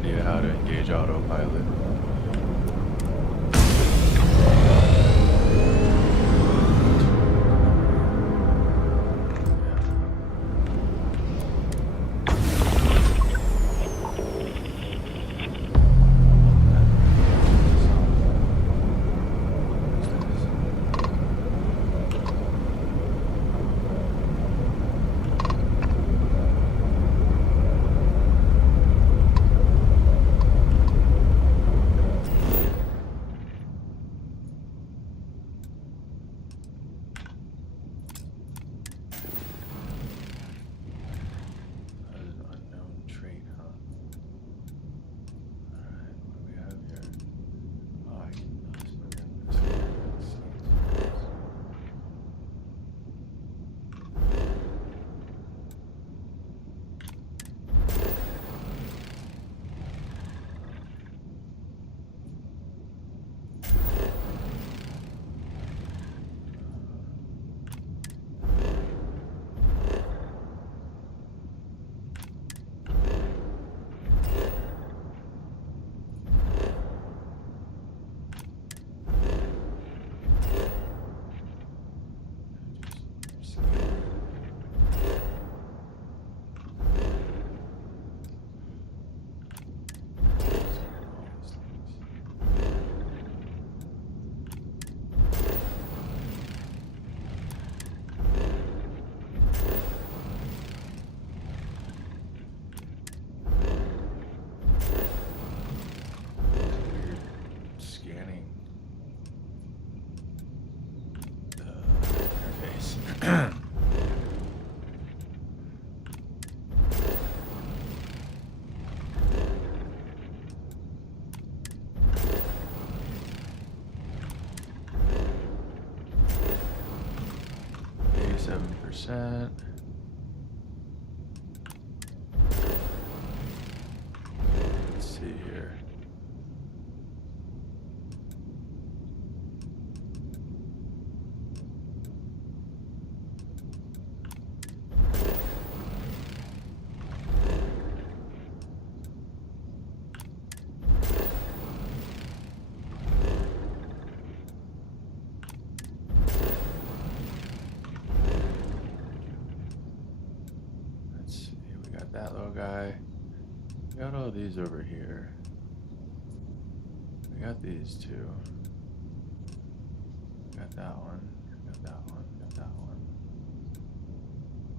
idea how to engage autopilot. %. Let's see here. That little guy. We got all these over here. We got these two. Got that one. Got that one. Got that one.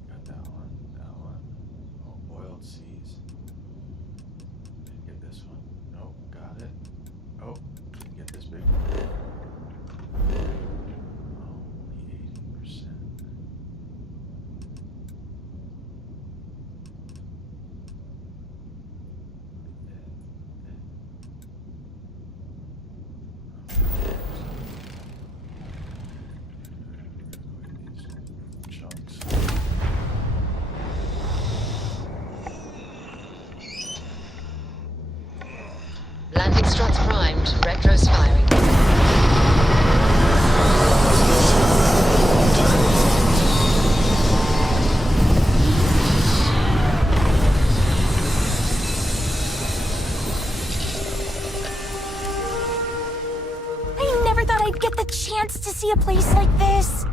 Got that one. That one. Oh, boiled seas. Didn't get this one. Nope, got it. Oh, didn't get this big one. Only 80%. Landing struts primed. Retros firing. I never thought I'd get the chance to see a place like this.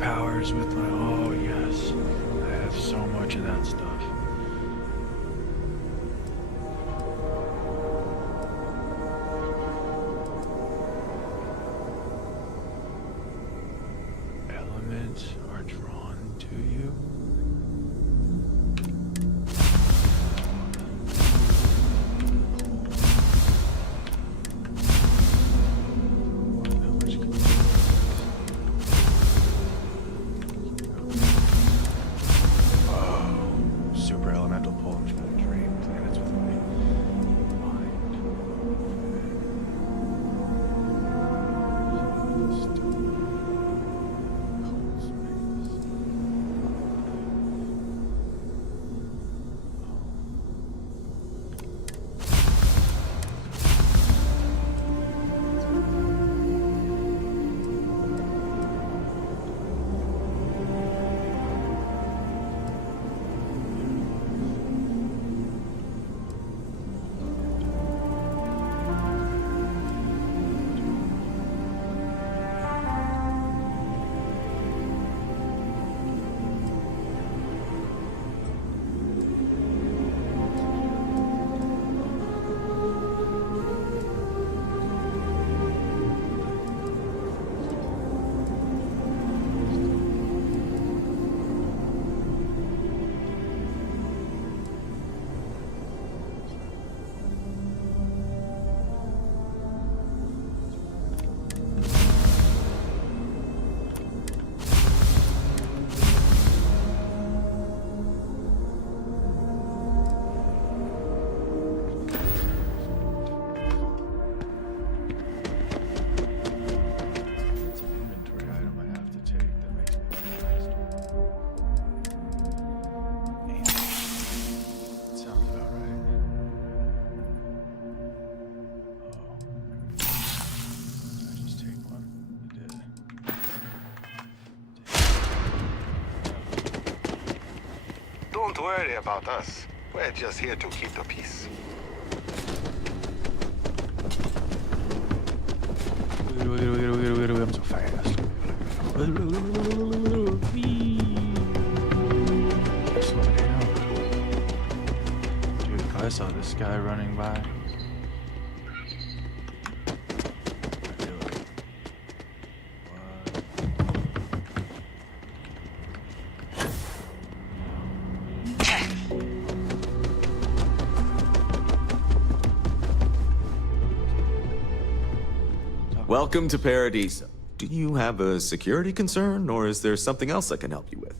powers with my... Oh, yes. I have so much of that stuff. Elements are drawn to you. Super elemental pull, which can drain planets with my mind. Cold space. Don't worry about us. We're just here to keep the peace. I'm so fast. Slow down. Dude, I saw this guy running by. Welcome to Paradiso. Do you have a security concern, or is there something else I can help you with?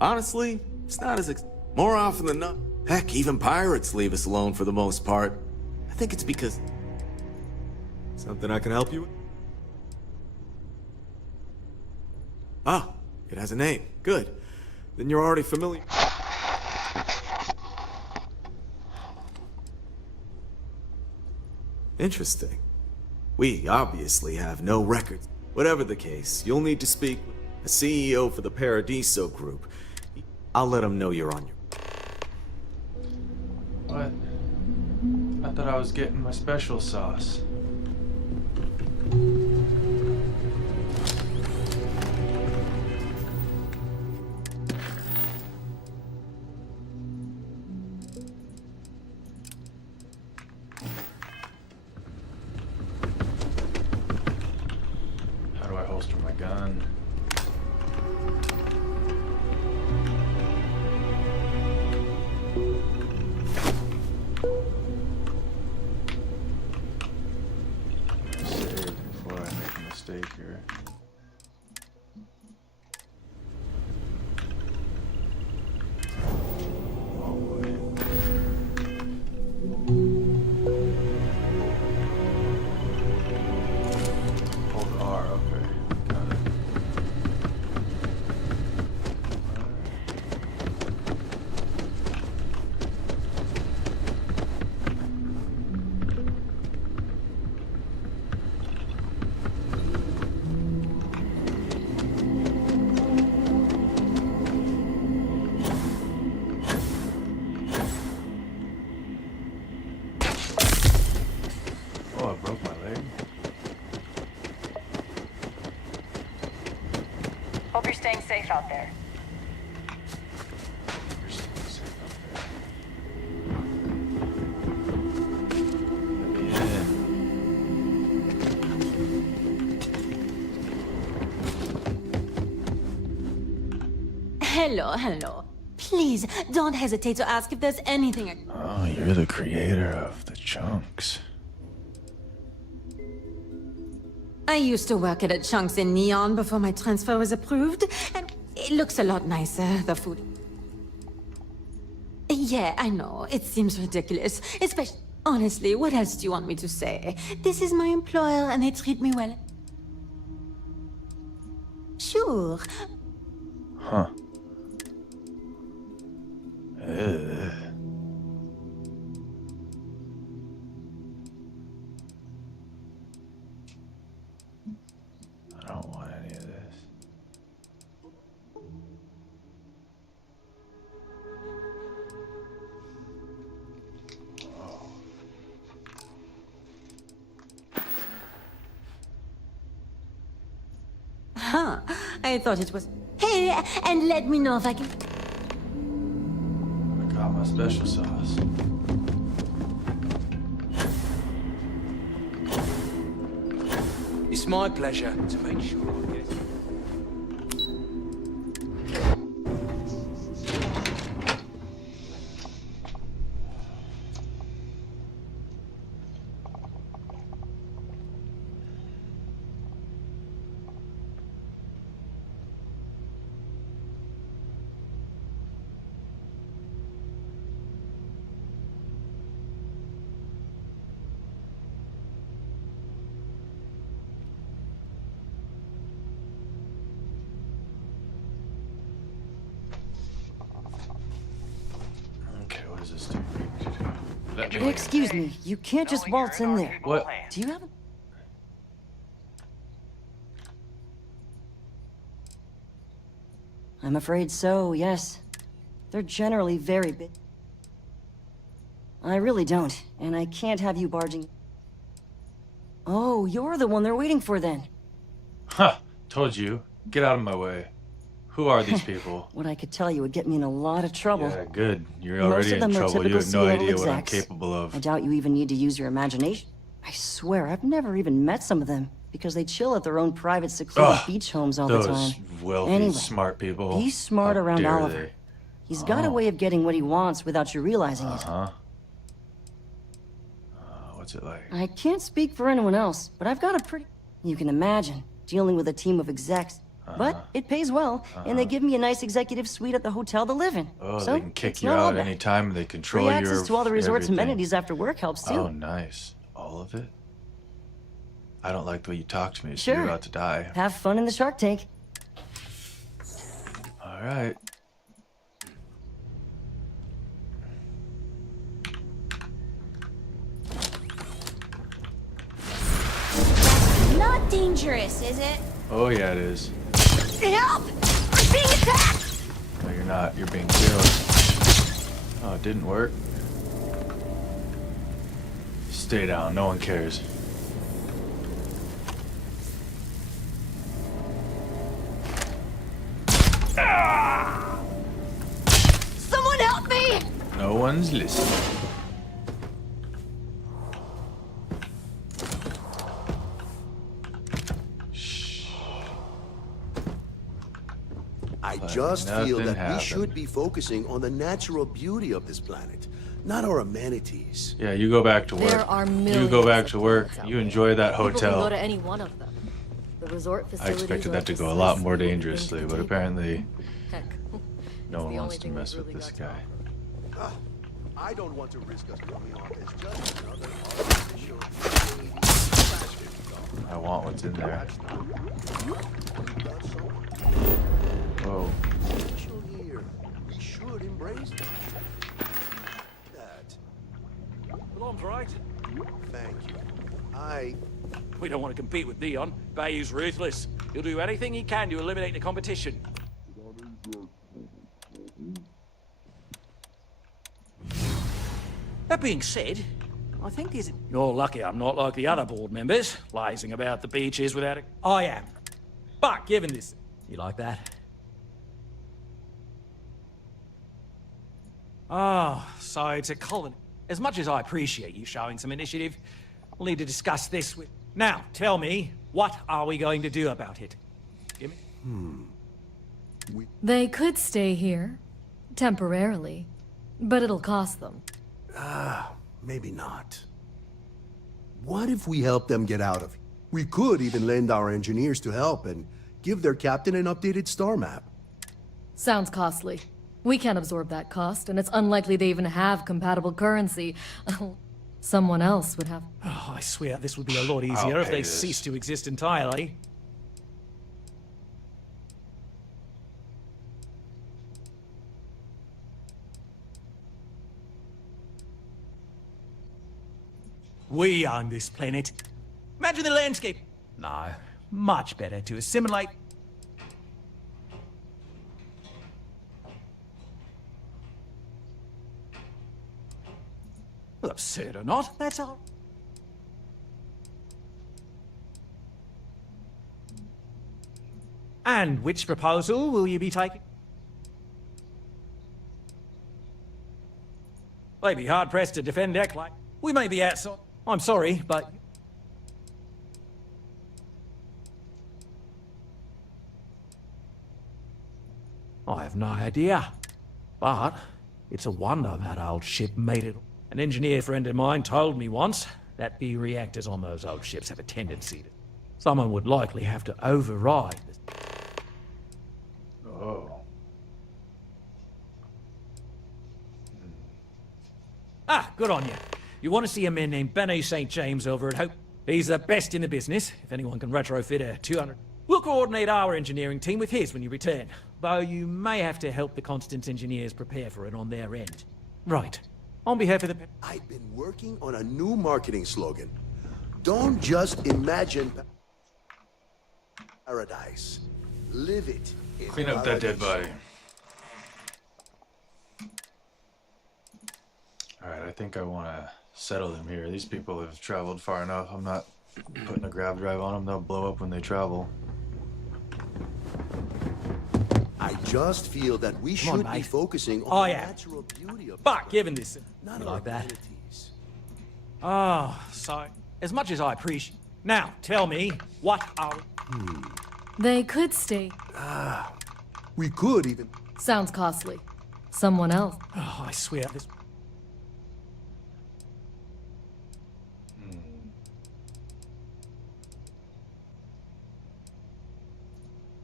Honestly, it's not as more often than not. Heck, even pirates leave us alone for the most part. I think it's because... Something I can help you with? Ah, it has a name. Good. Then you're already familiar. Interesting. We obviously have no records. Whatever the case, you'll need to speak with the CEO for the Paradiso group. I'll let him know you're on your... What? I thought I was getting my special sauce. How do I holster my gun? Save before I safe out there. You're staying safe out there. Let me in. Hello. Please, don't hesitate to ask if there's anything. Oh, you're the creator of the chunks. I used to work at a Chunks in Neon before my transfer was approved, and it looks a lot nicer, the food. Yeah, I know, it seems ridiculous, especially... Honestly, what else do you want me to say? This is my employer, and they treat me well. Sure. Huh. I don't want any of this. Huh, I thought it was... Hey, and let me know if I can... I got my special sauce. It's my pleasure to make sure I get... Okay, what does this do? Let me... Excuse me, you can't just waltz in there. What? Do you have a... I'm afraid so, yes. They're generally very big. I really don't, and I can't have you barging... Oh, you're the one they're waiting for then. Huh. Told you. Get out of my way. Who are these people? What I could tell you would get me in a lot of trouble. Yeah, good. You're Most already of them in are trouble. You typical have no C-level idea what I'm execs. capable of. I doubt you even need to use your imagination. I swear, I've never even met some of them, because they chill at their own private secluded Ugh, beach homes all the Those time. wealthy, Anyway, smart people. be smart How around dare Oliver. they? He's got a way of getting what he wants without you realizing it. Uh-huh. What's it like? I can't speak for anyone else, but I've got a pretty... You can imagine, dealing with a team of execs. But it pays well, and they give me a nice executive suite at the hotel to live in. Oh, So they can kick it's you not all out bad. anytime. They control Free your access to all the resort's everything. amenities after work helps too. Oh, nice. All of it? I don't like the way you talk to me, so Sure. you're about to die. Have fun in the Shark Tank. All right. Not dangerous, is it? Oh, yeah, it is. Help! I'm being attacked! No, you're not. You're being killed. Oh, it didn't work. Stay down. No one cares. Someone help me! No one's listening. I But just feel nothing that happened. we should be focusing on the natural beauty of this planet, not our amenities. Yeah, you go back to work. There are You millions go back of to work. planets out You there. enjoy that People can go hotel. to any one of them. The resort I facilities expected are that to go a precisely lot more what we bring dangerously, to the but table. apparently Heck, no it's one the wants only to thing mess we've with really this got to guy. offer. I don't want to risk us coming off as just another artificial trash can. I want what's in there. That's not we got something Whoa. special here. We should embrace that. Alarm's right. Thank you. We don't want to compete with Neon. Bayou's ruthless. He'll do anything he can to eliminate the competition. That being said, I think there's... You're lucky I'm not like the other board members, lazing about the beaches without a... I am. But given this... You like that? Oh, so it's a colony. As much as I appreciate you showing some initiative, we'll need to discuss this with... Now, tell me, what are we going to do about it? Give me... They could stay here, temporarily, but it'll cost them. Maybe not. What if we help them get out of here? We could even lend our engineers to help and give their captain an updated star map. Sounds costly. We can't absorb that cost, and it's unlikely they even have compatible currency. Someone else would have. Oh, I swear this would be a lot easier if they ceased to exist entirely. We own this planet. Imagine the landscape. No, much better to assimilate. Well, absurd or not, that's all. And which proposal will you be taking? They'd be hard-pressed to defend their claim. We may be outside. I'm sorry, but... I have no idea. But it's a wonder that old ship made it. An engineer friend of mine told me once that the reactors on those old ships have a tendency to... Someone would likely have to override this. Oh. Ah, good on you. You want to see a man named Benny St. James over at Hope? He's the best in the business. If anyone can retrofit a 200... We'll coordinate our engineering team with his when you return. Though you may have to help the Constance engineers prepare for it on their end. Right. On behalf of the... I've been working on a new marketing slogan. Don't just imagine paradise. Live it. In Clean up that dead paradise. body. Alright, I think I want to settle them here. These people have traveled far enough. I'm not putting a grav drive on them. They'll blow up when they travel. I just feel that we Come on, should be mate. focusing Oh, on the yeah. natural beauty of But given this... not you our like that. abilities. Oh, so... As much as I appreciate... Now, tell me, what are... They could stay. We could even... Sounds costly. Someone else. Oh, I swear this...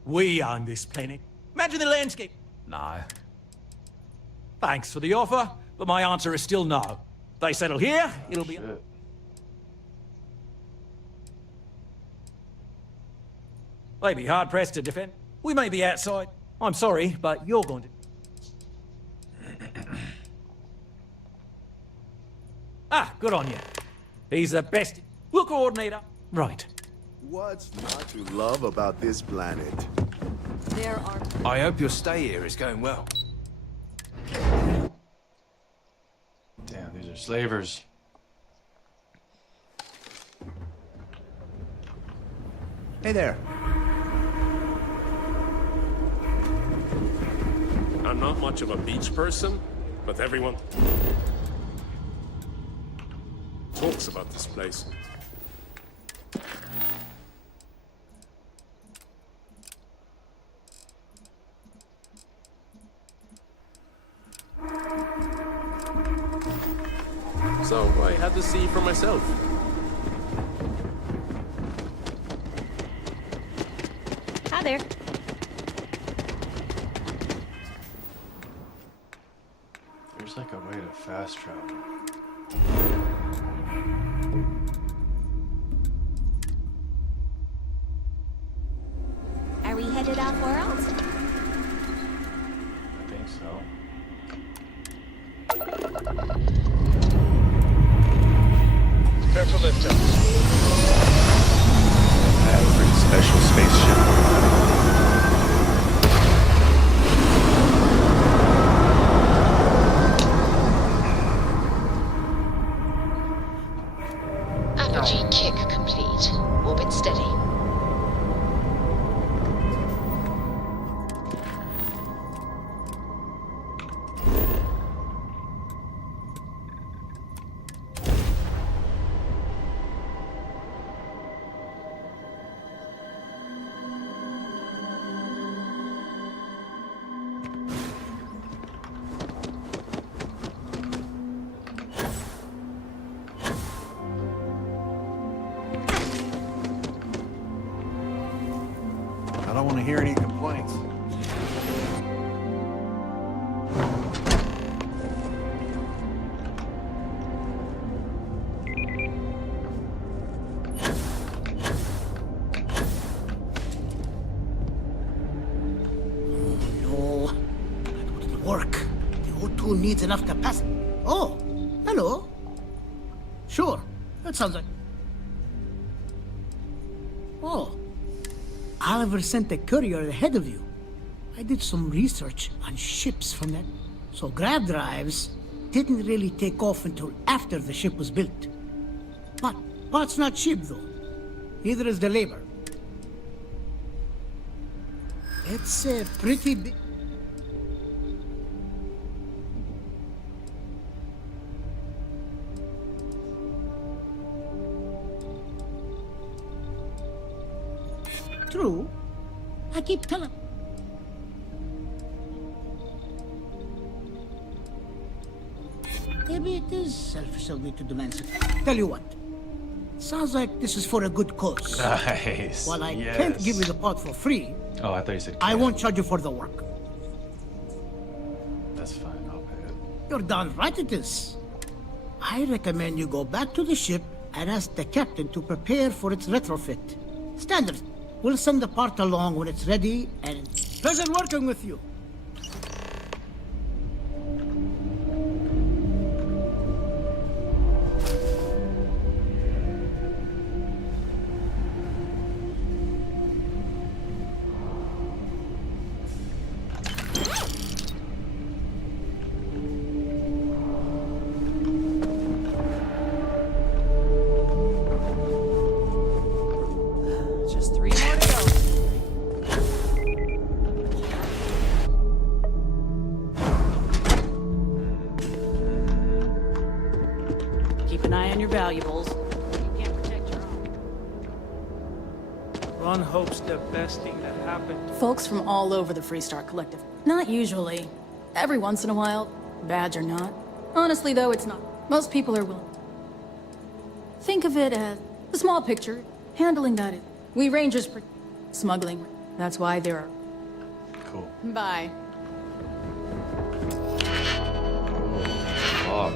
We own this planet. Imagine the landscape. No. Thanks for the offer, but my answer is still no. They settle here, it'll be... Shit. They'd be hard-pressed to defend. We may be outside. I'm sorry, but you're going to... Ah, good on you. He's the best... We'll coordinate up. Right. What's not to love about this planet? There are... I hope your stay here is going well. Damn, these are slavers. Hey there. I'm not much of a beach person, but everyone talks about this place. So I had to see for myself. Hi there. There's like a way to fast travel. Are we headed off-world? I think so. Prepare for liftoff. I have a pretty special spaceship. Apogee kick complete. Orbit steady. to hear any complaints. No, that wouldn't work. The O2 needs enough capacity. Oh, hello. Sure, that sounds like... Oh, Oliver sent a courier ahead of you. I did some research on ships from that. So grav drives didn't really take off until after the ship was built. But parts not cheap though. Neither is the labor. It's a pretty big... True. I keep telling... Maybe it is selfish of me to demand something. Tell you what. Sounds like this is for a good cause. Nice. While I can't give you the part for free, Oh, I thought you said I can. won't charge you for the work. That's fine, I'll pay it. You're darn right it is. I recommend you go back to the ship and ask the captain to prepare for its retrofit. Standard. We'll send the part along when it's ready, and pleasure working with you. Just 3 more to go. Keep an eye on your valuables. You can't protect your own. One hopes the best thing that happened. Folks from all over the Freestar Collective. Not usually. Every once in a while, badge or not. Honestly, though, it's not. Most people are willing. Think of it as the small picture. Handling that is. We Rangers smuggling. That's why there are. Cool. Bye. Oh.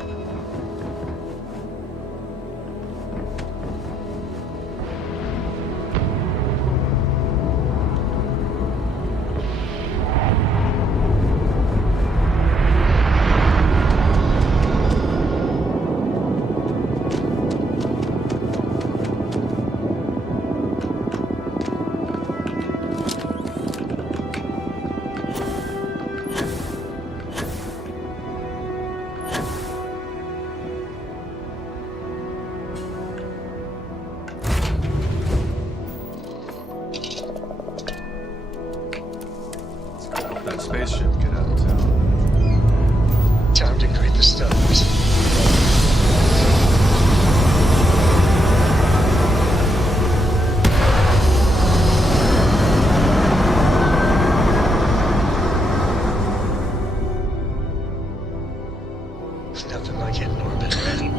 That spaceship get out of town. Time to create the stars. There's nothing like hitting orbit, man.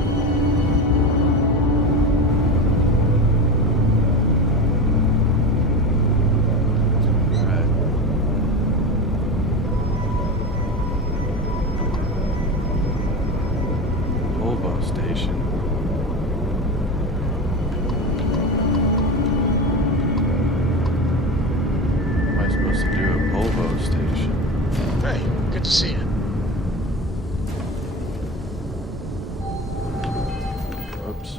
Right. Volvo station. What am I supposed to do at Volvo station? Hey, good to see you. Oops.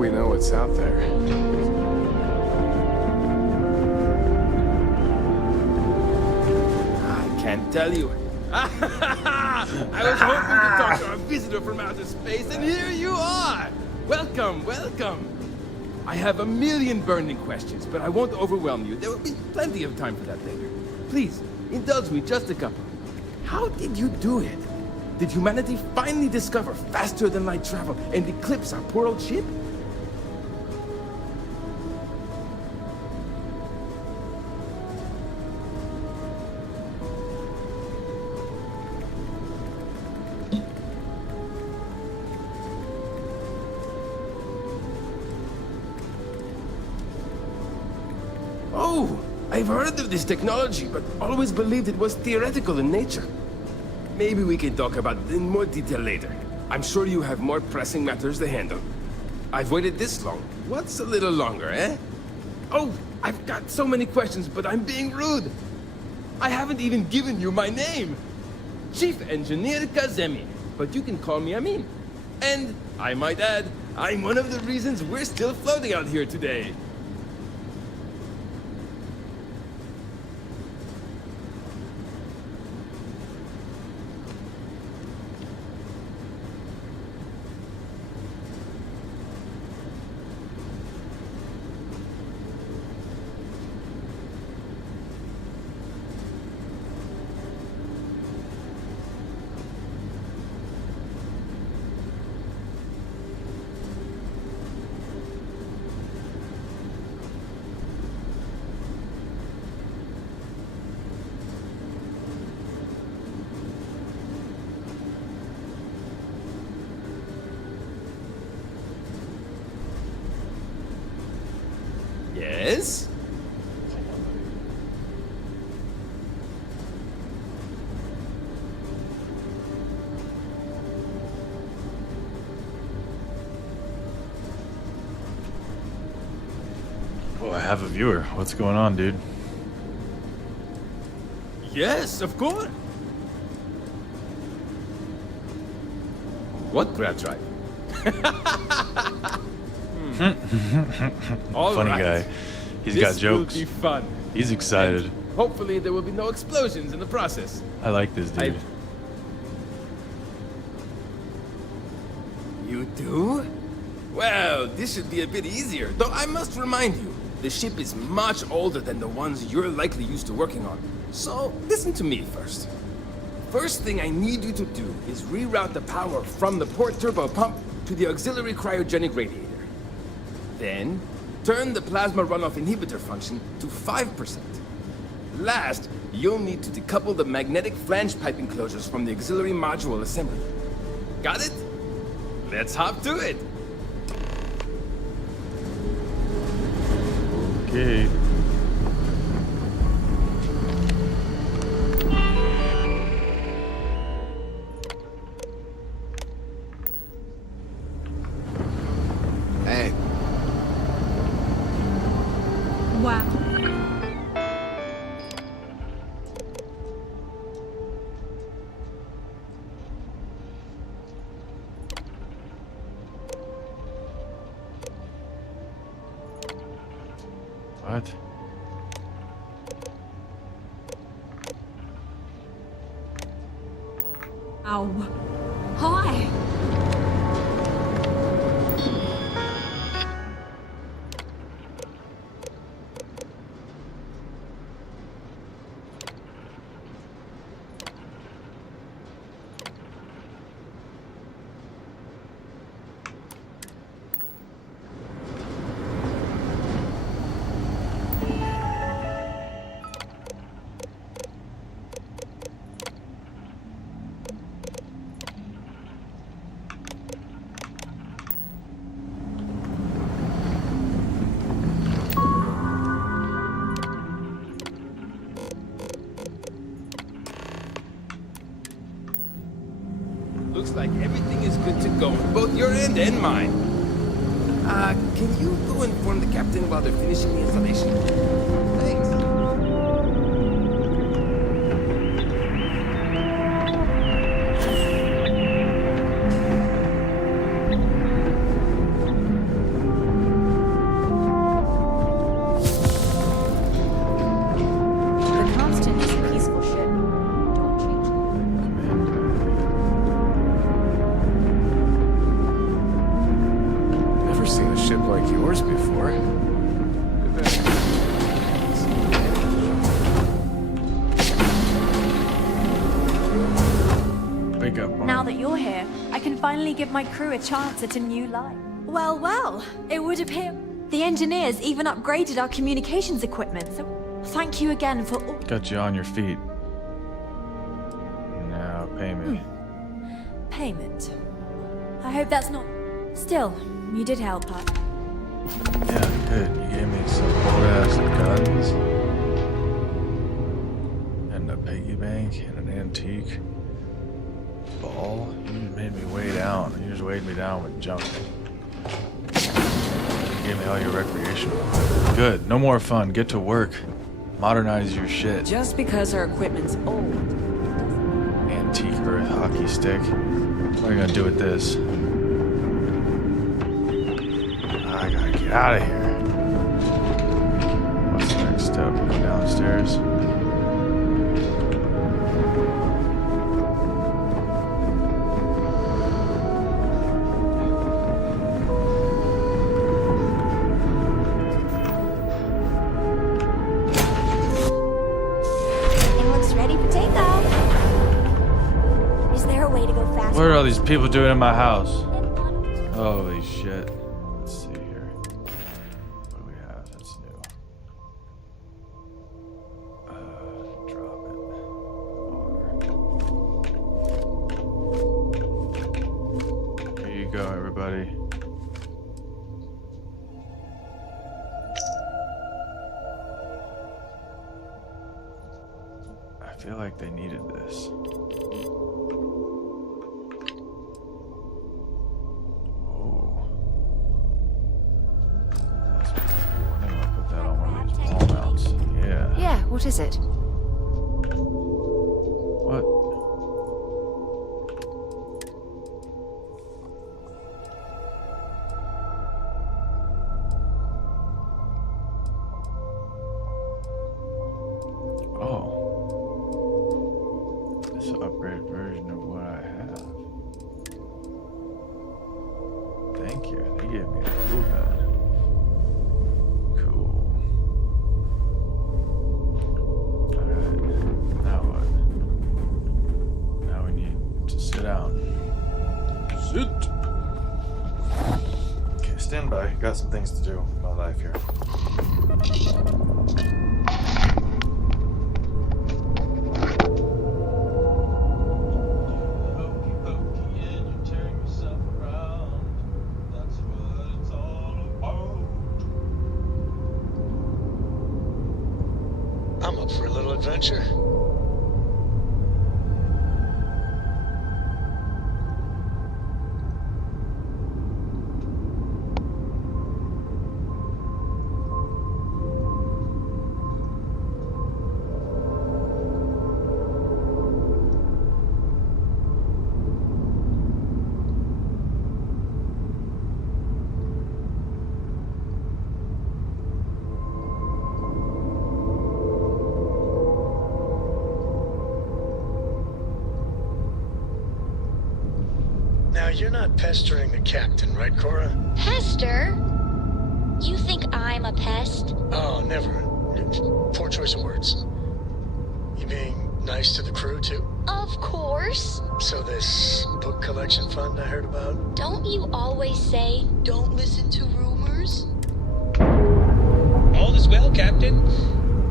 we know what's out there. I can't tell you. I was hoping to talk to our visitor from outer space, and here you are! Welcome, welcome! I have a million burning questions, but I won't overwhelm you. There will be plenty of time for that later. Please, indulge me just a couple. How did you do it? Did humanity finally discover faster than light travel and eclipse our poor old ship? Oh, I've heard of this technology, but always believed it was theoretical in nature. Maybe we can talk about it in more detail later. I'm sure you have more pressing matters to handle. I've waited this long. What's a little longer, eh? Oh, I've got so many questions, but I'm being rude. I haven't even given you my name. Chief Engineer Kazemi, but you can call me Amin. And, I might add, I'm one of the reasons we're still floating out here today. Yes? Oh, I have a viewer. What's going on, dude? Yes, of course. What grab drive? All Funny right. guy. He's got jokes. This will be fun. He's excited. And hopefully there will be no explosions in the process. I like this dude. You do? Well, this should be a bit easier. Though I must remind you, the ship is much older than the ones you're likely used to working on. So, listen to me first. First thing I need you to do is reroute the power from the port turbo pump to the auxiliary cryogenic radiator. Then, turn the plasma runoff inhibitor function to 5%. Last, you'll need to decouple the magnetic flange pipe enclosures from the auxiliary module assembly. Got it? Let's hop to it! Okay. Hey. Wow. What? Ow. Hi. Looks like everything is good to go on both your end and mine. Can you go inform the captain while they're finishing the installation? Thanks. finally give my crew a chance at a new life. Well, well, it would appear the engineers even upgraded our communications equipment, so thank you again for all... Got you on your feet. Now pay me. Payment. I hope that's not... Still, you did help her. Yeah, good. You gave me some old-ass guns. And a piggy bank and an antique ball. You just made me way down. You just weighed me down with junk. You gave me all your recreational. Good. No more fun. Get to work. Modernize your shit. Just because our equipment's old. Antique earth hockey stick. What are you gonna do with this? I gotta get out of here. What's the next step? Go downstairs. What are all these people doing in my house? Holy shit. Let's see here. What do we have that's new? Drop it. Here you go, everybody. I feel like they needed this. What is it? What? Oh. It's an upgraded version of what I have. Thank you. They gave me a blue gun. Stand by. Got some things to do in my life here. I'm up for a little adventure. Now, you're not pestering the captain, right, Cora? Pester? You think I'm a pest? Oh, never. Poor choice of words. You being nice to the crew, too? Of course. So this book collection fund I heard about? Don't you always say, don't listen to rumors? All is well, Captain.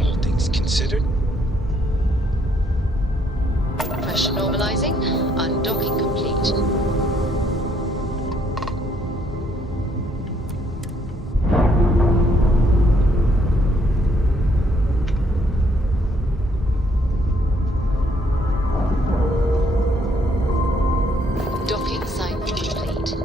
All things considered. Pressure normalizing. Undocking complete. Docking site complete.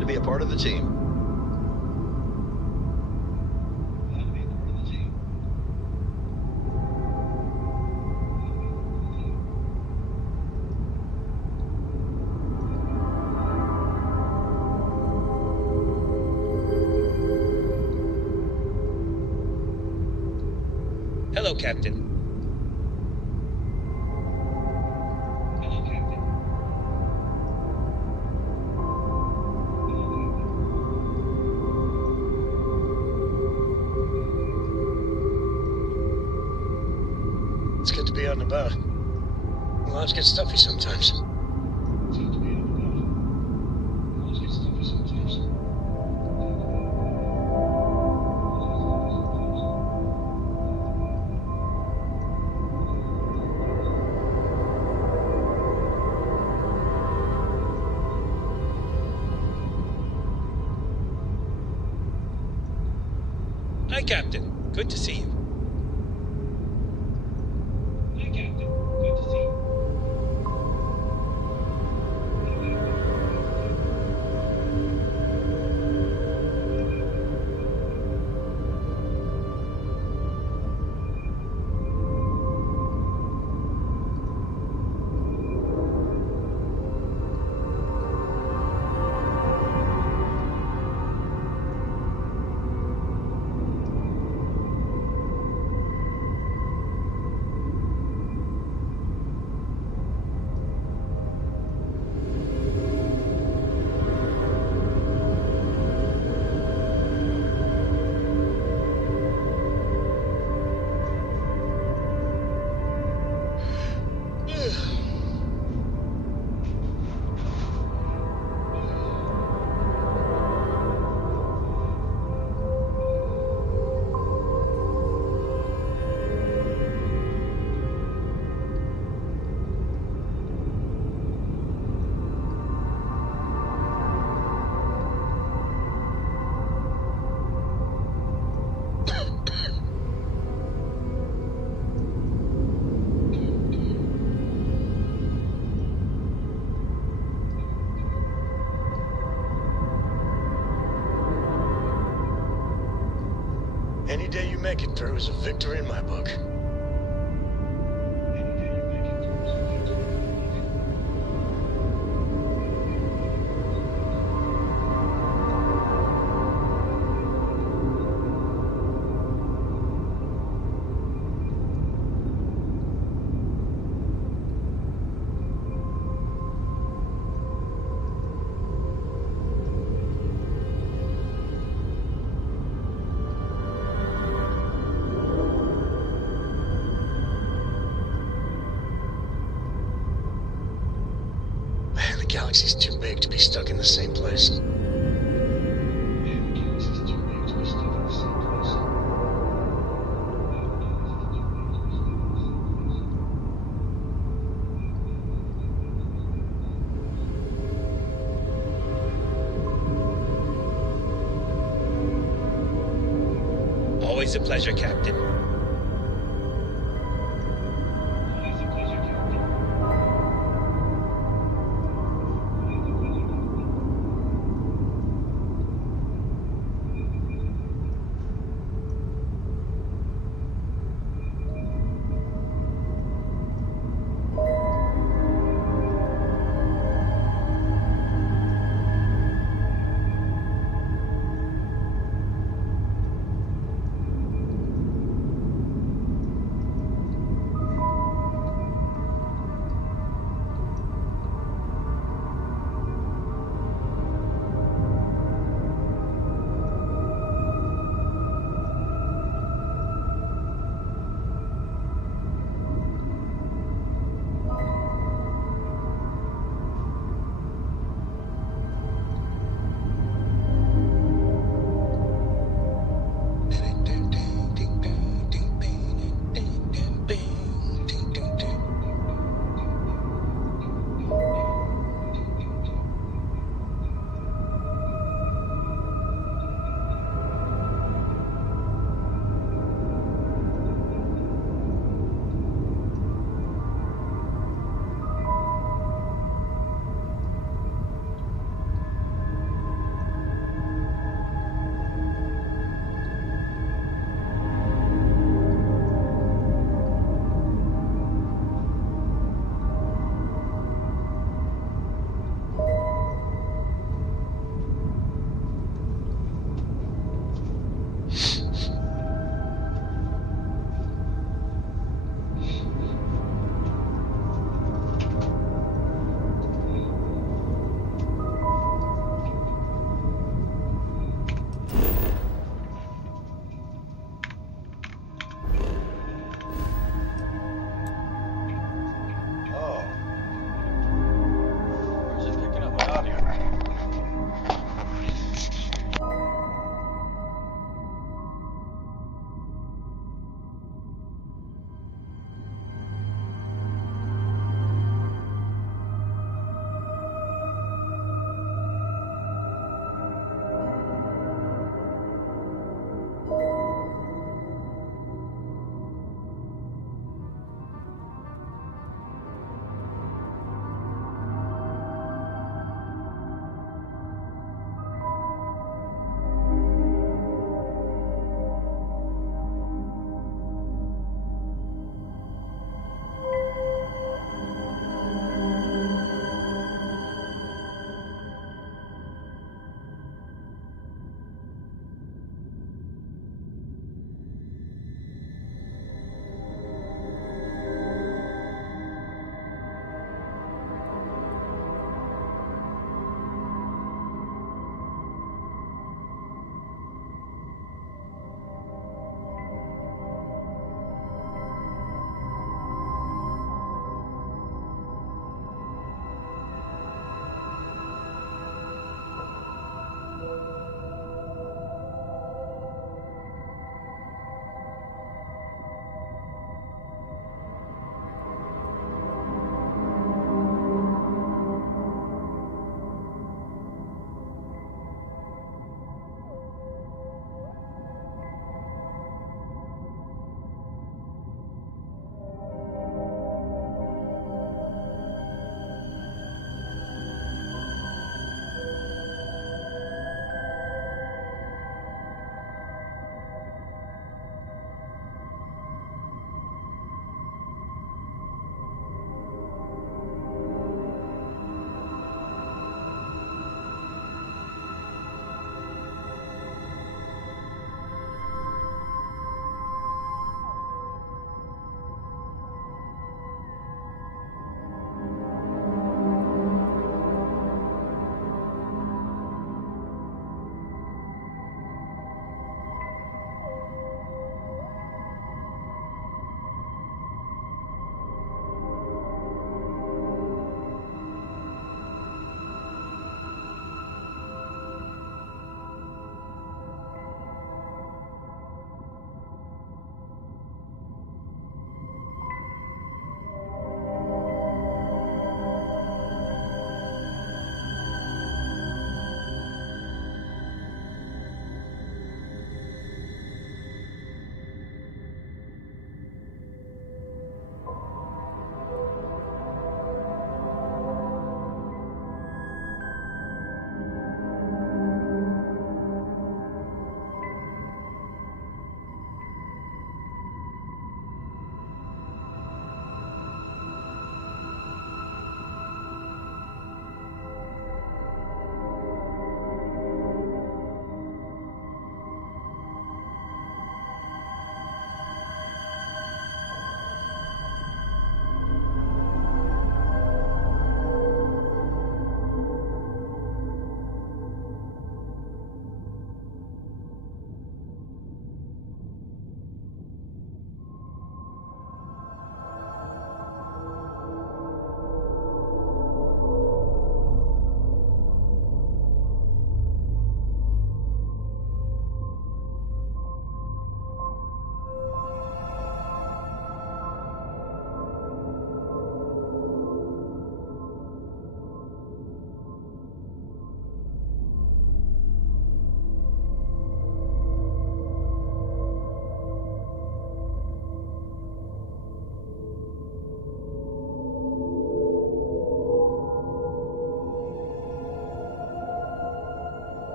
Glad to be a part of the team. Hello, Captain. It's good to be out and about. Lives get stuffy sometimes. Hi, Captain. Good to see you. Any day you make it through is a victory in my book. The galaxy's too big to be stuck in the same place. Always a pleasure, Captain.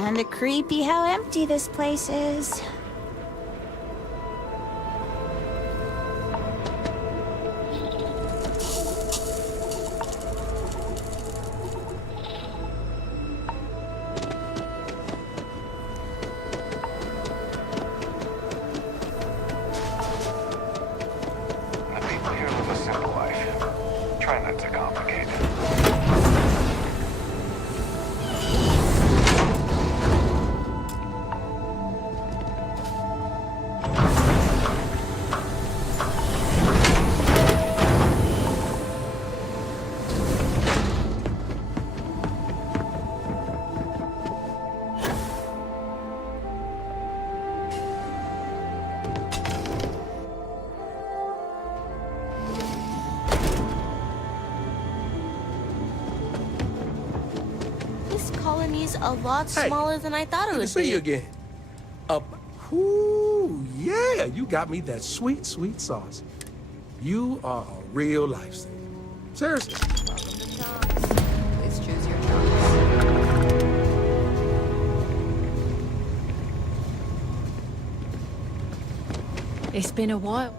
Kinda creepy how empty this place is. The people here live a simple life. Try not to complicate it. This colony's a lot smaller than I thought it Good to would see be. you again. Ooh, yeah, you got me that sweet, sweet sauce. You are a real lifesaver. Seriously. Please choose your choice. It's been a while.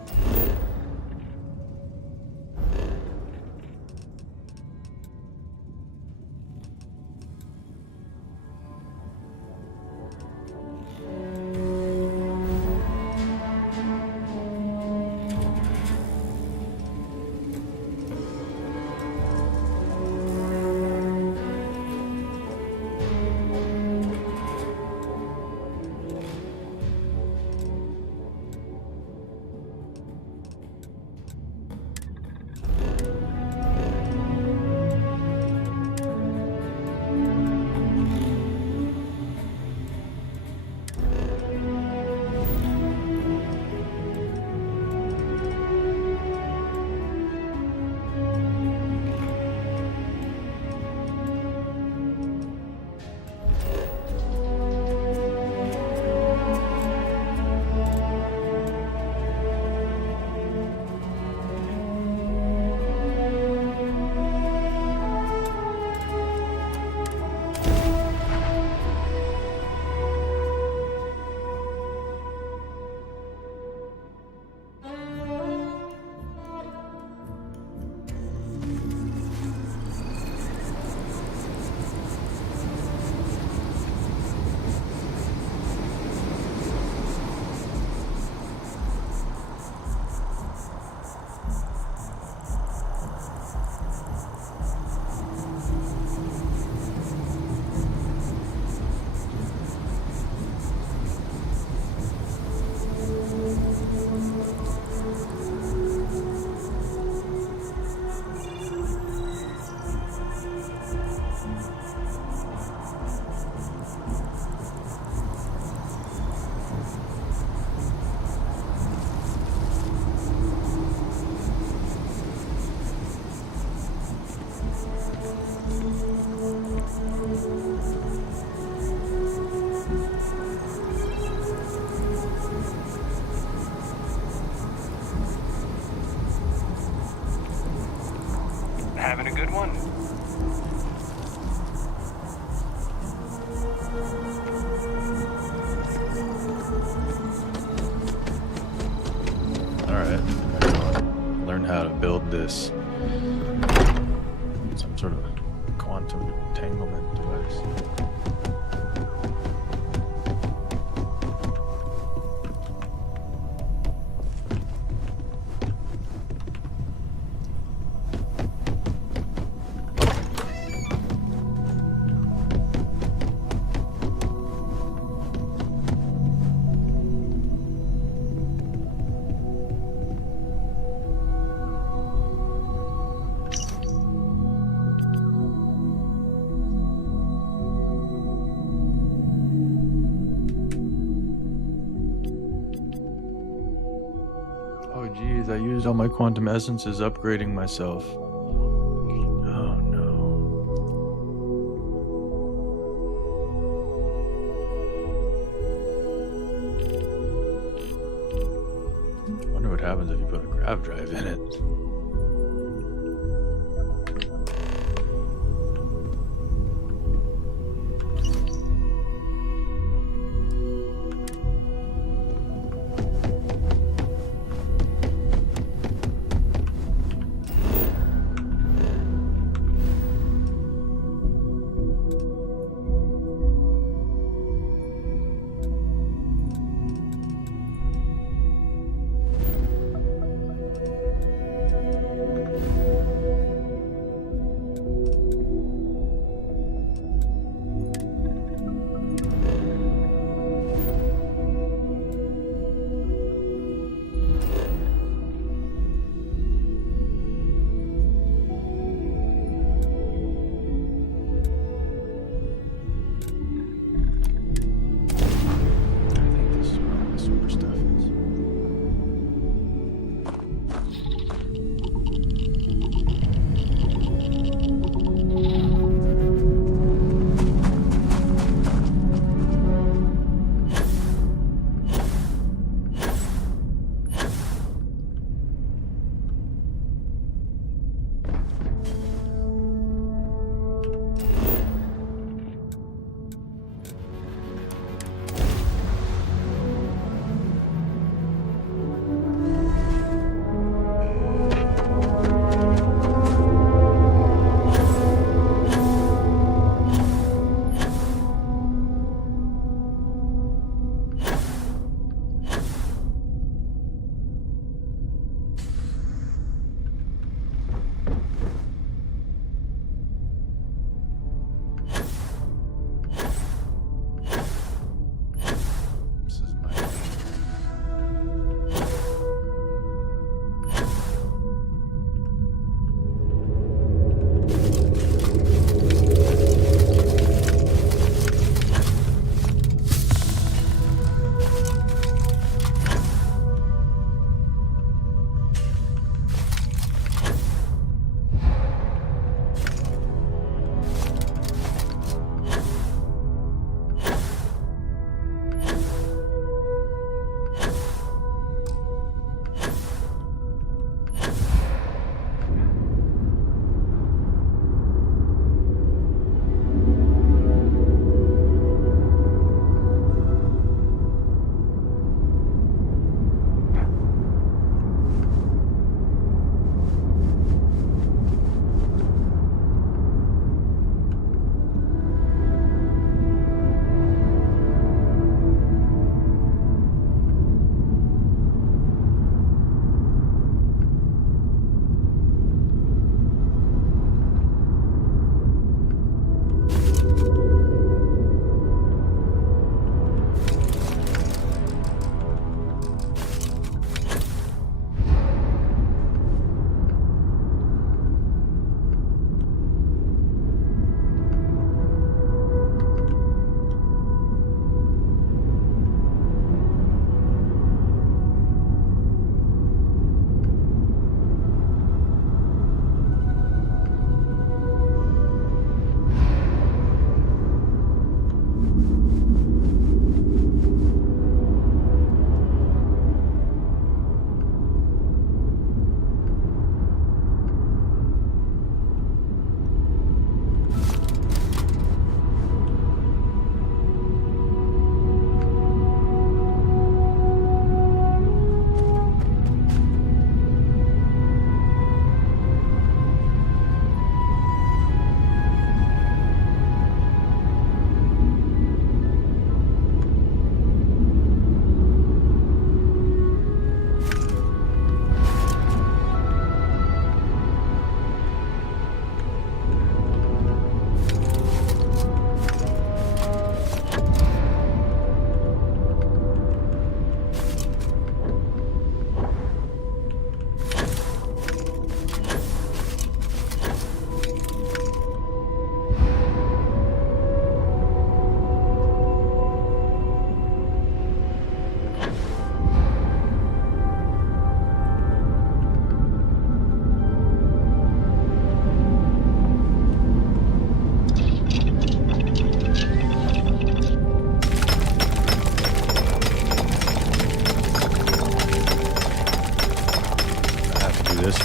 Having a good one? Alright. Learn how to build this. Some sort of quantum entanglement device. Oh geez, I used all my quantum essences upgrading myself. Oh no. I wonder what happens if you put a grav drive in it.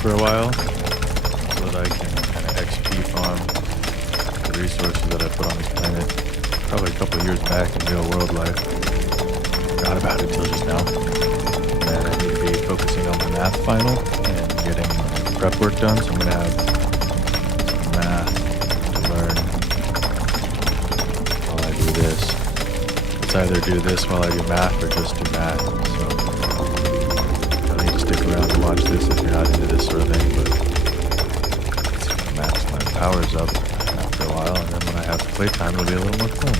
for a while so that I can kind of XP farm the resources that I put on this planet. Probably a couple of years back in real world life. Forgot about it till just now. And I need to be focusing on my math final and getting prep work done, so I'm gonna have some math to learn while I do this. It's either do this while I do math or just do math. So you'll need to stick around to watch this if you're not into this sort of thing, but it's gonna max my powers up after a while, and then when I have playtime it'll be a little more fun.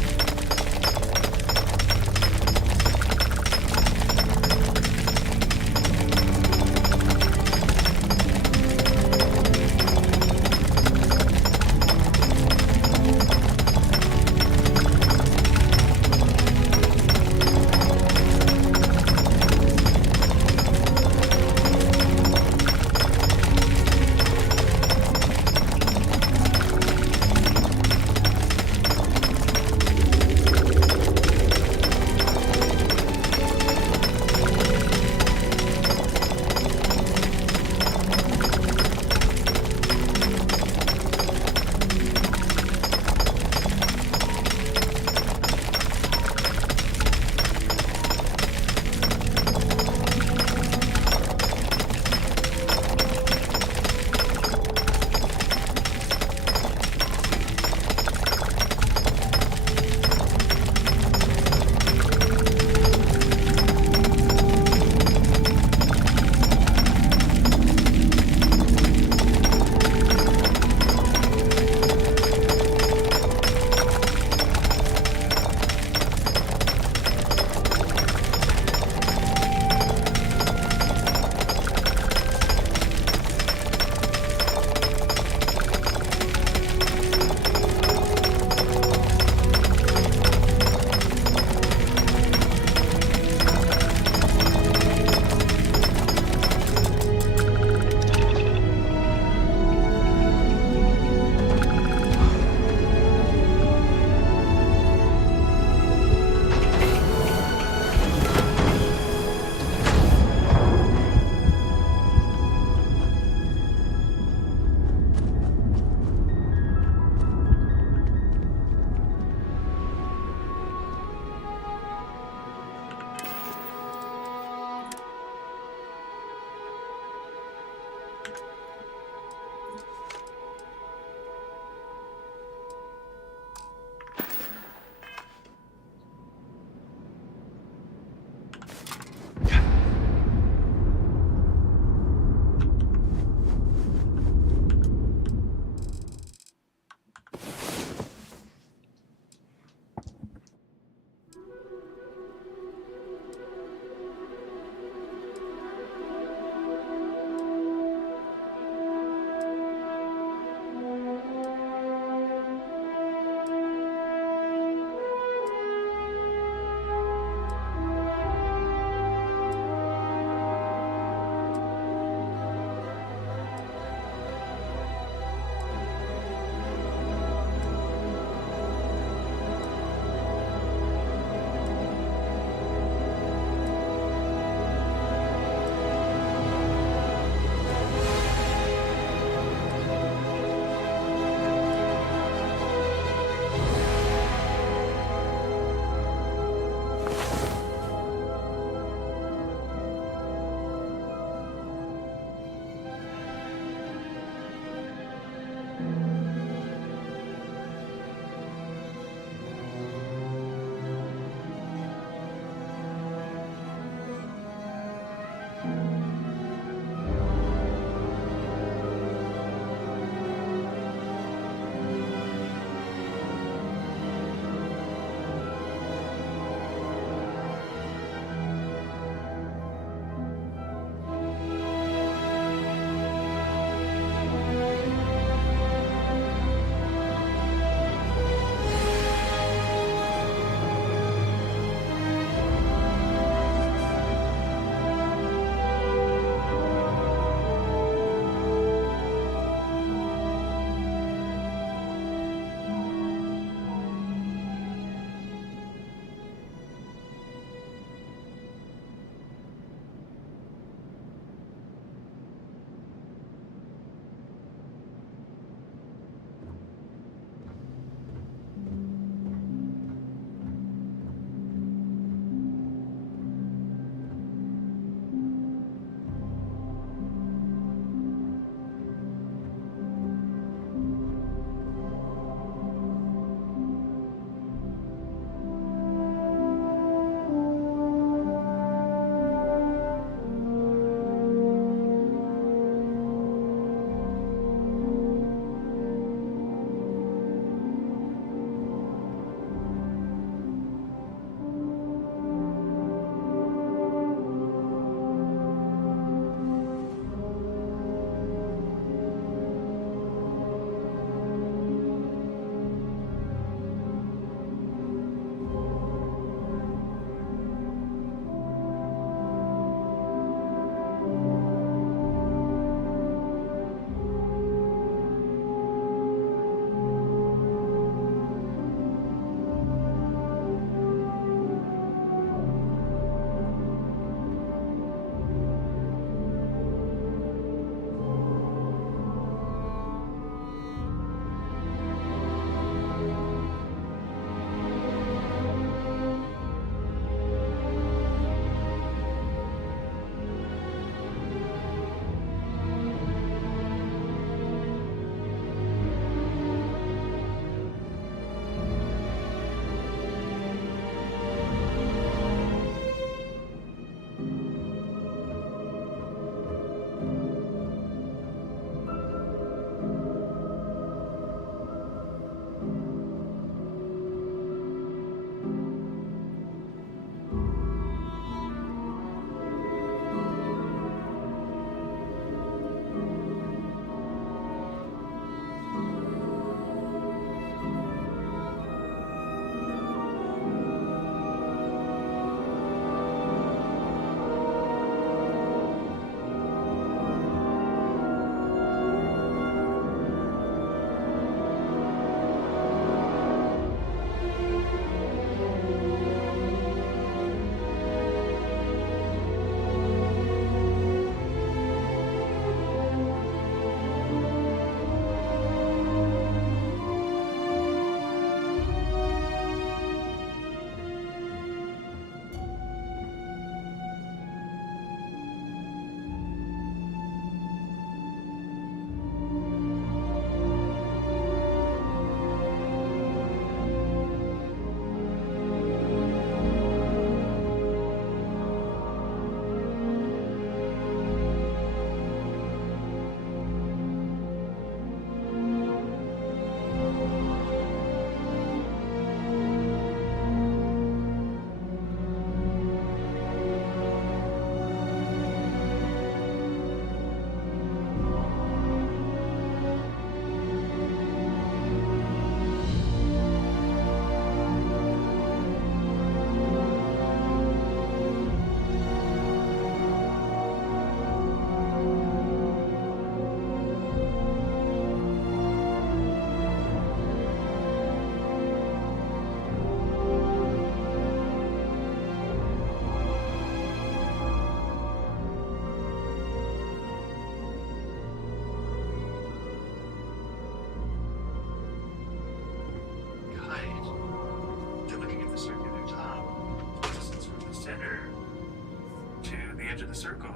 edge of the circle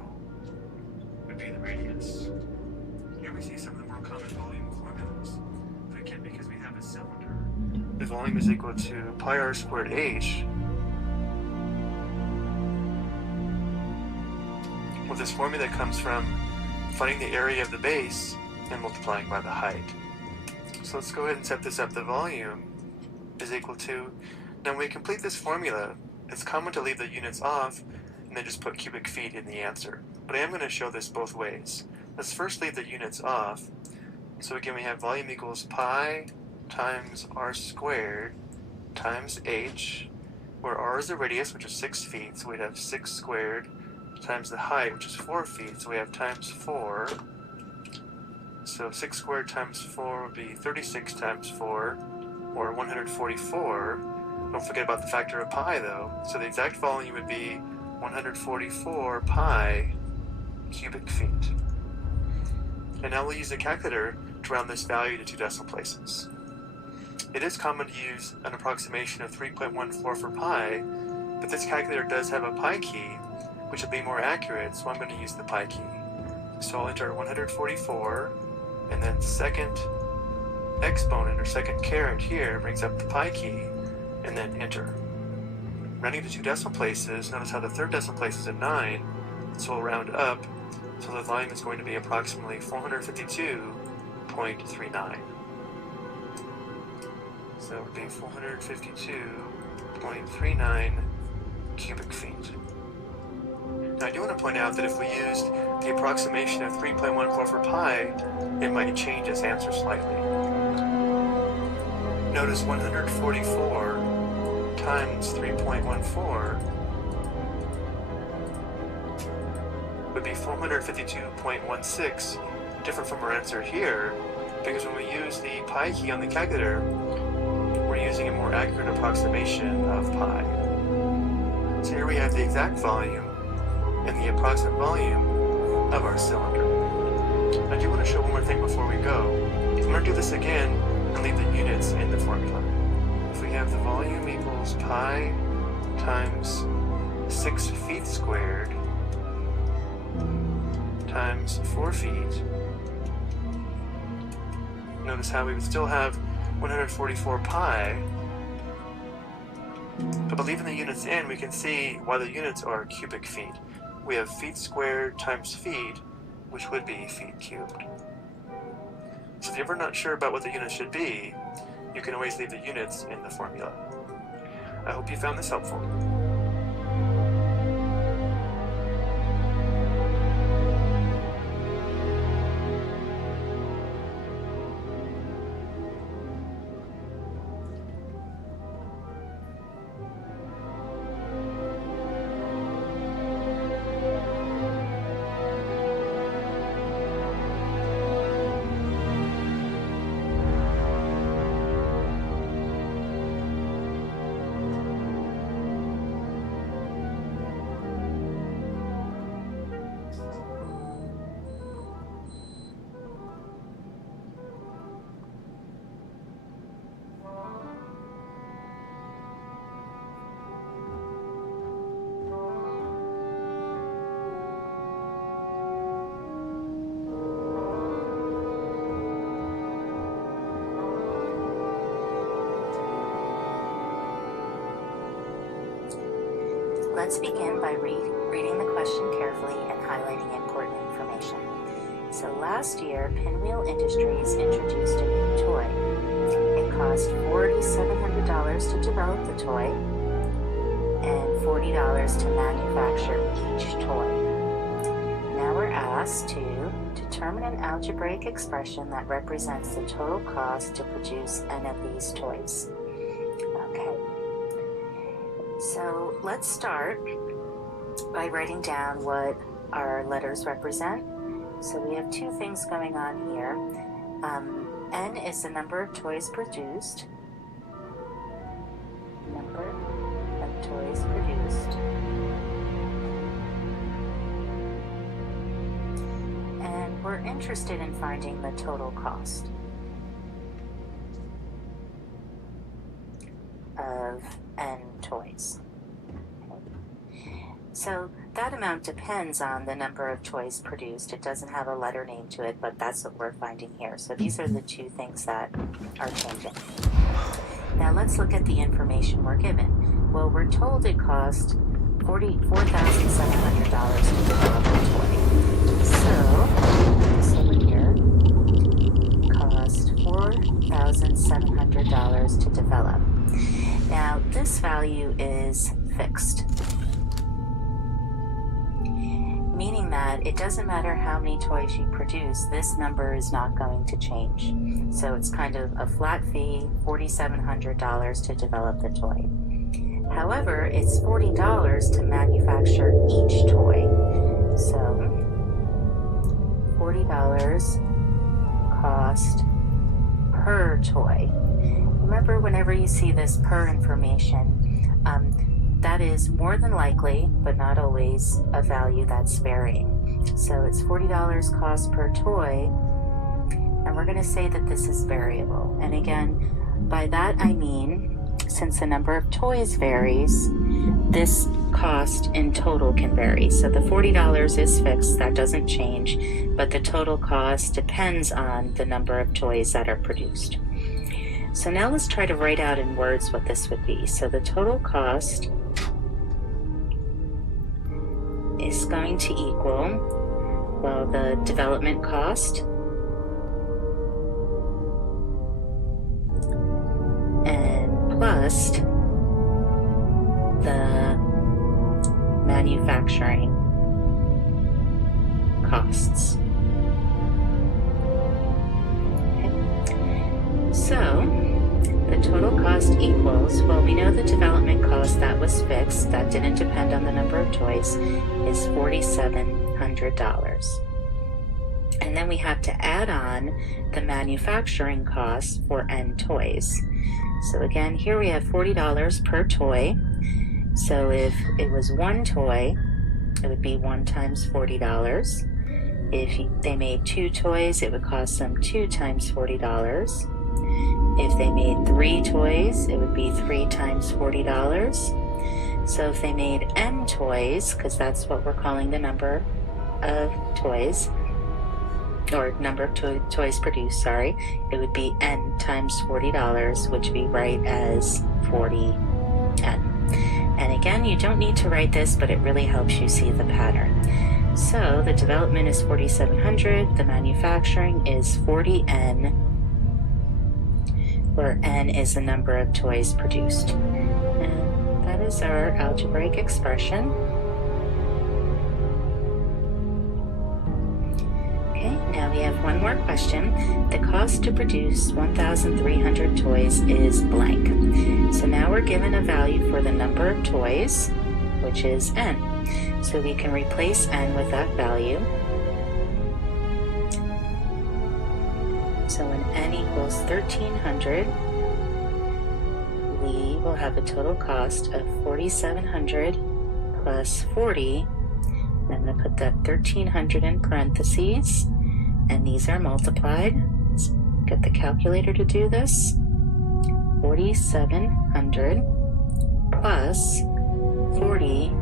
would be the radius. Here we see some of the more common volume formulas. But again, because we have a cylinder, the volume is equal to pi r squared h, well, this formula comes from finding the area of the base and multiplying by the height. So let's go ahead and set this up. The volume is equal to, now when we complete this formula, it's common to leave the units off and then just put cubic feet in the answer. But I am going to show this both ways. Let's first leave the units off. So again, we have volume equals pi times r squared times h, where r is the radius, which is 6 feet, so we'd have 6 squared, times the height, which is 4 feet, so we have times 4. So 6 squared times 4 would be 36 times 4, or 144. Don't forget about the factor of pi, though. So the exact volume would be 144 pi cubic feet. And now we'll use a calculator to round this value to 2 decimal places. It is common to use an approximation of 3.14 for pi, but this calculator does have a pi key, which will be more accurate, so I'm going to use the pi key. So I'll enter 144, and then second exponent, or second caret here, brings up the pi key, and then enter. Rounding to 2 decimal places, notice how the third decimal place is at 9, so we'll round up, so the volume is going to be approximately 452.39. So it would be 452.39 cubic feet. Now I do want to point out that if we used the approximation of 3.14 for pi, it might change this answer slightly. Notice 144 times 3.14 would be 452.16, different from our answer here, because when we use the pi key on the calculator, we're using a more accurate approximation of pi. So here we have the exact volume and the approximate volume of our cylinder. I do want to show one more thing before we go. I'm going to do this again and leave the units in the formula. If we have the volume equals pi times 6 feet squared times 4 feet, notice how we would still have 144 pi, but by leaving the units in, we can see why the units are cubic feet. We have feet squared times feet, which would be feet cubed. So if you're ever not sure about what the units should be, you can always leave the units in the formula. I hope you found this helpful. Let's begin by reading the question carefully and highlighting important information. So last year, Pinwheel Industries introduced a new toy. It cost $4,700 to develop the toy and $40 to manufacture each toy. Now we're asked to determine an algebraic expression that represents the total cost to produce any of these toys. Okay. So let's start by writing down what our letters represent. So we have two things going on here. N is the number of toys produced. Number of toys produced. And we're interested in finding the total cost of N toys. Okay. So that amount depends on the number of toys produced. It doesn't have a letter name to it, but that's what we're finding here. So these are the two things that are changing. Now let's look at the information we're given. Well, we're told it cost $4,700 to develop a toy. So, this over here, cost $4,700 to develop. Now, this value is fixed, meaning that it doesn't matter how many toys you produce, this number is not going to change. So it's kind of a flat fee, $4,700 to develop the toy. However, it's $40 to manufacture each toy. So, $40 cost per toy. Remember, whenever you see this per information, that is more than likely, but not always, a value that's varying. So it's $40 cost per toy, and we're going to say that this is variable. And again, by that I mean, since the number of toys varies, this cost in total can vary. So the $40 is fixed, that doesn't change, but the total cost depends on the number of toys that are produced. So now let's try to write out in words what this would be. So the total cost is going to equal, well, the development cost and plus the manufacturing costs. Okay. So the total cost equals, well, we know the development cost that was fixed, that didn't depend on the number of toys, is $4,700. And then we have to add on the manufacturing costs for N toys. So again, here we have $40 per toy. So if it was one toy, it would be 1 times $40. If they made 2 toys, it would cost them 2 times $40. If they made 3 toys, it would be 3 times $40. So if they made N toys, because that's what we're calling the number of toys, or number of toys produced, sorry, it would be N times $40, which we write as 40N. And again, you don't need to write this, but it really helps you see the pattern. So the development is $4,700, the manufacturing is 40N, where N is the number of toys produced. And that is our algebraic expression. Okay, now we have one more question. The cost to produce 1,300 toys is blank. So now we're given a value for the number of toys, which is N. So we can replace N with that value. So when N equals 1,300, we will have a total cost of 4,700 plus 40. I'm going to put that 1,300 in parentheses, and these are multiplied. Let's get the calculator to do this. 4,700 plus 40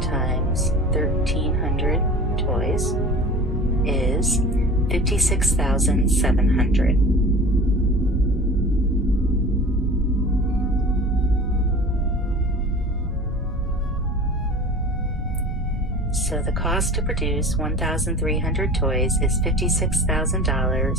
times 1,300 toys is 56,700. So the cost to produce 1,300 toys is $56,700.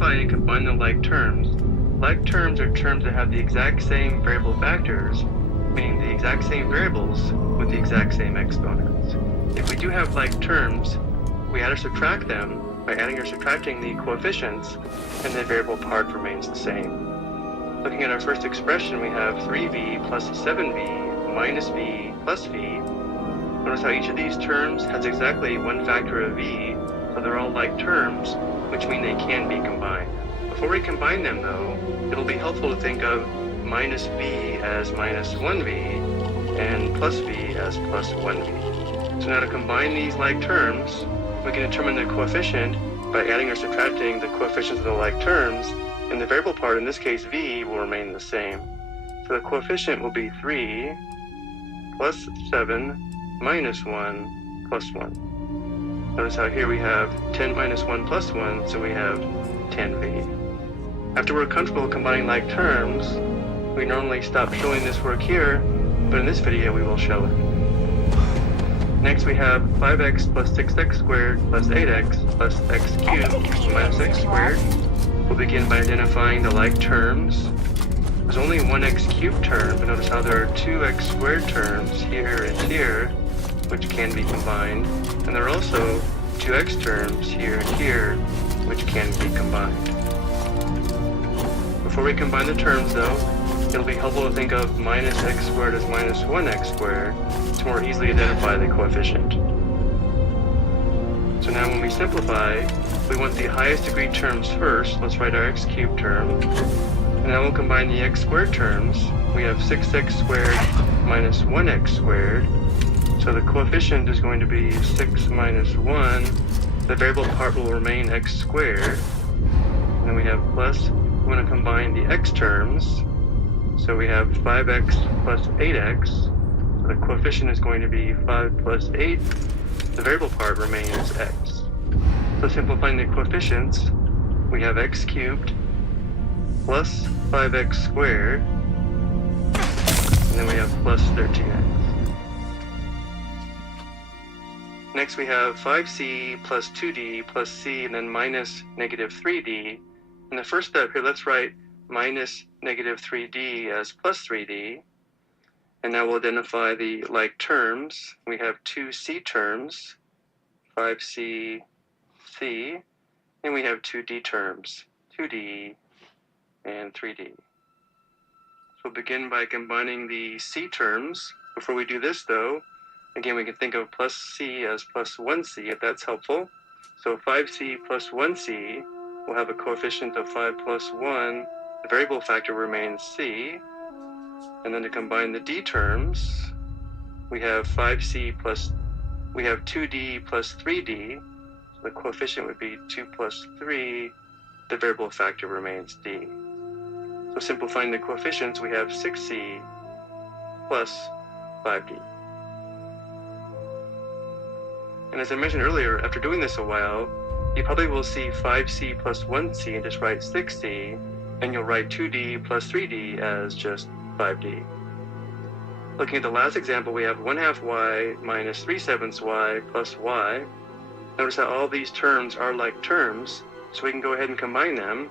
simplify and combine the like terms are terms that have the exact same variable factors, meaning the exact same variables with the exact same exponents. If we do have like terms, we add or subtract them by adding or subtracting the coefficients, and the variable part remains the same. Looking at our first expression, we have 3v plus 7v minus v plus v. Notice how each of these terms has exactly one factor of v, so they're all like terms, which mean they can be combined. Before we combine them though, it'll be helpful to think of minus v as minus 1v and plus v as plus 1v. So now to combine these like terms, we can determine the coefficient by adding or subtracting the coefficients of the like terms, and the variable part, in this case v, will remain the same. So the coefficient will be 3 plus 7 minus 1 plus 1. Notice how here we have 10 minus 1 plus 1, so we have 10v. After we're comfortable combining like terms, we normally stop showing this work here, but in this video we will show it. Next we have 5x plus 6x squared plus 8x plus x cubed minus x squared. We'll begin by identifying the like terms. There's only one x cubed term, but notice how there are two x squared terms here and here, which can be combined. And there are also two x terms here and here, which can be combined. Before we combine the terms though, it'll be helpful to think of minus x squared as minus 1x squared to more easily identify the coefficient. So now when we simplify, we want the highest degree terms first. Let's write our x cubed term. And now we'll combine the x squared terms. We have 6x squared minus 1x squared. So the coefficient is going to be 6 minus 1. The variable part will remain x squared. And then we have plus. We want to combine the x terms. So we have 5x plus 8x. So the coefficient is going to be 5 plus 8. The variable part remains x. So simplifying the coefficients, we have x cubed plus 5x squared, and then we have plus 13x. Next we have 5c plus 2d plus c, and then minus negative 3d. In the first step here, let's write minus negative 3d as plus 3d. And now we'll identify the like terms. We have two c terms, 5c, c, and we have two d terms, 2d and 3d. So we'll begin by combining the c terms. Before we do this though, again we can think of plus c as plus 1c if that's helpful. So 5c plus 1c will have a coefficient of 5 plus 1. The variable factor remains c. And then to combine the d terms, we have 5c plus, we have 2d plus 3d. So the coefficient would be 2 plus 3. The variable factor remains d. So simplifying the coefficients, we have 6c plus 5d. And as I mentioned earlier, after doing this a while, you probably will see 5c plus 1c and just write 6c, and you'll write 2d plus 3d as just 5d. Looking at the last example, we have 1/2 y minus 3/7 y plus y. Notice that all these terms are like terms, so we can go ahead and combine them.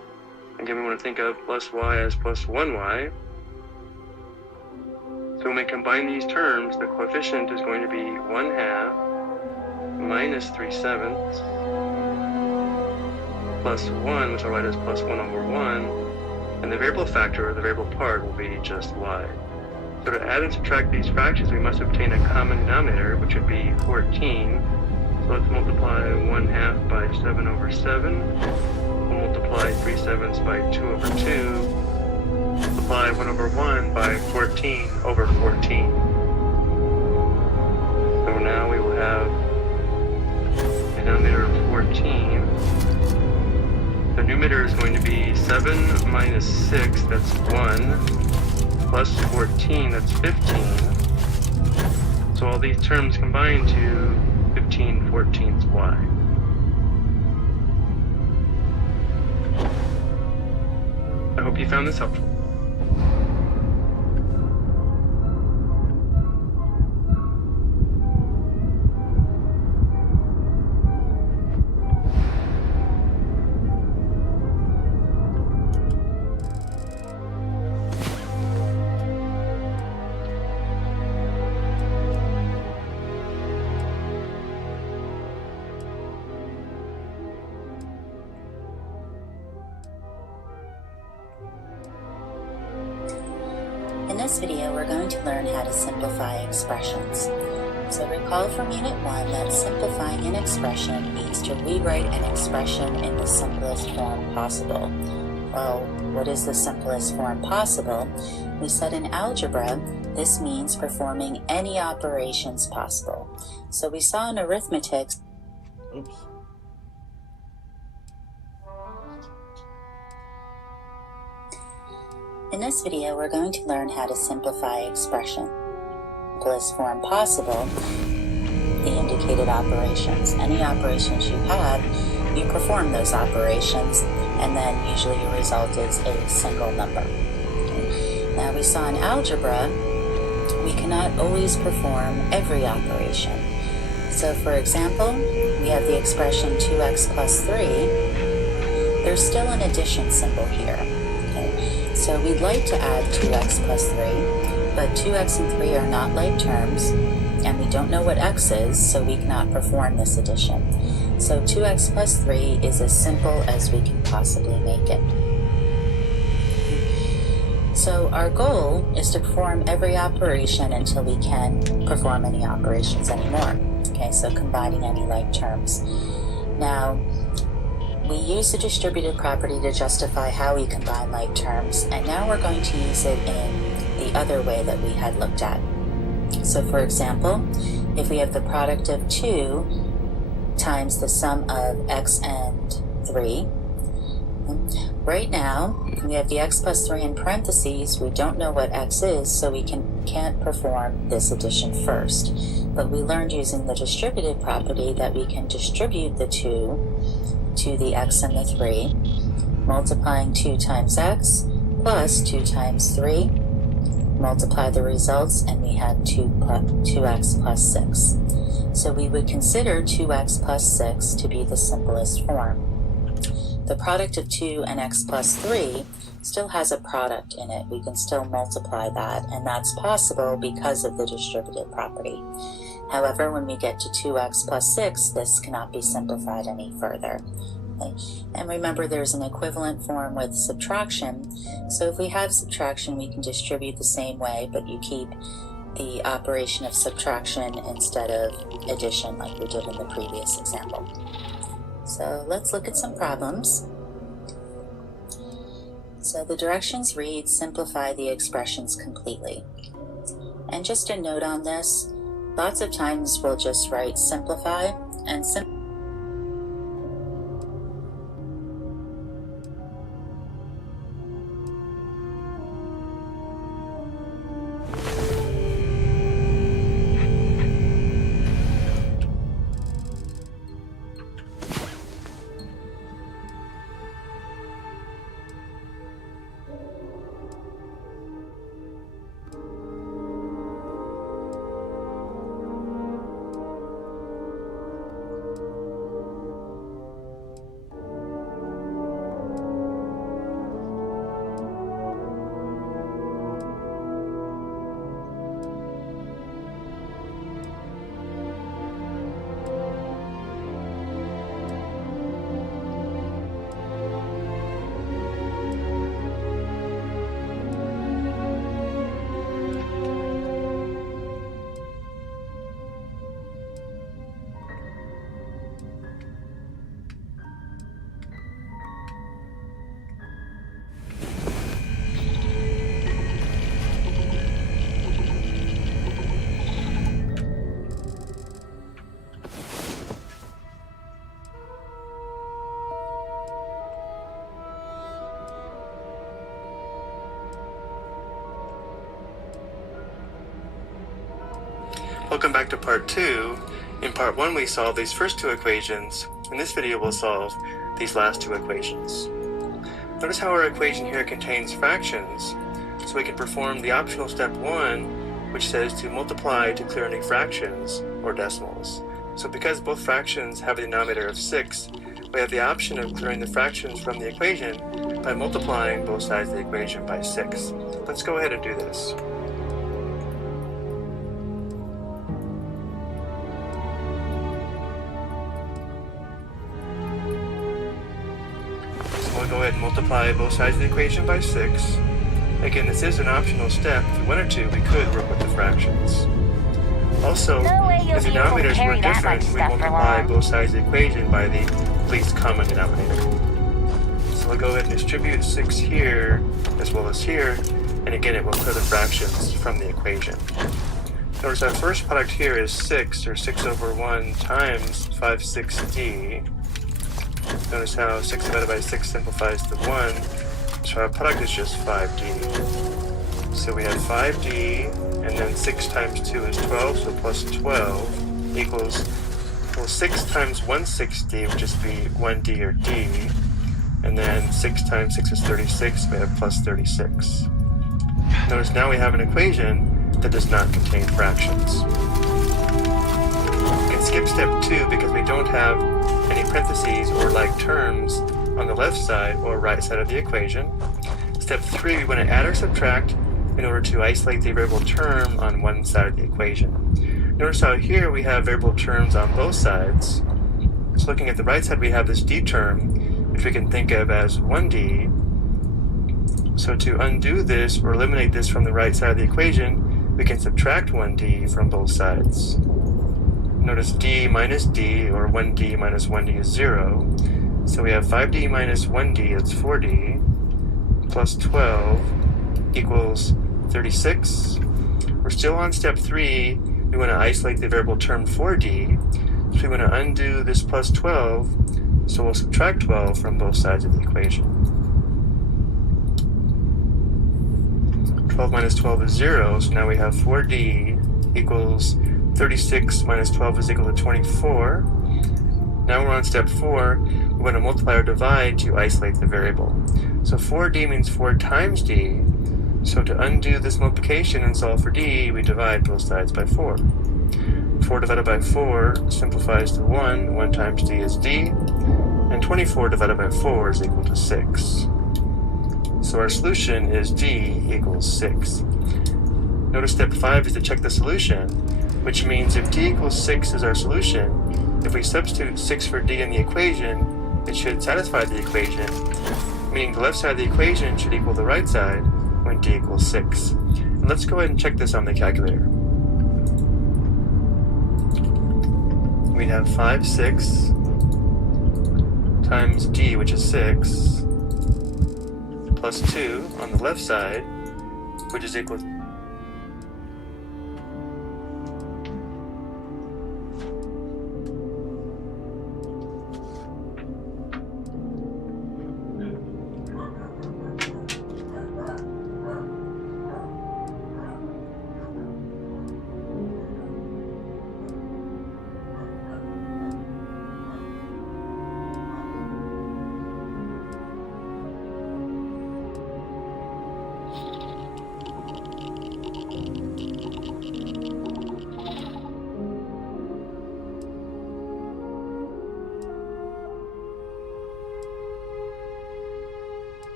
Again, we want to think of plus y as plus 1y. So when we combine these terms, the coefficient is going to be 1/2 minus 3/7 plus 1, which I'll write as plus 1 over 1. And the variable factor, or the variable part, will be just y. So to add and subtract these fractions, we must obtain a common denominator, which would be 14. So let's multiply 1/2 by 7 over 7. We'll multiply 3/7 by 2 over 2. Multiply 1 over 1 by 14 over 14. So now we will have a denominator of 14. The numerator is going to be 7 minus 6, that's 1, plus 14, that's 15. So all these terms combine to 15/14 y. I hope you found this helpful. this video, we're going to learn how to simplify expressions. So recall from Unit 1 that simplifying an expression means to rewrite an expression in the simplest form possible. Well, what is the simplest form possible? We said in algebra, this means performing any operations possible. So we saw in arithmetic. Oops. In this video, we're going to learn how to simplify expression. Simplest form possible, the indicated operations. Any operations you have, you perform those operations, and then usually your result is a single number. Okay. Now we saw in algebra, we cannot always perform every operation. So for example, we have the expression 2x plus 3. There's still an addition symbol here. Okay. So we'd like to add 2x plus 3. But 2x and 3 are not like terms, and we don't know what x is, so we cannot perform this addition. So 2x plus 3 is as simple as we can possibly make it. So our goal is to perform every operation until we can perform any operations anymore. Okay, so combining any like terms. Now, we use the distributive property to justify how we combine like terms, and now we're going to use it in the other way that we had looked at. So for example, if we have the product of 2 times the sum of x and 3, right now we have the x plus 3 in parentheses. We don't know what x is, so we can't perform this addition first. But we learned using the distributive property that we can distribute the 2 to the x and the 3, multiplying 2 times x plus 2 times 3, multiply the results, and we have 2x plus 6. So we would consider 2x plus 6 to be the simplest form. The product of 2 and x plus 3 still has a product in it. We can still multiply that, and that's possible because of the distributive property. However, when we get to 2x plus 6, this cannot be simplified any further. Okay. And remember, there's an equivalent form with subtraction. So if we have subtraction, we can distribute the same way, but you keep the operation of subtraction instead of addition like we did in the previous example. So let's look at some problems. So the directions read, simplify the expressions completely. And just a note on this, lots of times we'll just write simplify and Welcome back to part 2. In part 1 we solved these first 2 equations. In this video we'll solve these last 2 equations. Notice how our equation here contains fractions, so we can perform the optional step 1, which says to multiply to clear any fractions or decimals. So because both fractions have a denominator of 6, we have the option of clearing the fractions from the equation by multiplying both sides of the equation by 6. Let's go ahead and do this. We'll go ahead and multiply both sides of the equation by 6. Again, this is an optional step. If we wanted to, we could work with the fractions. Also, No way you'll if the be able to denominators carry were that different, much we stuff for multiply long. both sides of the equation by the least common denominator. So we'll go ahead and distribute 6 here, as well as here, and again it will clear the fractions from the equation. Notice our first product here is 6, or 6 over 1 times 5, 6d. Notice how 6 divided by 6 simplifies to 1, so our product is just 5d. So we have 5d, and then 6 times 2 is 12, so plus 12 equals, well, 6 times 1 6d would just be 1d or d, and then 6 times 6 is 36, we have plus 36. Notice now we have an equation that does not contain fractions. We can skip step 2 because we don't have any parentheses or like terms on the left side or right side of the equation. Step 3, we want to add or subtract in order to isolate the variable term on one side of the equation. Notice how here we have variable terms on both sides. So looking at the right side, we have this d term, which we can think of as 1d. So to undo this or eliminate this from the right side of the equation, we can subtract 1d from both sides. Notice d minus d, or 1d minus 1d is 0. So we have 5d minus 1d, that's 4d, plus 12 equals 36. We're still on step 3. We want to isolate the variable term 4d. So we want to undo this plus 12, so we'll subtract 12 from both sides of the equation. 12 minus 12 is 0, so now we have 4d equals 36 minus 12 is equal to 24. Now we're on step 4. We want to multiply or divide to isolate the variable. So 4d means 4 times d. So to undo this multiplication and solve for d, we divide both sides by 4. 4 divided by 4 simplifies to 1. 1 times d is d. And 24 divided by 4 is equal to 6. So our solution is d equals 6. Notice step 5 is to check the solution, which means if d equals 6 is our solution, if we substitute 6 for d in the equation, it should satisfy the equation, meaning the left side of the equation should equal the right side when d equals 6. And let's go ahead and check this on the calculator. We have 5, 6 times d, which is 6, plus 2 on the left side, which is equal to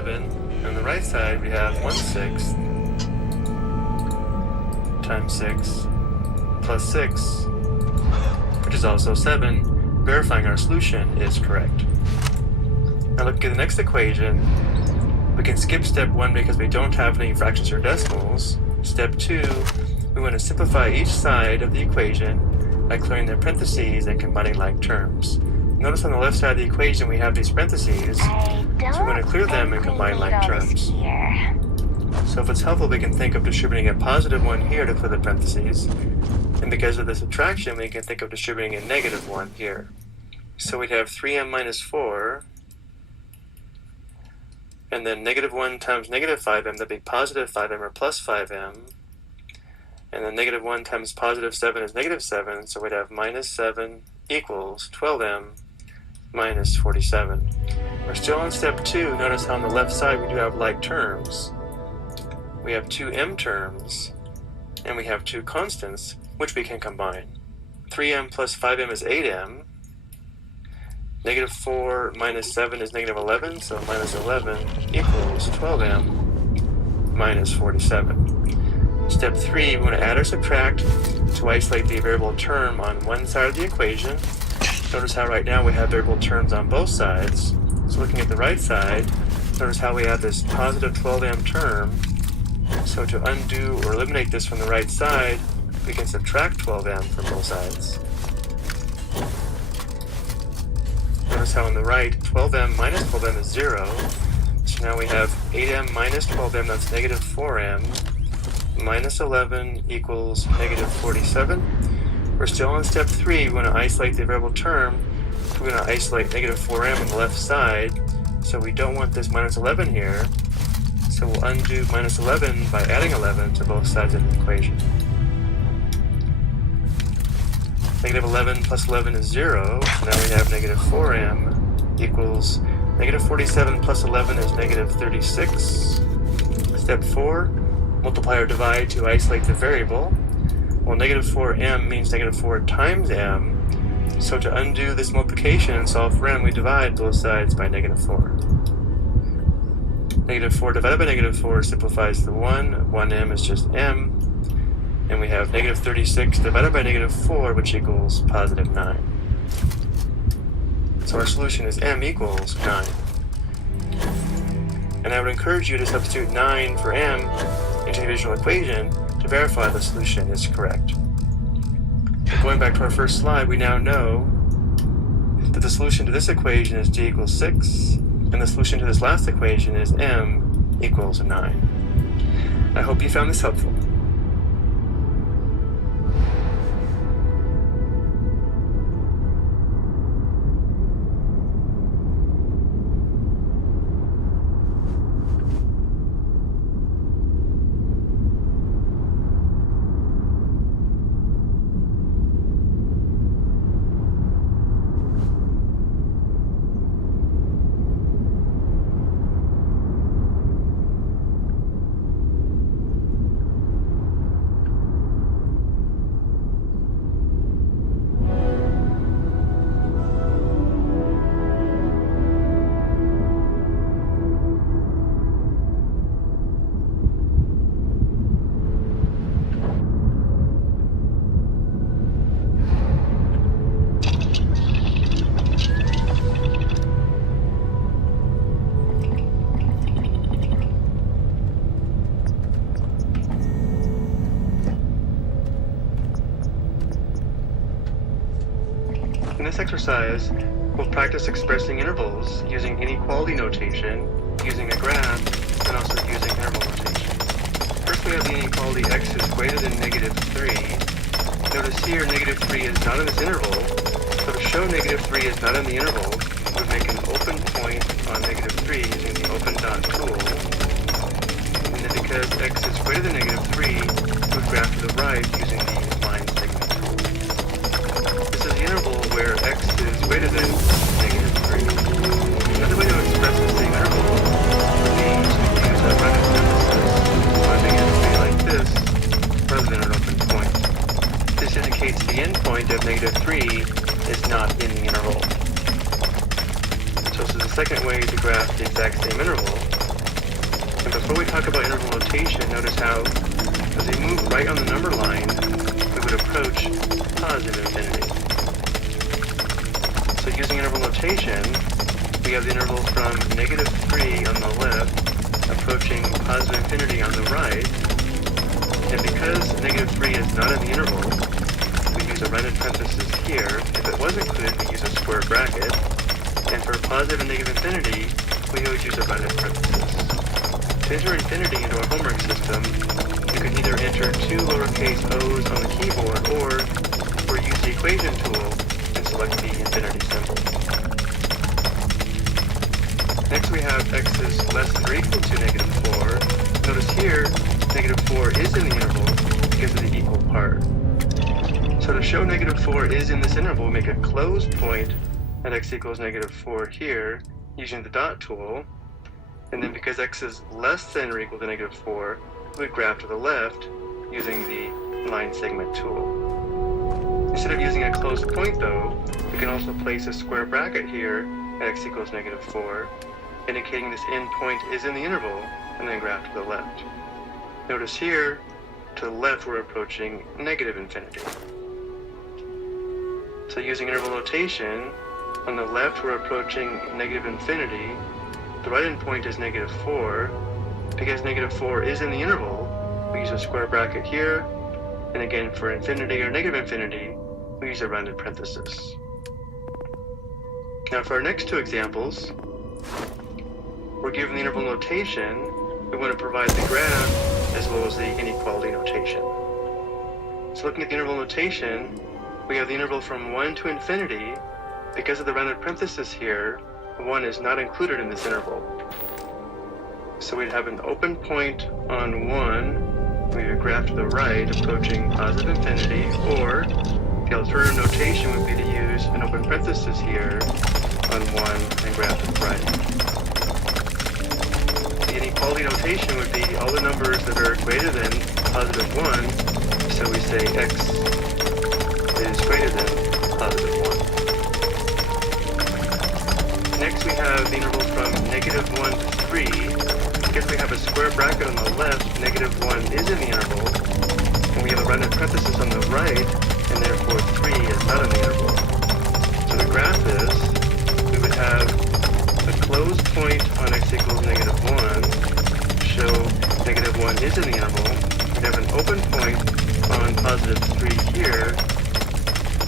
7. On the right side, we have 1/6 times 6 plus 6, which is also 7, verifying our solution is correct. Now look at the next equation. We can skip step 1 because we don't have any fractions or decimals. Step 2, we want to simplify each side of the equation by clearing the parentheses and combining like terms. Notice on the left side of the equation we have these parentheses, so we're going to clear them and combine like terms. So if it's helpful, we can think of distributing a positive 1 here to clear the parentheses, and because of the subtraction, we can think of distributing a negative 1 here. So we'd have 3m minus 4, and then negative 1 times negative 5m, that'd be positive 5m or plus 5m, and then negative 1 times positive 7 is negative 7, so we'd have minus 7 equals 12m minus 47. We're still on step 2. Notice how on the left side we do have like terms. We have 2 m terms, and we have 2 constants, which we can combine. 3m plus 5m is 8m. Negative 4 minus 7 is negative 11, so minus 11 equals 12m minus 47. Step 3, we want to add or subtract to isolate the variable term on one side of the equation. Notice how right now we have variable terms on both sides. So looking at the right side, notice how we have this positive 12m term. So to undo or eliminate this from the right side, we can subtract 12m from both sides. Notice how on the right, 12m minus 12m is 0. So now we have 8m minus 12m, that's negative 4m, minus 11 equals negative 47. We're still on step 3. We want to isolate the variable term. We're going to isolate negative 4m on the left side, so we don't want this minus 11 here. So we'll undo minus 11 by adding 11 to both sides of the equation. Negative 11 plus 11 is 0, so now we have negative 4m equals negative 47 plus 11 is negative 36. Step 4, multiply or divide to isolate the variable. Well, negative 4m means negative 4 times m, so to undo this multiplication and solve for m, we divide both sides by negative 4. Negative 4 divided by negative 4 simplifies the 1. 1m is just m. And we have negative 36 divided by negative 4, which equals positive 9. So our solution is m equals 9. And I would encourage you to substitute 9 for m into the original equation to verify the solution is correct. Going back to our first slide, we now know that the solution to this equation is d equals 6, and the solution to this last equation is m equals 9. I hope you found this helpful. In this exercise, we'll practice expressing intervals using inequality notation, using a graph, and also using interval notation. First we have the inequality x is greater than negative 3. Notice here negative 3 is not in this interval, so to show negative 3 is not in the interval, we make an open point on negative 3 using the open dot tool. And then because x is greater than negative 3, we graph to the right using the line segment tool. This is the interval where x is greater than negative 3. Another way to express the same interval would be to use a bracket parenthesis, finding it to be like this, rather than an open point. This indicates the endpoint of negative 3 is not in the interval. So this is the second way to graph the exact same interval. And before we talk about interval notation, notice how as we move right on the number line, we would approach positive infinity. So using interval notation, we have the interval from -3 on the left, approaching positive infinity on the right. And because -3 is not in the interval, we use a rounded parenthesis here. If it was included, we use a square bracket. And for positive and negative infinity, we always use a rounded parenthesis. To enter infinity into our homework system, you can either enter 2 lowercase o's on the keyboard, or use the equation tool and select the infinity symbol. Next we have x is less than or equal to -4. Notice here, -4 is in the interval because of the equal part. So to show -4 is in this interval, we make a closed point at x equals -4 here, using the dot tool. And then because x is less than or equal to -4, we graph to the left using the line segment tool. Instead of using a closed point though, we can also place a square bracket here at x equals -4, indicating this end point is in the interval, and then graph to the left. Notice here, to the left we're approaching negative infinity. So using interval notation, on the left we're approaching negative infinity, the right end point is -4. Because -4 is in the interval, we use a square bracket here, and again for infinity or negative infinity, we use a rounded parenthesis. Now for our next two examples, we're given the interval notation, we want to provide the graph as well as the inequality notation. So looking at the interval notation, we have the interval from 1 to infinity. Because of the rounded parenthesis here, 1 is not included in this interval. So we'd have an open point on 1, we would graph to the right, approaching positive infinity, or the alternative notation would be to use an open parenthesis here on 1 and graph to the right. The inequality notation would be all the numbers that are greater than positive 1, so we say x is greater than positive 1. Next we have the interval from -1 to 3. Because we have a square bracket on the left, -1 is in the interval, and we have a rounded parenthesis on the right, and therefore 3 is not in the interval. So to graph this, we would have a closed point on x equals -1, show -1 is in the interval. We'd have an open point on positive 3 here,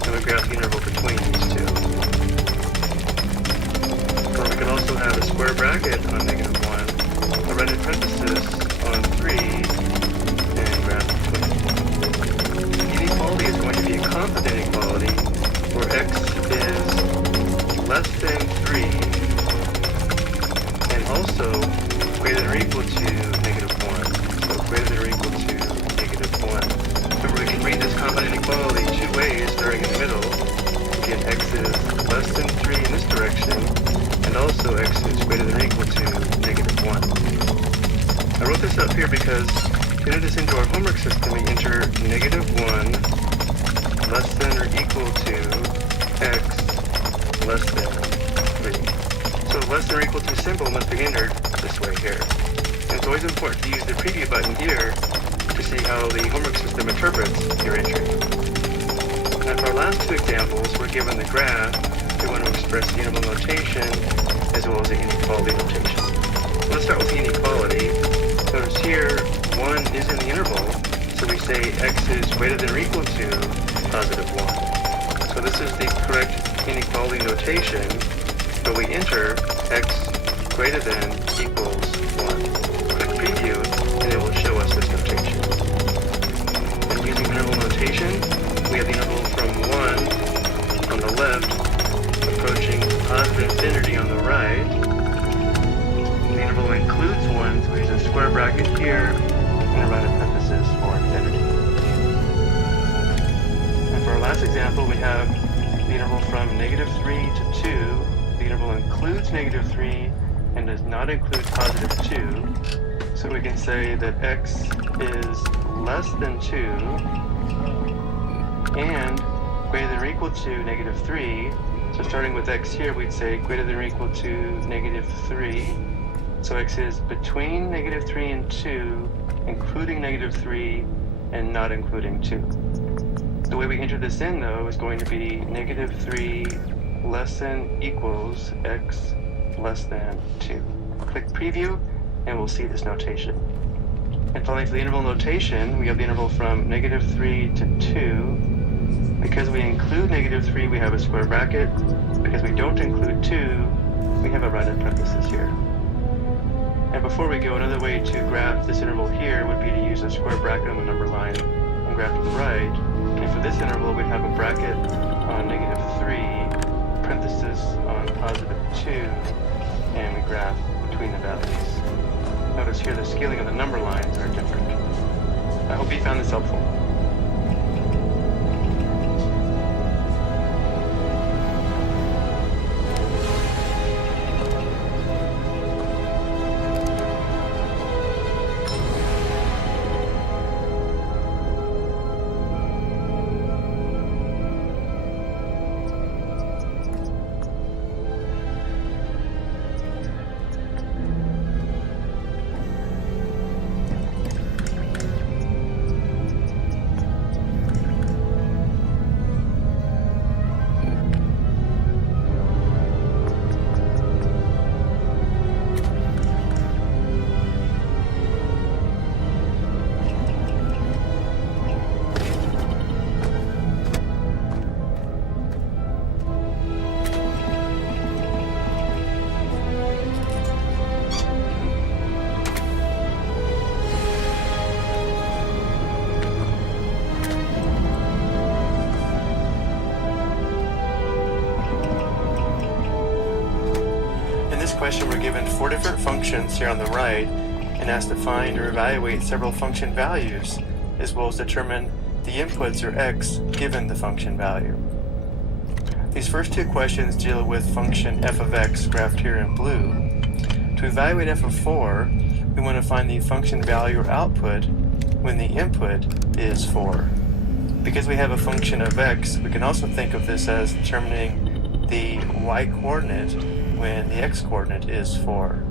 and we graph the interval between these two. Or we could also have a square bracket on -1, a rounded parenthesis on 3, and graph between. The inequality is going to be a constant inequality, where x is less than 3, and also greater than or equal to -1. So greater than or equal to -1. Remember, we can read this constant inequality two ways, starting in the middle. Again, x is less than 3 in this direction, and also x is greater than or equal to -1. I wrote this up here because to enter this into our homework system, we enter -1 less than or equal to x less than 3. So less than or equal to symbol must be entered this way here. And it's always important to use the preview button here to see how the homework system interprets your entry. And for our last two examples, we're given the graph. We want to express the interval notation as well as the inequality notation. Let's start with the inequality. Notice here, 1 is in the interval, so we say x is greater than or equal to positive 1. So this is the correct inequality notation, but we enter x greater than equals 1. Click preview, and it will show us this notation. And using interval notation, we have the interval from 1 on the left, approaching positive infinity on the right. The interval includes 1, so we use a square bracket here, and a rounded parenthesis for infinity. And for our last example, we have the interval from -3 to 2. The interval includes -3 and does not include positive 2. So we can say that x is less than 2 and greater than or equal to -3. So starting with x here, we'd say greater than or equal to -3 So x is between negative 3 and 2, including negative 3, and not including 2. The way we enter this in, though, is going to be negative 3 less than equals x less than 2. Click preview, and we'll see this notation. And finally, for the interval notation, we have the interval from negative 3 to 2. Because we include negative 3, we have a square bracket. Because we don't include 2, we have a rounded parenthesis here. And before we go, another way to graph this interval here would be to use a square bracket on the number line and graph to the right. And for this interval, we'd have a bracket on negative 3, parenthesis on positive 2, and we graph between the values. Notice here the scaling of the number lines are different. I hope you found this helpful. Question, we're given 4 different functions here on the right and asked to find or evaluate several function values, as well as determine the inputs, or x, given the function value. These first 2 questions deal with function f of x, graphed here in blue. To evaluate f of 4, we want to find the function value or output when the input is 4. Because we have a function of x, we can also think of this as determining the y-coordinate when the x-coordinate is 4.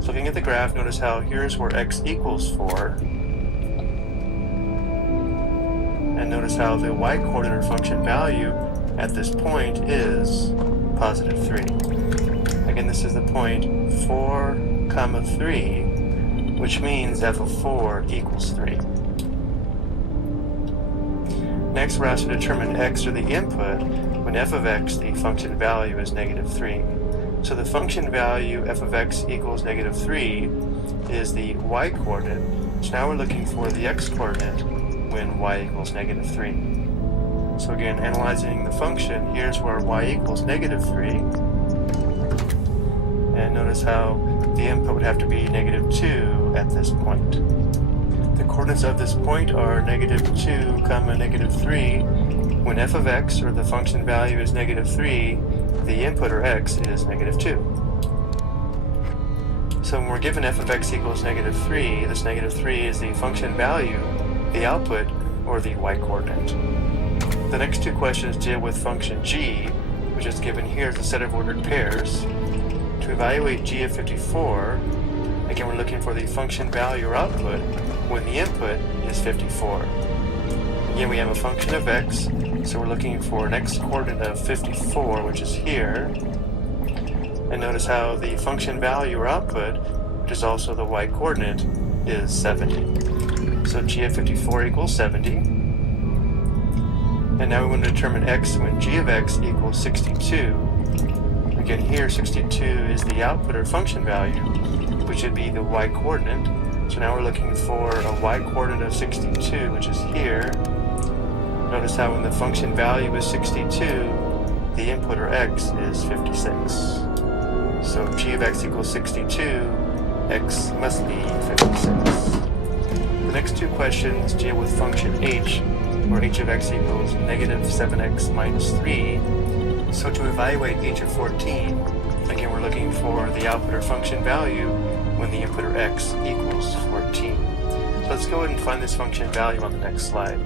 So looking at the graph, notice how here's where x equals 4. And notice how the y-coordinate or function value at this point is positive 3. Again, this is the point 4, 3, which means f of 4 equals 3. Next, we're asked to determine x, or the input, when f of x, the function value, is negative 3. So the function value f of x equals negative 3 is the y-coordinate. So now we're looking for the x-coordinate when y equals negative 3. So again, analyzing the function, here's where y equals negative 3. And notice how the input would have to be negative 2 at this point. The coordinates of this point are negative 2, negative 3. When f of x, or the function value, is negative 3, the input, or x, is negative 2. So when we're given f of x equals negative 3, this negative 3 is the function value, the output, or the y-coordinate. The next 2 questions deal with function g, which is given here as a set of ordered pairs. To evaluate g of 54, again we're looking for the function value or output when the input is 54. Again, we have a function of x, so we're looking for an x-coordinate of 54, which is here. And notice how the function value or output, which is also the y-coordinate, is 70. So g of 54 equals 70. And now we want to determine x when g of x equals 62. Again, here 62 is the output or function value, which would be the y-coordinate. So now we're looking for a y-coordinate of 62, which is here. Notice how when the function value is 62, the input, or x, is 56. So g of x equals 62, x must be 56. The next 2 questions deal with function h, where h of x equals negative 7x minus 3. So to evaluate h of 14, again we're looking for the output or function value when the input, or x, equals 14. So let's go ahead and find this function value on the next slide.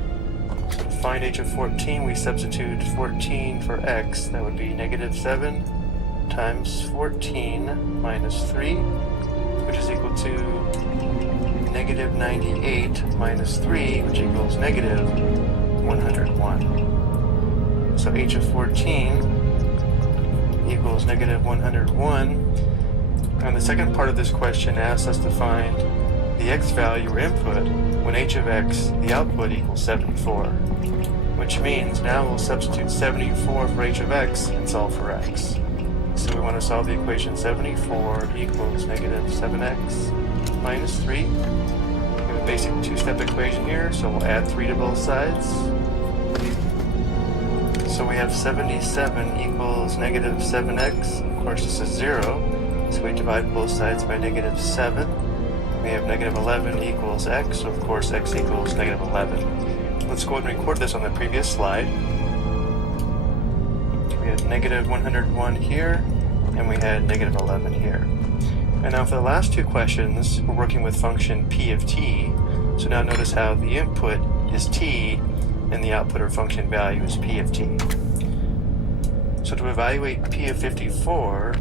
So to find h of 14, we substitute 14 for x. That would be negative 7 times 14 minus 3 which is equal to negative 98 minus 3, which equals negative 101. So h of 14 equals negative 101. And the second part of this question asks us to find the x value or input when h of x, the output, equals 74. Which means now we'll substitute 74 for h of x and solve for x. So we want to solve the equation 74 equals negative 7x minus 3. We have a basic two-step equation here, so we'll add 3 to both sides. So we have 77 equals negative 7x. Of course, this is 0, so we divide both sides by negative 7. We have negative 11 equals x, so of course x equals negative 11. Let's go ahead and record this on the previous slide. We had negative 101 here, and we had negative 11 here. And now for the last two questions, we're working with function p of t. So now notice how the input is t, and the output or function value is p of t. So to evaluate p of 54,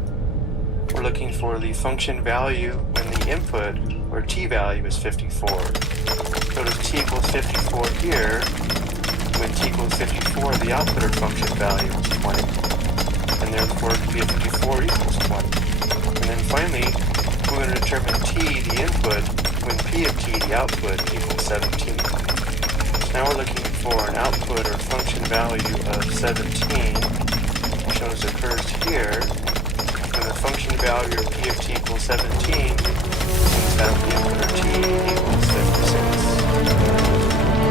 we're looking for the function value when the input, or t value, is 54. Notice t equals 54 here. When t equals 54, the output or function value is 20. And therefore, p of 54 equals 20. And then finally, we're going to determine t, the input, when p of t, the output, equals 17. So now we're looking for an output or function value of 17, which notice occurs here. When the function value of p of t equals 17, means that the input or t equals 56.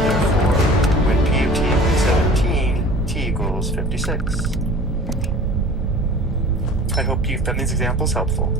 Therefore, when p of t equals 17, t equals 56. I hope you found these examples helpful.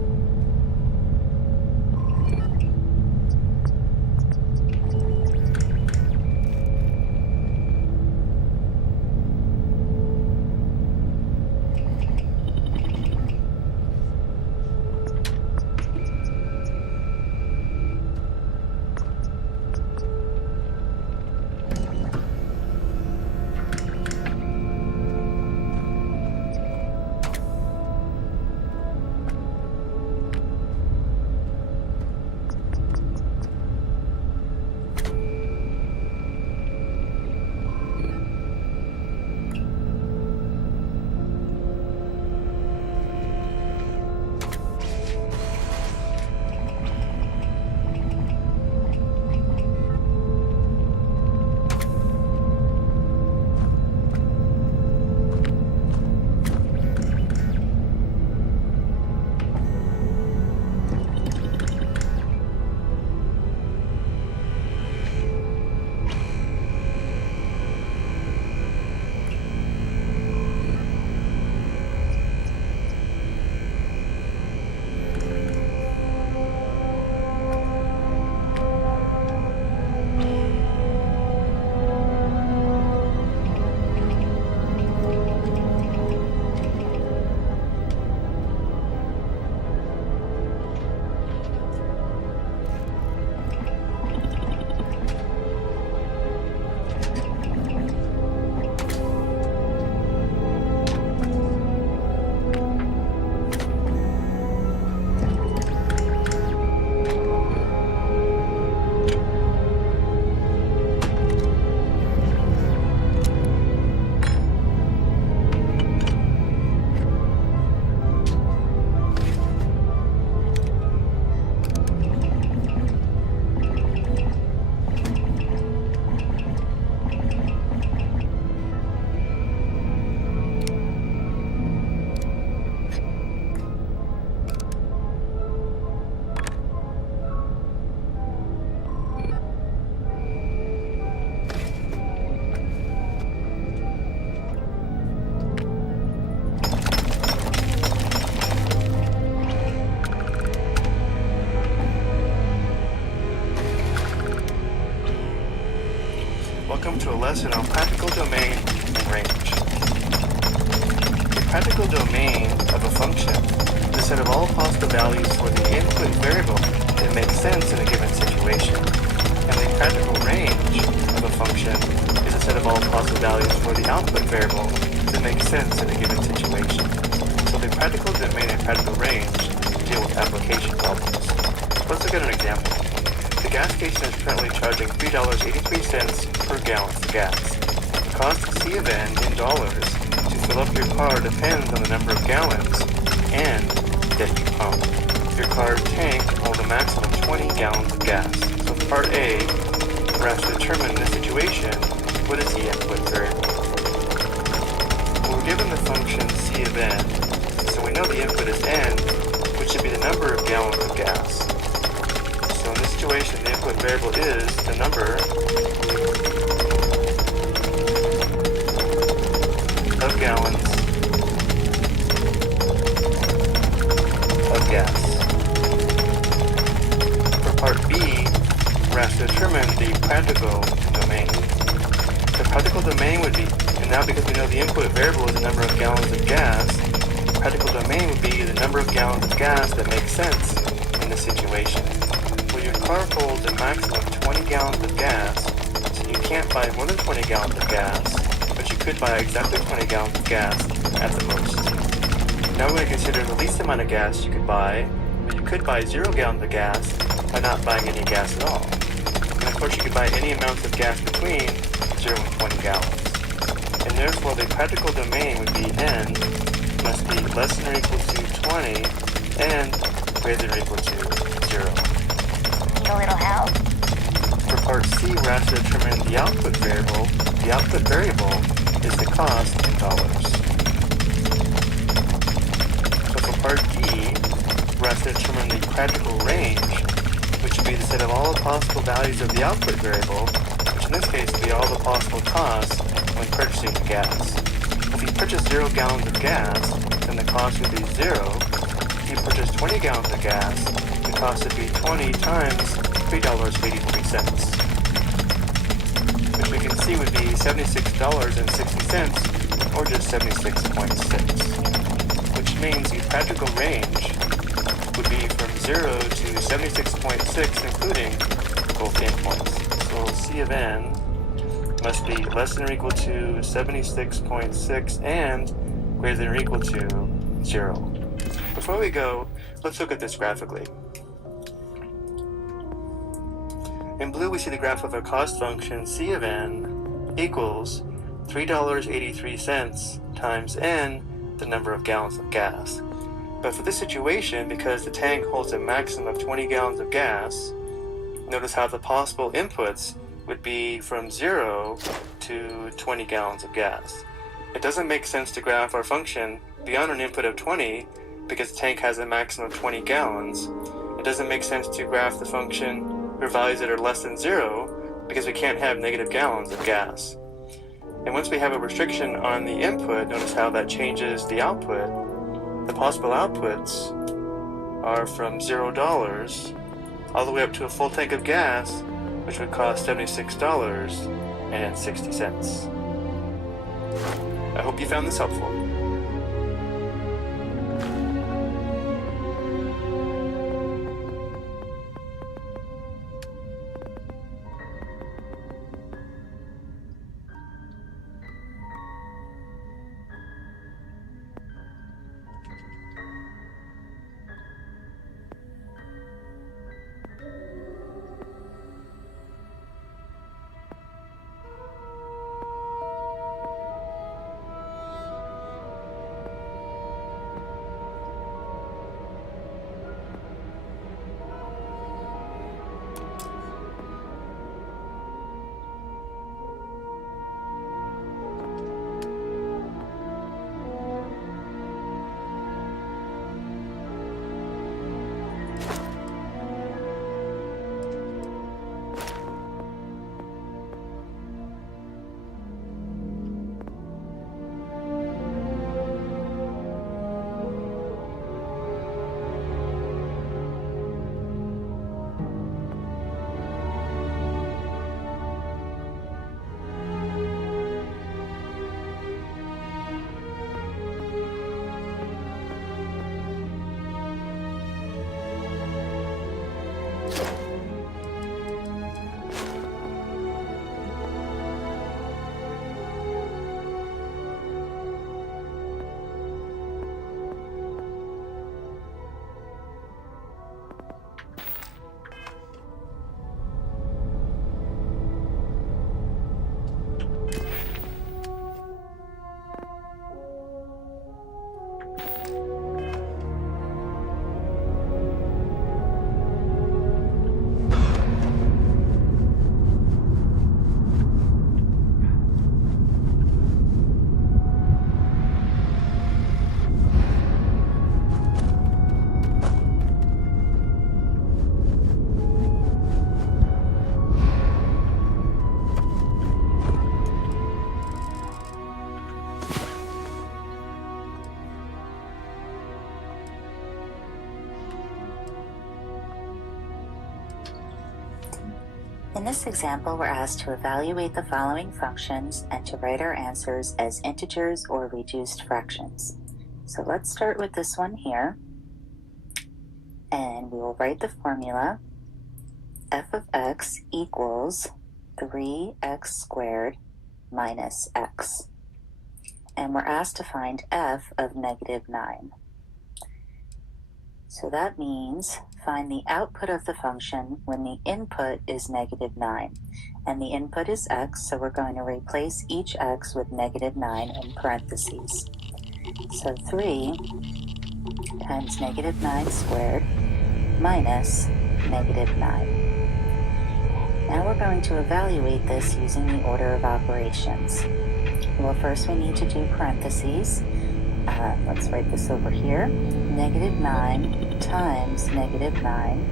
Welcome to a lesson on practical domain and range. The practical domain of a function is a set of all possible values for the input variable that makes sense in a given situation. And the practical range of a function is a set of all possible values for the output variable that makes sense in a given situation. So the practical domain and practical range deal with application problems. Let's look at an example. The gas station is currently charging $3.83 per gallon for gas. The cost C of N in dollars to fill up your car depends on the number of gallons and that you pump. Your car's tank can hold a maximum of 20 gallons of gas. So for part A, we're asked to determine in this situation what is the input variable. We're given the function C of N, so we know the input is N, which should be the number of gallons of gas. So in this situation, the input variable is the number of gallons of gas. For part B, we're asked to determine the practical domain. The practical domain would be, and now because we know the input variable is the number of gallons of gas, the practical domain would be the number of gallons of gas that makes sense in this situation. Well, your car holds a maximum of 20 gallons of gas, so you can't buy more than 20 gallons of gas, but you could buy exactly 20 gallons of gas at the most. Now we're going to consider the least amount of gas you could buy, but you could buy 0 gallons of gas by not buying any gas at all. And of course you could buy any amount of gas between 0 and 20 gallons. And therefore the practical domain would be N must be less than or equal to 20 and greater than or equal to 0. A little help? For part C, we're asked to determine the output variable. The output variable is the cost in dollars. So for part D, we're asked to determine the practical range, which would be the set of all the possible values of the output variable, which in this case would be all the possible costs when purchasing the gas. If you purchase 0 gallons of gas, then the cost would be 0. If you purchase 20 gallons of gas, the cost would be 20 times $3.83, which we can see would be $76.60, or just 76.6, which means the practical range would be from 0 to 76.6, including both endpoints. So C of N must be less than or equal to 76.6 and greater than or equal to 0. Before we go, let's look at this graphically. In blue, we see the graph of a cost function C of N equals $3.83 times N, the number of gallons of gas. But for this situation, because the tank holds a maximum of 20 gallons of gas, notice how the possible inputs would be from 0 to 20 gallons of gas. It doesn't make sense to graph our function beyond an input of 20 because the tank has a maximum of 20 gallons. It doesn't make sense to graph the function for values that are less than 0 because we can't have negative gallons of gas. And once we have a restriction on the input, notice how that changes the output. The possible outputs are from $0 all the way up to a full tank of gas, which would cost $76.60. I hope you found this helpful. In this example, we're asked to evaluate the following functions and to write our answers as integers or reduced fractions. So let's start with this one here, and we will write the formula. F of x equals 3x squared minus x. And we're asked to find f of -9. So that means find the output of the function when the input is -9. And the input is x, so we're going to replace each x with -9 in parentheses. So 3 times -9 squared minus -9. Now we're going to evaluate this using the order of operations. Well, first we need to do parentheses. Let's write this over here. -9 times -9.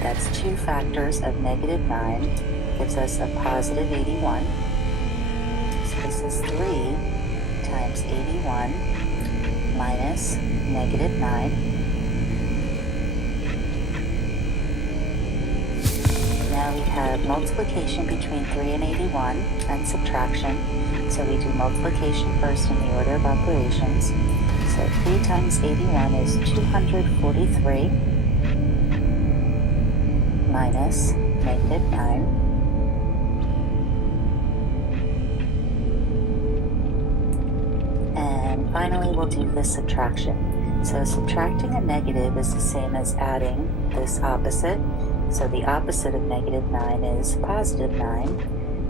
That's 2 factors of -9. Gives us a positive 81. So this is 3 times 81 minus -9. Now we have multiplication between 3 and 81 and subtraction. So we do multiplication first in the order of operations. So 3 times 81 is 243 minus -9. And finally we'll do the subtraction. So subtracting a negative is the same as adding this opposite. So the opposite of -9 is positive 9.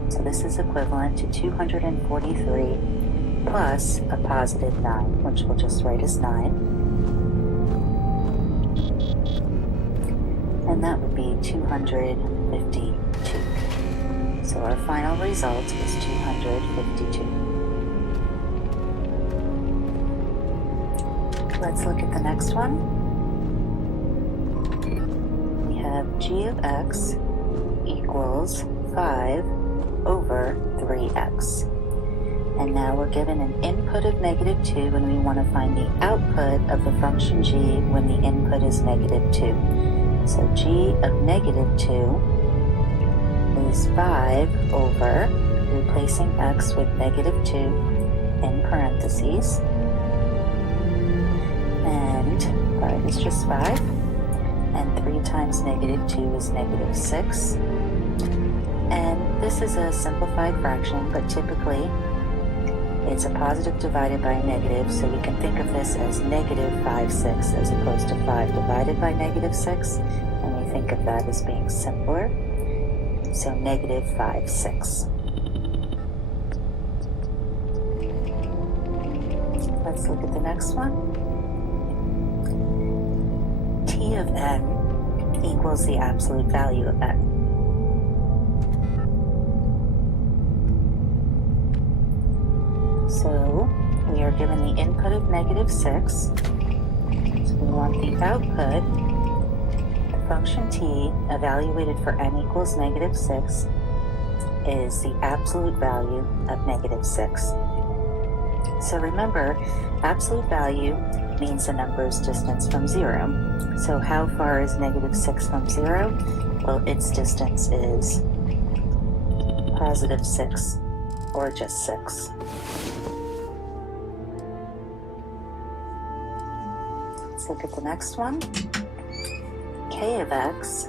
So this is equivalent to 243 plus a positive 9, which we'll just write as 9. And that would be 252. So our final result is 252. Let's look at the next one. We have g of x equals 5 over 3x. And now we're given an input of -2 and we want to find the output of the function g when the input is -2. So g of -2 is 5 over, replacing x with -2 in parentheses. And 5 is just 5. And 3 times -2 is -6. And this is a simplified fraction, but typically it's a positive divided by a negative, so we can think of this as -5/6 as opposed to 5 divided by -6, and we think of that as being simpler. So -5/6. Let's look at the next one. T of n equals the absolute value of n. So we are given the input of -6. So we want the output, the function t evaluated for n equals -6 is the absolute value of -6. So remember, absolute value means the number's distance from 0. So how far is -6 from 0? Well, its distance is +6, or just 6. Let's look at the next one. K of x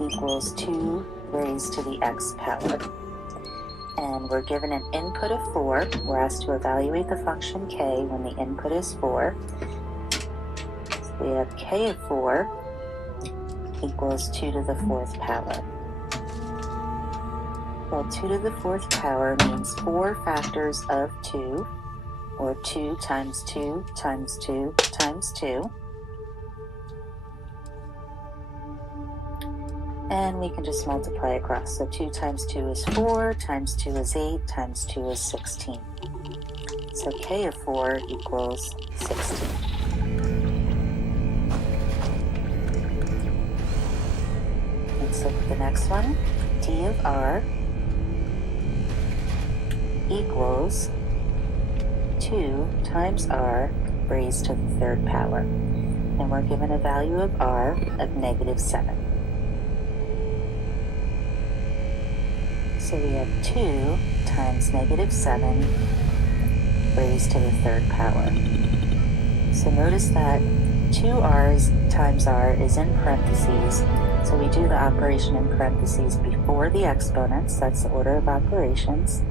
equals 2 raised to the x power. And we're given an input of 4. We're asked to evaluate the function k when the input is 4. So we have k of 4 equals 2 to the 4th power. Well, 2 to the 4th power means 4 factors of 2, or 2 times 2 times 2 times 2. And we can just multiply across. So 2 times 2 is 4, times 2 is 8, times 2 is 16. So k of 4 equals 16. Let's look at the next one. D of r equals 2 times r raised to the 3rd power. And we're given a value of r of -7. So we have 2 times negative 7 raised to the third power. So notice that 2r's times r is in parentheses, so we do the operation in parentheses before the exponents. That's the order of operations.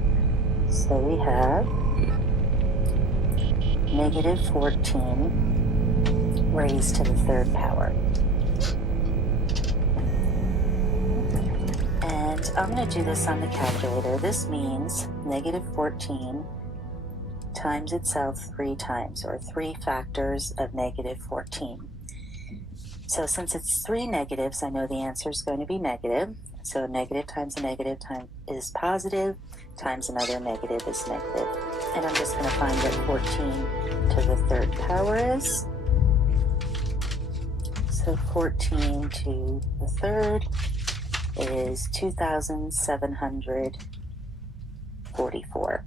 So we have negative 14 raised to the third power. And I'm going to do this on the calculator. This means negative 14 times itself 3 times, or 3 factors of negative 14. So since it's 3 negatives, I know the answer is going to be negative. So negative times a negative is positive, times another negative is negative. And I'm just going to find what 14 to the third power is. So 14 to the third is 2,744.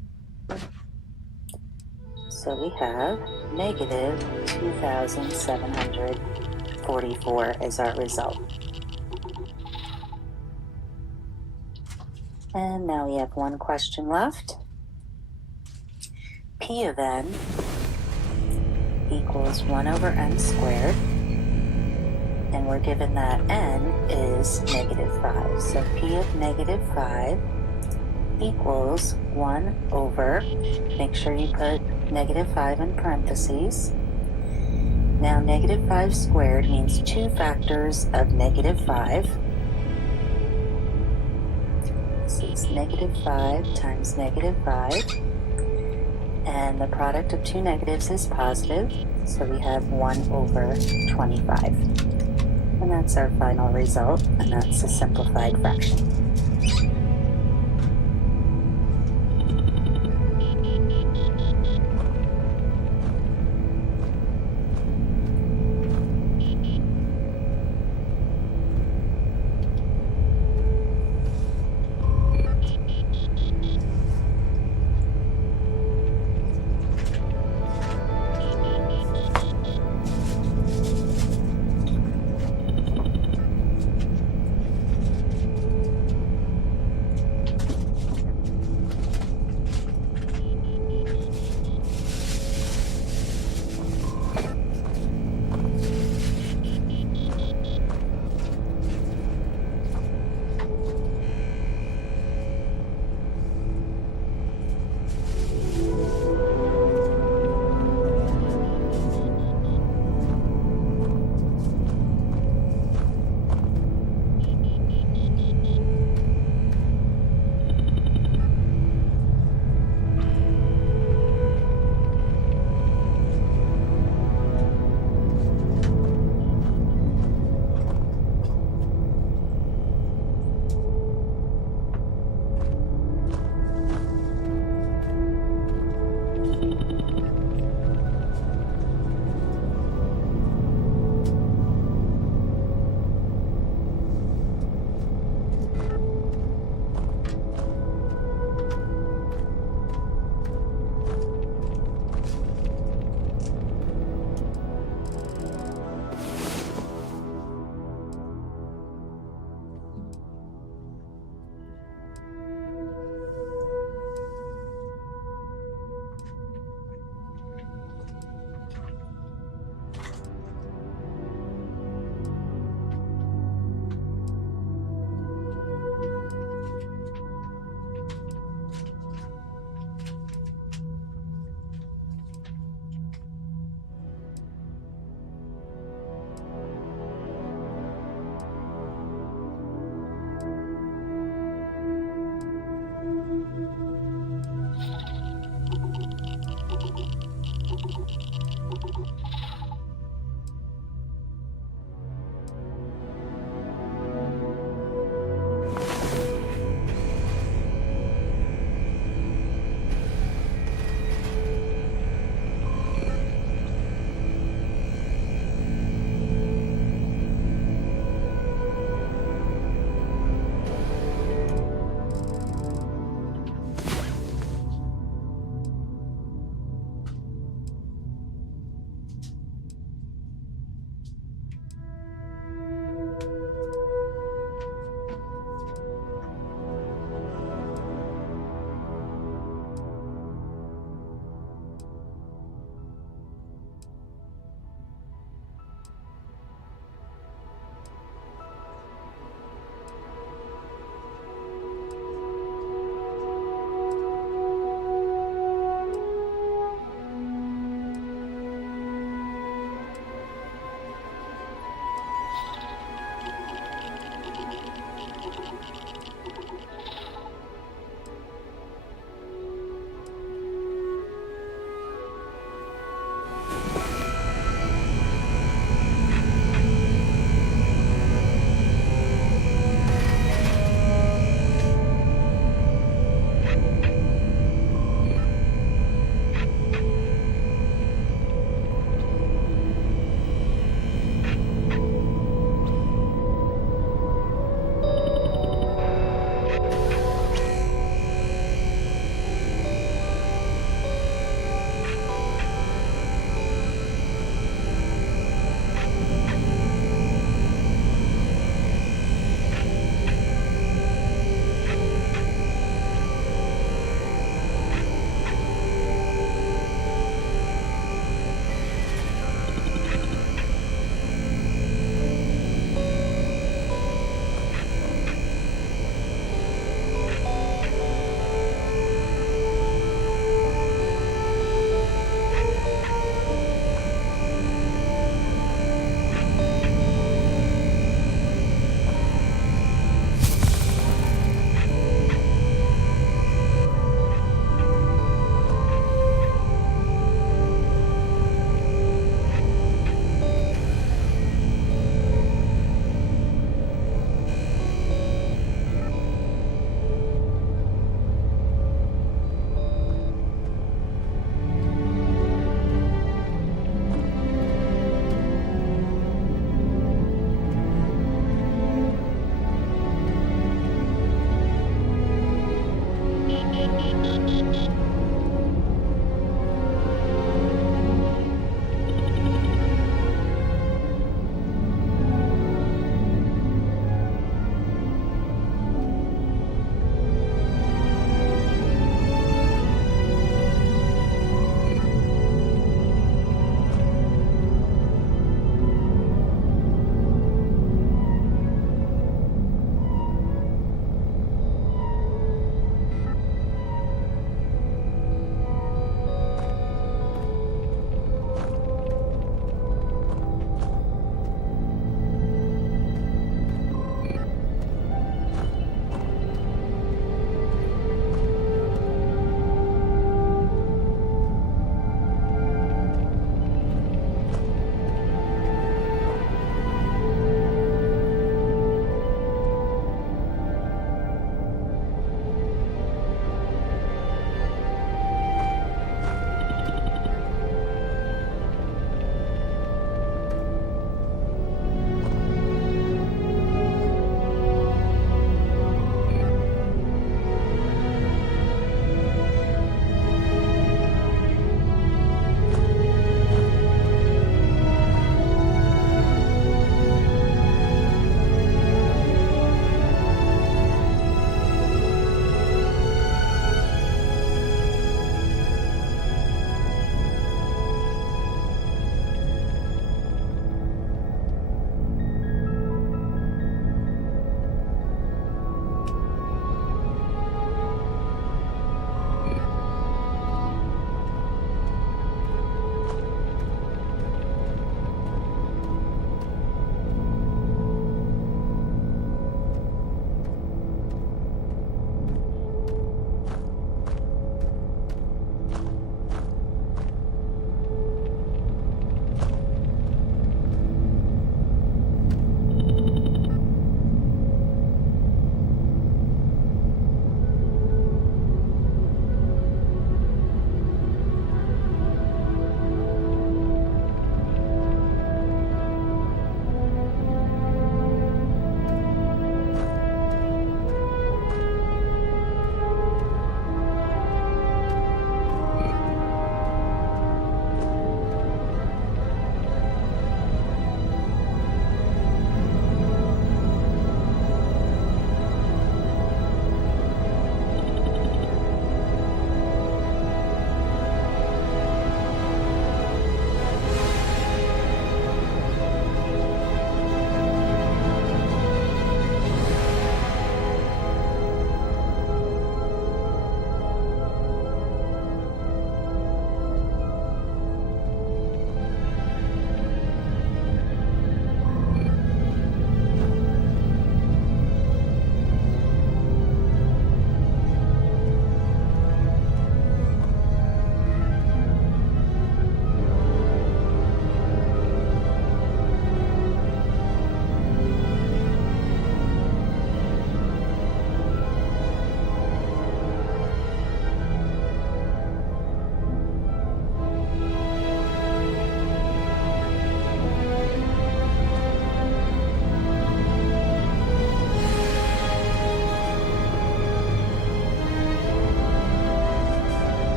So we have negative 2,744 as our result. And now we have one question left. P of n equals 1 over n squared. And we're given that n is negative 5. So P of negative 5 equals 1 over, make sure you put negative 5 in parentheses. Now negative 5 squared means 2 factors of negative 5. This is negative 5 times negative 5. And the product of 2 negatives is positive, so we have 1 over 25. And that's our final result, and that's a simplified fraction.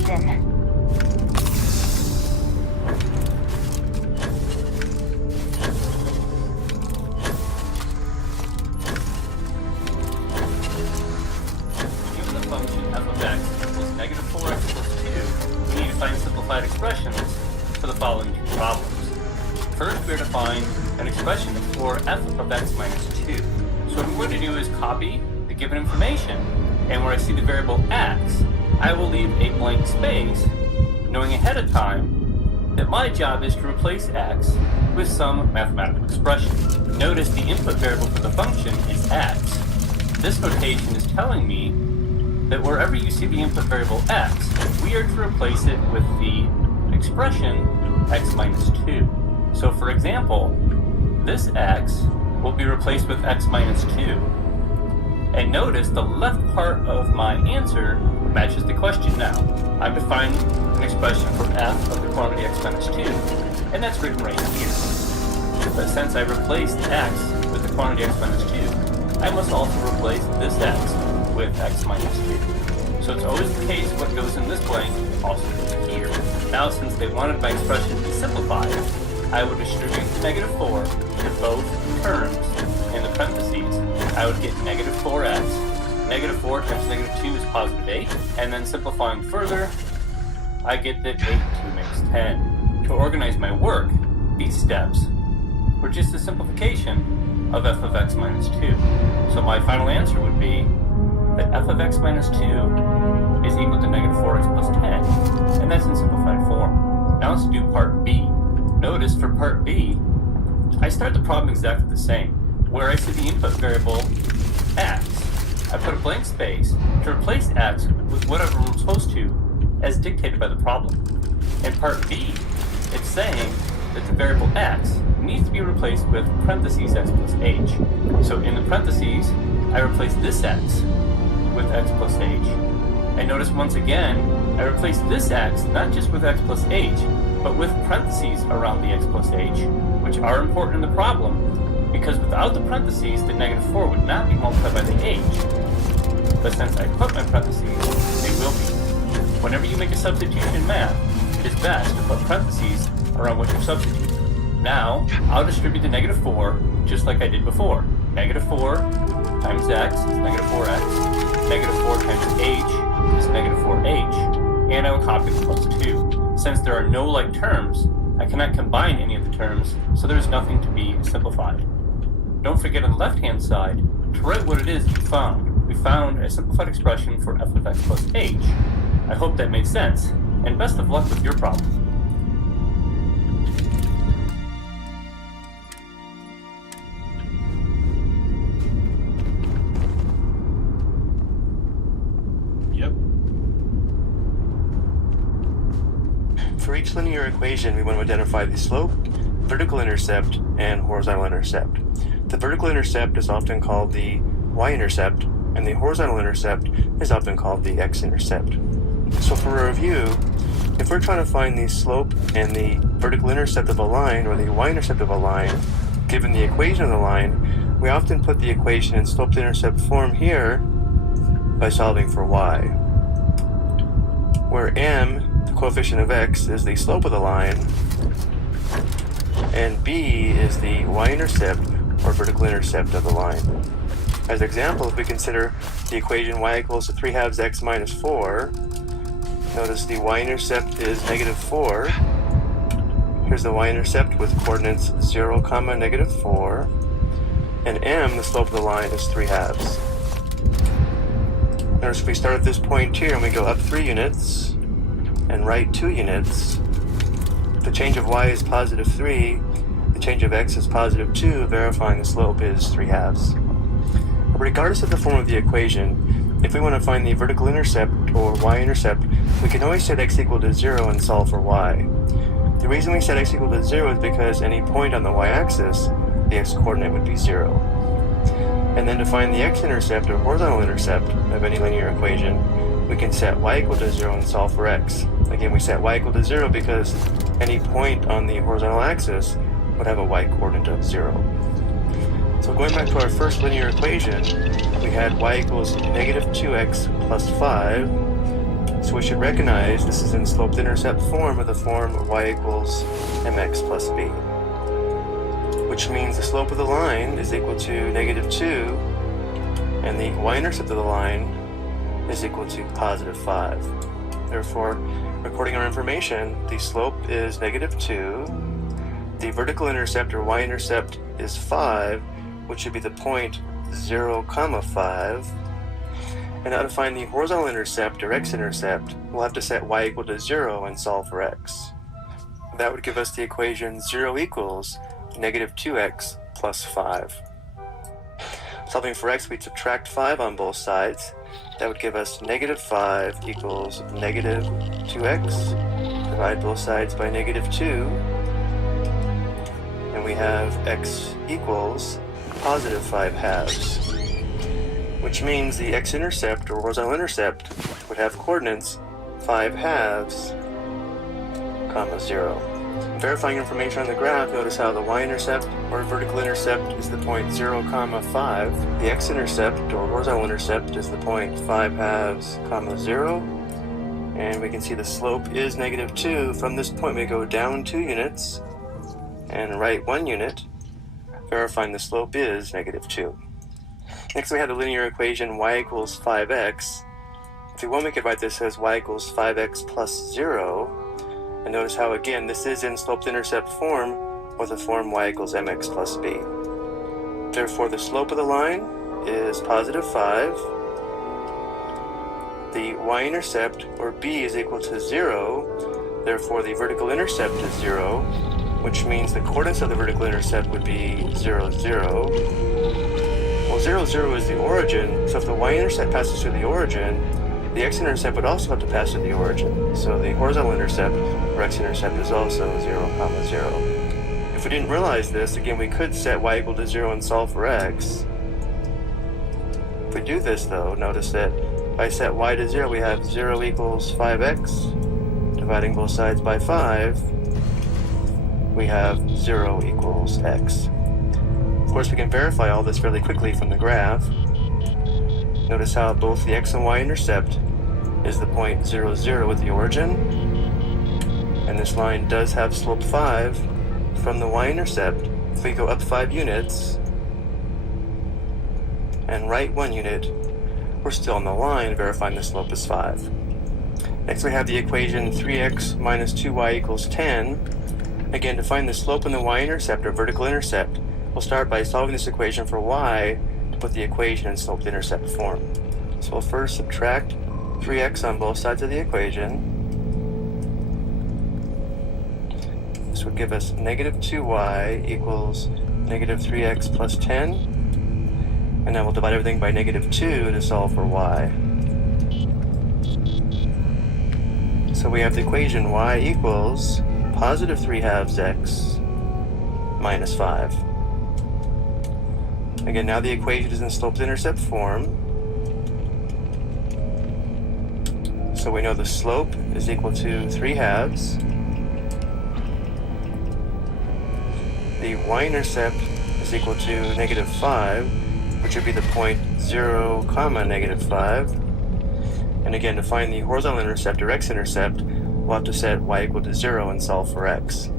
Captain. Given the function f of x equals negative 4x plus 2, we need to find simplified expressions for the following two problems. First, we are to find an expression for f of x minus 2. So what I'm going to do is copy the given information, and where I see the variable x, I will leave a blank space, knowing ahead of time that my job is to replace x with some mathematical expression. Notice the input variable for the function is x. This notation is telling me that wherever you see the input variable x, we are to replace it with the expression x minus 2. So for example, this x will be replaced with x minus 2. And notice the left part of my answer matches the question now. I'm defining an expression for f of the quantity x minus 2, and that's written right here. But since I replaced x with the quantity x minus 2, I must also replace this x with x minus 2. So it's always the case what goes in this blank also goes here. Now since they wanted my expression to be simplified, I would distribute the negative 4 to both terms. In the parentheses, I would get negative 4x. Negative 4 times negative 2 is positive 8. And then simplifying further, I get that 8 and 2 makes 10. To organize my work, these steps were just a simplification of f of x minus 2. So my final answer would be that f of x minus 2 is equal to negative 4x plus 10. And that's in simplified form. Now let's do part B. Notice for part B, I start the problem exactly the same. Where I see the input variable x, I put a blank space to replace x with whatever I'm supposed to as dictated by the problem. In part B, it's saying that the variable x needs to be replaced with parentheses x plus h. So in the parentheses, I replace this x with x plus h. And notice once again, I replace this x not just with x plus h, but with parentheses around the x plus h, which are important in the problem, because without the parentheses, the negative 4 would not be multiplied by the h. But since I put my parentheses, they will be. Whenever you make a substitution in math, it is best to put parentheses around what you're substituting. Now, I'll distribute the negative 4 just like I did before. Negative 4 times x is negative 4x. Negative 4 times h is negative 4h. And I will copy the plus 2. Since there are no like terms, I cannot combine any of the terms, so there's nothing to be simplified. Don't forget on the left-hand side to write what it is you found. We found a simplified expression for f of x plus h. I hope that made sense, and best of luck with your problem. Yep. For each linear equation, we want to identify the slope, vertical intercept, and horizontal intercept. The vertical intercept is often called the y-intercept, and the horizontal intercept is often called the x-intercept. So for a review, if we're trying to find the slope and the vertical intercept of a line, or the y-intercept of a line, given the equation of the line, we often put the equation in slope-to-intercept form here by solving for y, where m, the coefficient of x, is the slope of the line, and b is the y-intercept, or vertical intercept of the line. As an example, if we consider the equation y equals to 3/2 x minus 4, notice the y-intercept is negative 4. Here's the y-intercept with coordinates 0, negative 4. And m, the slope of the line, is 3/2. Notice if we start at this point here and we go up 3 units and right 2 units, the change of y is positive 3, the change of x is positive 2, verifying the slope is 3/2. Regardless of the form of the equation, if we want to find the vertical intercept or y-intercept, we can always set x equal to 0 and solve for y. The reason we set x equal to 0 is because any point on the y-axis, the x-coordinate would be 0. And then to find the x-intercept or horizontal intercept of any linear equation, we can set y equal to 0 and solve for x. Again, we set y equal to 0 because any point on the horizontal axis would have a y-coordinate of 0. So going back to our first linear equation, we had y equals negative 2x plus 5, So we should recognize this is in slope-to-intercept form of the form y equals mx plus b. Which means the slope of the line is equal to -2, and the y-intercept of the line is equal to +5. Therefore, recording our information, the slope is -2, the vertical intercept or y-intercept is 5, which should be the point 0, 5. And now to find the horizontal intercept or x-intercept, we'll have to set y equal to 0 and solve for x. That would give us the equation 0 equals -2x plus 5. Solving for x, we'd subtract 5 on both sides. That would give us -5 equals -2x. Divide both sides by -2. And we have x equals +5 halves. Which means the x-intercept or horizontal intercept would have coordinates 5 halves, 0. Verifying information on the graph, notice how the y-intercept or vertical intercept is the point 0, 5. The x-intercept or horizontal intercept is the point 5 halves, 0. And we can see the slope is -2. From this point we go down 2 units and right 1 unit, verifying the slope is -2. Next we have the linear equation y equals 5x. If we want, we could write this as y equals 5x plus 0. And notice how, again, this is in slope-to-intercept form, or the form y equals mx plus b. Therefore, the slope of the line is +5. The y-intercept, or b, is equal to 0. Therefore, the vertical intercept is 0, which means the coordinates of the vertical intercept would be 0, 0. Well, 0, 0 is the origin, so if the y-intercept passes through the origin, the x-intercept would also have to pass through the origin. So the horizontal intercept, or x-intercept, is also 0, 0. If we didn't realize this, again, we could set y equal to 0 and solve for x. If we do this, though, notice that if I set y to 0, we have 0 equals 5x. Dividing both sides by 5, we have 0 equals x. Of course, we can verify all this fairly quickly from the graph. Notice how both the x and y intercept is the point 0, 0 with the origin. And this line does have slope 5 from the y-intercept. If we go up 5 units and right 1 unit, we're still on the line, verifying the slope is 5. Next we have the equation 3x minus 2y equals 10. Again, to find the slope in the y-intercept or vertical intercept, we'll start by solving this equation for y to put the equation in slope-to-intercept form. So we'll first subtract 3x on both sides of the equation. This would give us -2y equals -3x plus 10. And then we'll divide everything by -2 to solve for y. So we have the equation y equals +3 halves x minus 5. Again, now the equation is in slope-to-intercept form. So we know the slope is equal to 3 halves. The y-intercept is equal to -5, which would be the point 0, -5. And again, to find the horizontal intercept or x-intercept, we'll have to set y equal to 0 and solve for x.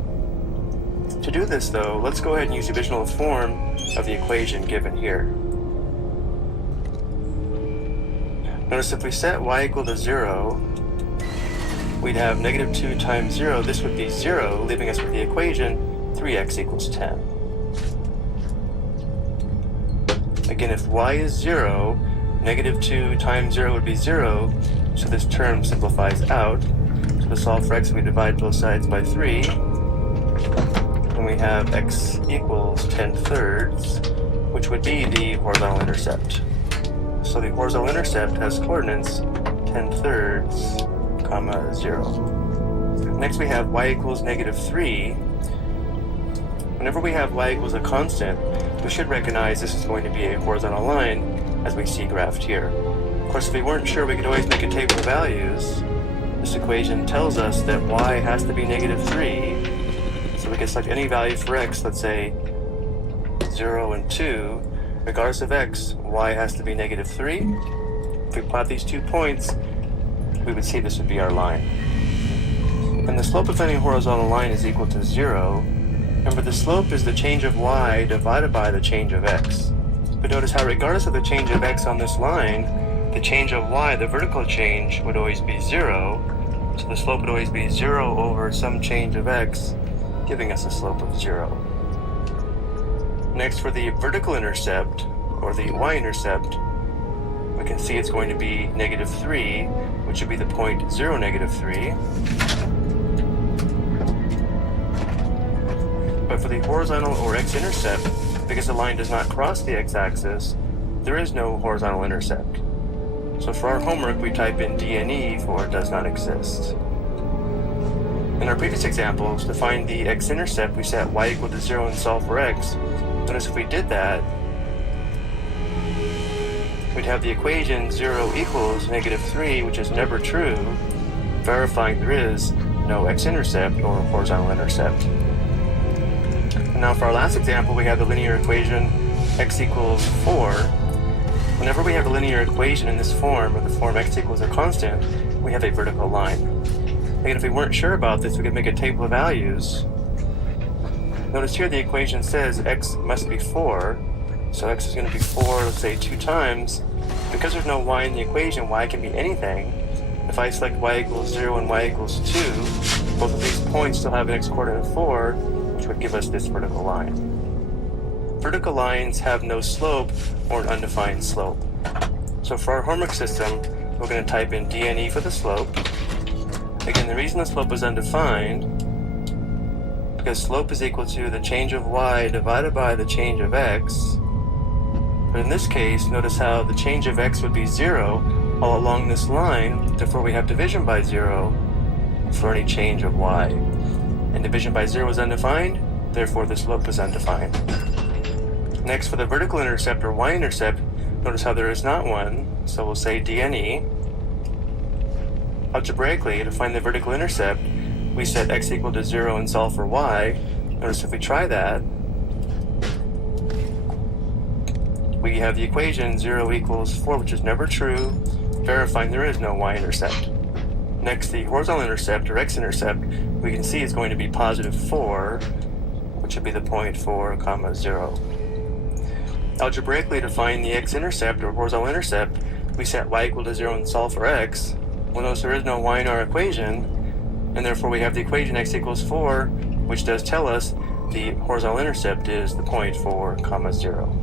To do this, though, let's go ahead and use the original form of the equation given here. Notice if we set y equal to 0, we'd have -2 times 0. This would be 0, leaving us with the equation 3x equals 10. Again, if y is 0, -2 times 0 would be 0, so this term simplifies out. So to solve for x, we divide both sides by 3, and we have x equals 10/3, which would be the horizontal intercept. So the horizontal intercept has coordinates 10/3, 0. Next we have y equals -3. Whenever we have y equals a constant, we should recognize this is going to be a horizontal line, as we see graphed here. Of course, if we weren't sure, we could always make a table of values. This equation tells us that y has to be -3, so we can select any value for x, let's say 0 and 2. Regardless of x, y has to be -3. If we plot these 2 points, we would see this would be our line. And the slope of any horizontal line is equal to 0. Remember, the slope is the change of y divided by the change of x. But notice how regardless of the change of x on this line, the change of y, the vertical change, would always be 0. So the slope would always be 0 over some change of x, giving us a slope of 0. Next, for the vertical intercept, or the y-intercept, we can see it's going to be -3, which would be the point 0, -3. But for the horizontal or x-intercept, because the line does not cross the x-axis, there is no horizontal intercept. So for our homework, we type in DNE for does not exist. In our previous examples, to find the x-intercept, we set y equal to 0 and solve for x. Notice if we did that, we'd have the equation 0 equals -3, which is never true, verifying there is no x-intercept or horizontal intercept. And now for our last example, we have the linear equation x equals 4. Whenever we have a linear equation in this form, or the form x equals a constant, we have a vertical line. Again, if we weren't sure about this, we could make a table of values. Notice here the equation says x must be 4, so x is going to be 4, let's say 2 times. Because there's no y in the equation, y can be anything. If I select y equals 0 and y equals 2, both of these points still have an x-coordinate of 4, which would give us this vertical line. Vertical lines have no slope or an undefined slope. So for our homework system, we're going to type in DNE for the slope. Again, the reason the slope is undefined, because slope is equal to the change of y divided by the change of x. But in this case, notice how the change of x would be 0 all along this line, therefore we have division by 0 for any change of y. And division by 0 is undefined, therefore the slope is undefined. Next, for the vertical intercept or y-intercept, notice how there is not one, so we'll say DNE. Algebraically, to find the vertical intercept, we set x equal to 0 and solve for y. Notice if we try that, we have the equation 0 equals 4, which is never true, verifying there is no y-intercept. Next, the horizontal intercept or x-intercept, we can see is going to be +4, which would be the point 4, 0. Algebraically, to find the x-intercept or horizontal intercept, we set y equal to 0 and solve for x. Well, notice there is no y in our equation, and therefore we have the equation x equals 4, which does tell us the horizontal intercept is the point 4, 0.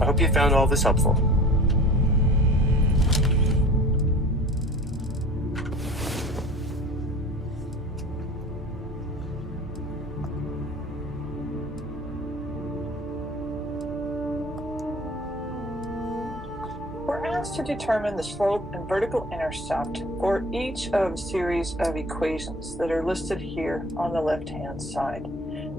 I hope you found all this helpful. We're asked to determine the slope and vertical intercept for each of a series of equations that are listed here on the left-hand side.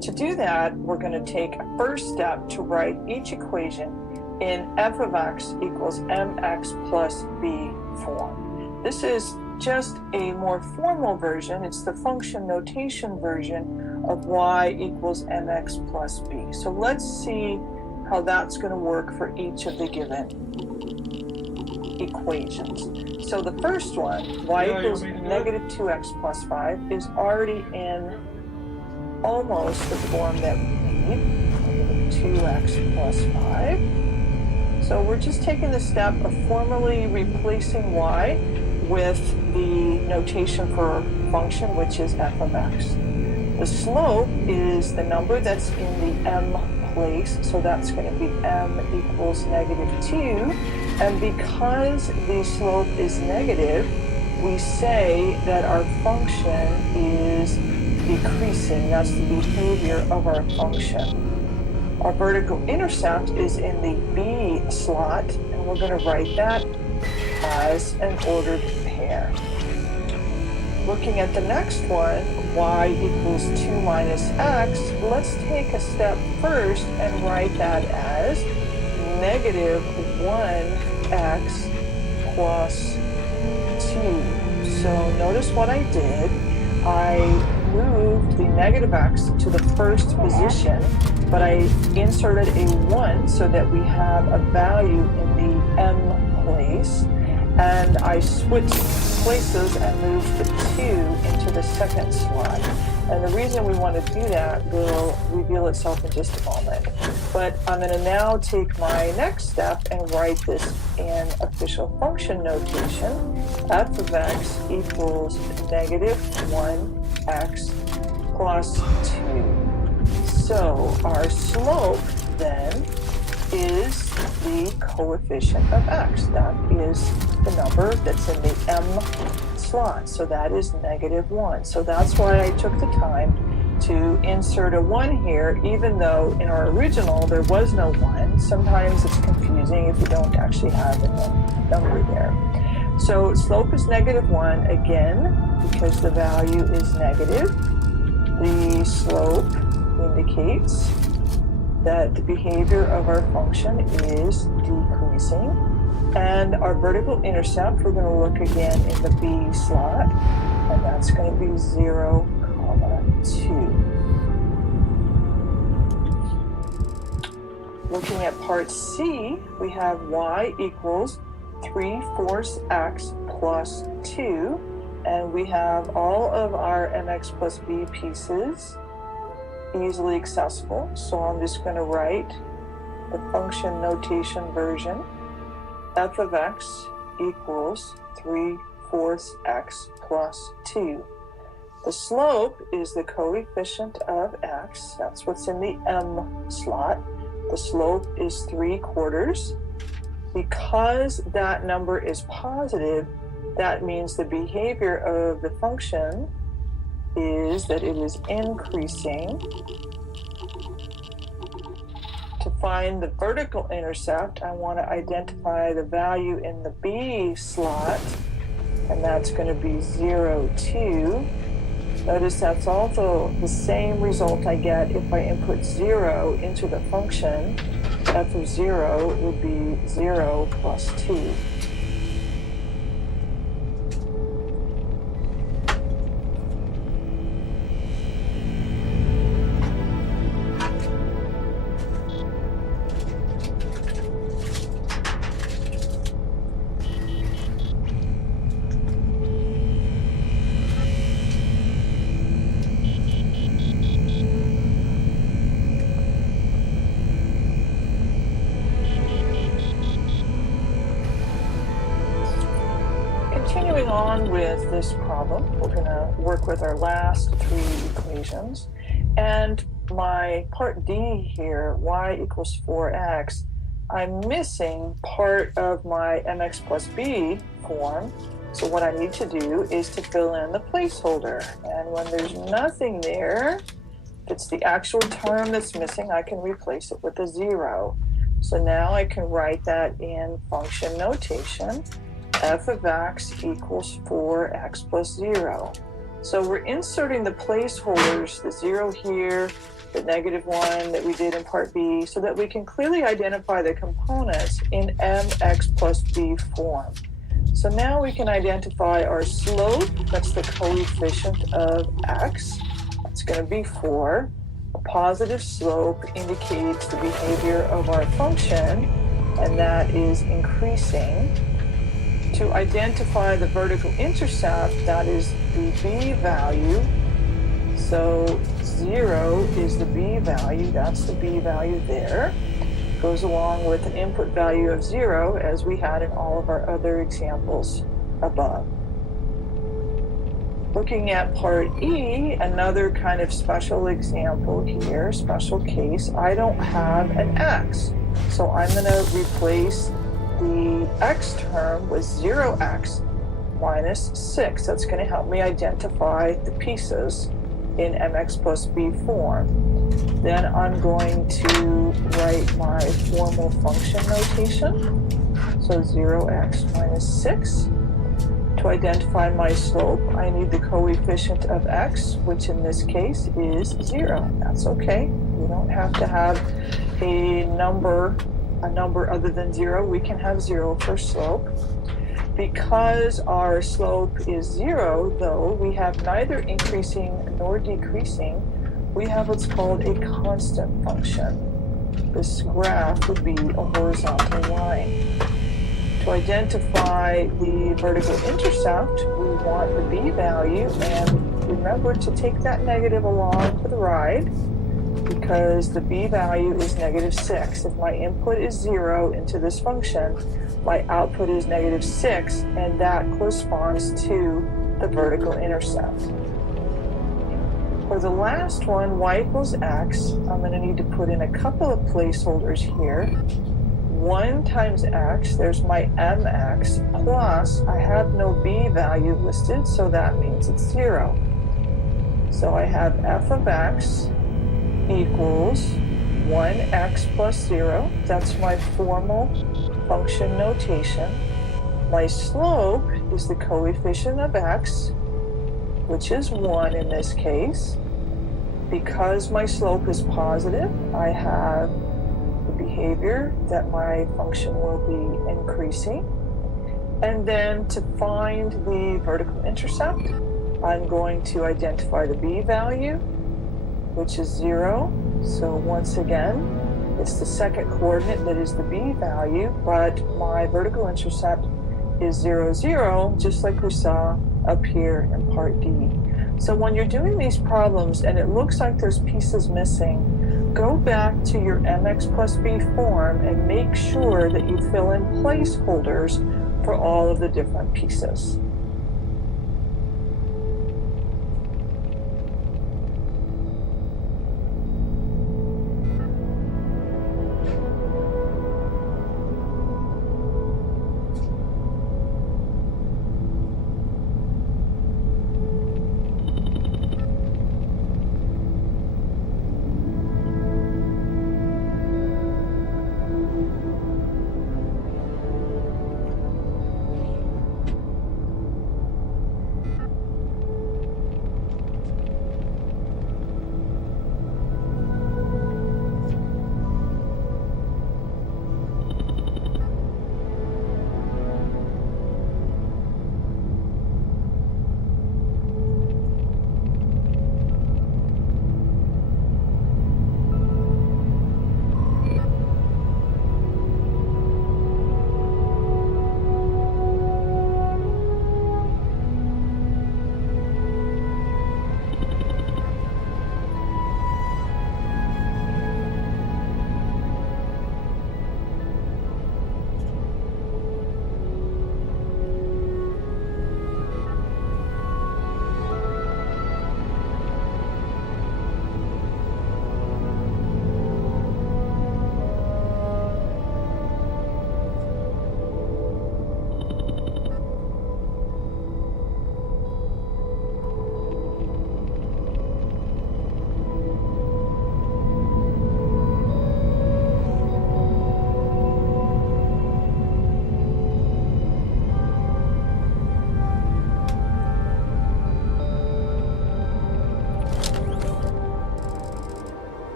To do that, we're going to take a first step to write each equation in f of x equals mx plus b form. This is just a more formal version. It's the function notation version of y equals mx plus b. So let's see how that's going to work for each of the given equations. So the first one, y equals -2x plus 5, is already in almost the form that we need, 2x plus 5. So we're just taking the step of formally replacing y with the notation for function, which is f of x. The slope is the number that's in the m place, so that's going to be m equals -2. And because the slope is negative, we say that our function is decreasing. That's the behavior of our function. Our vertical intercept is in the B slot, and we're going to write that as an ordered pair. Looking at the next one, y equals 2 minus x, let's take a step first and write that as -1x plus 2. So notice what I did. I moved the negative x to the first position, but I inserted a 1 so that we have a value in the m place. and I switched places and moved the 2 into the second slot. And the reason we want to do that will reveal itself in just a moment. But I'm going to now take my next step and write this in official function notation. F of x equals negative 1x plus 2. So our slope then is the coefficient of x. That is the number that's in the m slot. So that is negative 1. So that's why I took the time to insert a 1 here, even though in our original there was no 1. Sometimes it's confusing if you don't actually have a number there. So slope is negative 1 again, because the value is negative. The slope indicates that the behavior of our function is decreasing. And our vertical intercept, we're going to look again in the B slot, and that's going to be 0, 2. Looking at part C, we have y equals 3/4 x plus 2, and we have all of our mx plus b pieces easily accessible. So I'm just going to write the function notation version. F of x equals 3/4 x plus 2. The slope is the coefficient of x. That's what's in the m slot. The slope is 3/4. Because that number is positive, that means the behavior of the function is that it is increasing. To find the vertical intercept, I want to identify the value in the B slot, and that's going to be 0, 2. Notice that's also the same result I get if I input 0 into the function. F of 0 would be 0 plus 2. Continuing on with this problem, we're going to work with our last 3 equations. And my part D here, y equals 4x, I'm missing part of my mx plus b form. So what I need to do is to fill in the placeholder. And when there's nothing there, if it's the actual term that's missing, I can replace it with a 0. So now I can write that in function notation. F of x equals 4x plus 0. So we're inserting the placeholders, the 0 here, the negative 1 that we did in part B, so that we can clearly identify the components in mx plus b form. So now we can identify our slope, that's the coefficient of x, that's going to be 4. A positive slope indicates the behavior of our function, and that is increasing. To identify the vertical intercept, that is the b value. So 0 is the b value, that's the b value there. Goes along with an input value of 0 as we had in all of our other examples above. Looking at part E, another kind of special example here, special case, I don't have an x. So I'm going to replace the x term with 0x minus 6. That's going to help me identify the pieces in mx plus b form. Then I'm going to write my formal function notation. So 0x minus 6. To identify my slope, I need the coefficient of x, which in this case is 0. That's okay. We don't have to have a number other than 0. We can have 0 for slope. Because our slope is 0, though, we have neither increasing nor decreasing. We have what's called a constant function. This graph would be a horizontal line. To To identify the vertical intercept, we want the b value, and remember to take that negative along for the ride, because the b value is -6. If my input is 0 into this function, my output is -6, and that corresponds to the vertical intercept. For the last one, y equals x, I'm going to need to put in a couple of placeholders here. 1 times x, there's my mx, plus I have no b value listed, so that means it's 0. So I have f of x equals 1x plus 0. That's my formal function notation. My slope is the coefficient of x, which is 1 in this case. Because my slope is positive, I have the behavior that my function will be increasing. And then to find the vertical intercept, I'm going to identify the b value, which is 0. So once again, it's the second coordinate that is the b value, but my vertical intercept is 0, 0, just like we saw up here in part D. So when you're doing these problems and it looks like there's pieces missing, go back to your mx plus b form and make sure that you fill in placeholders for all of the different pieces.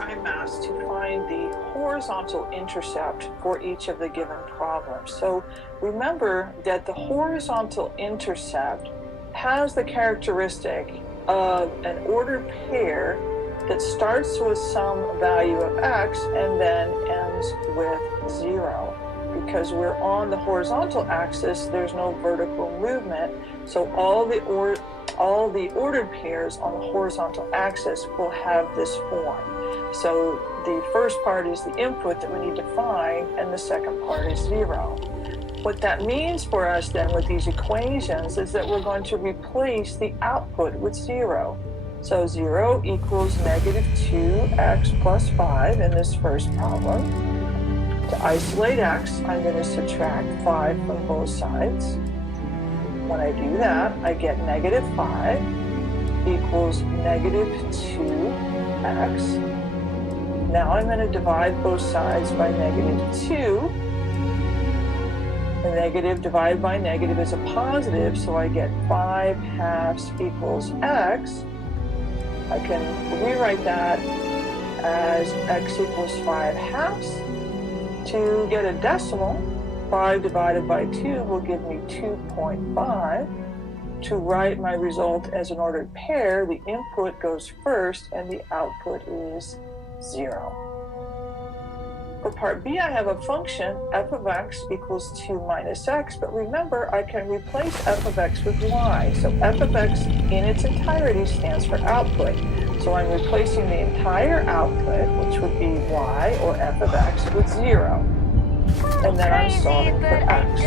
I'm asked to find the horizontal intercept for each of the given problems. So remember that the horizontal intercept has the characteristic of an ordered pair that starts with some value of x and then ends with 0. Because we're on the horizontal axis, there's no vertical movement, so all the ordered pairs on the horizontal axis will have this form. So the first part is the input that we need to find, and the second part is 0. What that means for us then with these equations is that we're going to replace the output with 0. So 0 equals -2x plus 5 in this first problem. To isolate x, I'm going to subtract 5 from both sides. When I do that, I get -5 equals -2x. Now I'm going to divide both sides by -2. The negative divided by negative is a positive, so I get 5/2 equals x. I can rewrite that as x equals 5/2. To get a decimal, 5 divided by 2 will give me 2.5. to write my result as an ordered pair, the input goes first and the output is 0. For part B, I have a function, f of x equals 2 minus x, but remember, I can replace f of x with y. So f of x in its entirety stands for output. So I'm replacing the entire output, which would be y, or f of x, with 0. And then I'm solving for x.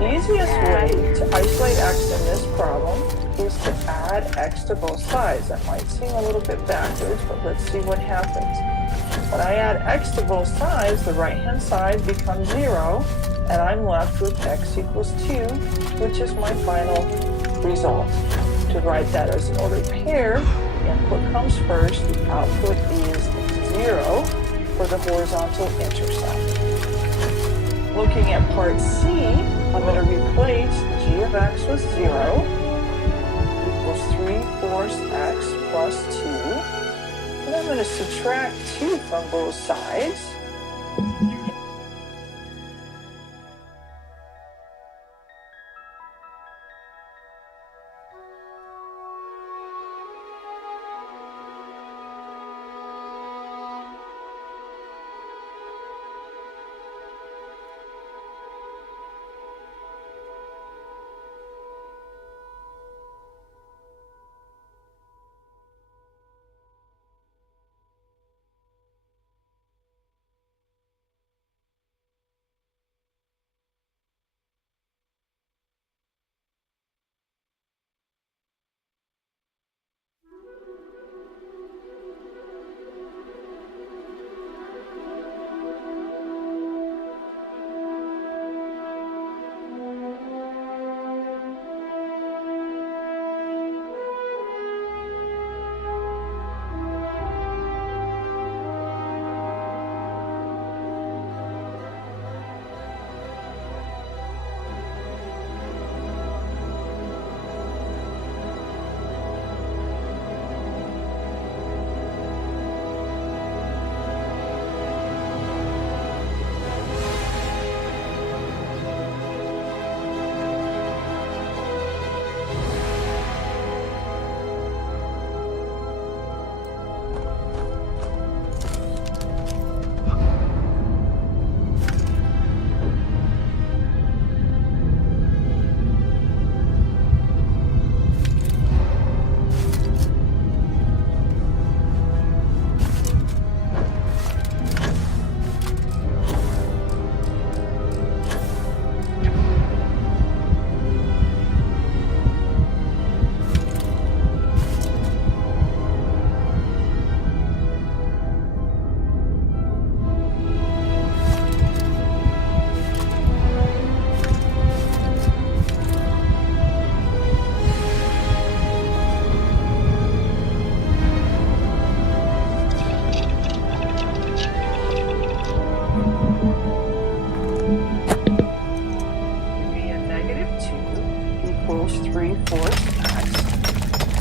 The easiest way to isolate x in this problem is to add x to both sides. That might seem a little bit backwards, but let's see what happens. When I add x to both sides, the right-hand side becomes 0, and I'm left with x equals 2, which is my final result. To write that as an ordered pair, the input comes first, the output is 0 for the horizontal intercept. Looking at part C, I'm going to replace g of x with 0 equals 3/4 x plus 2. And I'm going to subtract 2 from both sides.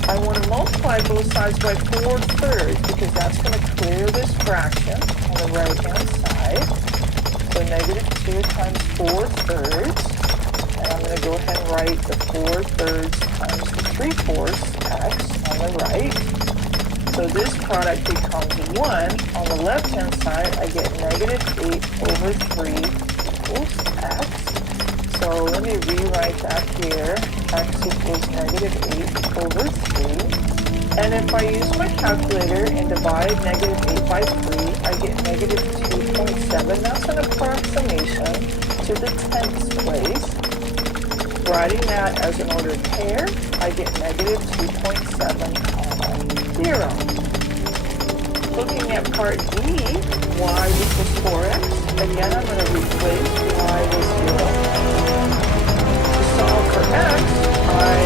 I want to multiply both sides by 4/3 because that's going to clear this fraction on the right-hand side. So -2 times 4/3. And I'm going to go ahead and write the 4/3 times the 3/4 x on the right. So this product becomes 1. On the left-hand side, I get -8/3 equals x. So let me rewrite that here. X equals -8/3. And if I use my calculator and divide -8 by 3, I get -2.7. That's an approximation to the 10th place. Writing that as an ordered pair, I get -2.7, 0. Looking at part D, y equals 4x. Again, I'm going to replace y with 0. To solve for x, I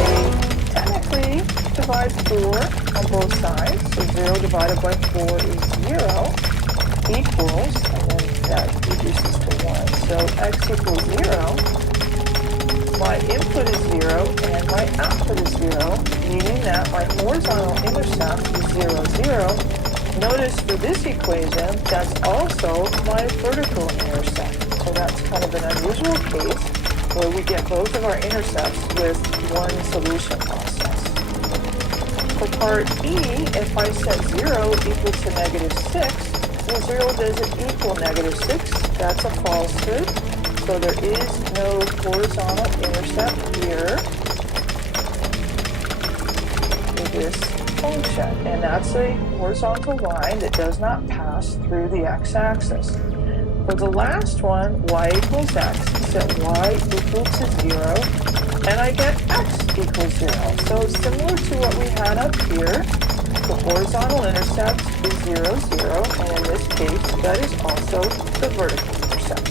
technically divide 4 on both sides. So 0 divided by 4 is 0 equals, and then that reduces to 1. So x equals 0. My input is 0 and my output is 0, meaning that my horizontal intercept is 0, 0. Notice for this equation, that's also my vertical intercept. So that's kind of an unusual case where we get both of our intercepts with one solution process. For part E, if I set 0 equal to -6, well, 0 doesn't equal -6. That's a falsehood. So there is no horizontal intercept here for this function. And that's a horizontal line that does not pass through the x-axis. For the last one, y equals x, set y equal to 0, and I get x equals 0. So similar to what we had up here, the horizontal intercept is 0, 0, and in this case, that is also the vertical intercept.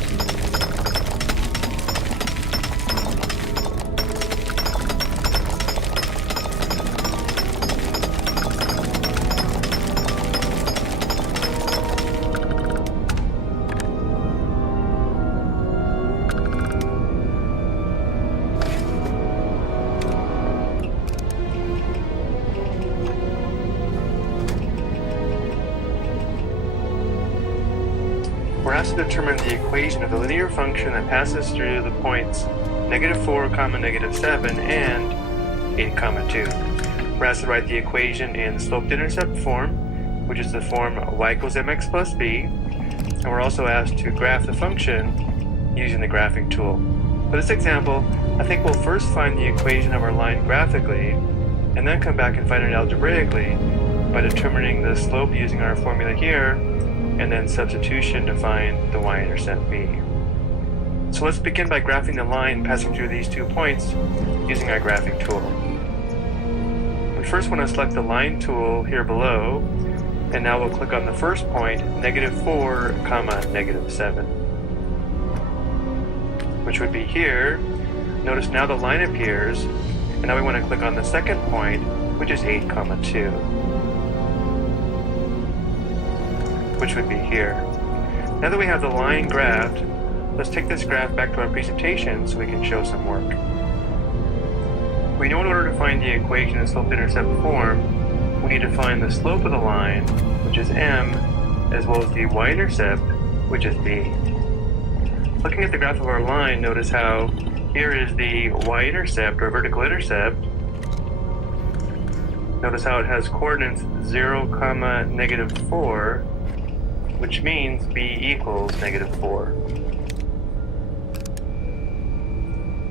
We're asked to determine the equation of the linear function that passes through the points -4, -7, and 8, 2. We're asked to write the equation in slope-to-intercept form, which is the form y equals mx plus b, and we're also asked to graph the function using the graphing tool. For this example, I think we'll first find the equation of our line graphically, and then come back and find it algebraically by determining the slope using our formula here, and then substitution to find the y-intercept b. So let's begin by graphing the line passing through these 2 points using our graphing tool. We first want to select the line tool here below, and now we'll click on the first point, -4, -7, which would be here. Notice now the line appears, and now we want to click on the second point, which is 8, 2. Which would be here. Now that we have the line graphed, let's take this graph back to our presentation so we can show some work. We know in order to find the equation in slope-intercept form, we need to find the slope of the line, which is m, as well as the y-intercept, which is b. Looking at the graph of our line, notice how here is the y-intercept, or vertical intercept. Notice how it has coordinates 0, -4, which means b equals -4.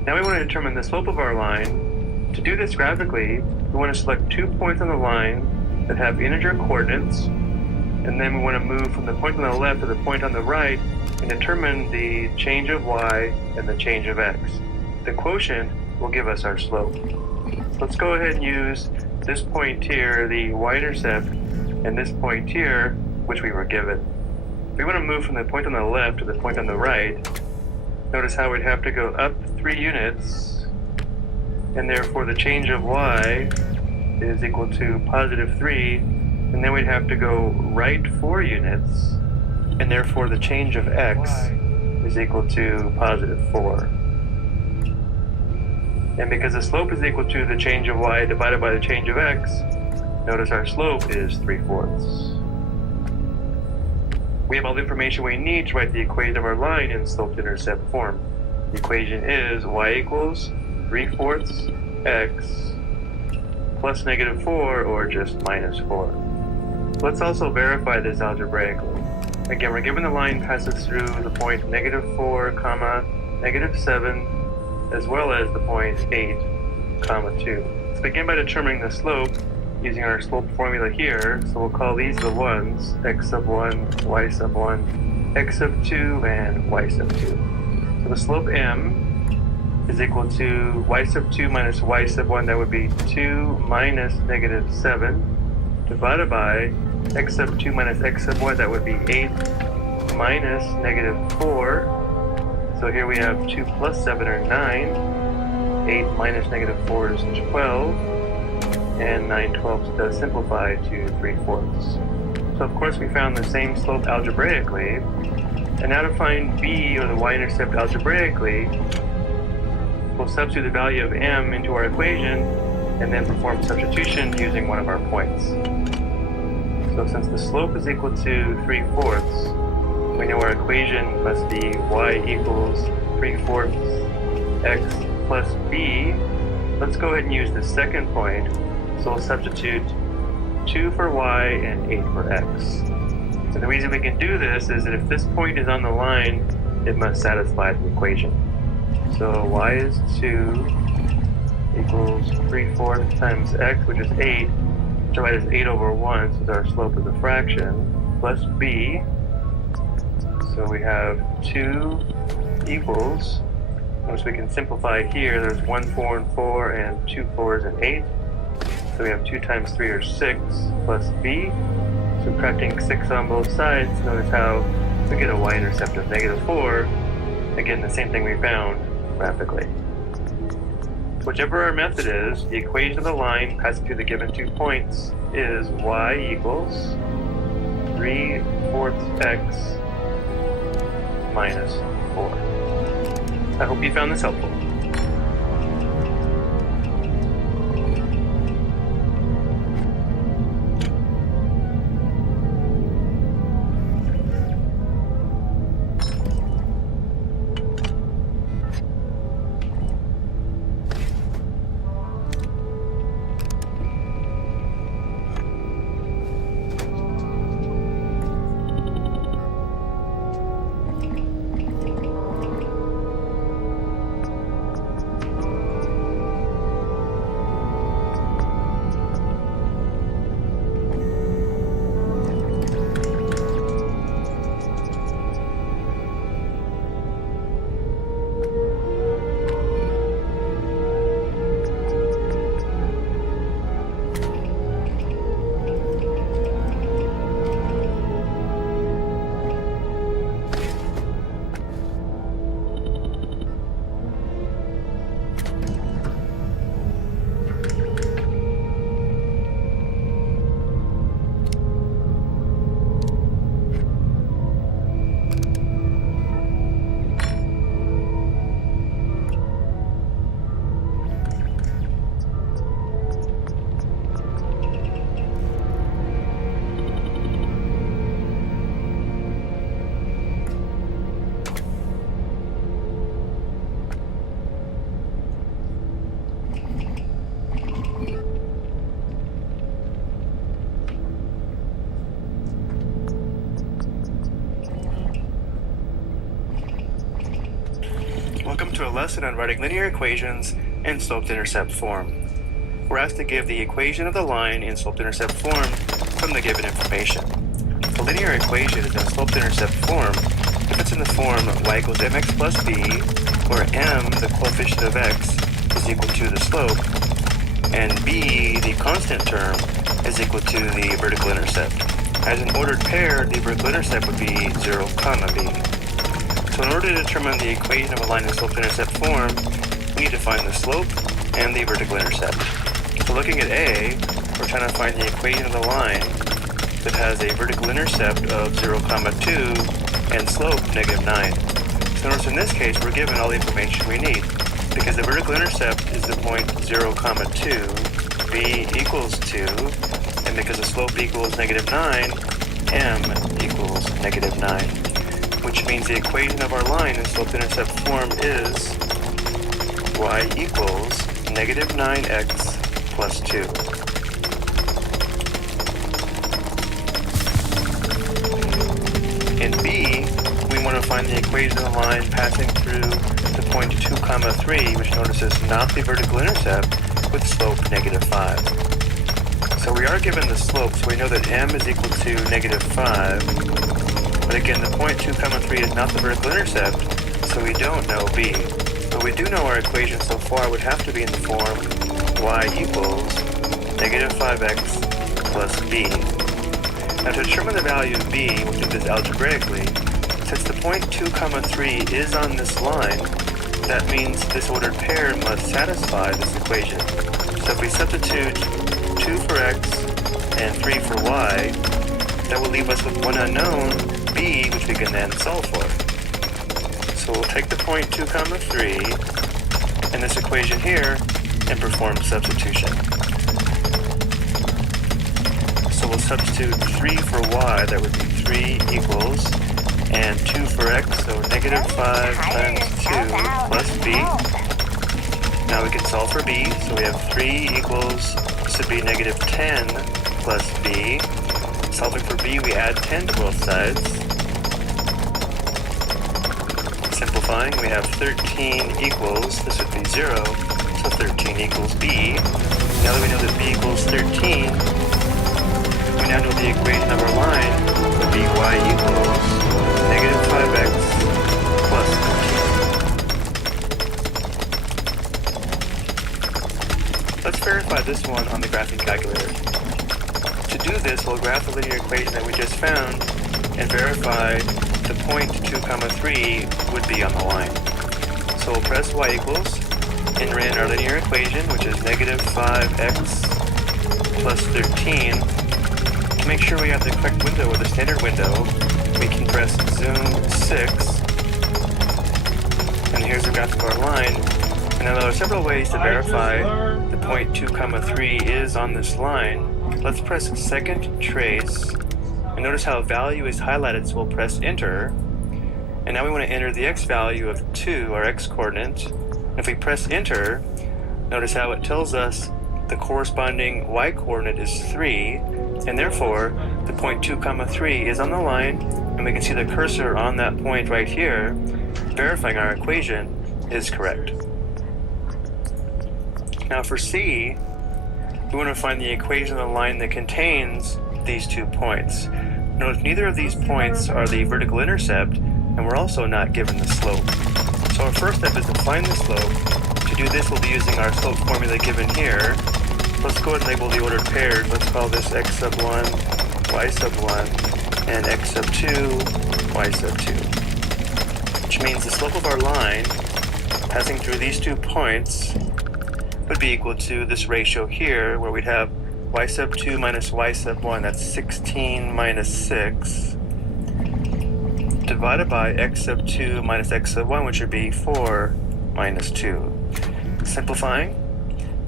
Now we want to determine the slope of our line. To do this graphically, we want to select 2 points on the line that have integer coordinates, and then we want to move from the point on the left to the point on the right and determine the change of y and the change of x. The quotient will give us our slope. So let's go ahead and use this point here, the y-intercept, and this point here, which we were given. If we want to move from the point on the left to the point on the right, notice how we'd have to go up 3 units, and therefore the change of y is equal to +3, and then we'd have to go right 4 units, and therefore the change of x is equal to +4. And because the slope is equal to the change of y divided by the change of x, notice our slope is 3/4. We have all the information we need to write the equation of our line in slope-to-intercept form. The equation is y equals 3/4 x plus -4, or just -4. Let's also verify this algebraically. Again, we're given the line passes through the point -4, -7, as well as the point 8, 2. Let's begin by determining the slope using our slope formula here. So we'll call these the ones, x sub 1, y sub 1, x sub 2, and y sub 2. So the slope m is equal to y sub 2 minus y sub 1, that would be 2 minus -7, divided by x sub 2 minus x sub 1, that would be 8 minus -4. So here we have 2 plus 7 are 9, 8 minus -4 is 12, and 9/12 does simplify to 3/4. So of course we found the same slope algebraically, and now to find b, or the y-intercept, algebraically, we'll substitute the value of m into our equation, and then perform substitution using one of our points. So since the slope is equal to 3/4, we know our equation must be y equals 3/4 x plus b, let's go ahead and use the second point. So we'll substitute 2 for y and 8 for x. And the reason we can do this is that if this point is on the line, it must satisfy the equation. So y is 2 equals 3/4 times x, which is 8, which is 8/1, since our slope is a fraction, plus b. So we have 2 equals, which we can simplify here, there's 1 4 and 4, and 2 4s and 8. So we have 2 times 3 or 6, plus b. Subtracting 6 on both sides, notice how we get a y-intercept of -4. Again, the same thing we found graphically. Whichever our method is, the equation of the line passing through the given 2 points is y equals 3/4 x minus 4. I hope you found this helpful. Welcome to a lesson on writing linear equations in sloped-intercept form. We're asked to give the equation of the line in sloped-intercept form from the given information. The linear equation is in sloped-intercept form if it's in the form y equals mx plus b, where m, the coefficient of x, is equal to the slope, and b, the constant term, is equal to the vertical intercept. As an ordered pair, the vertical intercept would be 0, b. So in order to determine the equation of a line in slope-intercept form, we need to find the slope and the vertical intercept. So looking at A, we're trying to find the equation of the line that has a vertical intercept of 0, 2 and slope -9. So notice in this case, we're given all the information we need, because the vertical intercept is the point 0, 2, b equals 2, and because the slope equals -9, m equals -9. Which means the equation of our line in slope-intercept form is y equals -9x plus 2. In B, we want to find the equation of the line passing through the point 2, 3, which notice is not the vertical intercept, with slope -5. So we are given the slope, so we know that m is equal to -5. But again, the point 2, 3 is not the vertical intercept, so we don't know b. But we do know our equation so far would have to be in the form y equals -5x plus b. Now to determine the value of b, we'll do this algebraically. Since the point 2, 3 is on this line, that means this ordered pair must satisfy this equation. So if we substitute 2 for x and 3 for y, that will leave us with one unknown, b, which we can then solve for. So we'll take the point 2, 3 in this equation here and perform substitution. So we'll substitute 3 for y, that would be 3 equals, and 2 for x, so -5 times 2 plus b. Now we can solve for b, so we have 3 equals, this would be negative 10 plus b. Solving for b, we add 10 to both sides. Simplifying, we have 13 equals, this would be 0, so 13 equals b. Now that we know that b equals 13, we now know the equation of our line would be y equals negative 5x plus 13. Let's verify this one on the graphing calculator. To do this, we'll graph the linear equation that we just found and verify the point 2, 3 would be on the line. So we'll press y equals, enter in our linear equation, which is negative 5x plus 13. To make sure we have the correct window or the standard window, we can press zoom 6. And here's the graph of our line. And now there are several ways to verify the point 2, 3 is on this line. Let's press second trace. And notice how value is highlighted, so we'll press enter. And now we want to enter the x value of 2, our x coordinate. If we press enter, notice how it tells us the corresponding y coordinate is 3, and therefore the point 2, 3 is on the line, and we can see the cursor on that point right here, verifying our equation is correct. Now for c, we want to find the equation of the line that contains these 2 points. Notice neither of these points are the vertical intercept, and we're also not given the slope. So our first step is to find the slope. To do this, we'll be using our slope formula given here. Let's go ahead and label the ordered pairs. Let's call this x sub 1, y sub 1, and x sub 2, y sub 2. Which means the slope of our line, passing through these 2 points, would be equal to this ratio here, where we'd have y sub 2 minus y sub 1, that's 16 minus 6, divided by x sub 2 minus x sub 1, which would be 4 minus 2. Simplifying,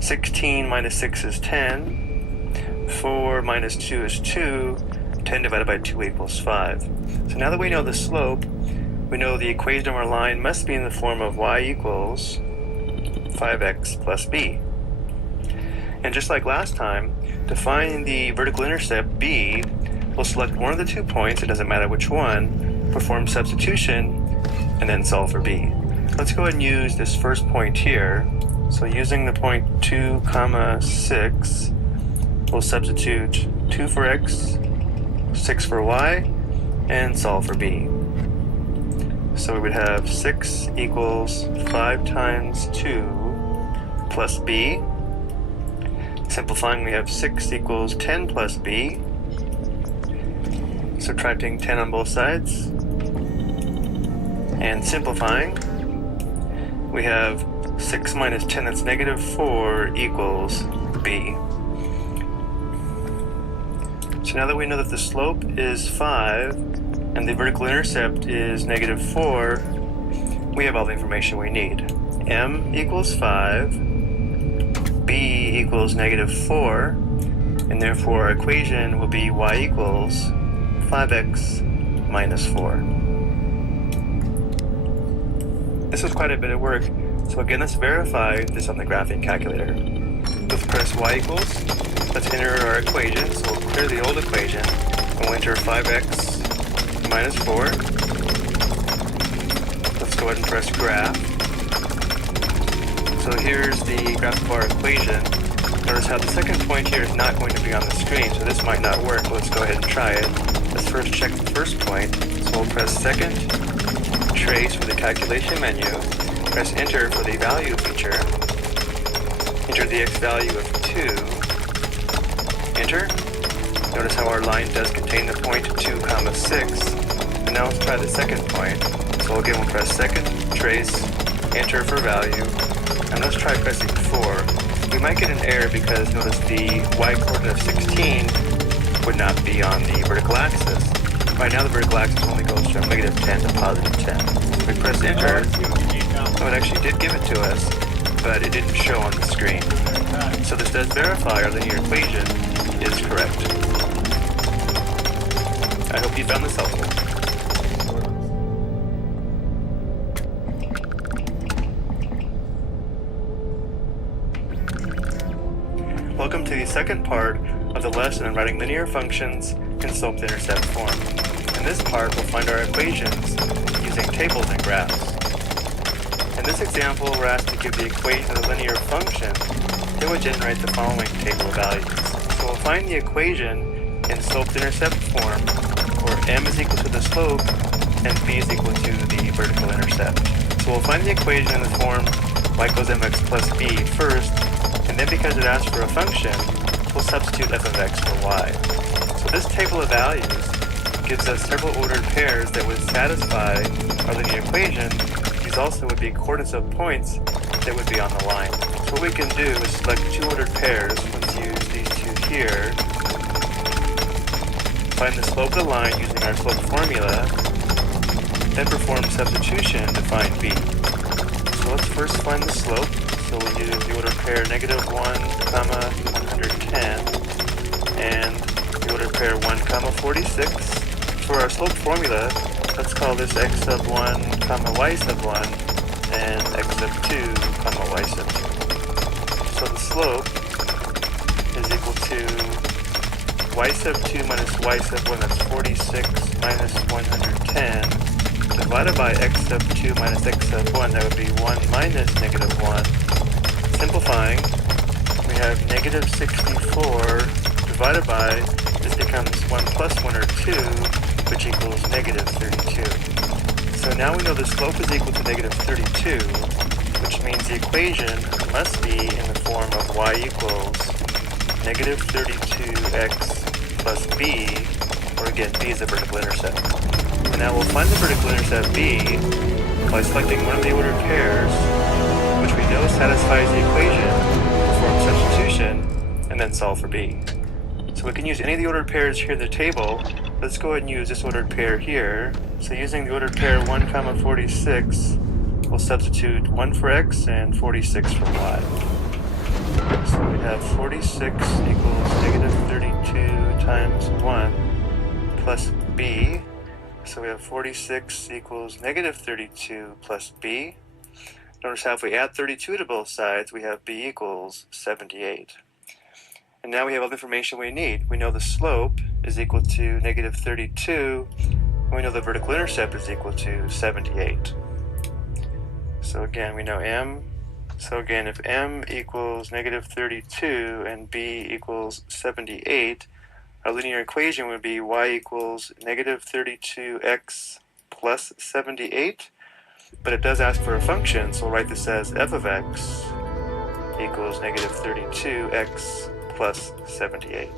16 minus 6 is 10, 4 minus 2 is 2, 10 divided by 2 equals 5. So now that we know the slope, we know the equation of our line must be in the form of y equals 5x plus b. And just like last time, to find the vertical intercept b, we'll select one of the 2 points, it doesn't matter which one, perform substitution, and then solve for b. Let's go ahead and use this first point here. So using the point 2, 6, we'll substitute 2 for x, 6 for y, and solve for b. So we would have 6 equals 5 times 2 plus b. Simplifying, we have 6 equals 10 plus b. Subtracting 10 on both sides. And simplifying, we have 6 minus 10, that's negative 4, equals b. So now that we know that the slope is 5, and the vertical intercept is negative 4, we have all the information we need. M equals 5, b equals negative 4, and therefore our equation will be y equals 5x minus 4. This was quite a bit of work, so again, let's verify this on the graphing calculator. Let's press y equals, let's enter our equation, so we'll clear the old equation, and we'll enter 5x minus 4. Let's go ahead and press graph. So here's the graph of our equation. Notice how the second point here is not going to be on the screen, so this might not work. Let's go ahead and try it. Let's first check the first point. So we'll press second trace for the calculation menu. Press enter for the value feature. Enter the x value of 2. Enter. Notice how our line does contain the point 2, 6. And now let's try the second point. So again, we'll press second trace, enter for value, and let's try pressing 4. We might get an error because notice the y coordinate of 16 would not be on the vertical axis. Right now the vertical axis only goes from negative 10 to positive 10. So we press enter. Oh, it actually did give it to us, but it didn't show on the screen. So this does verify our linear equation is correct. I hope you found this helpful. to the second part of the lesson on writing linear functions in slope-intercept form. In this part, we'll find our equations using tables and graphs. In this example, we're asked to give the equation of a linear function that would generate the following table of values. So we'll find the equation in slope-intercept form, where m is equal to the slope and b is equal to the vertical intercept. So we'll find the equation in the form y equals mx plus b first, and then because it asks for a function, we'll substitute f of x for y. So this table of values gives us several ordered pairs that would satisfy our linear equation. These also would be coordinates of points that would be on the line. So what we can do is select two ordered pairs. Let's use these two here. Find the slope of the line using our slope formula, then perform substitution to find b. So let's first find the slope. So we'll use the ordered pair negative 1, 110, and the ordered pair 1, 46. For our slope formula, let's call this x sub 1, y sub 1, and x sub 2, y sub 2. So the slope is equal to y sub 2 minus y sub 1, that's 46 minus 110, divided by x sub 2 minus x sub 1, that would be 1 minus negative 1. Simplifying, we have negative 64 divided by, this becomes 1 plus 1 or 2, which equals negative 32. So now we know the slope is equal to negative 32, which means the equation must be in the form of y equals negative 32x plus b, or again, b is the vertical intercept. And now we'll find the vertical intercept b by selecting one of the ordered pairs, which we know satisfies the equation, perform substitution, and then solve for b. So we can use any of the ordered pairs here in the table. Let's go ahead and use this ordered pair here. So using the ordered pair 1, 46, we'll substitute 1 for x and 46 for y. So we have 46 equals negative 32 times 1 plus b. So we have 46 equals negative 32 plus b. Notice how if we add 32 to both sides, we have b equals 78. And now we have all the information we need. We know the slope is equal to negative 32, and we know the vertical intercept is equal to 78. So again, we know m. So again, if m equals negative 32 and b equals 78, our linear equation would be y equals negative 32x plus 78, but it does ask for a function, so we'll write this as f of x equals negative 32x plus 78.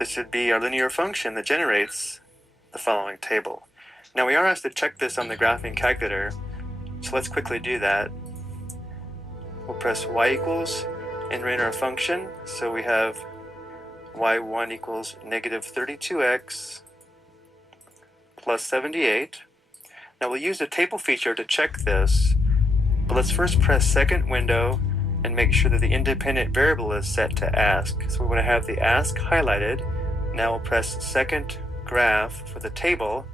This should be our linear function that generates the following table. Now we are asked to check this on the graphing calculator, so let's quickly do that. We'll press y equals, enter in our function, so we have y1 equals negative 32x plus 78. Now we'll use the table feature to check this, but let's first press second window and make sure that the independent variable is set to ask. So we want to have the ask highlighted. Now we'll press second graph for the table.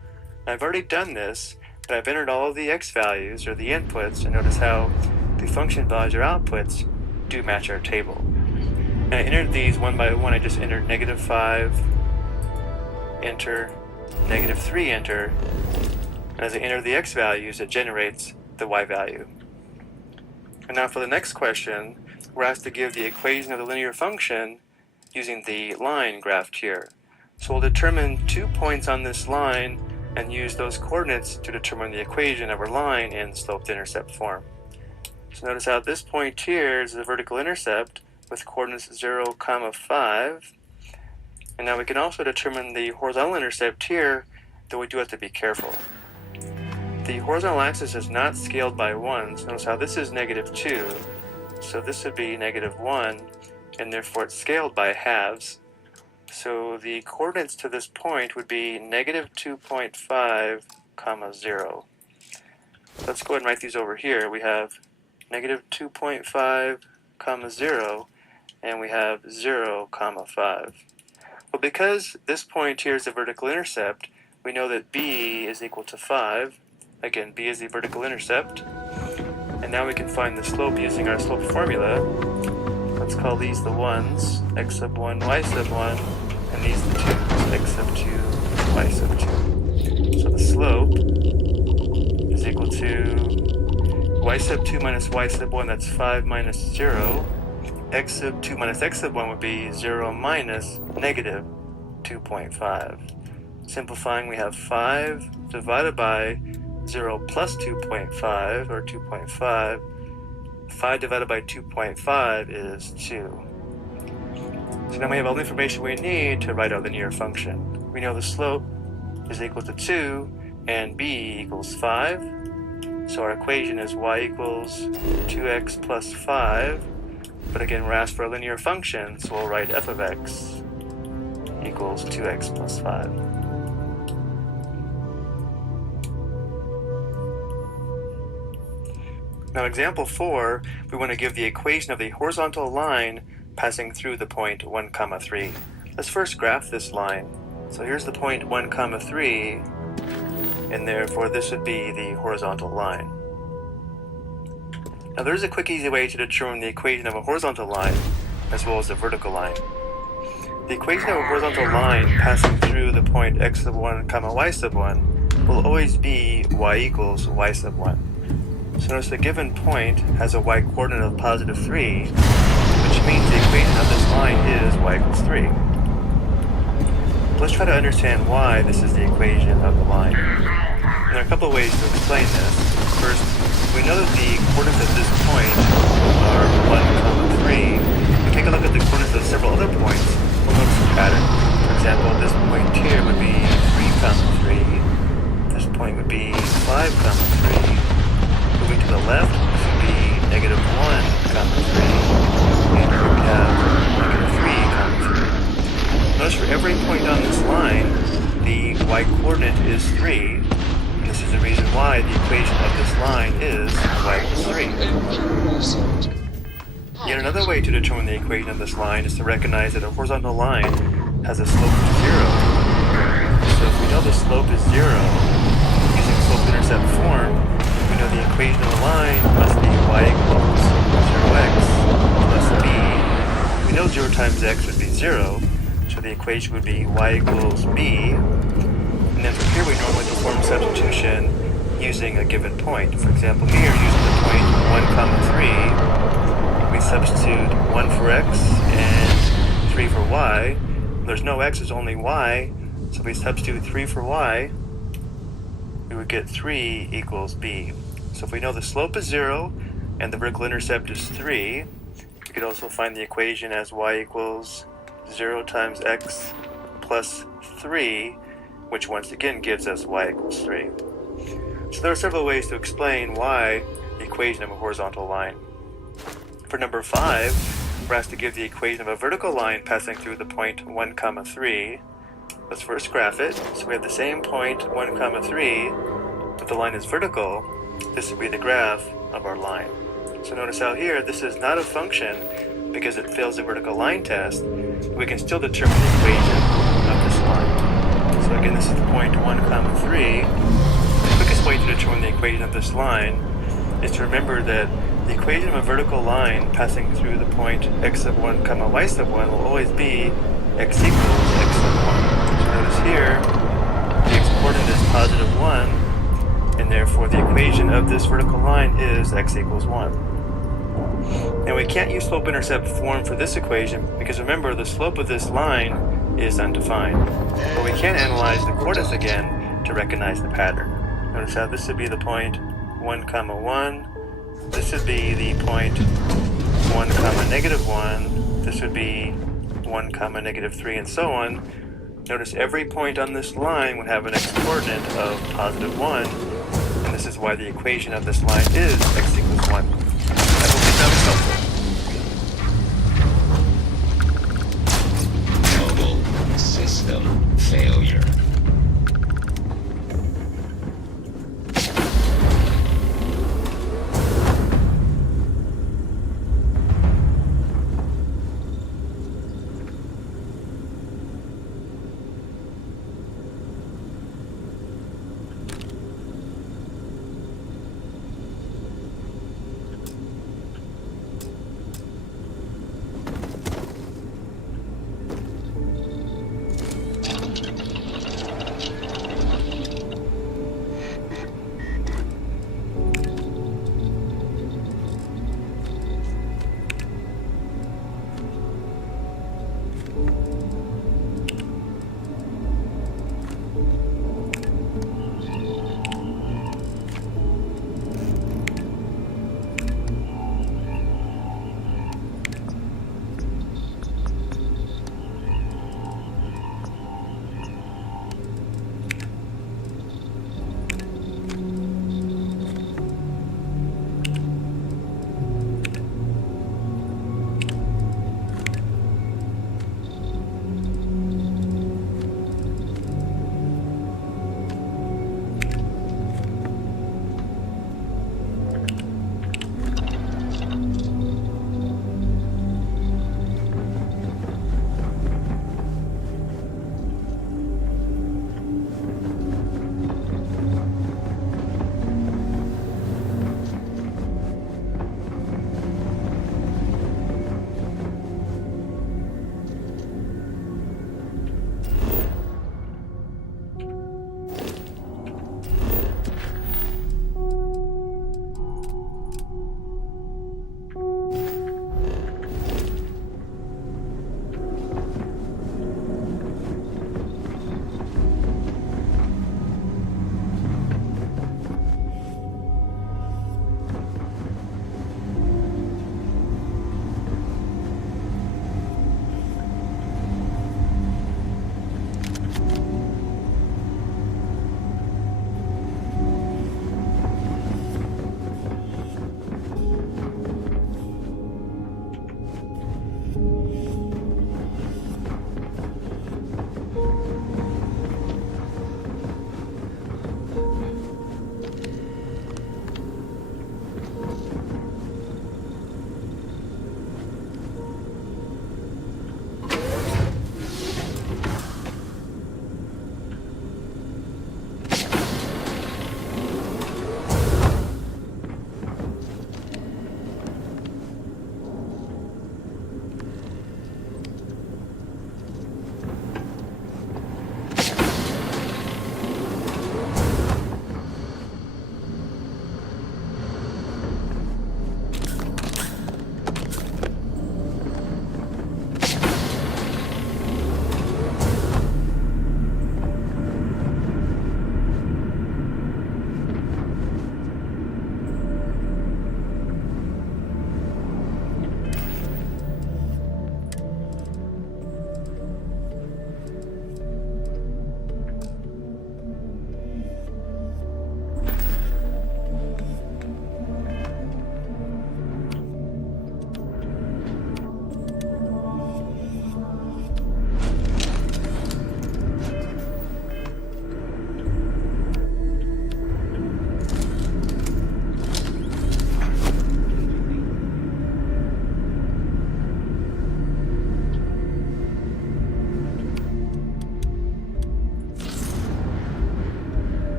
Now I've already done this, but I've entered all of the x values, or the inputs, and notice how the function values or outputs do match our table. And I entered these one by one. I just entered negative 5, enter, negative 3, enter, and as I enter the x values, it generates the y value. And now for the next question, we're asked to give the equation of the linear function using the line graphed here. So we'll determine 2 points on this line and use those coordinates to determine the equation of our line in slope-intercept form. So notice how this point here is the vertical intercept with coordinates 0, 5. And now we can also determine the horizontal intercept here, though we do have to be careful. The horizontal axis is not scaled by 1, so notice how this is negative 2, so this would be negative 1, and therefore it's scaled by halves. So the coordinates to this point would be negative 2.5, 0. Let's go ahead and write these over here. We have negative 2.5, 0, and we have 0, 5. Well, because this point here is the vertical intercept, we know that b is equal to 5. Again, b is the vertical intercept. And now we can find the slope using our slope formula. let's call these the 1s, x sub 1, y sub 1, and these the 2s, x sub 2, y sub 2. So the slope is equal to y sub 2 minus y sub 1, that's 5 minus 0. X sub 2 minus x sub 1 would be 0 minus negative 2.5. Simplifying, we have 5 divided by 0 plus 2.5, or 2.5. 5 divided by 2.5 is 2. So now we have all the information we need to write our linear function. We know the slope is equal to 2 and b equals 5. So our equation is y equals 2x plus 5. But again, we're asked for a linear function, so we'll write f of x equals 2x plus 5. Now, example 4, we want to give the equation of the horizontal line passing through the point 1, 3. Let's first graph this line. So here's the point 1, 3, and therefore this would be the horizontal line. Now there's a quick, easy way to determine the equation of a horizontal line as well as a vertical line. The equation of a horizontal line passing through the point x sub 1, y sub 1 will always be y equals y sub 1. So notice the given point has a y coordinate of positive 3, which means the equation of this line is y equals 3. Let's try to understand why this is the equation of the line. And there are a couple of ways to explain this. First, we know that the coordinates of this point are 1, 3. If we take a look at the coordinates of several other points, we'll notice a pattern. For example, this point here would be 3, 3. This point would be 5, 3. Moving to the left, this would be negative 1, 3. And here we have negative 3, 3. Notice for every point on this line, the y coordinate is 3. And this is the reason why the equation of this line is y equals 3. Yet another way to determine the equation of this line is to recognize that a horizontal line has a slope of 0. So if we know the slope is 0, using slope-intercept form, we know the equation of the line must be y equals 0x plus b. We know 0 times x would be 0, so the equation would be y equals b. And then from here we normally perform substitution using a given point. For example, here using the point 1, 3, we substitute 1 for x and 3 for y. There's no x, there's only y, so we substitute 3 for y. We would get 3 equals b. So if we know the slope is 0 and the vertical intercept is 3, we could also find the equation as y equals 0 times x plus 3, which once again gives us y equals 3. So there are several ways to explain why the equation of a horizontal line. For number 5, we're asked to give the equation of a vertical line passing through the point 1, 3. Let's first graph it. So we have the same point 1, 3, but the line is vertical. This would be the graph of our line. So notice out here, this is not a function because it fails the vertical line test. We can still determine the equation of this line. So again, this is the point 1, 3. The quickest way to determine the equation of this line is to remember that the equation of a vertical line passing through the point x sub 1, y sub 1 will always be x equals x sub 1. So notice here, the x-coordinate is positive 1, and therefore the equation of this vertical line is x equals 1. Now we can't use slope-intercept form for this equation because remember the slope of this line is undefined. But we can analyze the coordinates again to recognize the pattern. Notice how this would be the point 1, 1. This would be the point 1, negative 1. This would be 1, negative 3, and so on. Notice every point on this line would have an x-coordinate of positive 1. And this is why the equation of this line is x equals 1. I hope that was helpful. Total system failure.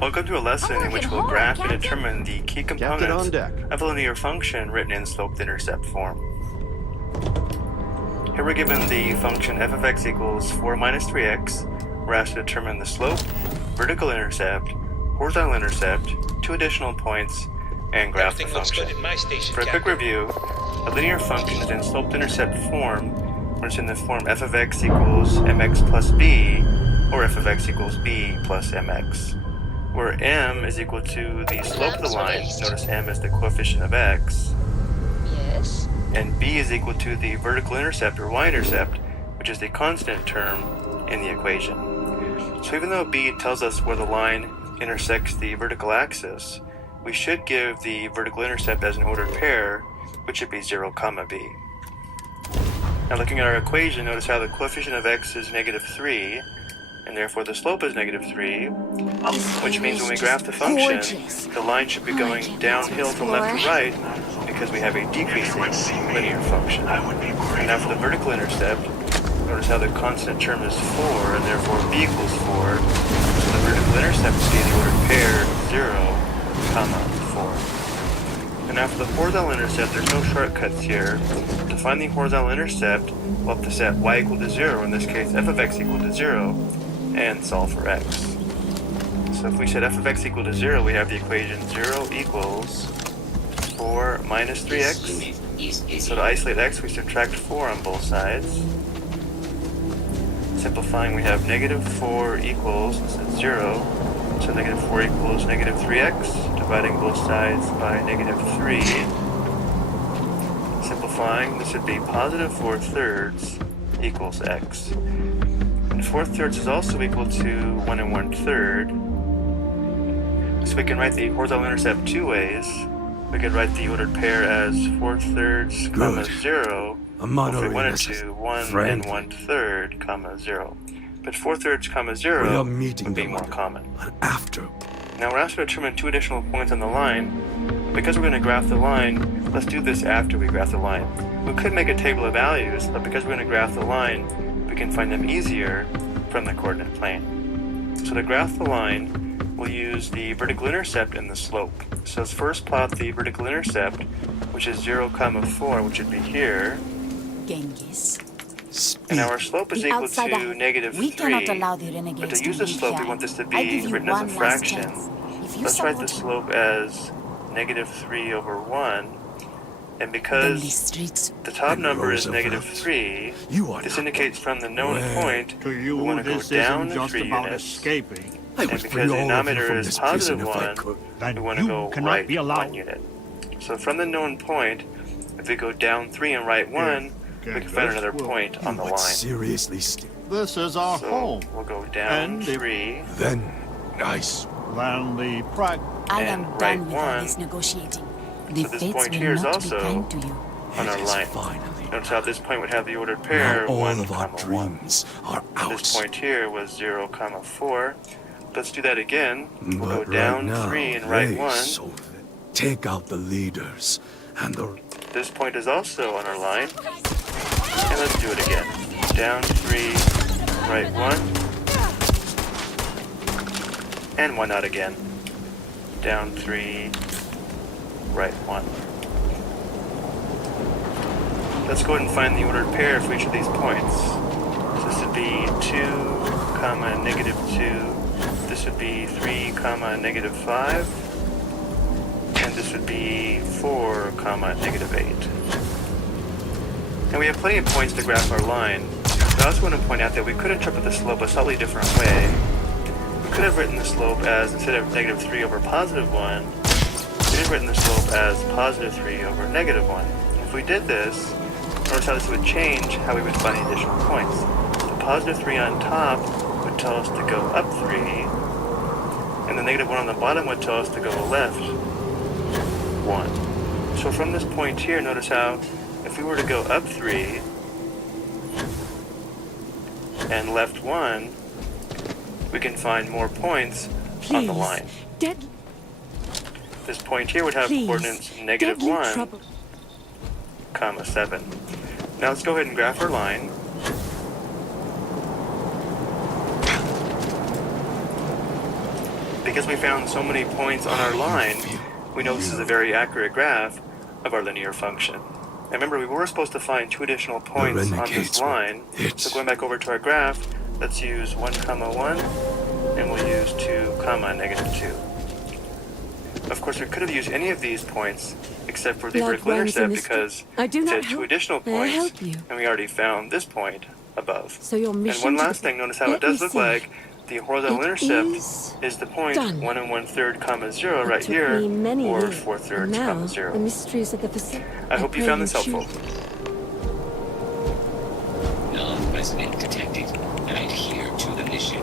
Welcome to a lesson in which we'll graph and determine the key components of a linear function written in sloped-intercept form. Here we're given the function f of x equals 4 minus 3x. We're asked to determine the slope, vertical intercept, horizontal intercept, 2 additional points, and graph the function. For a quick review, a linear function is in sloped-intercept form when it's in the form f of x equals mx plus b, or f of x equals b plus mx, where m is equal to the slope of the line, notice m is the coefficient of x, Yes. and b is equal to the vertical intercept or y-intercept, which is the constant term in the equation. So even though b tells us where the line intersects the vertical axis, we should give the vertical intercept as an ordered pair, which should be 0, b. Now looking at our equation, notice how the coefficient of x is -3, and therefore the slope is -3, which means when we graph the function, the line should be going downhill from left to right because we have a decreasing linear function. And now for the vertical intercept, notice how the constant term is 4, and therefore b equals 4, so the vertical intercept would be the ordered pair 0, 4. And now for the horizontal intercept, there's no shortcuts here. To find the horizontal intercept, we'll have to set y equal to 0, in this case f of x equal to 0, and solve for x. So if we set f of x equal to 0, we have the equation 0 equals 4 minus 3x. So to isolate x, we subtract 4 on both sides. Simplifying, we have -4 equals, this is 0, so -4 equals -3x, dividing both sides by -3. Simplifying, this would be positive 4/3 equals x. And 4/3 is also equal to 1 1/3. So we can write the horizontal intercept 2 ways. We could write the ordered pair as 4/3, comma 0. If we wanted to, 1 1/3, comma 0. But 4/3, comma 0 would be more common. Now we're asked to determine 2 additional points on the line. Because we're going to graph the line, let's do this after we graph the line. We could make a table of values, but because we're going to graph the line, we can find them easier from the coordinate plane. So to graph the line, we'll use the vertical intercept and the slope. So let's first plot the vertical intercept, which is 0, 4, which would be here. Genghis. And our slope is equal to -3. We cannot allow the But renegades to use the slope, we want this to be written as a fraction. Let's write the slope as -3 over 1. And because the top number is -3, this indicates from the known point we want to go down 3 units. And because the denominator is +1, we want to go right 1 unit. So from the known point, if we go down 3 and right 1, we can find another point on the line. This is our home. We'll go down 3. Then the I am done with all this negotiating. The So this fates point will here is not be also kind to you. on our line. Notice how this point would have the ordered pair 1, 1. This point here was 0, 4. Let's do that again. We'll go down 3 and right 1. Take out the leaders and the... This point is also on our line. And let's do it again. Down 3, right 1. And why not again? Down 3, right 1. Let's go ahead and find the ordered pair for each of these points. So this would be 2, -2. This would be 3, -5. And this would be 4, -8. And we have plenty of points to graph our line. But I also want to point out that we could interpret the slope a slightly different way. We could have written the slope as, instead of -3 over +1, we could have written the slope as +3 over -1. If we did this, notice how this would change how we would find the additional points. The +3 on top would tell us to go up 3, and the -1 on the bottom would tell us to go left 1. So from this point here, notice how if we were to go up 3 and left 1, we can find more points on the line. This point here would have coordinates -1, 7. Now let's go ahead and graph our line. because we found so many points on our line, we know this is a very accurate graph of our linear function. And remember, we were supposed to find 2 additional points on this line. So going back over to our graph, let's use 1, 1, and we'll use 2, -2. Of course, we could have used any of these points except for the vertical intercept because it had 2 additional points, and we already found this point above. So your mission. And one last thing, notice how it does look like the horizontal intercept is the point 1 1/3, 0 right here, or 4/3, 0. The mysteries of the facility. I hope you found this helpful. Non-resident detected. Adhere to the mission.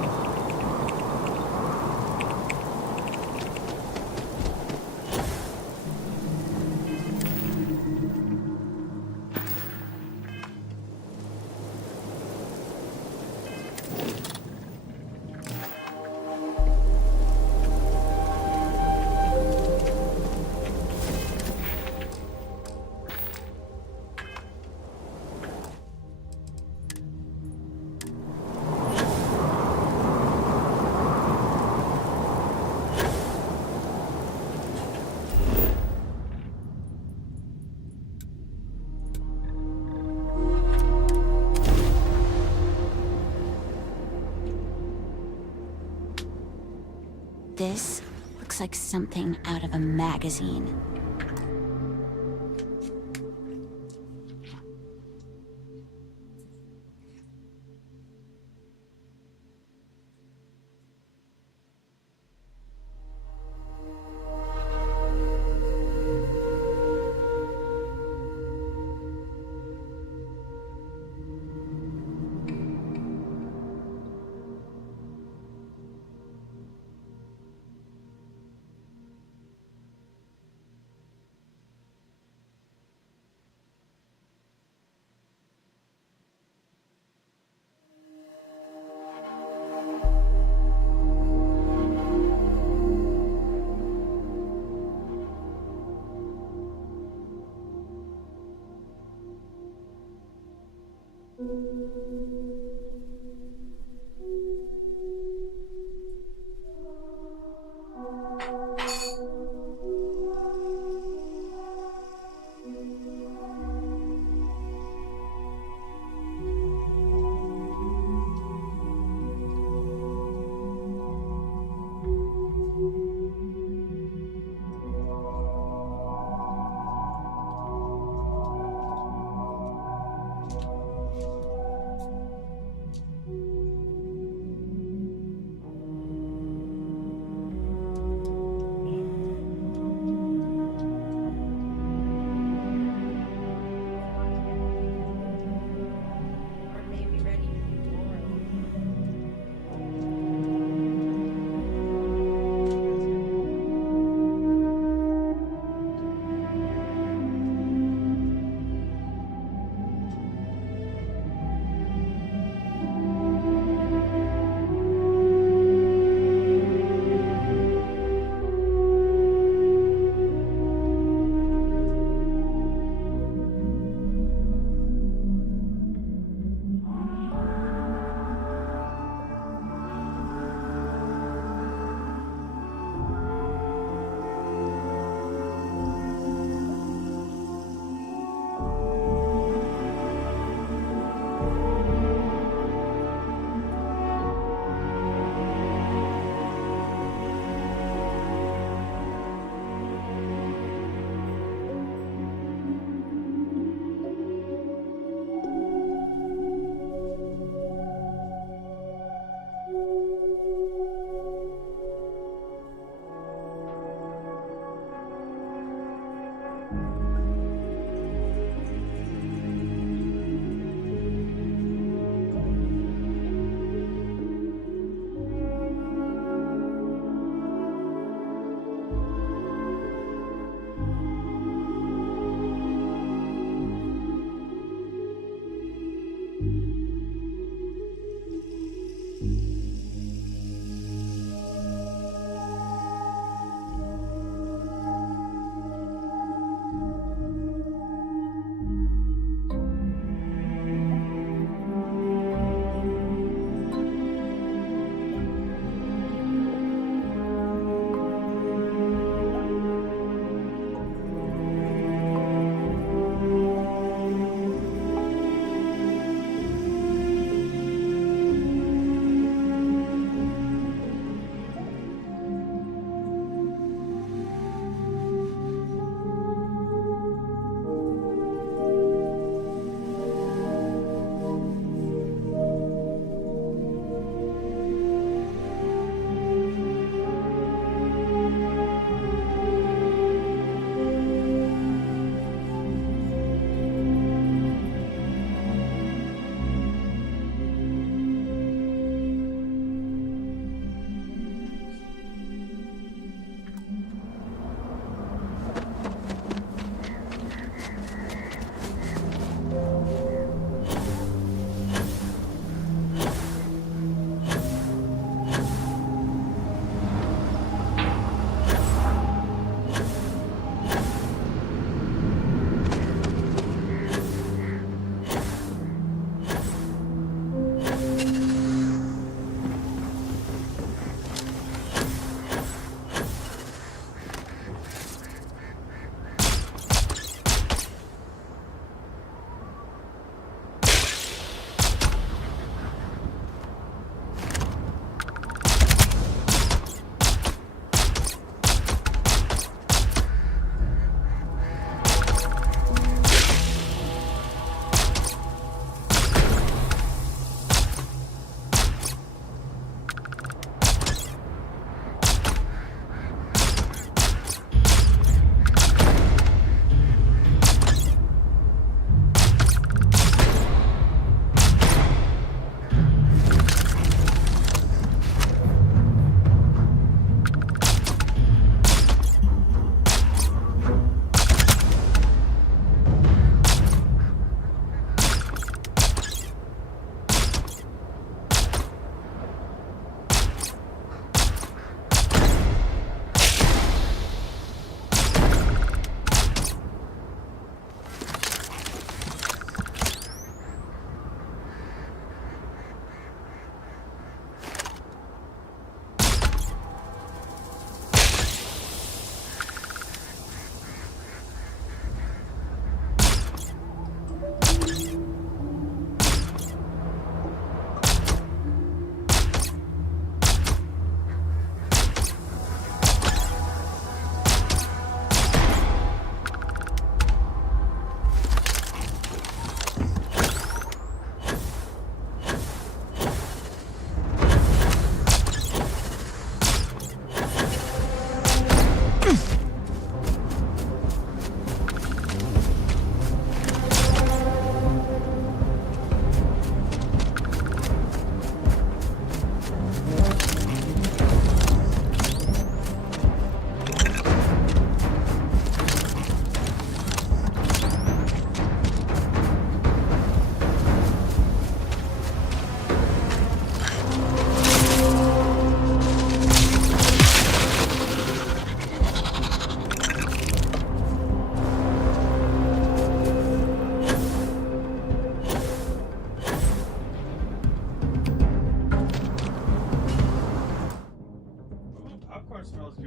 This looks like something out of a magazine.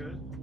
good.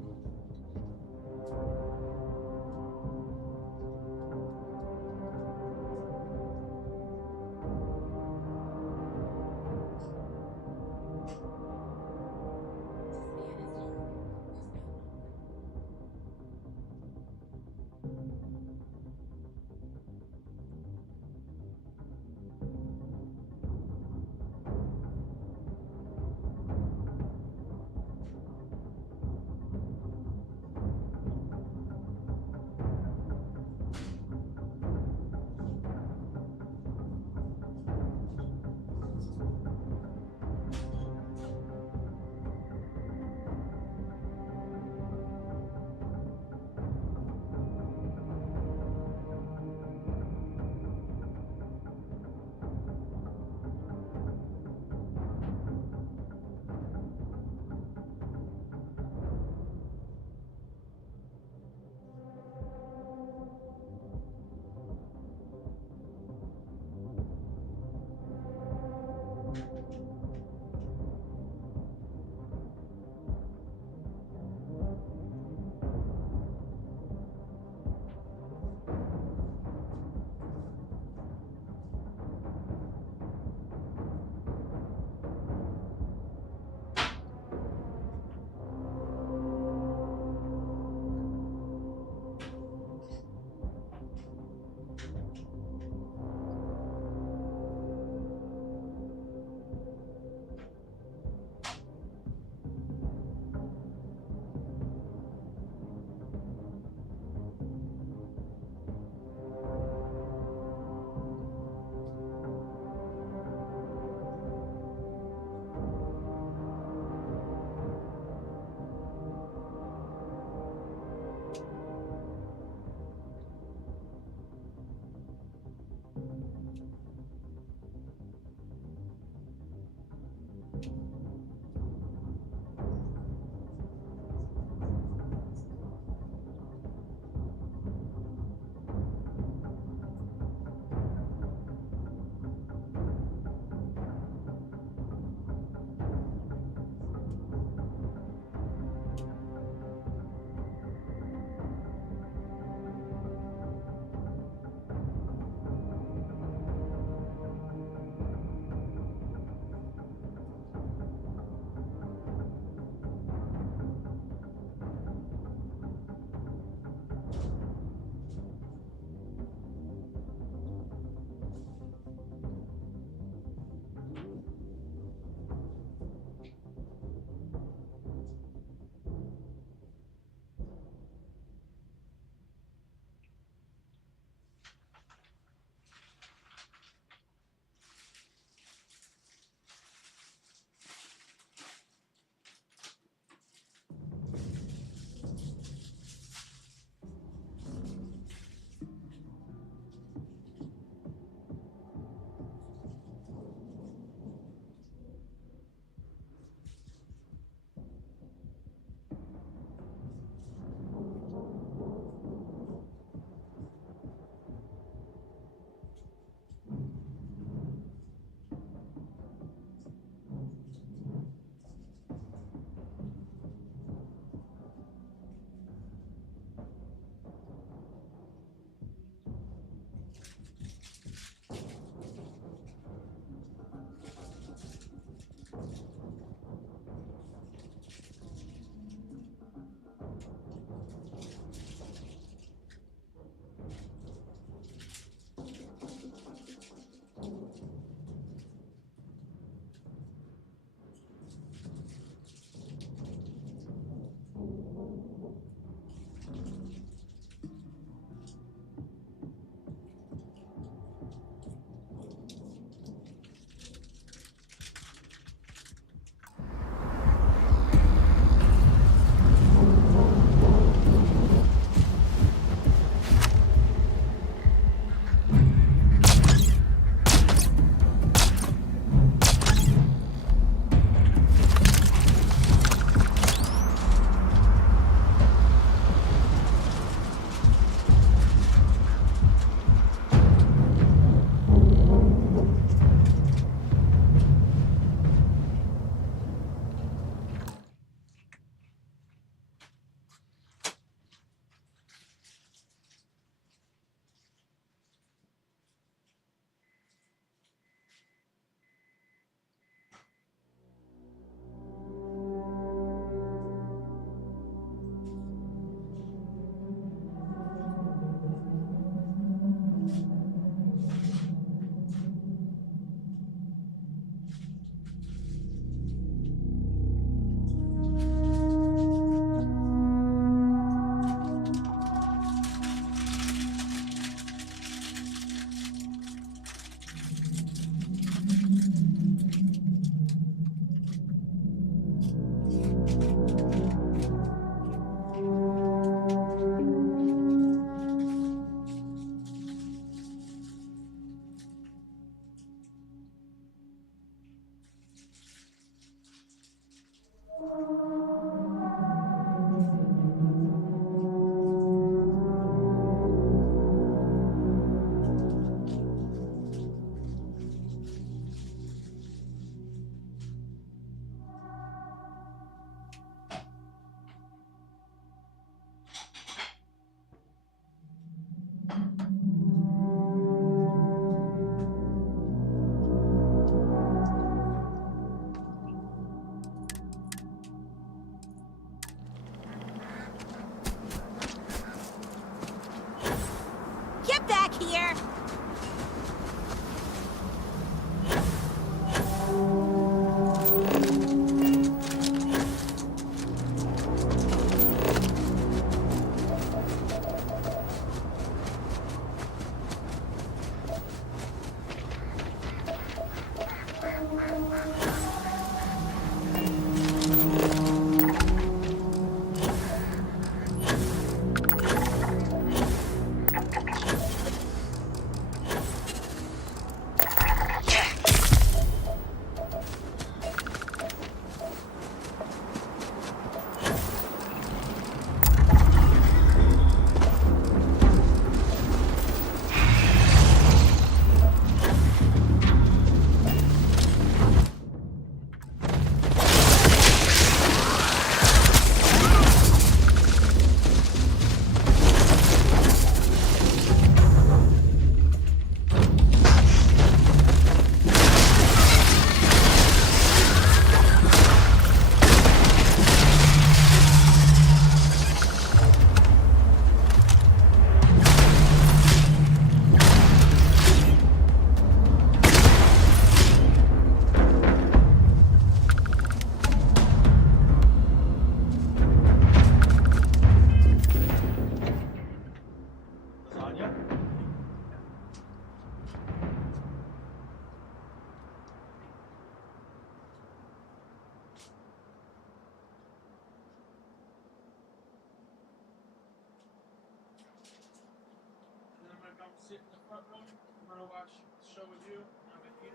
sit in the front room. I'm gonna watch the show with you. I'm gonna eat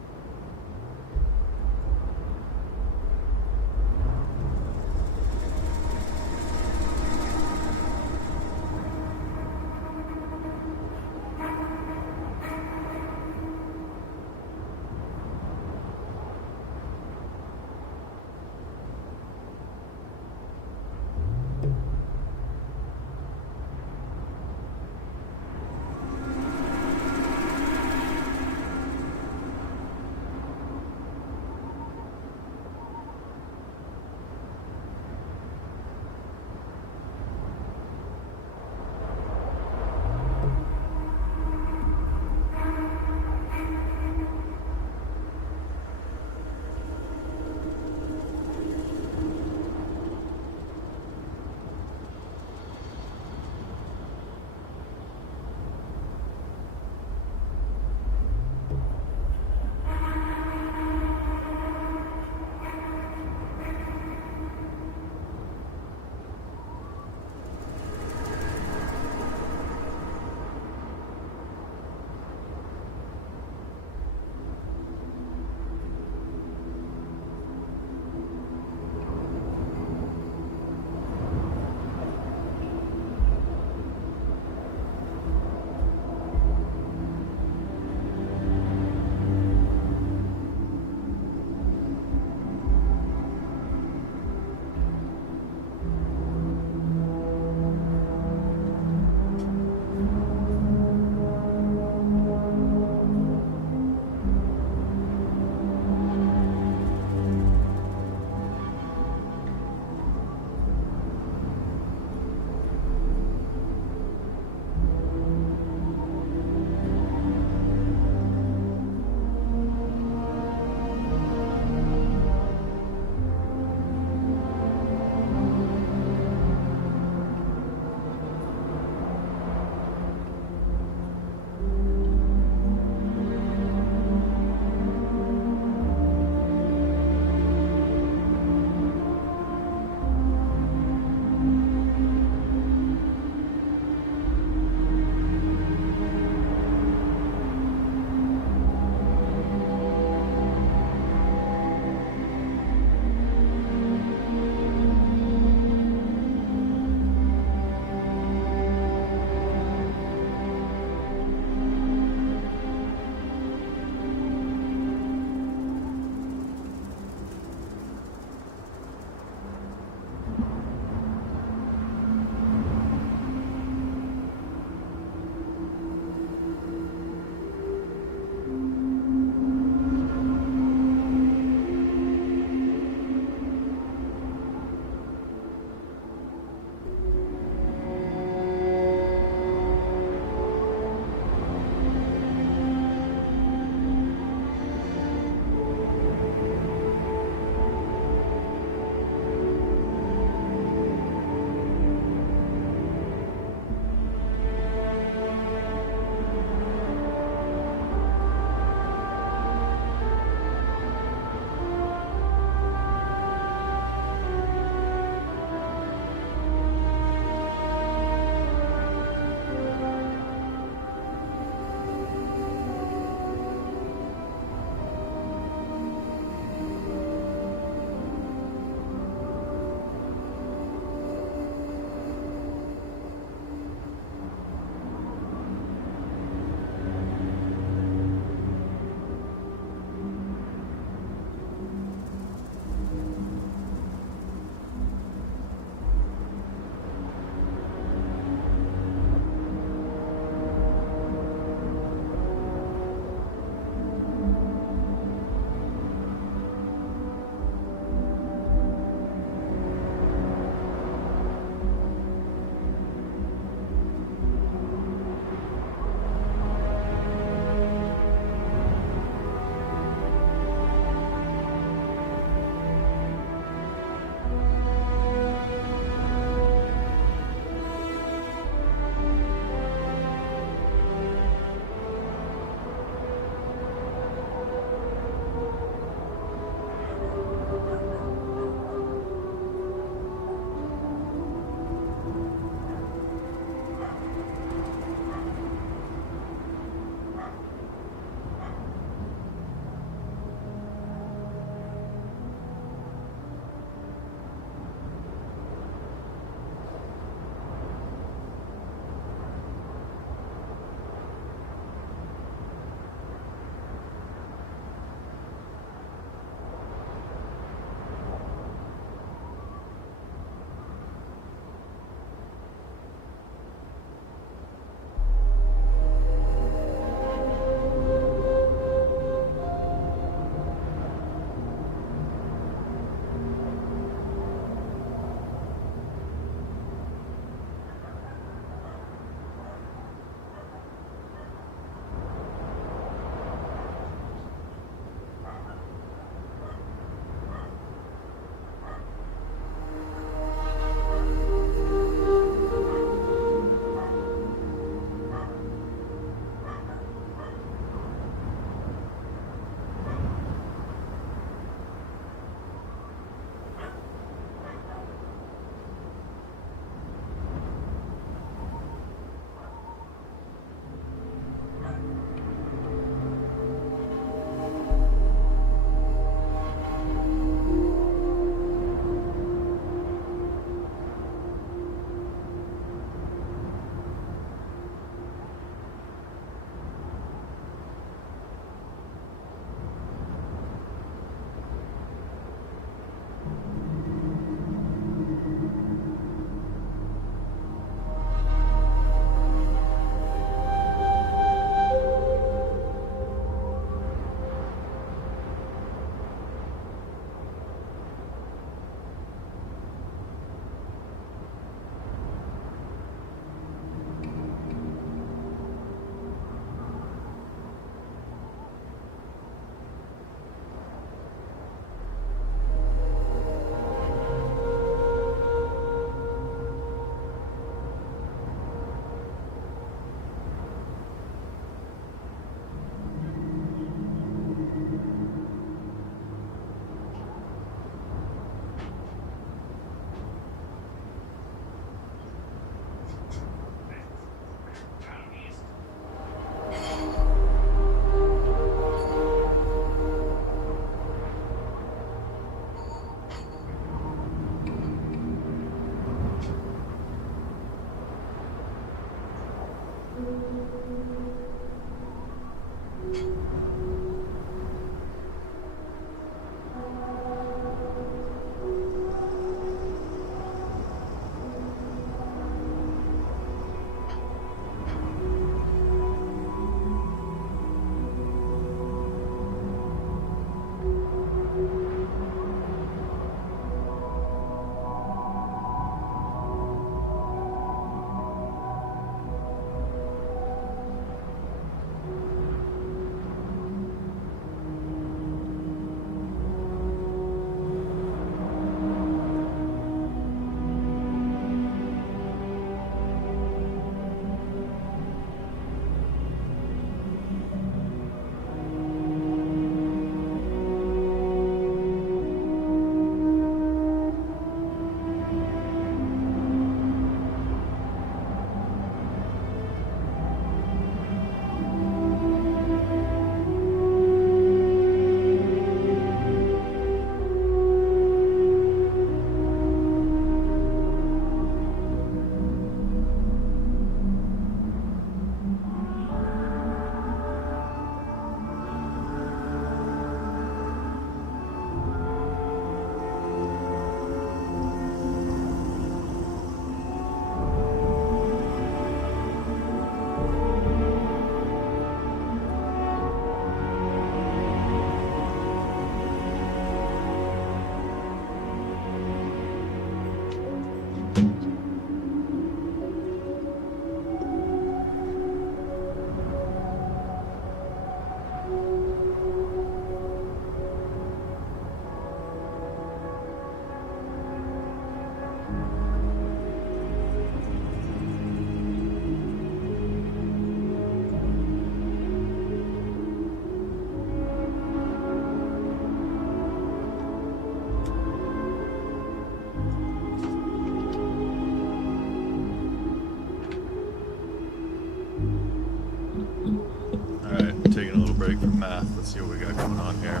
break from math. Let's see what we got going on here.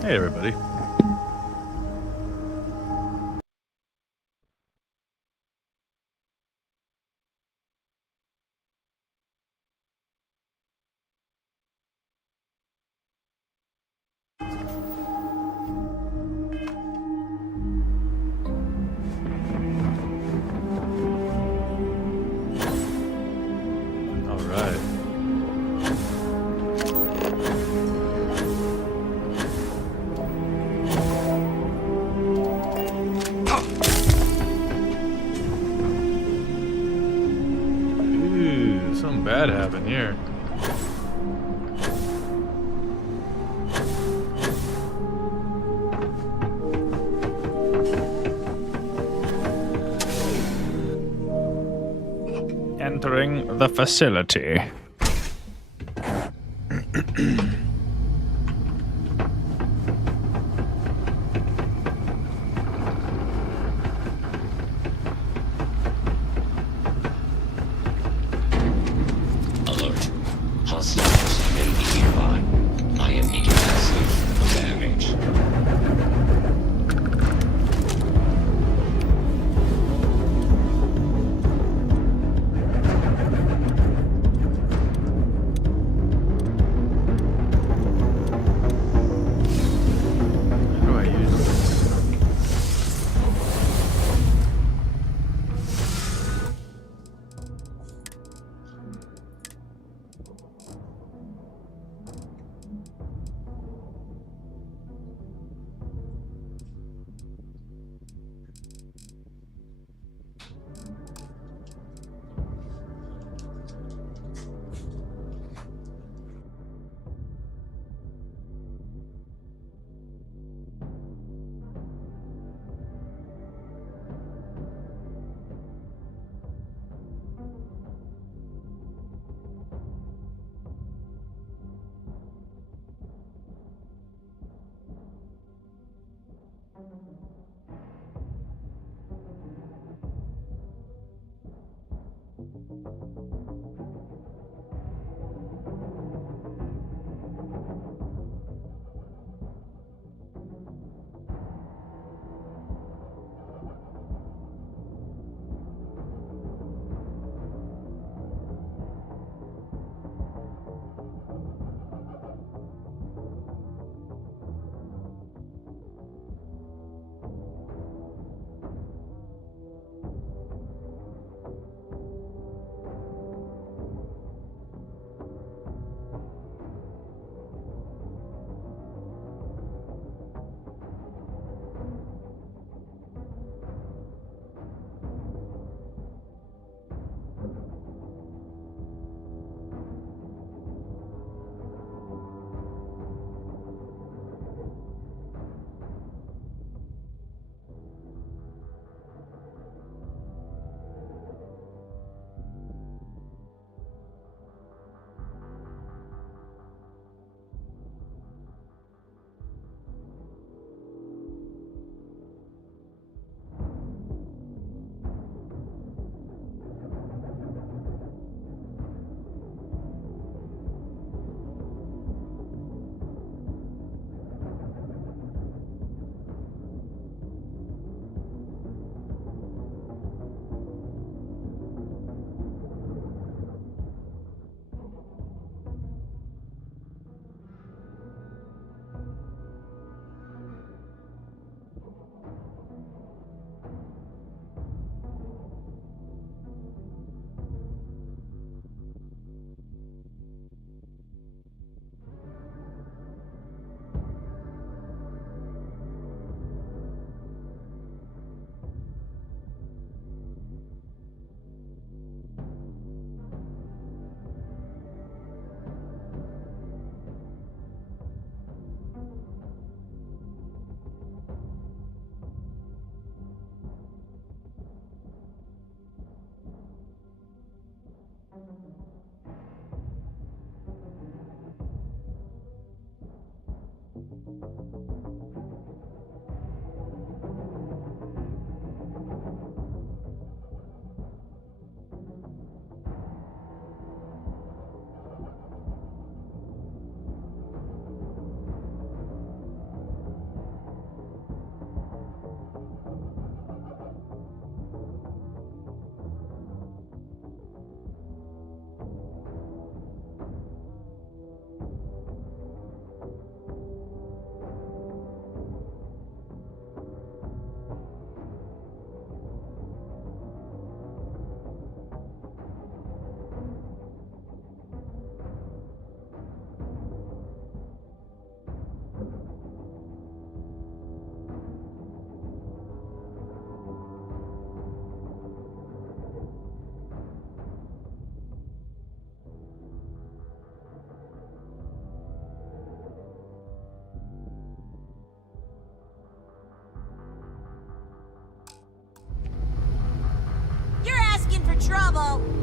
Hey, everybody. Bad happened here. Entering the facility. trouble.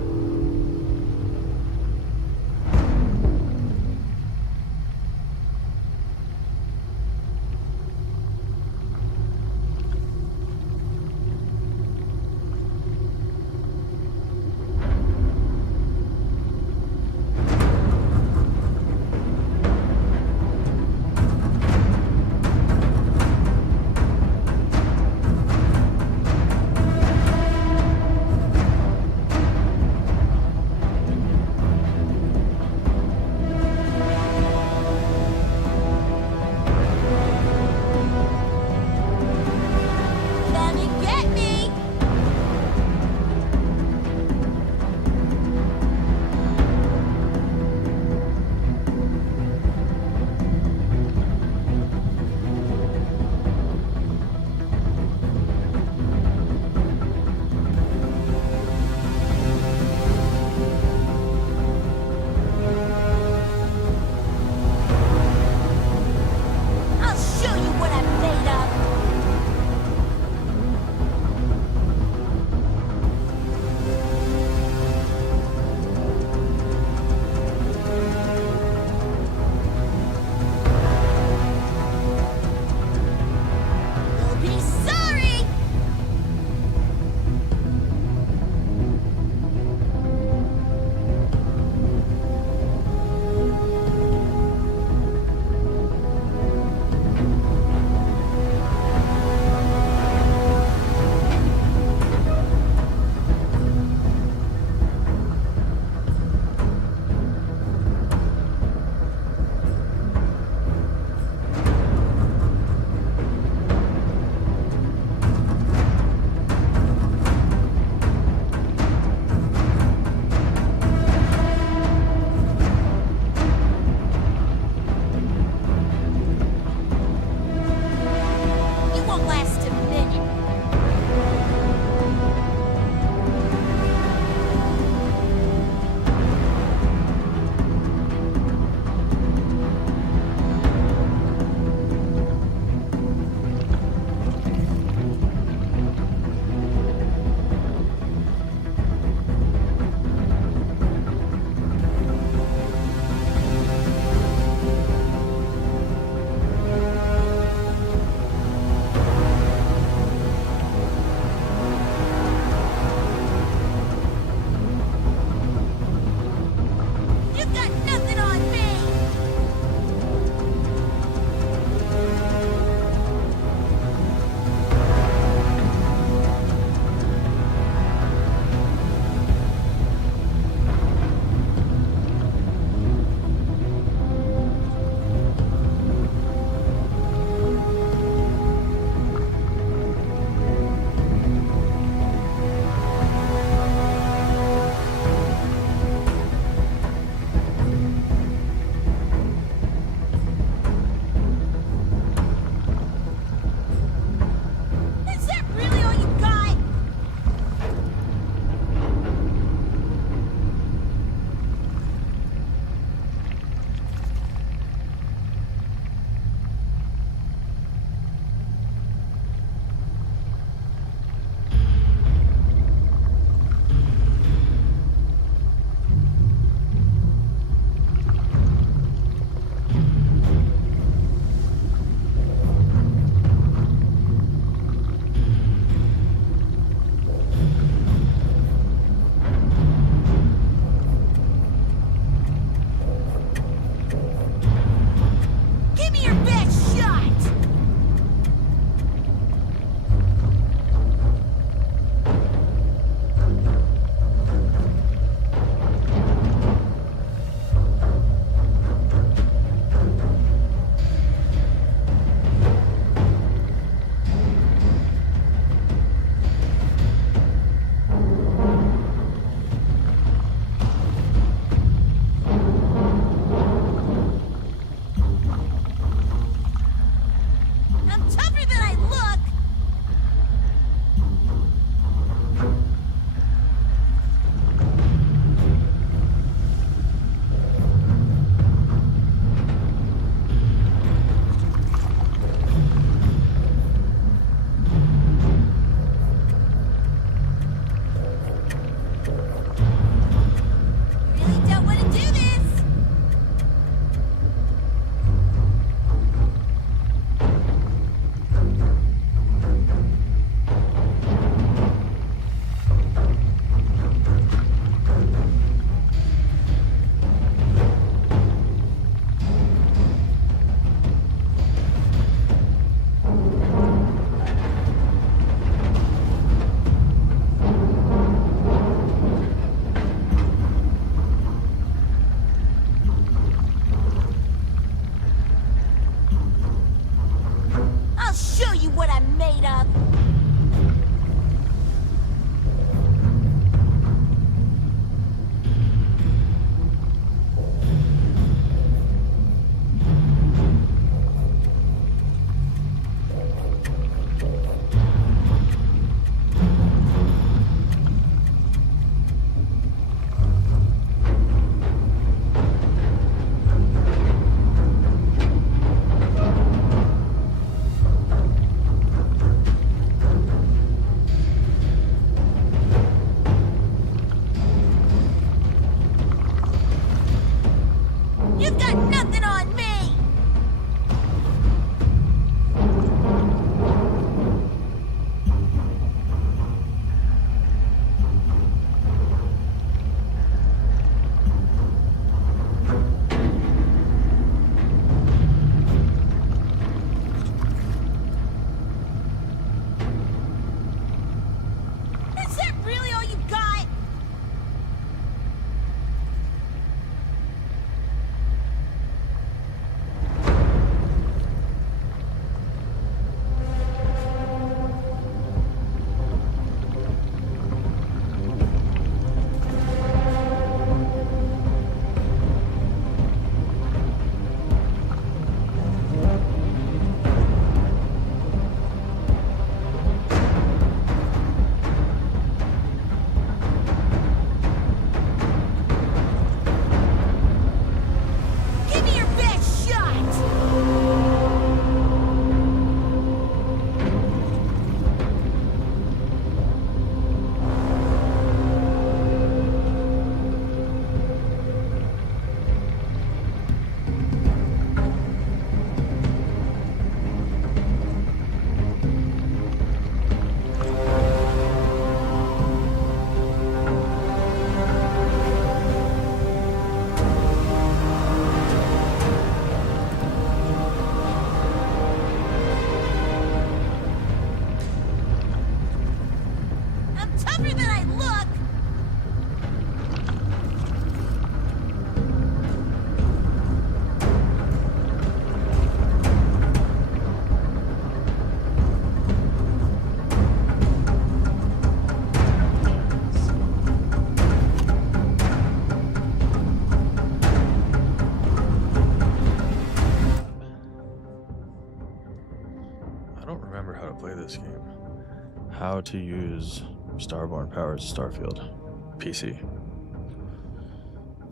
How to use Starborn powers Starfield. PC.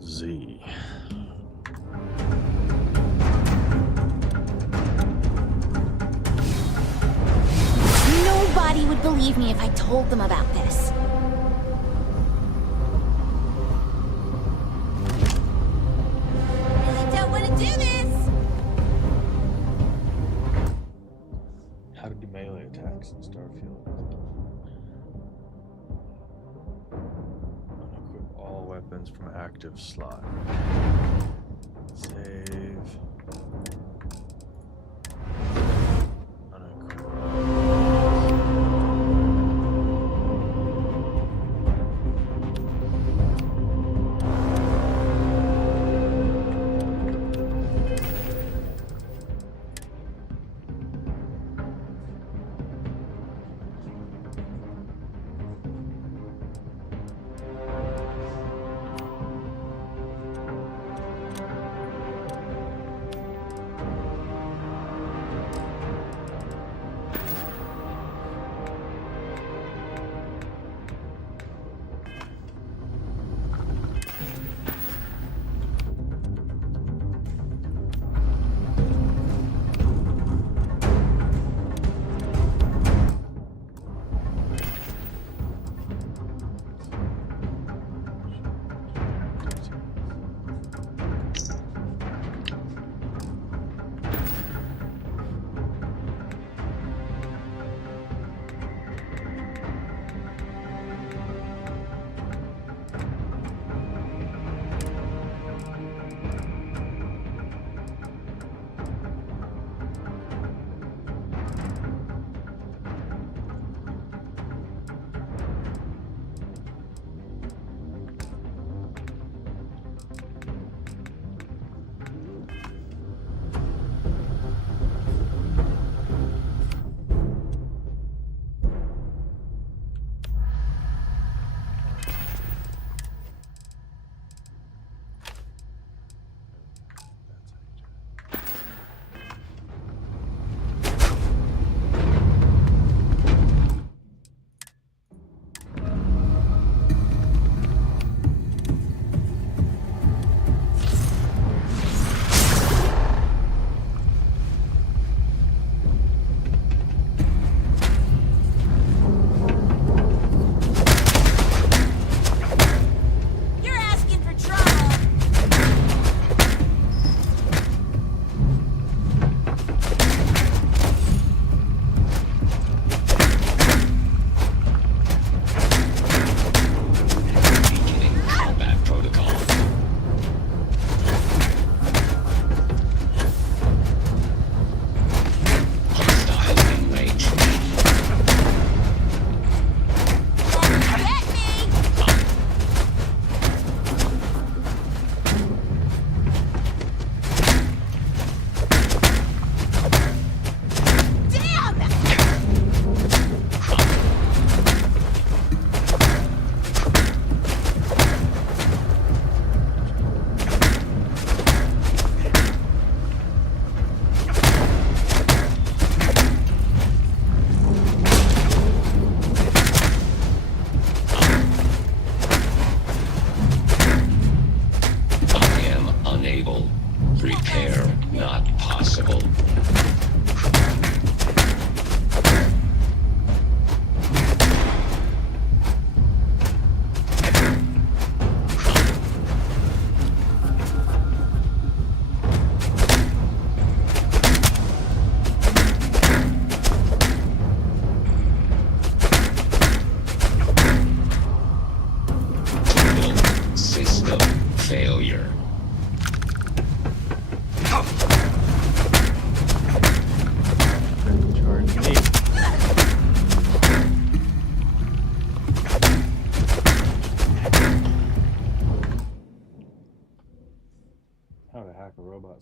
Z. Nobody would believe me if I told them about this. Really don't want to do this! How to do melee attacks in Starfield. Unequip all weapons from active slot. Save.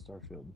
Starfield.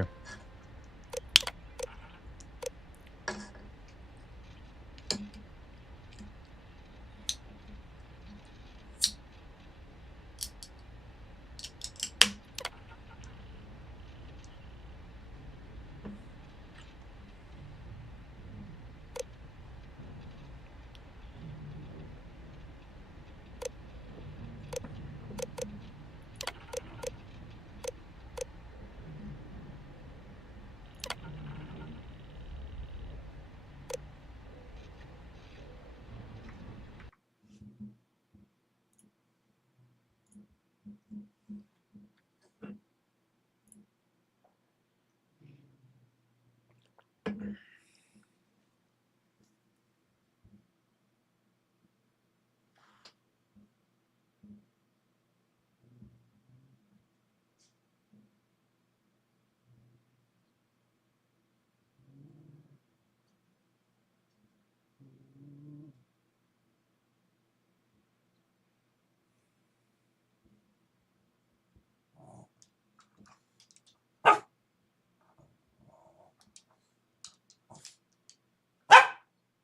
later.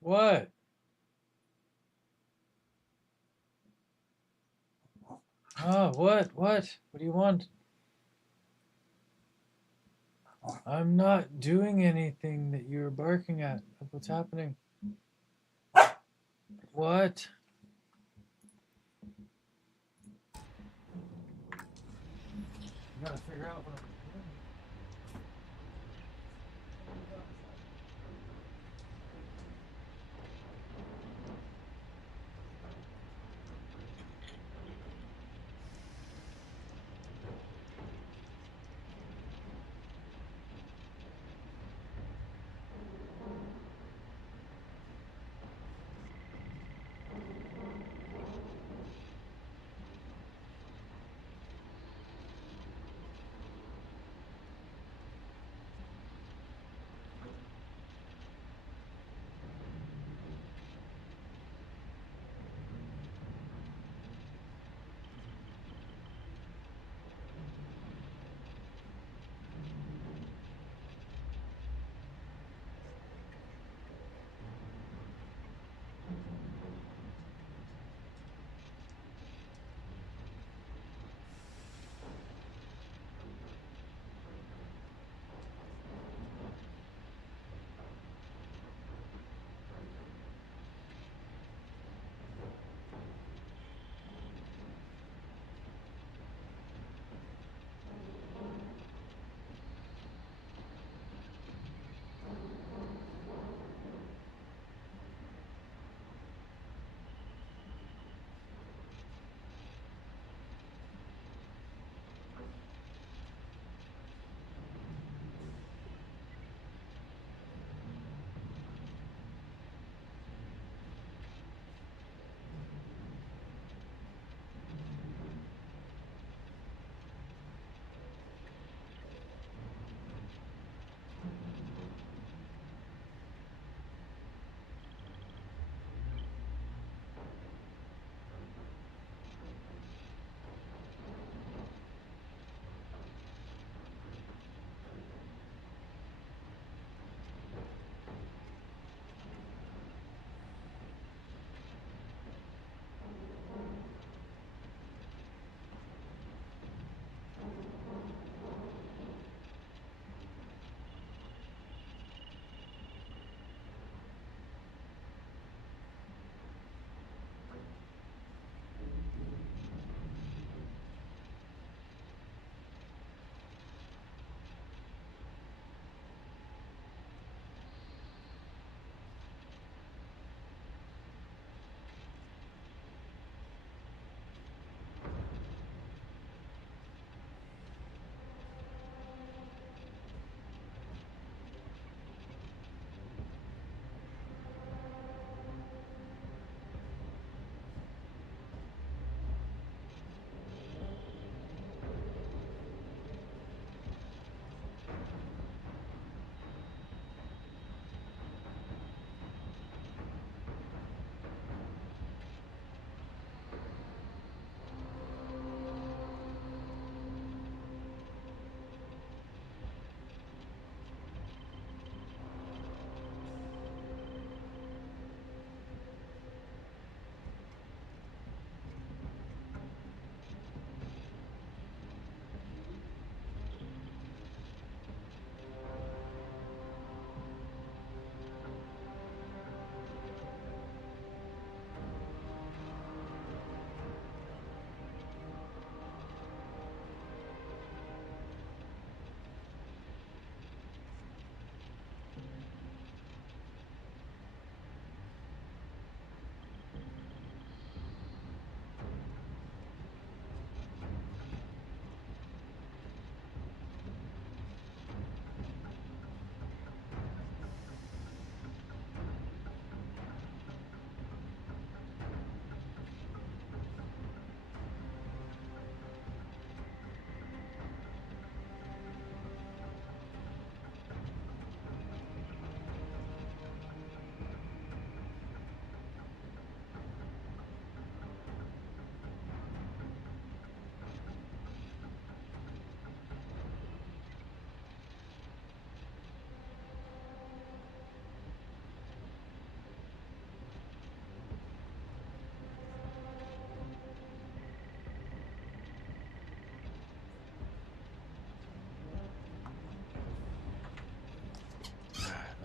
What? Oh, what? What? What do you want? I'm not doing anything that you're barking at. What's happening? What? You gotta figure out what I'm doing.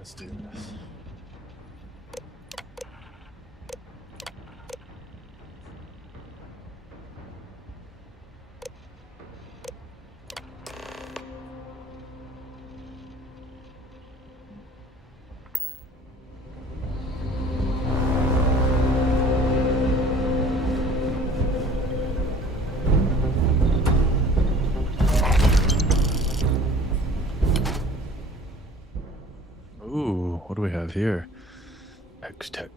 Let's do this. Ooh, what do we have here? X-Tech.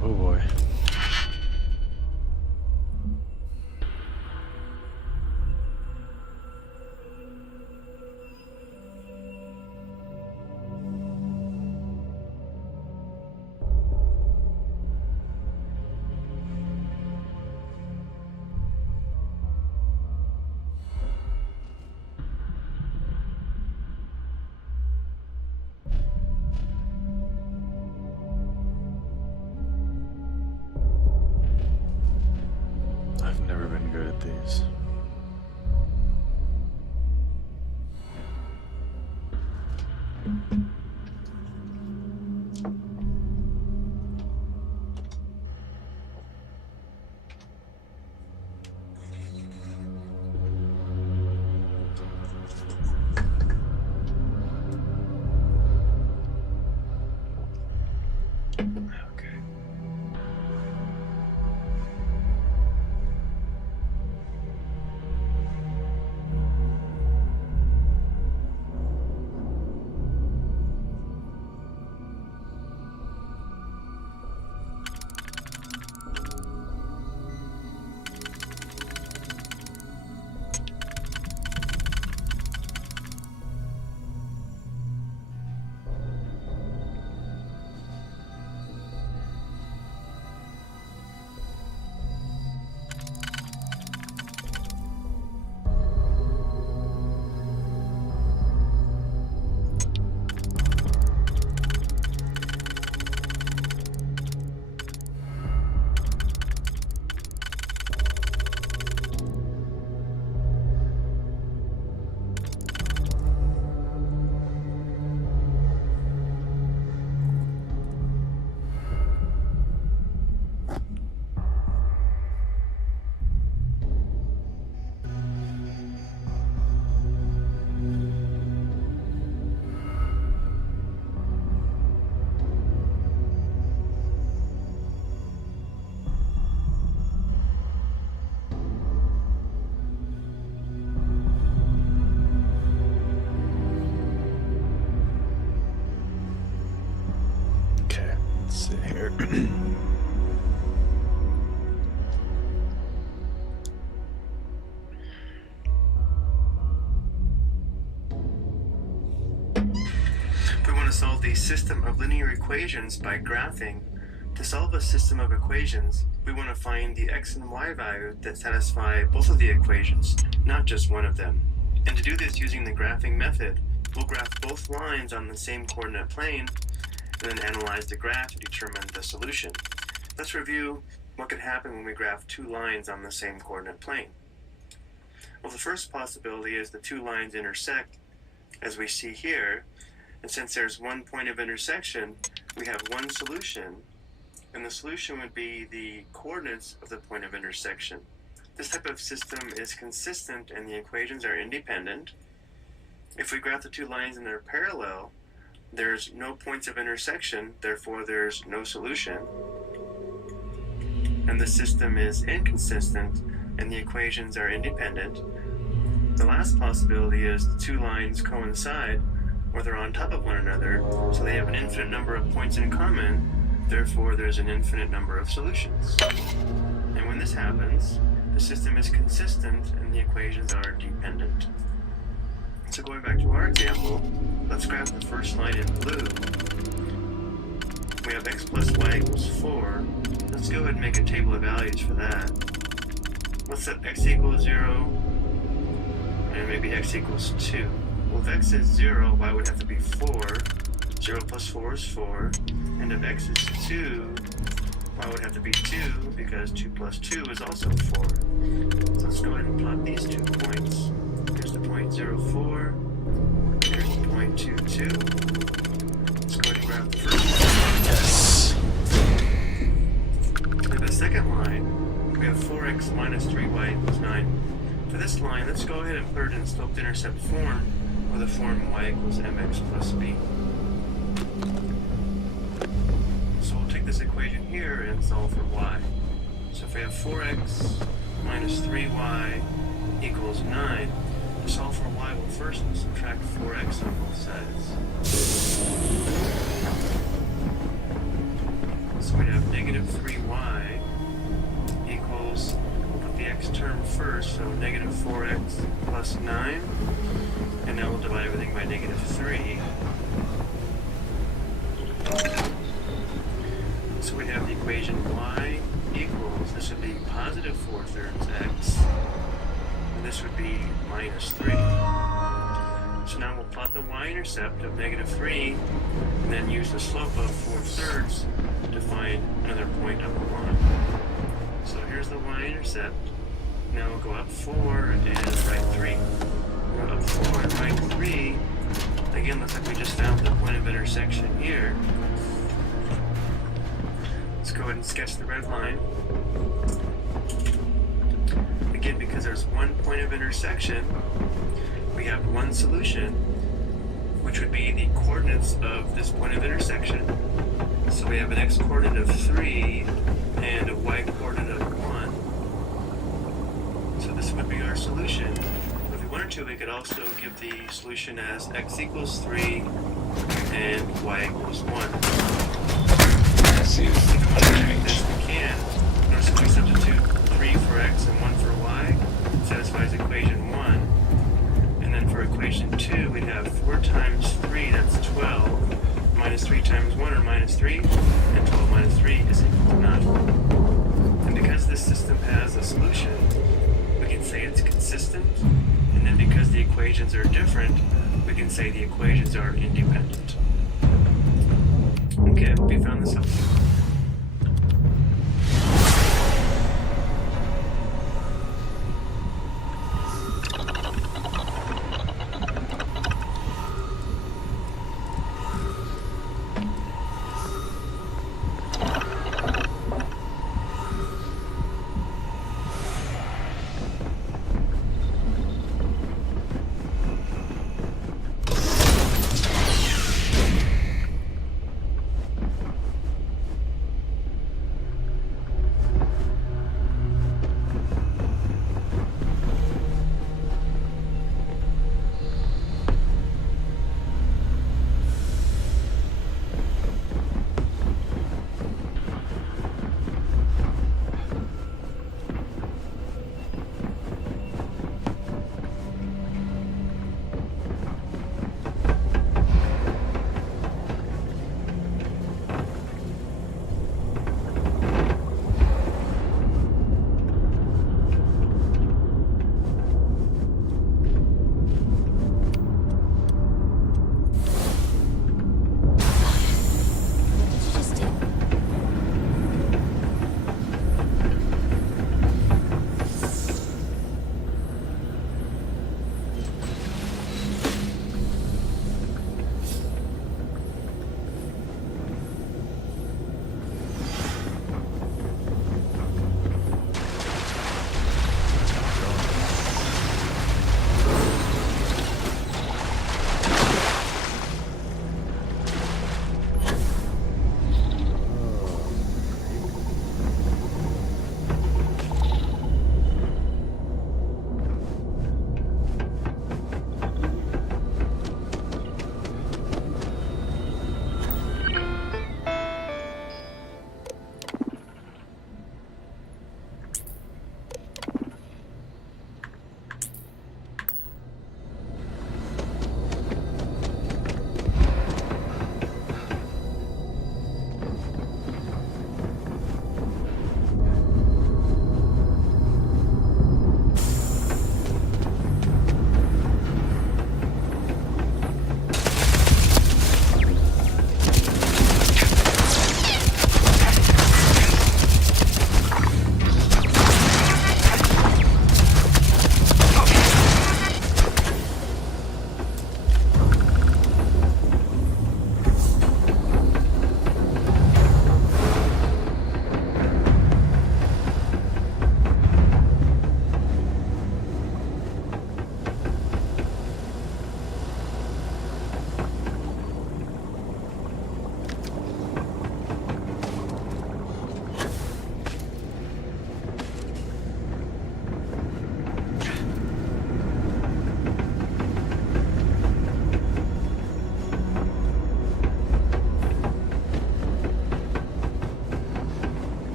Oh boy. I've never been good at these. Okay. Okay, let's see here. We want to solve the system of linear equations by graphing. To solve a system of equations, we want to find the x and y value that satisfy both of the equations, not just one of them. And to do this using the graphing method, we'll graph both lines on the same coordinate plane, and then analyze the graph to determine the solution. Let's review what could happen when we graph two lines on the same coordinate plane. Well, the first possibility is the two lines intersect, as we see here, and since there's one point of intersection, we have one solution, and the solution would be the coordinates of the point of intersection. This type of system is consistent and the equations are independent. If we graph the two lines and they're parallel, there's no points of intersection, therefore there's no solution. And the system is inconsistent and the equations are independent. The last possibility is the two lines coincide, or they're on top of one another, so they have an infinite number of points in common, therefore there's an infinite number of solutions. And when this happens, the system is consistent and the equations are dependent. So going back to our example, let's grab the first line in blue. We have x plus y equals 4. Let's go ahead and make a table of values for that. Let's set x equals 0, and maybe x equals 2. Well, if x is 0, y would have to be 4. 0 plus 4 is 4. And if x is 2, y would have to be 2, because 2 plus 2 is also 4. So let's go ahead and plot these 2 points. Here's the point 0, 4. Here's the point 2, 2. Let's go ahead and grab the first one. Yes. For the second line, we have 4x minus 3y equals 9. For this line, let's go ahead and put it in slope-intercept form, or the form y equals mx plus b. So we'll take this equation here and solve for y. So if we have 4x minus 3y equals 9, to solve for y, we'll first subtract 4x on both sides. So we have negative 3y equals, we'll put the x term first, so negative 4x plus 9, and now we'll divide everything by negative 3. So we have the equation y equals, this would be positive 4/3 x, and this would be minus 3. So now we'll plot the y-intercept of negative 3, and then use the slope of 4/3 to find another point on the line. So here's the y-intercept. Now we'll go up 4 and right 3. Go up 4 and right 3. Again, looks like we just found the point of intersection here. Let's go ahead and sketch the red line. Again, because there's one point of intersection, we have one solution, which would be the coordinates of this point of intersection. So we have an x-coordinate of 3 and a y-coordinate of 1. So this would be our solution. If we wanted to, we could also give the solution as x equals 3 and y equals 1. If we want to check this, we can. Notice if we substitute 3 for x and 1 for y, it satisfies equation 1. And then for equation 2, we'd have 4 times 3, that's 12, minus 3 times 1, or minus 3, and 12 minus 3 is equal to 9. And because this system has a solution, we can say it's consistent, and then because the equations are different, we can say the equations are independent. Okay, I hope you found this helpful.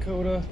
Coda.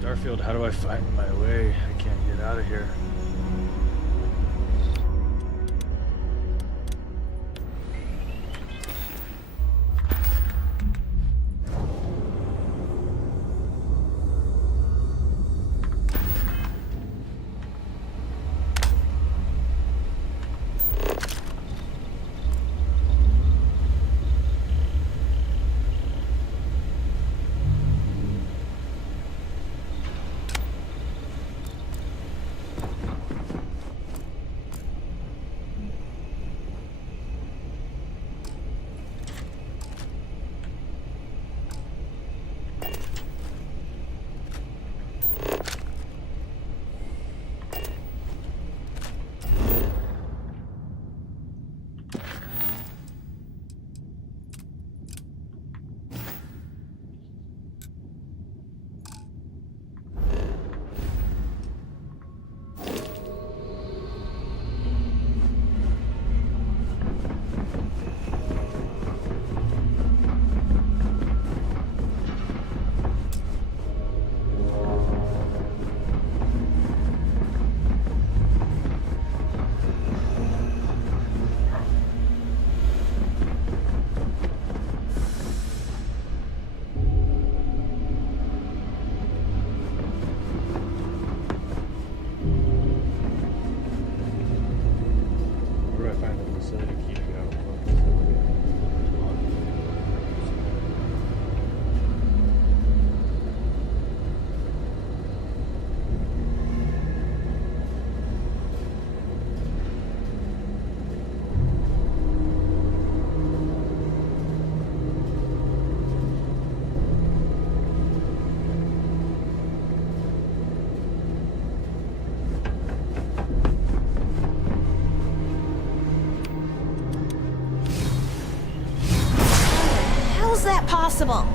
Starfield, how do I find my way? I can't get out of here. possible.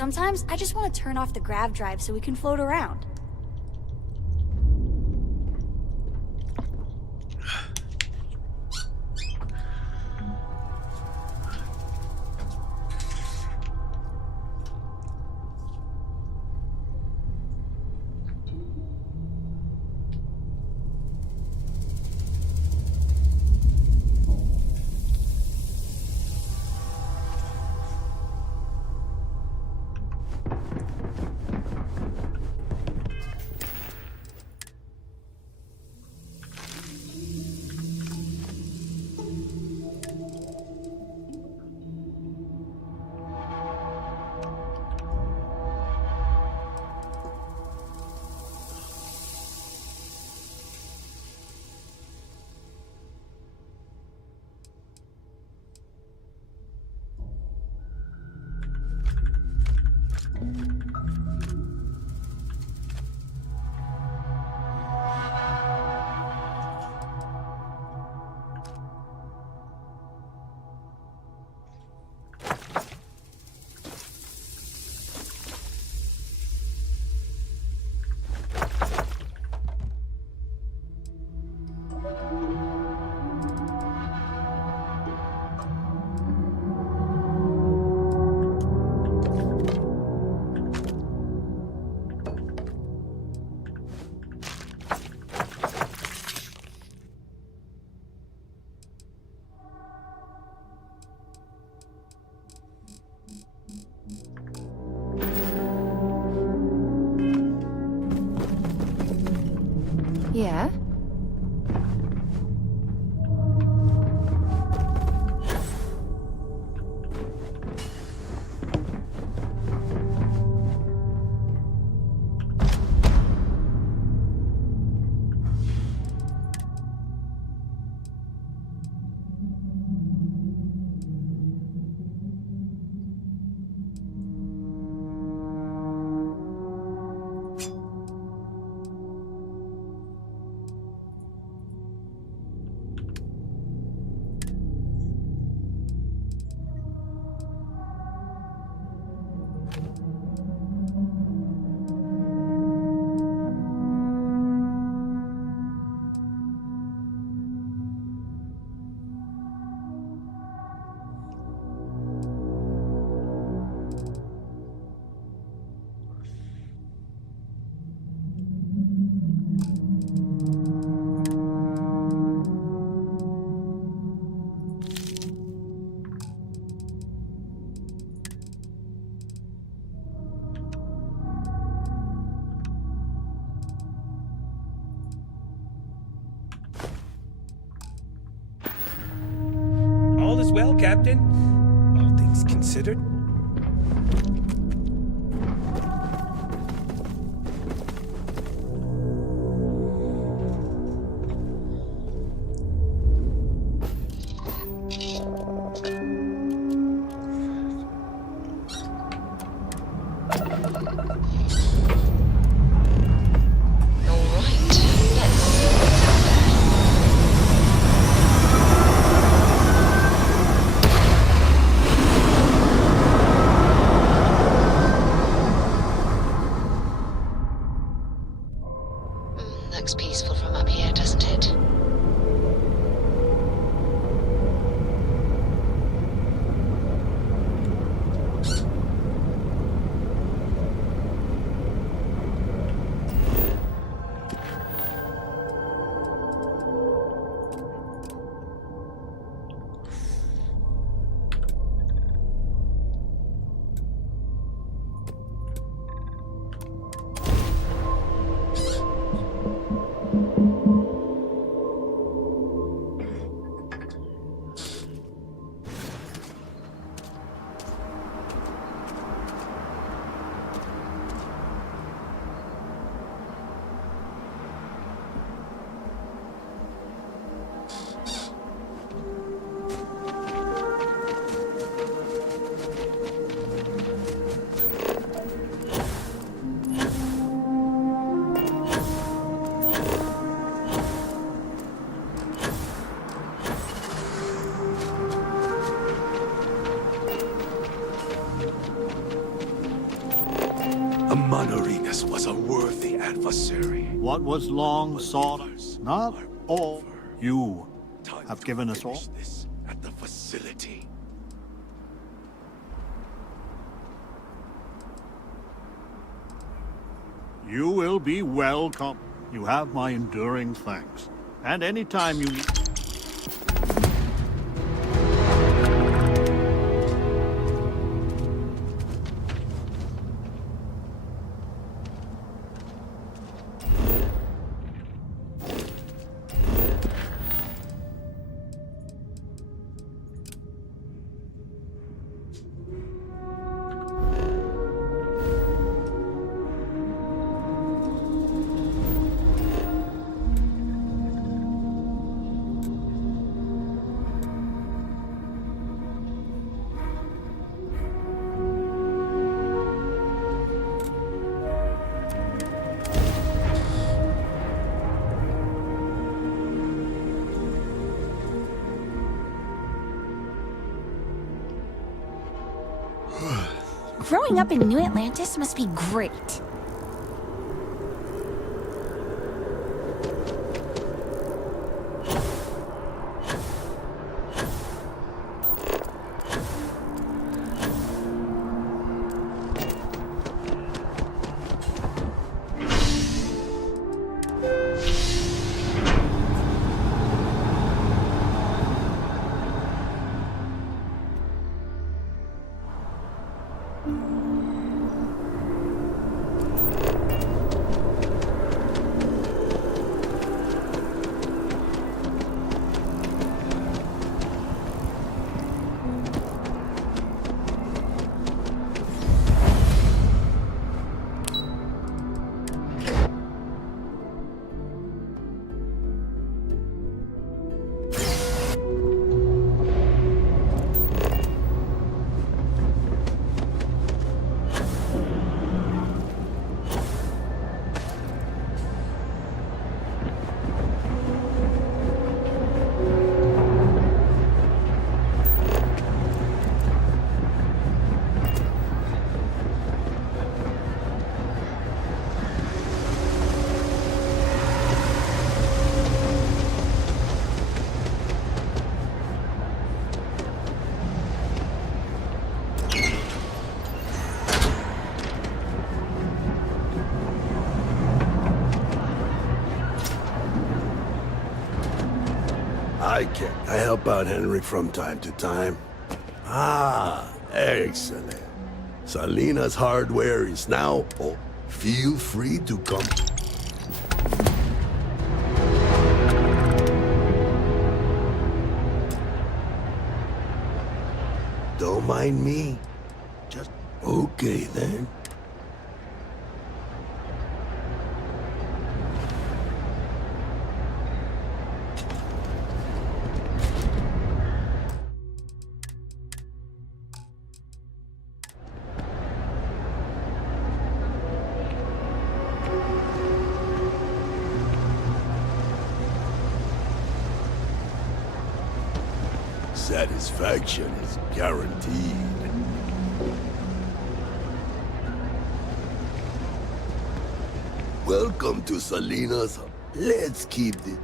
Sometimes I just want to turn off the grav drive so we can float around. Yeah? All is well, Captain. All things considered. Looks peaceful from up here, doesn't it? adversary. What was long sought, not all. You have given us all. This at the facility. You will be welcome. You have my enduring thanks. And anytime you need... Growing up in New Atlantis must be great. I help out Henry from time to time. Ah, excellent. Salina's hardware is now... Oh, feel free to come. Don't mind me. Just... Okay, then. Satisfaction is guaranteed. Welcome to Salina's. Let's keep it.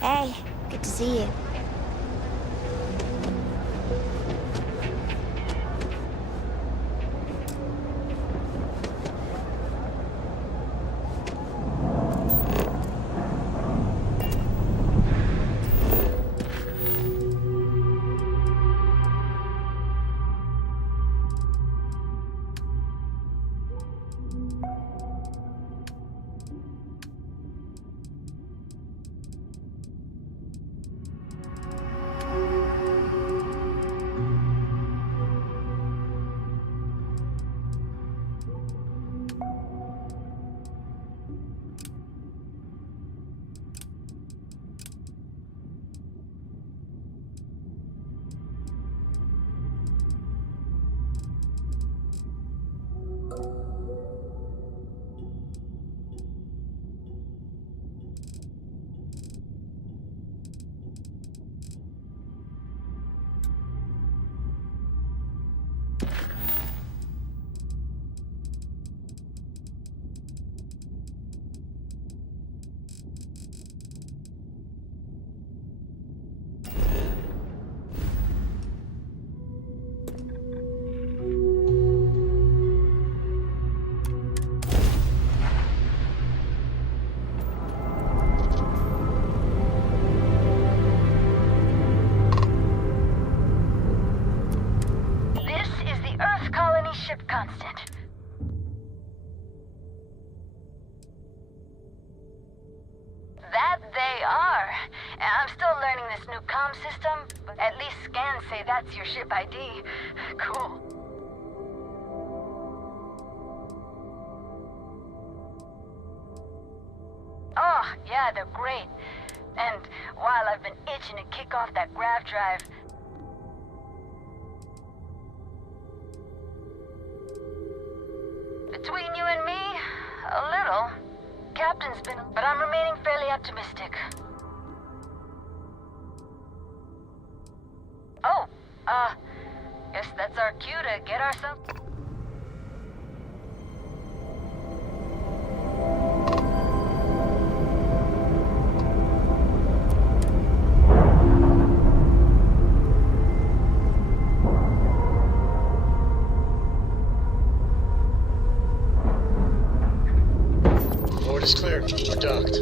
Hey, good to see you. instant. That they are. And I'm still learning this new comm system, but at least scans say that's your ship ID. Cool. Oh, yeah, they're great. And while I've been itching to kick off that grav drive, between you and me, a little. Captain's been, but I'm remaining fairly optimistic. Oh, guess that's our cue to get ourselves... Port is clear. We're docked.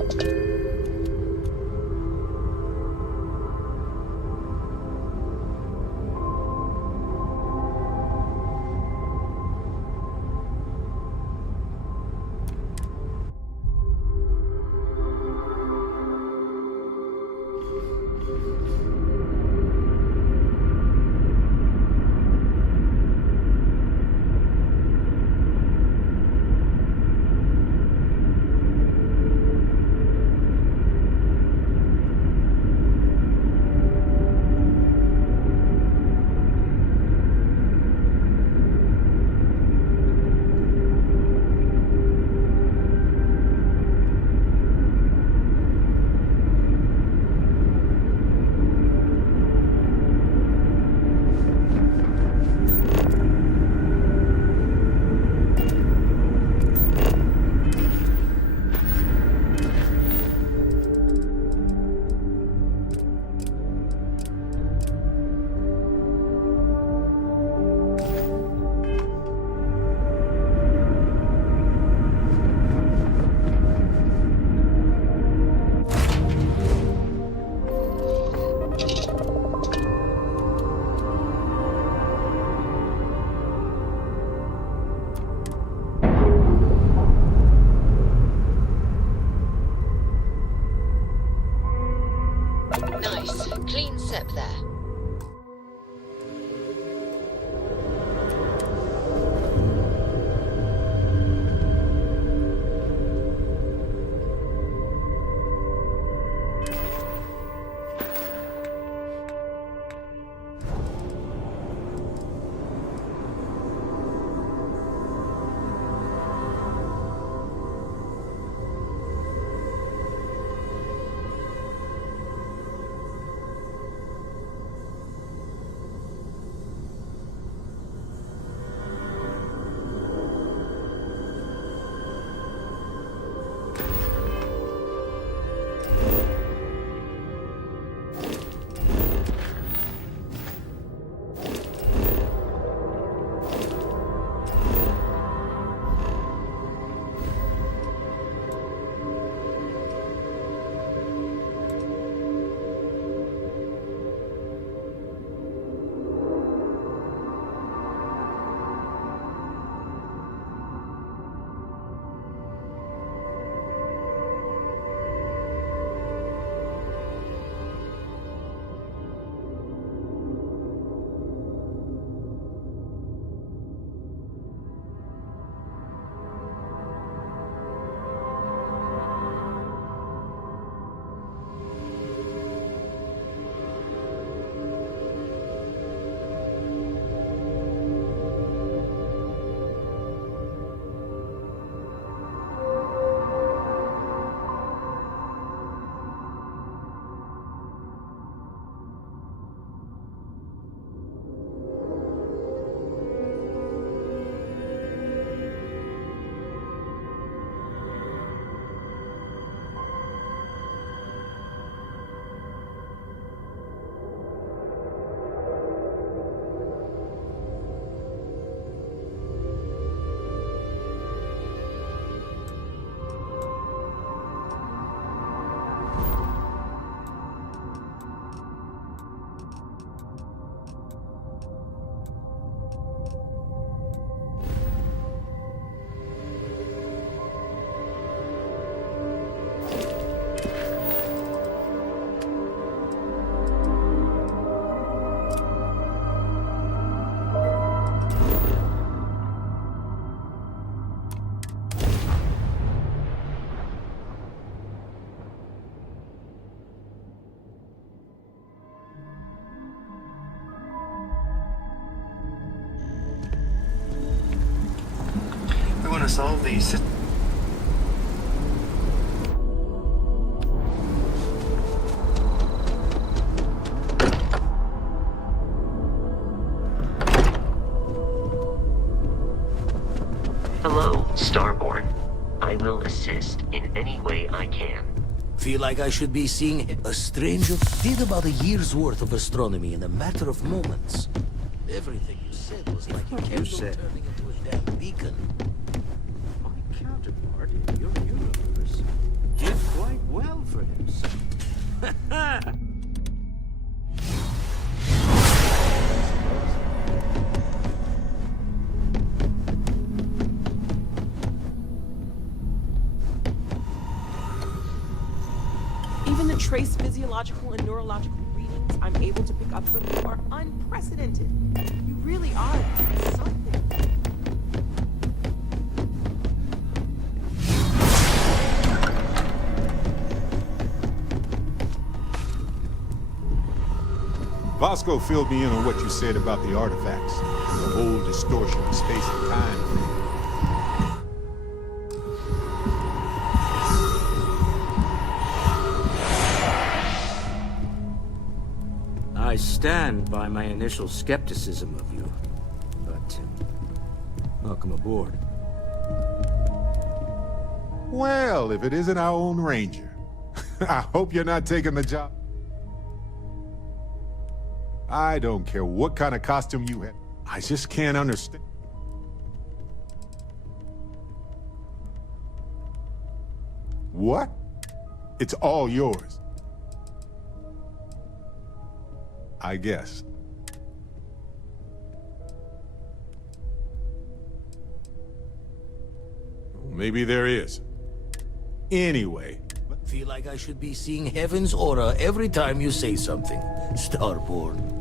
to solve the system. Hello, Starborn. I will assist in any way I can. Feel like I should be seeing a stranger? Did about a year's worth of astronomy in a matter of moments. Everything you said was like a candle turning into a damn beacon. My counterpart in your universe did quite well for himself. Even the trace physiological and neurological readings I'm able to pick up from you are unprecedented. You really are something. Vasco filled me in on what you said about the artifacts, and the whole distortion of space and time thing. I stand by my initial skepticism of you, but welcome aboard. Well, if it isn't our own ranger. I hope you're not taking the job. I don't care what kind of costume you have. I just can't understand. What? It's all yours. I guess. Maybe there is. Anyway. Feel like I should be seeing heaven's aura every time you say something, Starborn.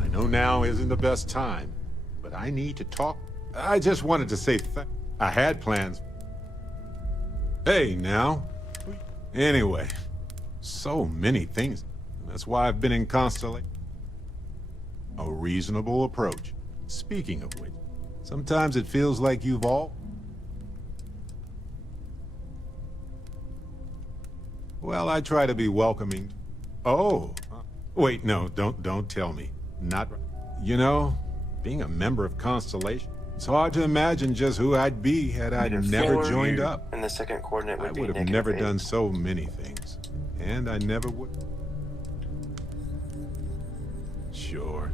I know now isn't the best time, but I need to talk. I just wanted to say I had plans. Hey, now. Anyway, so many things. That's why I've been in Constellation. A reasonable approach. Speaking of which, sometimes it feels like you've all... Well, I try to be welcoming. Oh, wait, no, don't tell me. Not, you know, being a member of Constellation, it's hard to imagine just who I'd be had I never joined up. And the second coordinate would I be would have never done so many things, and I never would. Sure.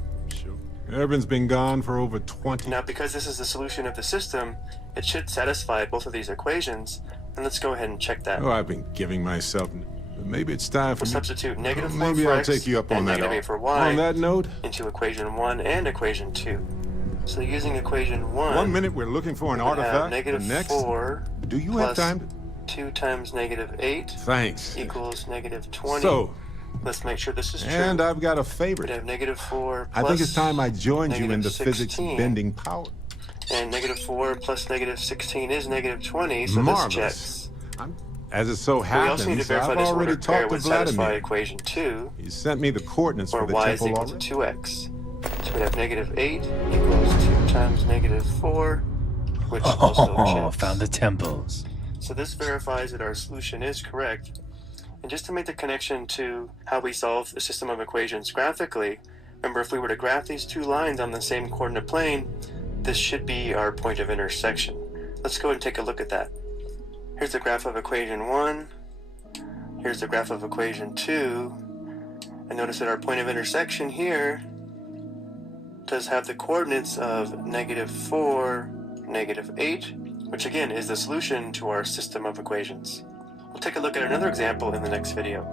Urban's been gone for over 20. Now, because this is the solution of the system, it should satisfy both of these equations. And let's go ahead and check that. Oh, I've been giving myself... Maybe it's time for we'll me... substitute negative 4 maybe for I'll x take you up on and that. negative 8 for y On that note... into equation 1 and equation 2. So using equation 1... 1 minute we're looking for an artifact. Negative the next... 4 Do you have time to... 2 times negative 8 Thanks. equals negative 20. So... Let's make sure this is true. And I've got a favorite. We'd have negative 4 plus I think it's time I joined you in the 16. physics bending power. And negative 4 plus negative 16 is negative 20, so Marvelous. This checks. As it so happens, we also need to verify I've this already ordered pair talked to would satisfy Vladimir. equation 2. He sent me the coordinates where for the y is temple equal already. to 2x. So we have negative 8 equals 2 times negative 4, which also checks. Found the temples. So this verifies that our solution is correct. And just to make the connection to how we solve the system of equations graphically, remember if we were to graph these two lines on the same coordinate plane, this should be our point of intersection. Let's go and take a look at that. Here's the graph of equation 1. Here's the graph of equation 2. And notice that our point of intersection here does have the coordinates of negative 4, negative 8, which again is the solution to our system of equations. We'll take a look at another example in the next video.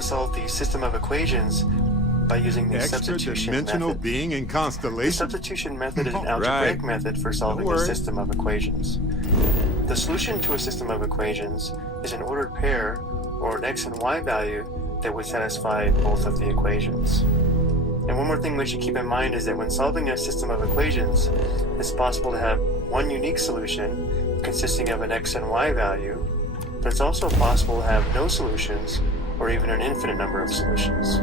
to solve the system of equations by using the substitution Extra-dimensional method. being in The constellation? substitution method is an All algebraic right. method for solving Don't a worry. system of equations. The solution to a system of equations is an ordered pair or an x and y value that would satisfy both of the equations. And one more thing we should keep in mind is that when solving a system of equations, it's possible to have one unique solution consisting of an x and y value, but it's also possible to have no solutions or even an infinite number of solutions.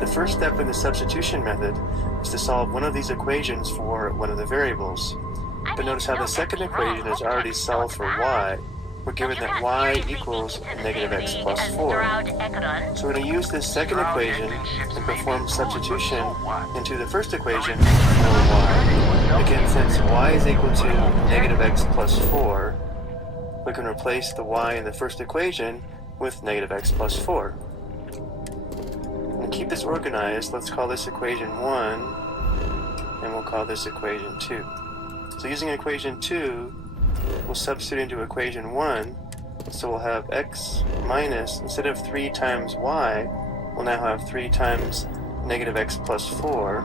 The first step in the substitution method is to solve one of these equations for one of the variables. But notice how the second equation is already solved for y. We're given that y equals negative x plus 4. So we're going to use this second equation and perform substitution into the first equation for y. Again, since y is equal to negative x plus 4, we can replace the y in the first equation with negative x plus 4. And to keep this organized, let's call this equation 1, and we'll call this equation 2. So using equation 2, we'll substitute into equation 1, so we'll have x minus, instead of 3 times y, we'll now have 3 times negative x plus 4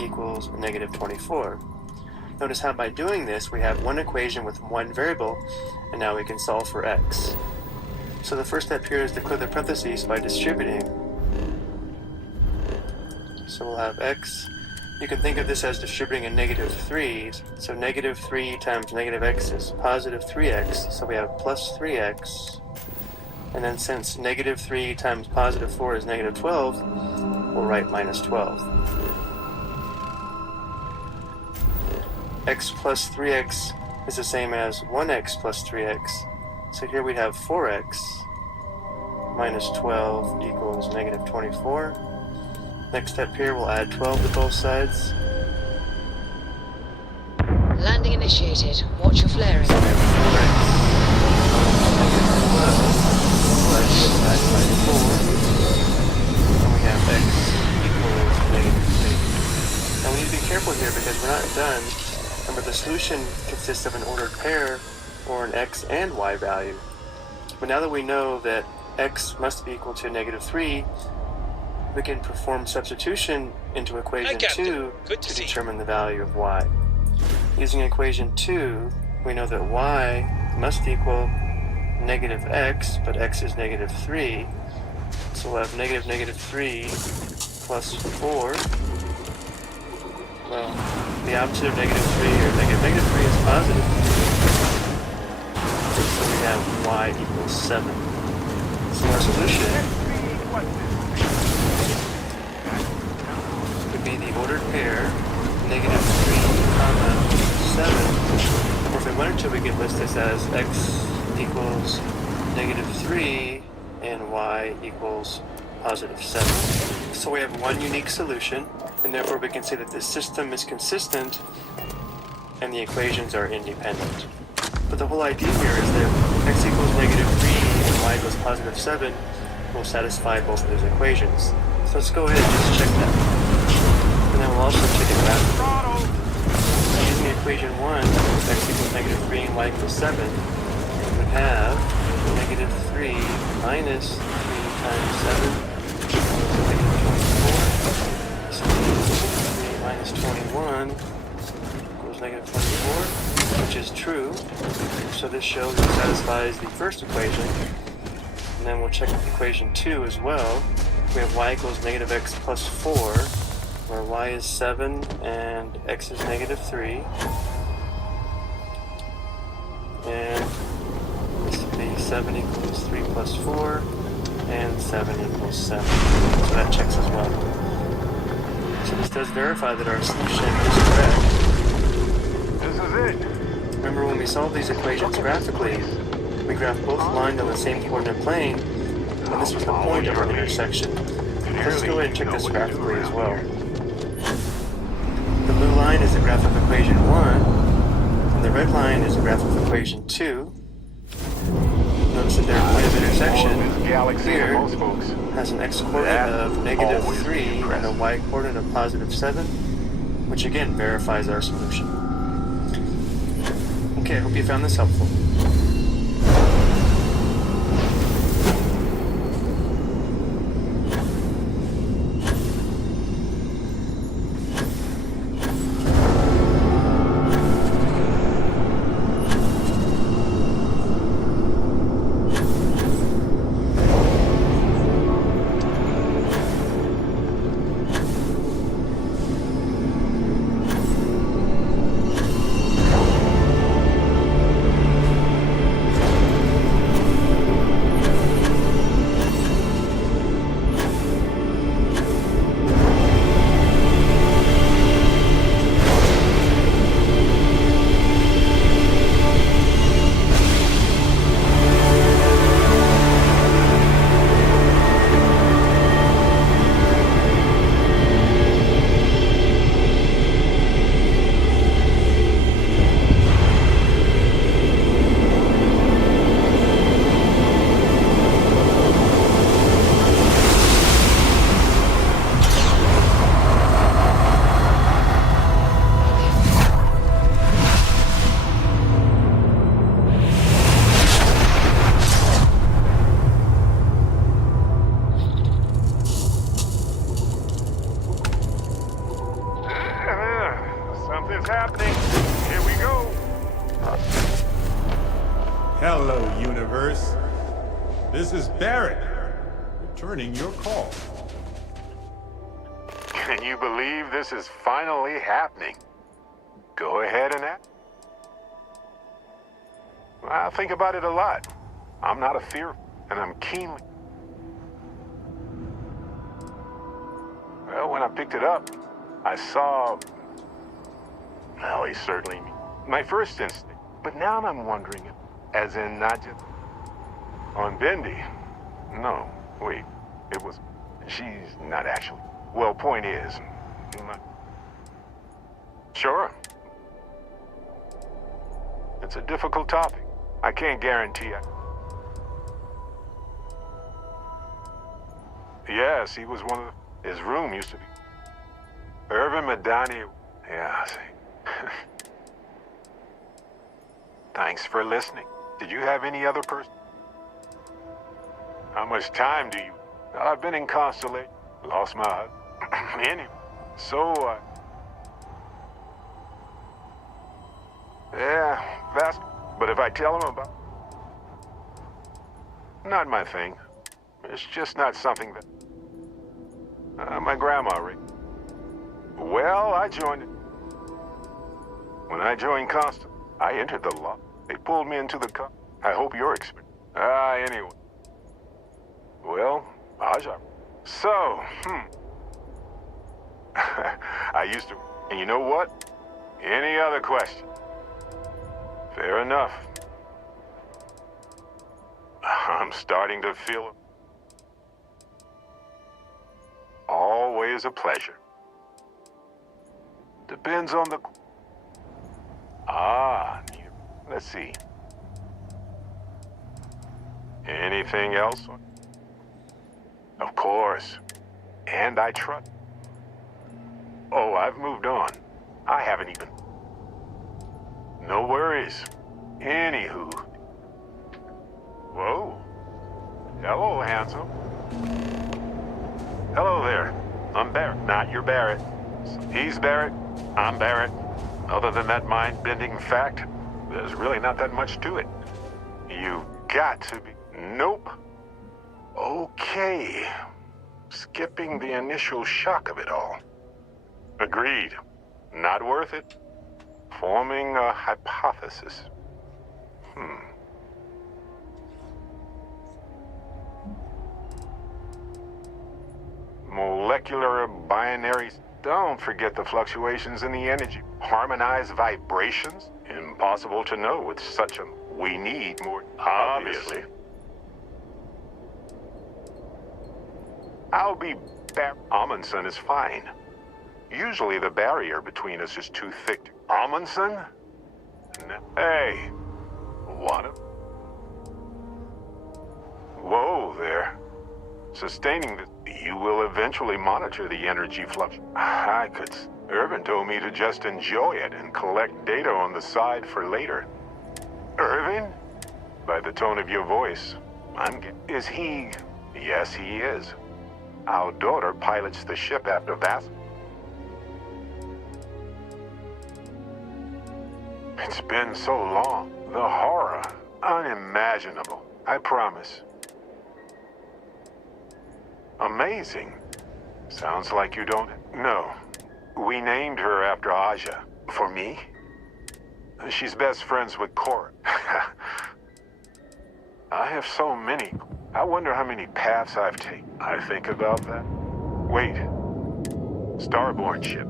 equals negative 24. Notice how by doing this, we have one equation with one variable, and now we can solve for x. So the first step here is to clear the parentheses by distributing. So we'll have x. You can think of this as distributing in negative 3s. So negative 3 times negative x is positive 3x. So we have plus 3x. And then since negative 3 times positive 4 is negative 12, we'll write minus 12. X plus 3x is the same as 1x plus 3x. So here we'd have 4x minus 12 equals negative 24. Next step here, we'll add 12 to both sides. Landing initiated. Watch your flaring. And we have x equals negative 3. Now we need to be careful here because we're not done. Remember, the solution consists of an ordered pair or an x and y value. But now that we know that x must be equal to negative 3, we can perform substitution into equation 2 to determine the value of y. Using equation 2, we know that y must equal negative x, but x is negative 3. So we'll have negative 3 plus 4. Well, the opposite of negative 3 or negative 3 is positive 3. So we have y equals 7. So our solution would be the ordered pair, negative 3, comma, 7. Or if we wanted to, we could list this as x equals negative 3 and y equals positive 7. So we have one unique solution, and therefore we can say that this system is consistent and the equations are independent. But the whole idea here is that x equals negative 3 and y equals positive 7 will satisfy both of those equations. So let's go ahead and just check that. And then we'll also check it back. Using equation 1, x equals negative 3 and y equals 7, we would have negative 3 minus 3 times 7 equals negative 24. So negative 3 minus 21 equals negative 24, which is true. So this shows it satisfies the first equation. And then we'll check equation 2 as well. We have y equals negative x plus 4, where y is 7 and x is negative 3. And this would be 7 equals 3 plus 4, and 7 equals 7. So that checks as well. So this does verify that our solution is correct. This is it. Remember, when we solve these equations graphically, we graph both lines on the same coordinate plane, and this was the point of our intersection. Let's go ahead and check this graphically as well. The blue line is the graph of equation 1, and the red line is the graph of equation 2. Notice that their point of intersection here has an x-coordinate of negative 3 and a y-coordinate of positive 7, which again verifies our solution. Okay, I hope you found this helpful. Something's happening. Here we go. Hello, universe. This is Barrett, returning your call. Can you believe this is finally happening? Go ahead and ask. I think about it a lot. I'm not a fear, and I'm keenly... Well, when I picked it up, I saw... Well, he certainly... My first instinct. But now I'm wondering, as in not just... On Bendy. No, wait. It was... She's not actually... Well, point is... Sure. It's a difficult topic. I can't guarantee it. Yes, he was one of the... His room used to be... Irvin Madani... Yeah, I see. Thanks for listening. Did you have any other person? How much time do you... I've been in Constellation. Lost my husband. Anyway, so, yeah, fast. But if I tell him about... Not my thing. It's just not something that... my grandma rigged. Well, I joined it. When I joined Constant, I entered the law. They pulled me into the car. I hope you're experienced. Anyway. Well, Aja. So, I used to... And you know what? Any other question? Fair enough. I'm starting to feel... Always a pleasure. Depends on the... Let's see. Anything else? Of course. And I trust... Oh, I've moved on. I haven't even... No worries. Anywho. Whoa. Hello, handsome. Hello there. I'm Barrett, not your Barrett. He's Barrett, I'm Barrett. Other than that mind-bending fact, there's really not that much to it. You've got to be... Nope. Okay. Skipping the initial shock of it all. Agreed. Not worth it. Forming a hypothesis. Molecular binaries. Don't forget the fluctuations in the energy. Harmonized vibrations. Impossible to know with such a... We need more... Obviously. I'll be... Amundsen is fine. Usually the barrier between us is too thick. Amundsen? Hey. What? Whoa there. Sustaining this, you will eventually monitor the energy flux. I could... Irvin told me to just enjoy it and collect data on the side for later. Irvin? By the tone of your voice, Is he... Yes, he is. Our daughter pilots the ship after Vass. It's been so long. The horror. Unimaginable. I promise. Amazing. Sounds like you don't... No. We named her after Aja. For me? She's best friends with Cora. I have so many. I wonder how many paths I've taken. I think about that. Wait. Starborn ship.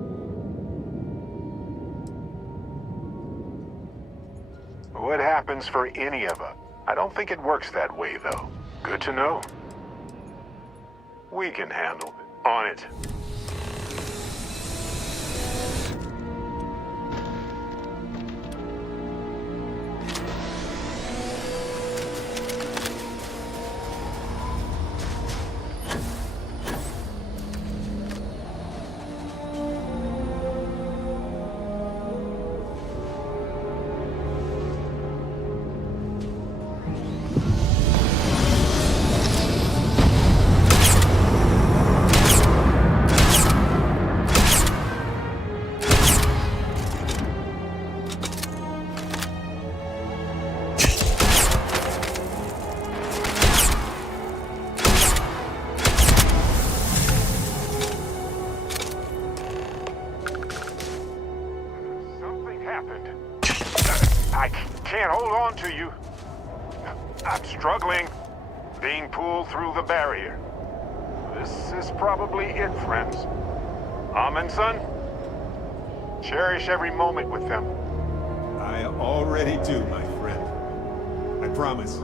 What happens for any of us? I don't think it works that way, though. Good to know. We can handle it. On it. happened. I can't hold on to you. I'm struggling, being pulled through the barrier. This is probably it, friends. Amundsen, cherish every moment with them. I already do, my friend. I promise.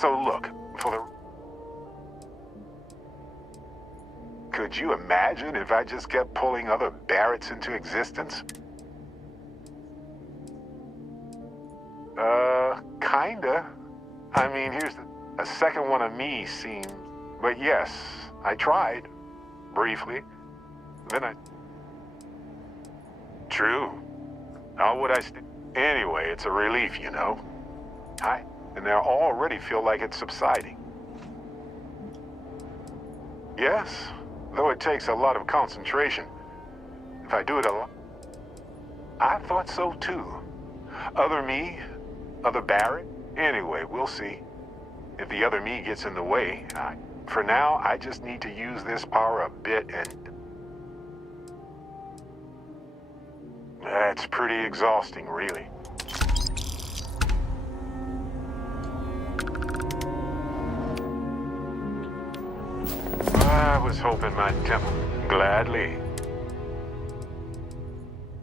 So look, could you imagine if I just kept pulling other Barretts into existence? Kinda. I mean, here's a second one of me seems... But yes, I tried. Briefly. Then I... True. How would I Anyway, it's a relief, you know. And I already feel like it's subsiding. Yes, though it takes a lot of concentration. If I do it a lot... I thought so too. Other me, other Barrett. Anyway, we'll see. If the other me gets in the way, for now, I just need to use this power a bit and... That's pretty exhausting, really. I was hoping my temple... Gladly.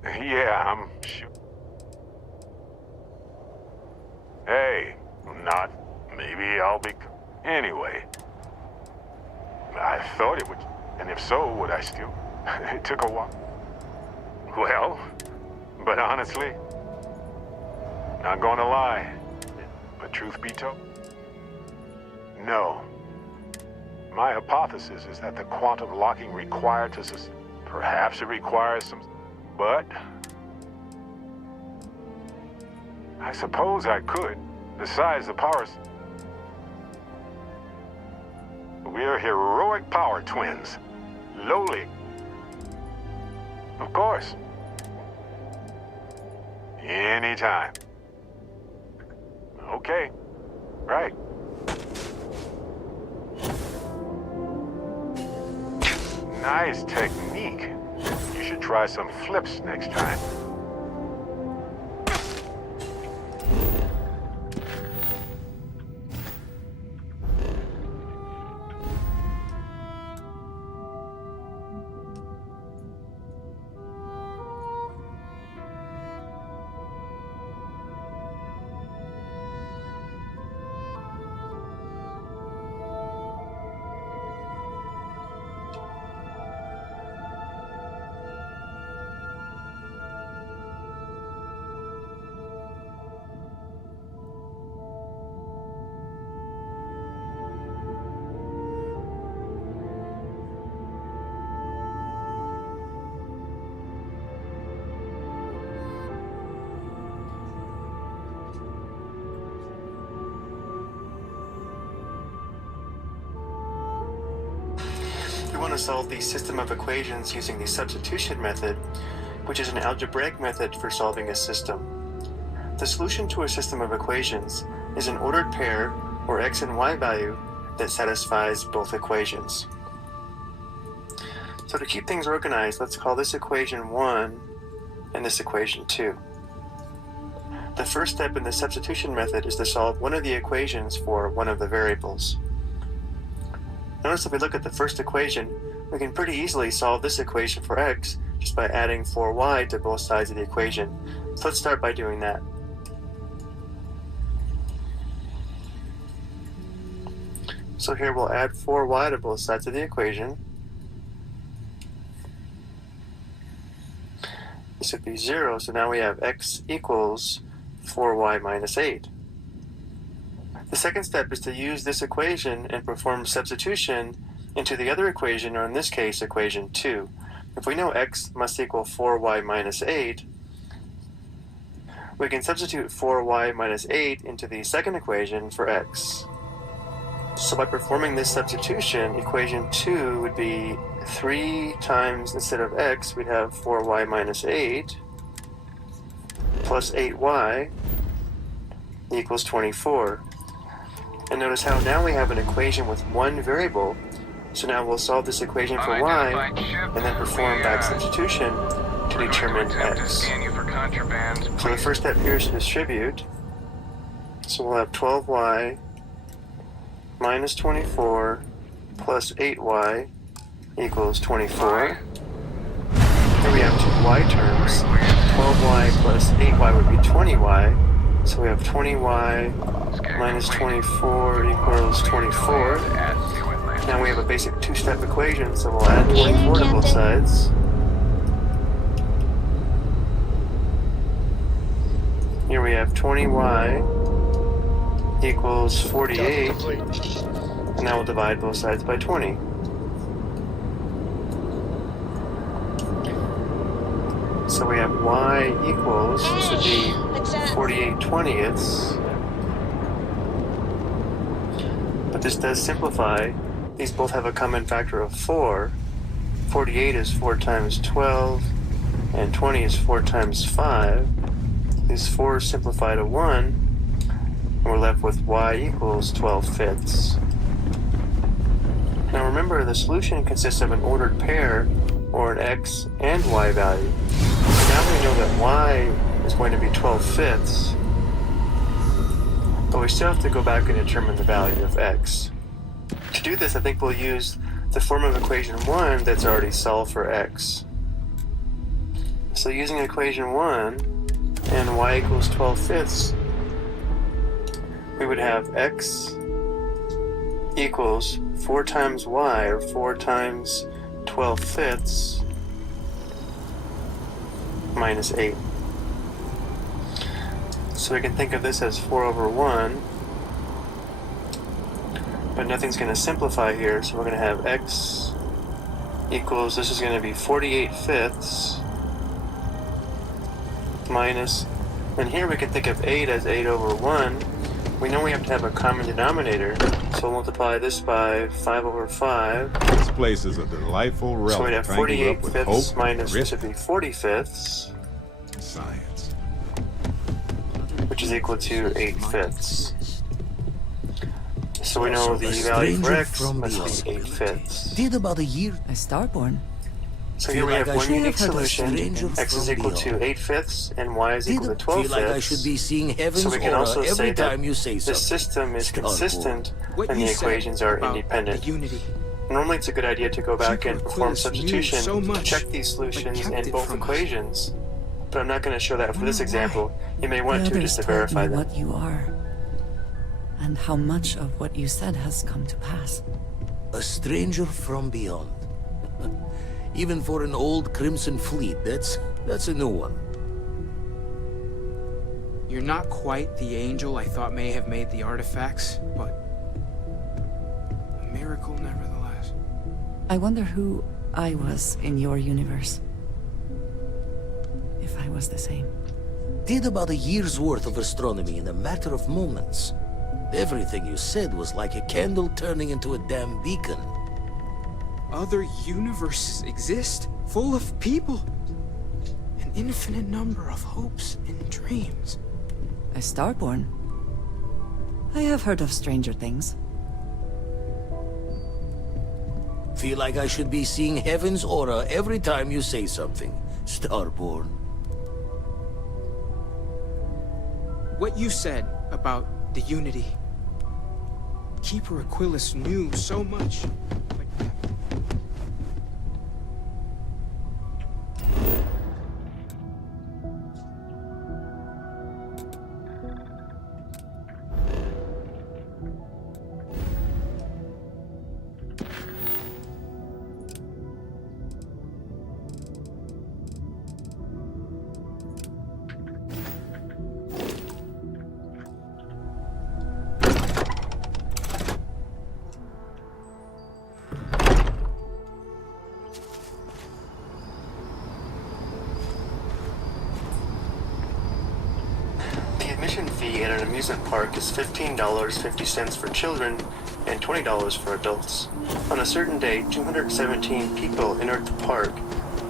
Yeah, I'm sure. Hey, not... Maybe I'll be... Anyway. I thought it would... And if so, would I still... It took a while. Well, but honestly... Not gonna lie. But truth be told... No. My hypothesis is that the quantum locking required to perhaps it requires some... But... I suppose I could. Besides, the powers... We're heroic power twins. Lowly. Of course. Anytime. Okay. Right. Nice technique. You should try some flips next time. to solve the system of equations using the substitution method, which is an algebraic method for solving a system. The solution to a system of equations is an ordered pair or x and y value that satisfies both equations. So to keep things organized, let's call this equation 1 and this equation 2. The first step in the substitution method is to solve one of the equations for one of the variables. Notice if we look at the first equation, we can pretty easily solve this equation for x just by adding 4y to both sides of the equation. So let's start by doing that. So here we'll add 4y to both sides of the equation. This would be 0, so now we have x equals 4y minus 8. The second step is to use this equation and perform substitution into the other equation, or in this case, equation 2. If we know x must equal 4y minus 8, we can substitute 4y minus 8 into the second equation for x. So by performing this substitution, equation 2 would be 3 times, instead of x, we'd have 4y minus 8 plus 8y equals 24. And notice how now we have an equation with one variable. So now we'll solve this equation for y and then perform back substitution to determine x. So the first step here is to distribute. So we'll have 12y minus 24 plus 8y equals 24. Then we have two y terms. 12y plus 8y would be 20y. So we have 20y minus 24 equals 24. Now we have a basic two-step equation, so we'll add 24 to both sides. Here we have 20y equals 48, and now we'll divide both sides by 20. So we have y equals, this would be 48/20ths. But this does simplify. These both have a common factor of 4. 48 is 4 times 12, and 20 is 4 times 5. These 4 simplify to 1, and we're left with y equals 12/5. Now remember, the solution consists of an ordered pair, or an x and y value. So now we know that y is going to be 12/5, but we still have to go back and determine the value of x. To do this, I think we'll use the form of equation 1 that's already solved for x. So using equation 1 and y equals 12/5, we would have x equals 4 times y, or 4 times 12/5 minus 8. So we can think of this as 4 over 1, but nothing's going to simplify here, so we're going to have x equals, this is going to be 48/5 minus, and here we can think of 8 as 8 over 1. We know we have to have a common denominator, so we'll multiply this by 5 over 5. This place is a delightful relic. So we'd have 48/5 minus, this would be 40/5. Science. Which is equal to 8/5. So we know the value for x must be 8/5. Did about a year. A starborn. So here we have one unique solution. X is equal to 8/5 and y is equal to 12/5. Feel like I should be seeing heaven's so we can also aura say every time that you say the something. system is consistent What and you the said equations are about independent. unity. Normally it's a good idea to go back and perform Quillis knew substitution so to much, check these solutions but kept in it both from us. equations. But I'm not going to show that for this example. You may want The to just to others told verify me that. what you are, and how much of what you said has come to pass. A stranger from beyond. Even for an old Crimson Fleet, that's a new one. You're not quite the angel I thought may have made the artifacts, but a miracle nevertheless. I wonder who I was in your universe. If I was the same. Did about a year's worth of astronomy in a matter of moments. Everything you said was like a candle turning into a damn beacon. other universes exist, full of people. An infinite number of hopes and dreams. A Starborn? I have heard of stranger things. Feel like I should be seeing heaven's aura every time you say something, Starborn. What you said about the Unity. Keeper Aquilus knew so much. Admission fee at an amusement park is $15.50 for children and $20 for adults. On a certain day, 217 people entered the park,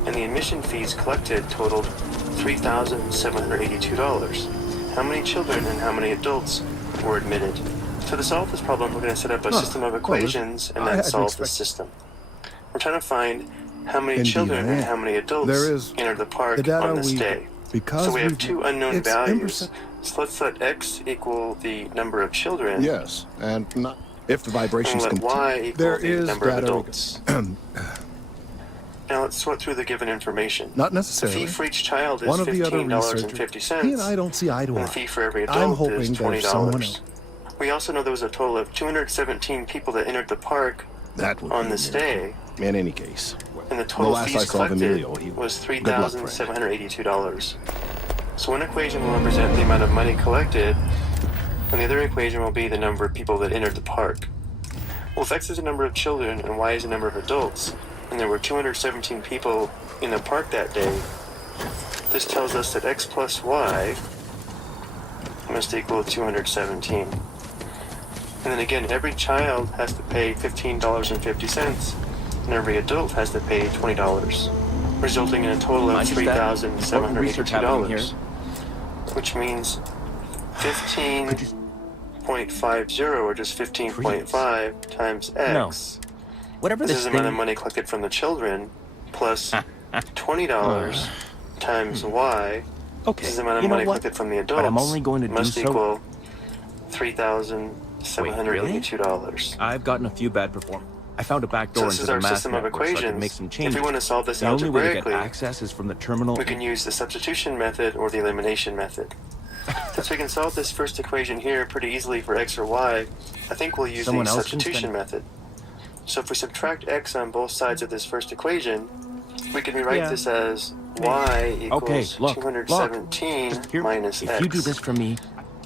and the admission fees collected totaled $3,782. How many children and how many adults were admitted? So to solve this problem, we're going to set up a system of equations and then solve the system. We're trying to find how many children and how many adults entered the park on this day. So we have two unknown values. So let's let x equal the number of children. Yes, and not if the vibrations and let y equal there the is number of data. adults. Now let's sort through the given information. Not The necessarily. fee for each child is One of the other $15.50. he and I don't see eye to And eye. the fee for every I'm adult hoping is that if someone $20. We also know there was a total of 217 people that entered the park That would on be this a miracle. day, In any case, and the total last I fees saw of collected Emilio, he was good luck, friend. $3,782. So one equation will represent the amount of money collected, and the other equation will be the number of people that entered the park. Well, if x is the number of children and y is the number of adults, and there were 217 people in the park that day, this tells us that x plus y must equal 217. And then again, every child has to pay $15.50, and every adult has to pay $20, resulting in a total of $3,782, which means 15.50, or just 15.5 times x. Whatever This this is the amount of thing- money collected from the children, plus $20 times y. This is the amount of you know money what? collected from the But adults. I'm only going to do must so- equal $3,782. I've gotten a few bad performances. I found a back So door this into is the our mass system of network so I equations. could make some If changes. we want to solve this The only way to get algebraically, access is from the terminal. we can use the substitution method or the elimination method. Since we can solve this first equation here pretty easily for x or y, I think we'll use Someone the else can substitution spend- method. So if we subtract x on both sides of this first equation, we can rewrite Yeah. this as y equals Okay, look, 217 minus If x. you do this for me,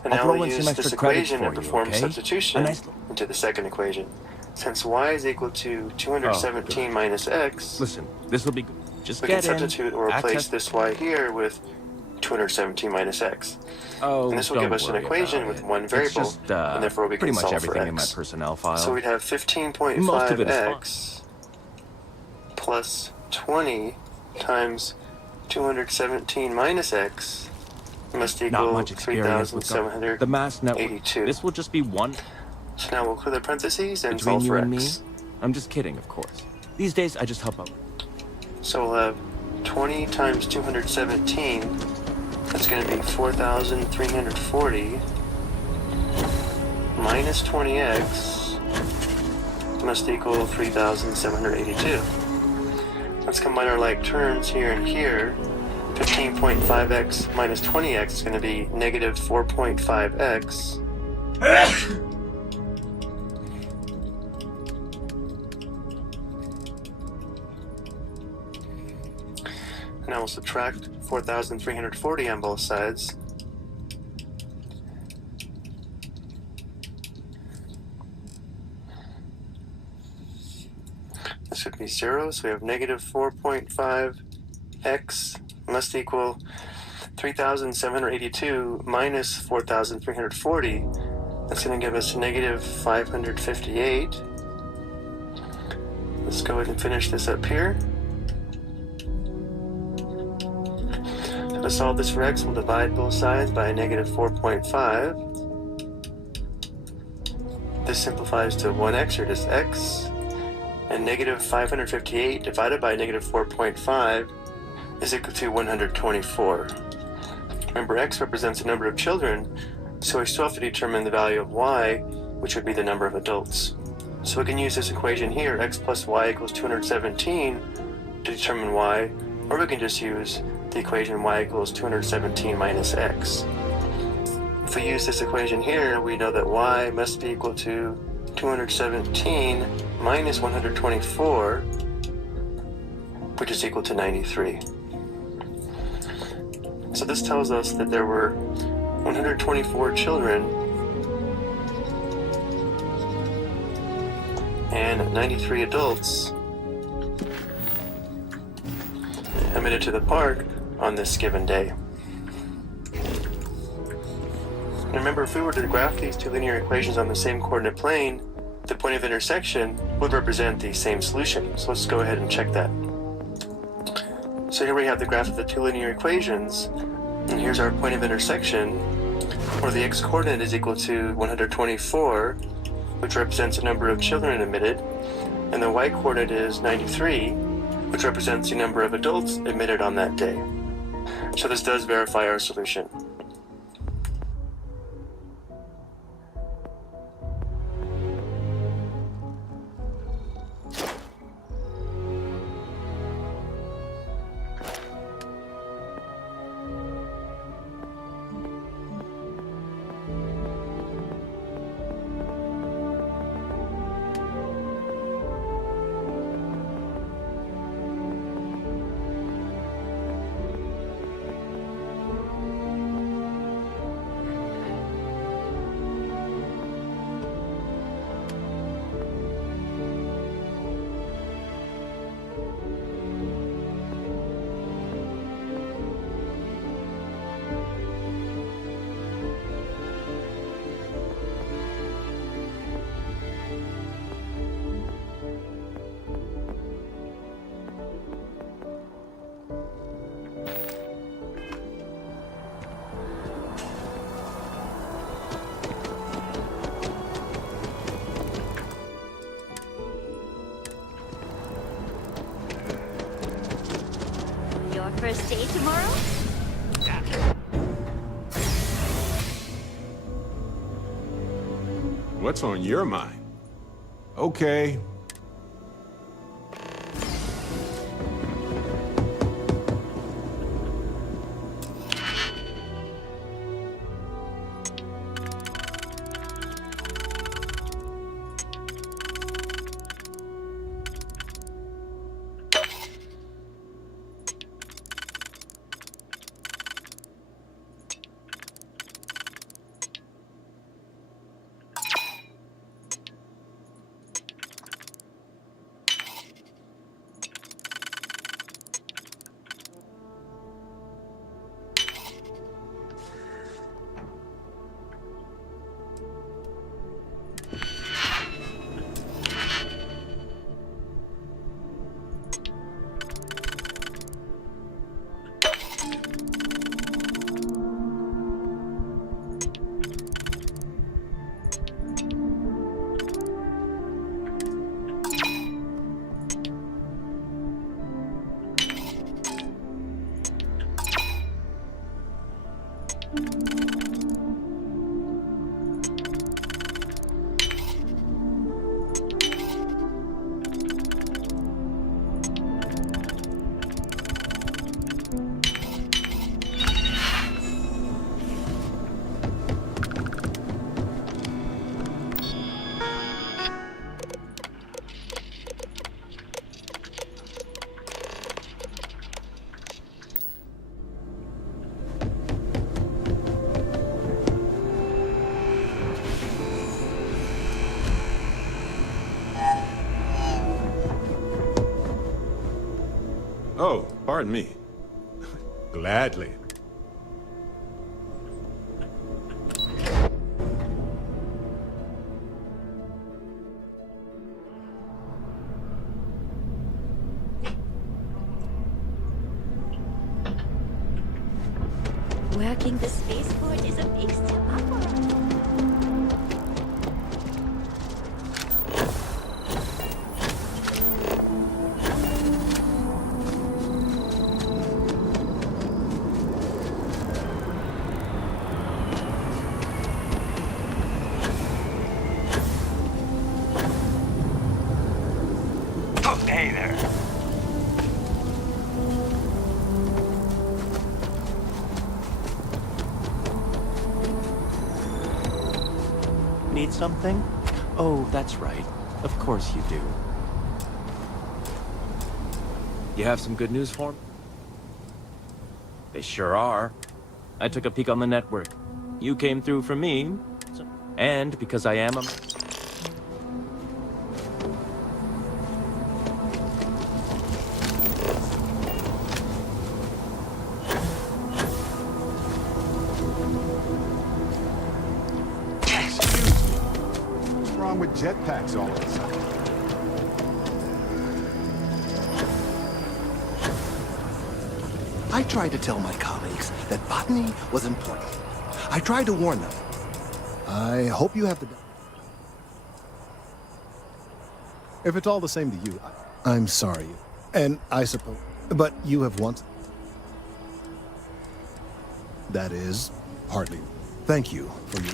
And I'll now throw we'll in some use this extra credits equation for and you, perform okay? substitution A nice- into the second equation. Since y is equal to 217 minus x, Listen, this will be good. Just we can get in. substitute or replace access- this y here with 217 minus x. Oh, And this will don't give us an worry equation about with it. one It's variable, just, and therefore we pretty can much solve everything for in my x. personnel file. So we'd have Most of it is 15.5x plus 20 times 217 minus x must Not equal much experience with the mass network. 3,782. This will just be one So now we'll clear the parentheses and between solve you for and me. x. I'm just kidding, of course. These days, I just help out. So we'll have 20 times 217. That's going to be 4,340 minus 20x must equal 3,782. Let's combine our like terms here and here. 15.5x minus 20x is going to be negative 4.5x. Now we'll subtract 4,340 on both sides. This would be 0, so we have negative 4.5x must equal 3,782 minus 4,340. That's going to give us negative 558. Let's go ahead and finish this up here. So to solve this for x, we'll divide both sides by a negative 4.5. This simplifies to 1x, or just x. And negative 558 divided by negative 4.5 is equal to 124. Remember, x represents the number of children, so we still have to determine the value of y, which would be the number of adults. So we can use this equation here, x plus y equals 217, to determine y, or we can just use the equation y equals 217 minus x. If we use this equation here, we know that y must be equal to 217 minus 124, which is equal to 93. So this tells us that there were 124 children and 93 adults admitted to the park on this given day. And remember, if we were to graph these two linear equations on the same coordinate plane, the point of intersection would represent the same solution. So let's go ahead and check that. So here we have the graph of the two linear equations, and here's our point of intersection, where the x-coordinate is equal to 124, which represents the number of children admitted, and the y-coordinate is 93, which represents the number of adults admitted on that day. So this does verify our solution. First day tomorrow? What's on your mind? Okay. Oh, pardon me. Gladly. Working the spaceport is a big step upward. Hey there. Need something? Oh, that's right. Of course you do. You have some good news for me? They sure are. I took a peek on the network. You came through for me, and because I am a... What's wrong with jetpacks all of a sudden? I tried to tell my colleagues that botany was important. I tried to warn them. I hope you have the... If it's all the same to you, I'm sorry. And I suppose... But you have once... That is, partly. Thank you for your...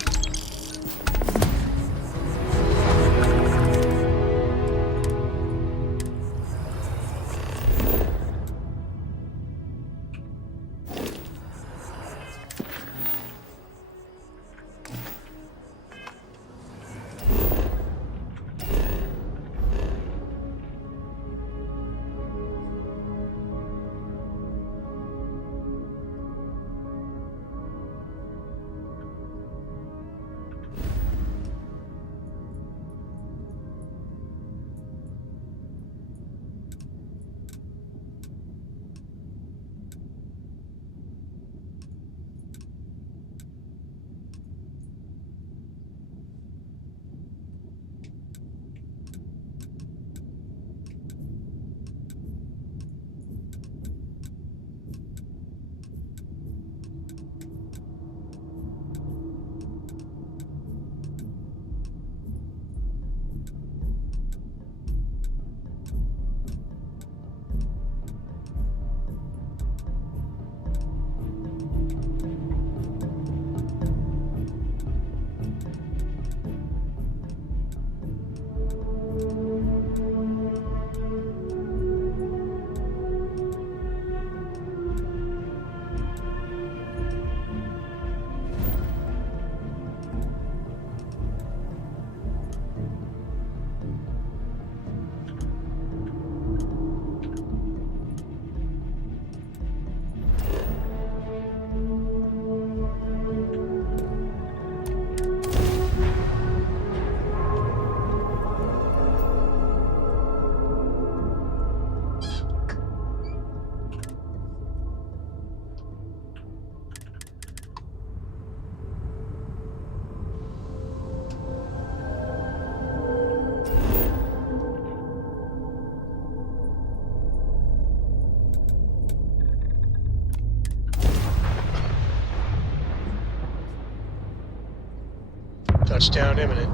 Touchdown imminent.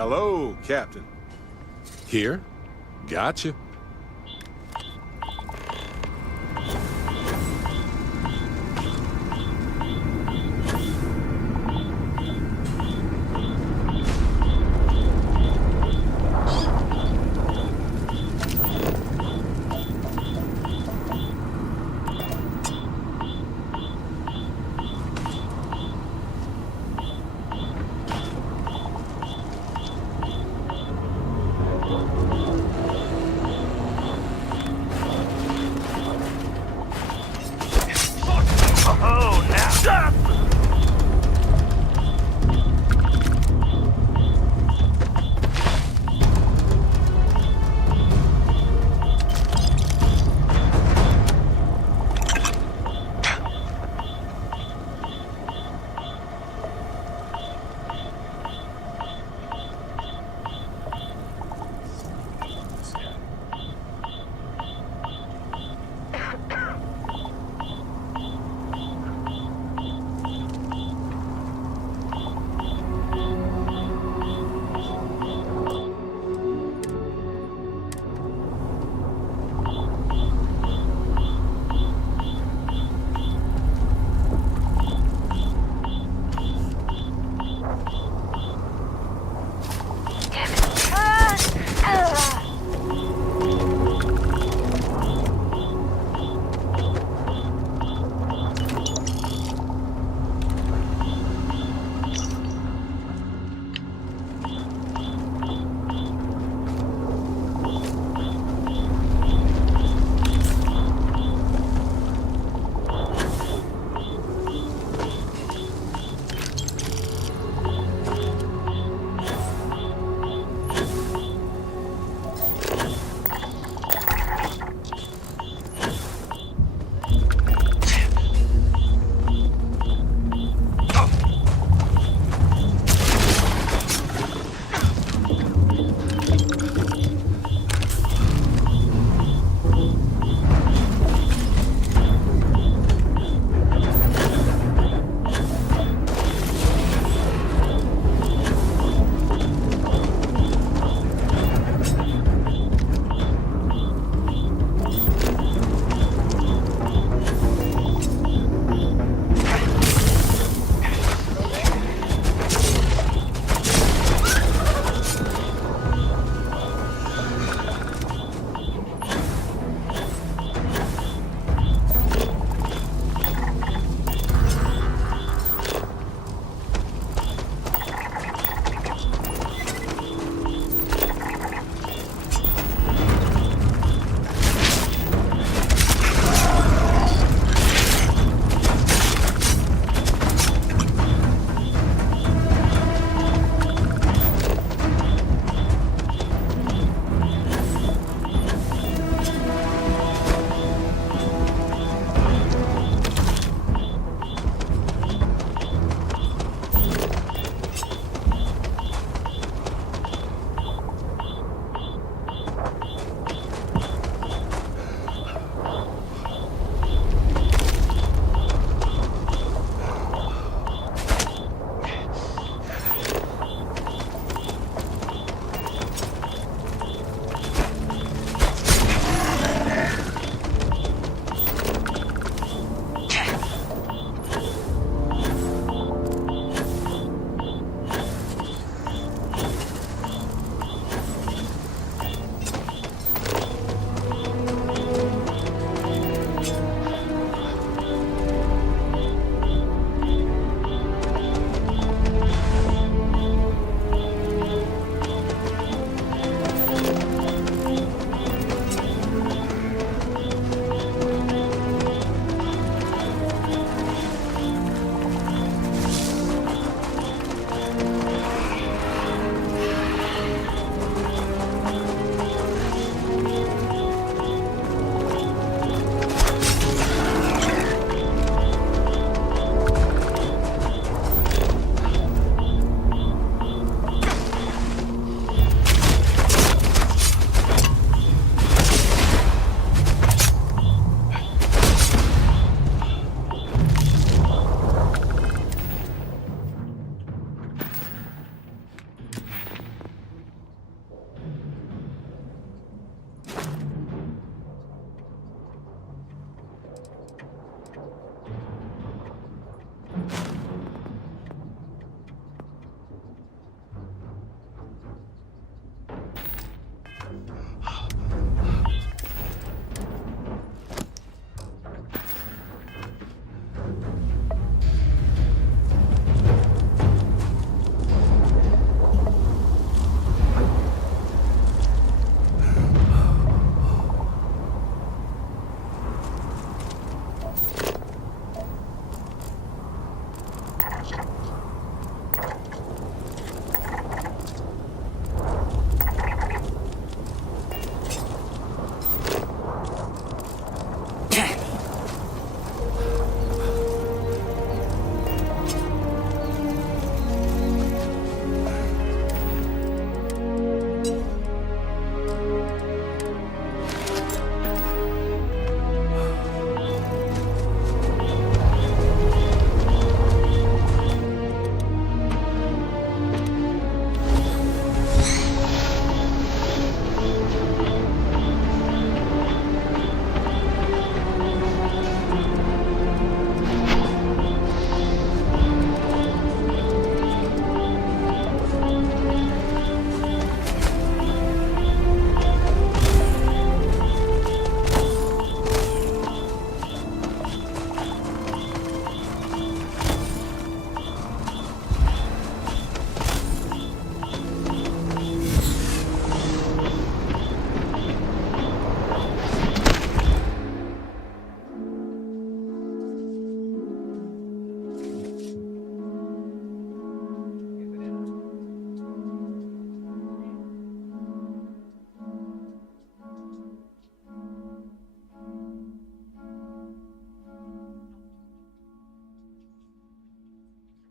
Hello, Captain. Here? Gotcha.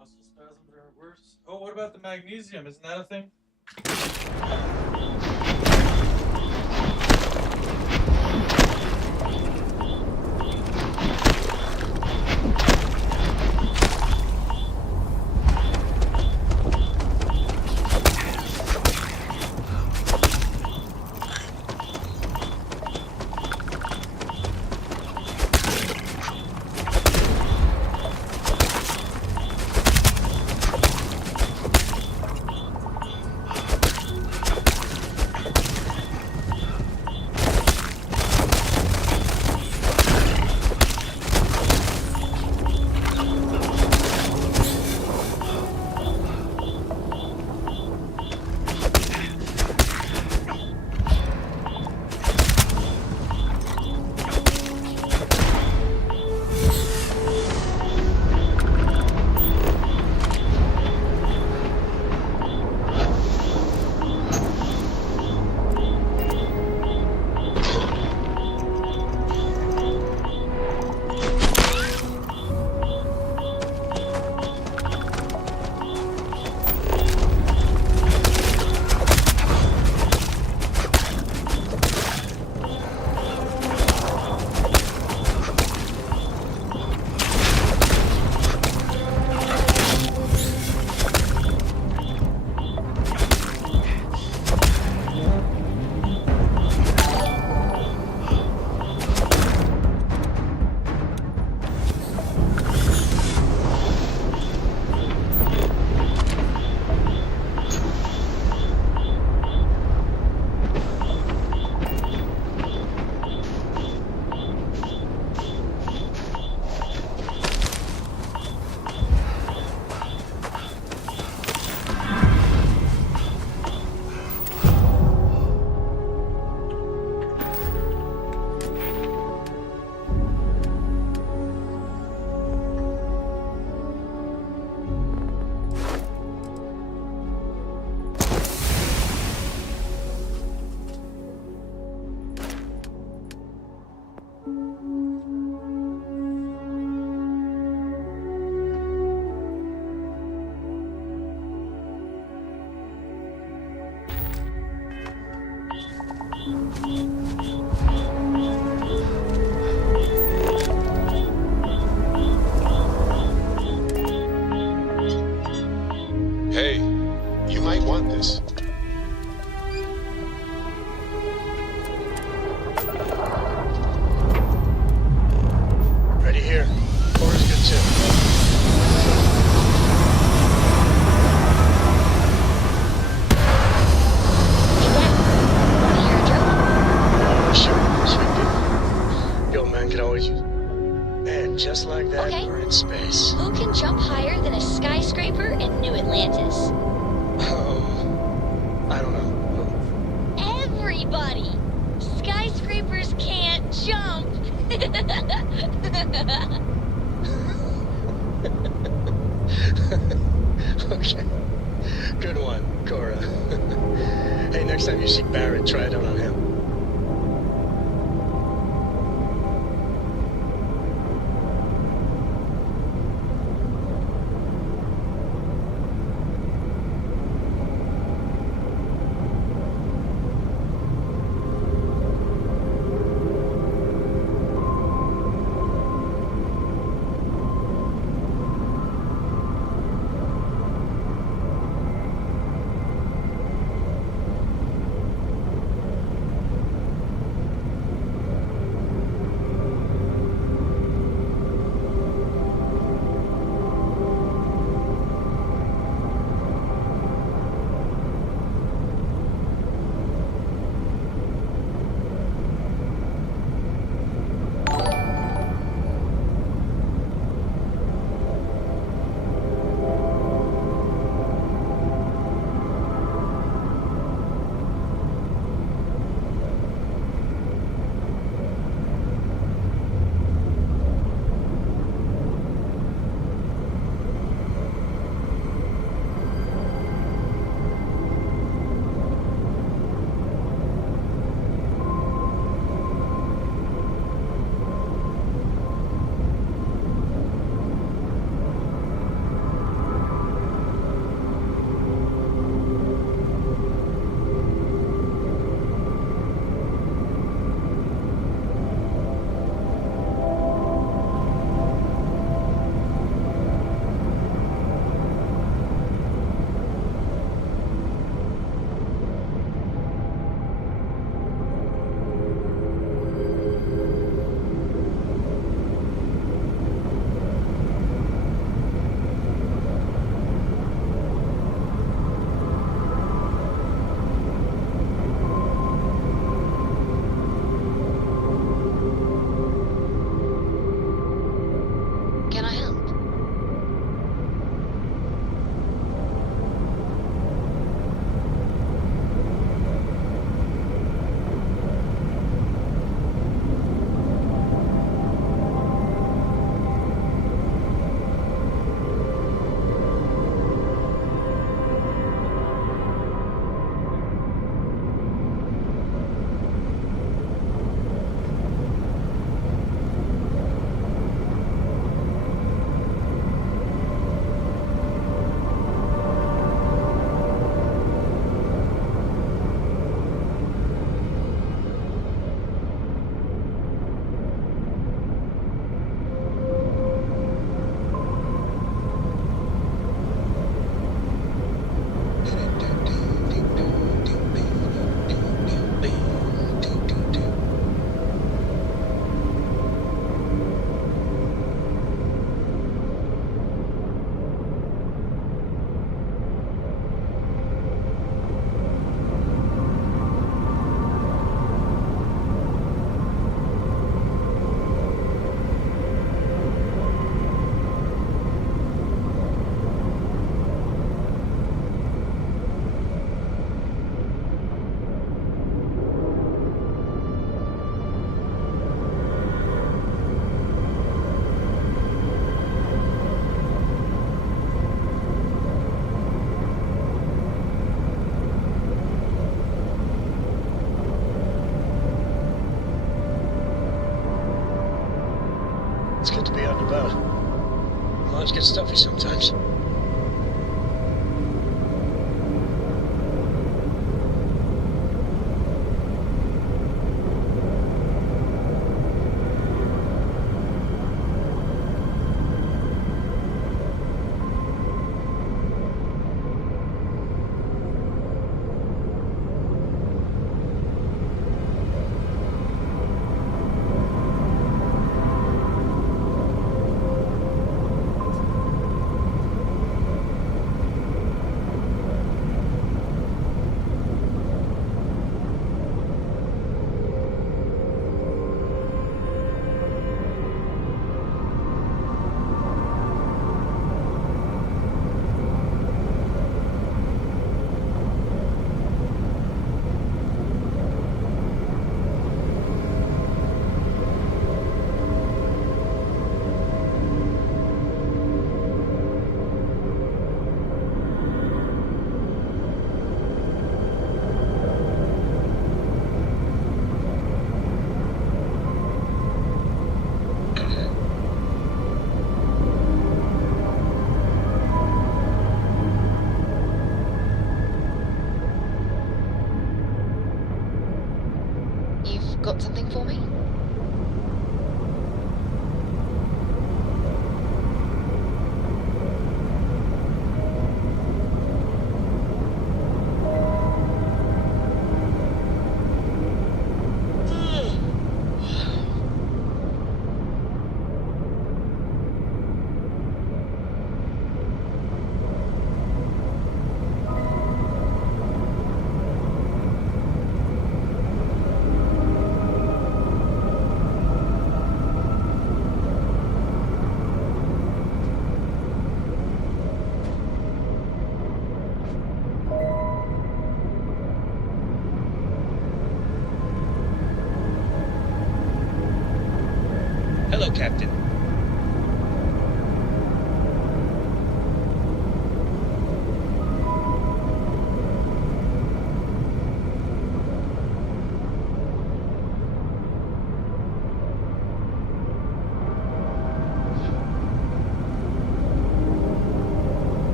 Muscle spasms are worse. Oh, what about the magnesium? Isn't that a thing? Hey, you might want this. Ready here. Cora's good too. Sure, sweet pea. The old man could always use. And just like that, Okay. we're in space. Who can jump higher than a skyscraper in New Atlantis? I don't know. Everybody! Skyscrapers can't jump! Okay. Good one, Cora. Hey, next time you see Barrett, try it out on him. gets stuffy sometimes. You've got something for me?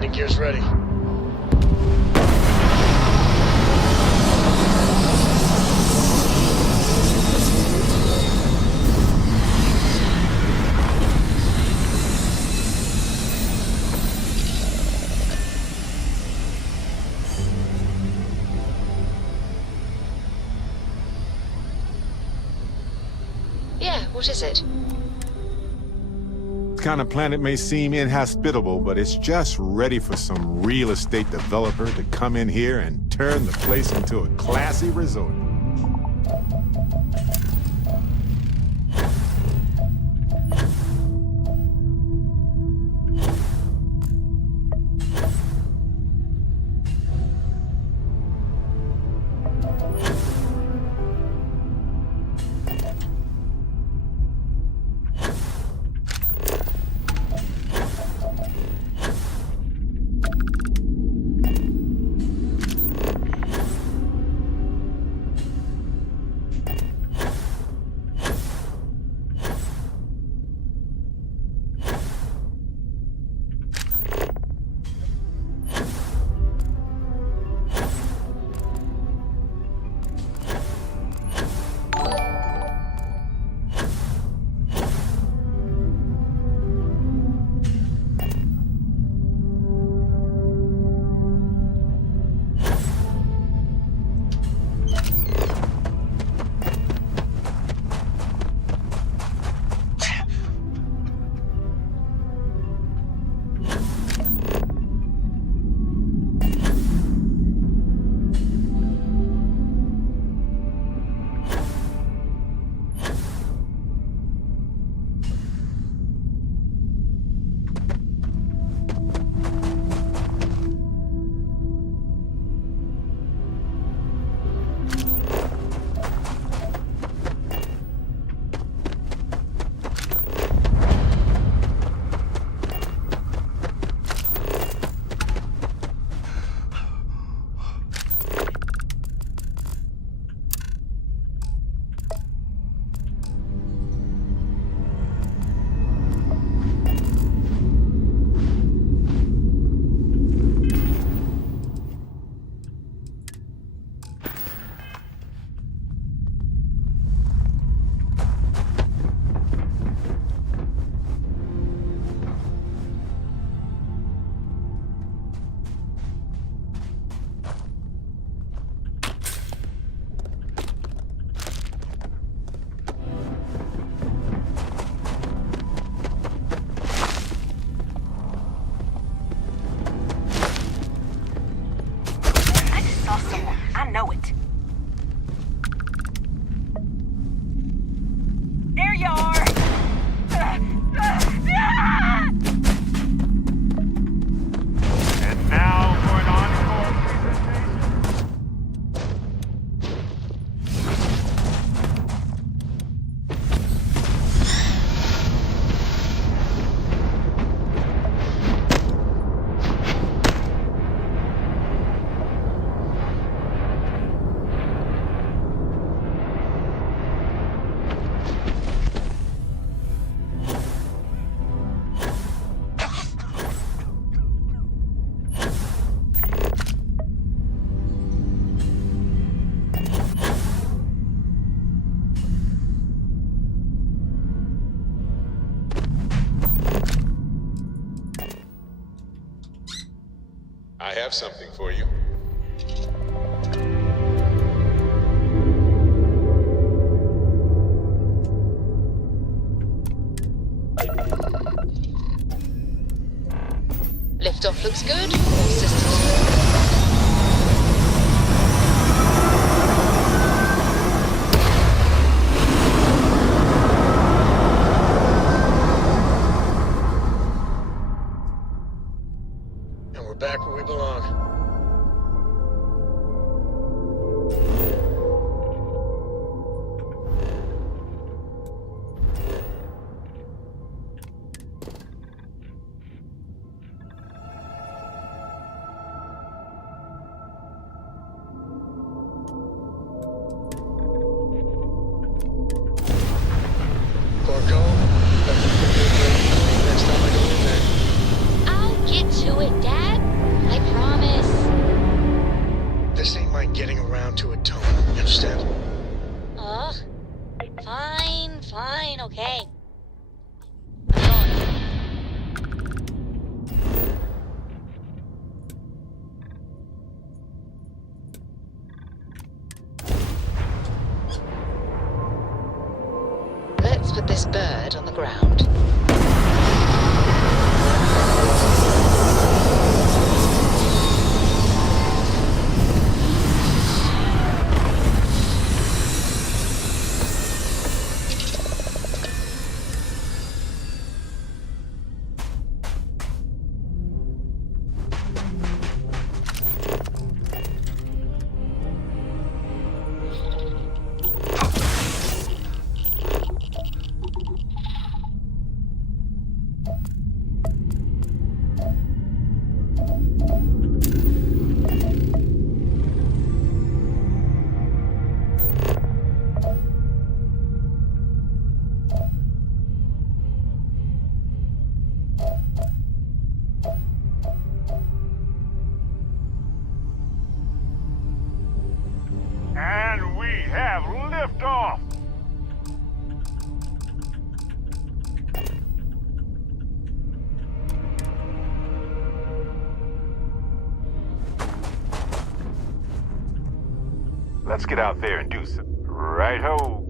Landing gear's ready. Yeah, what is it? This kind of planet may seem inhospitable, but it's just ready for some real estate developer to come in here and turn the place into a classy resort. I know it. There you are! And now for an encore presentation. I have something for you. Liftoff looks good. All systems. And we're back where we belong. Fine, okay. Let's put this bird on the ground. And we have liftoff! Let's get out there and do some. Right-ho!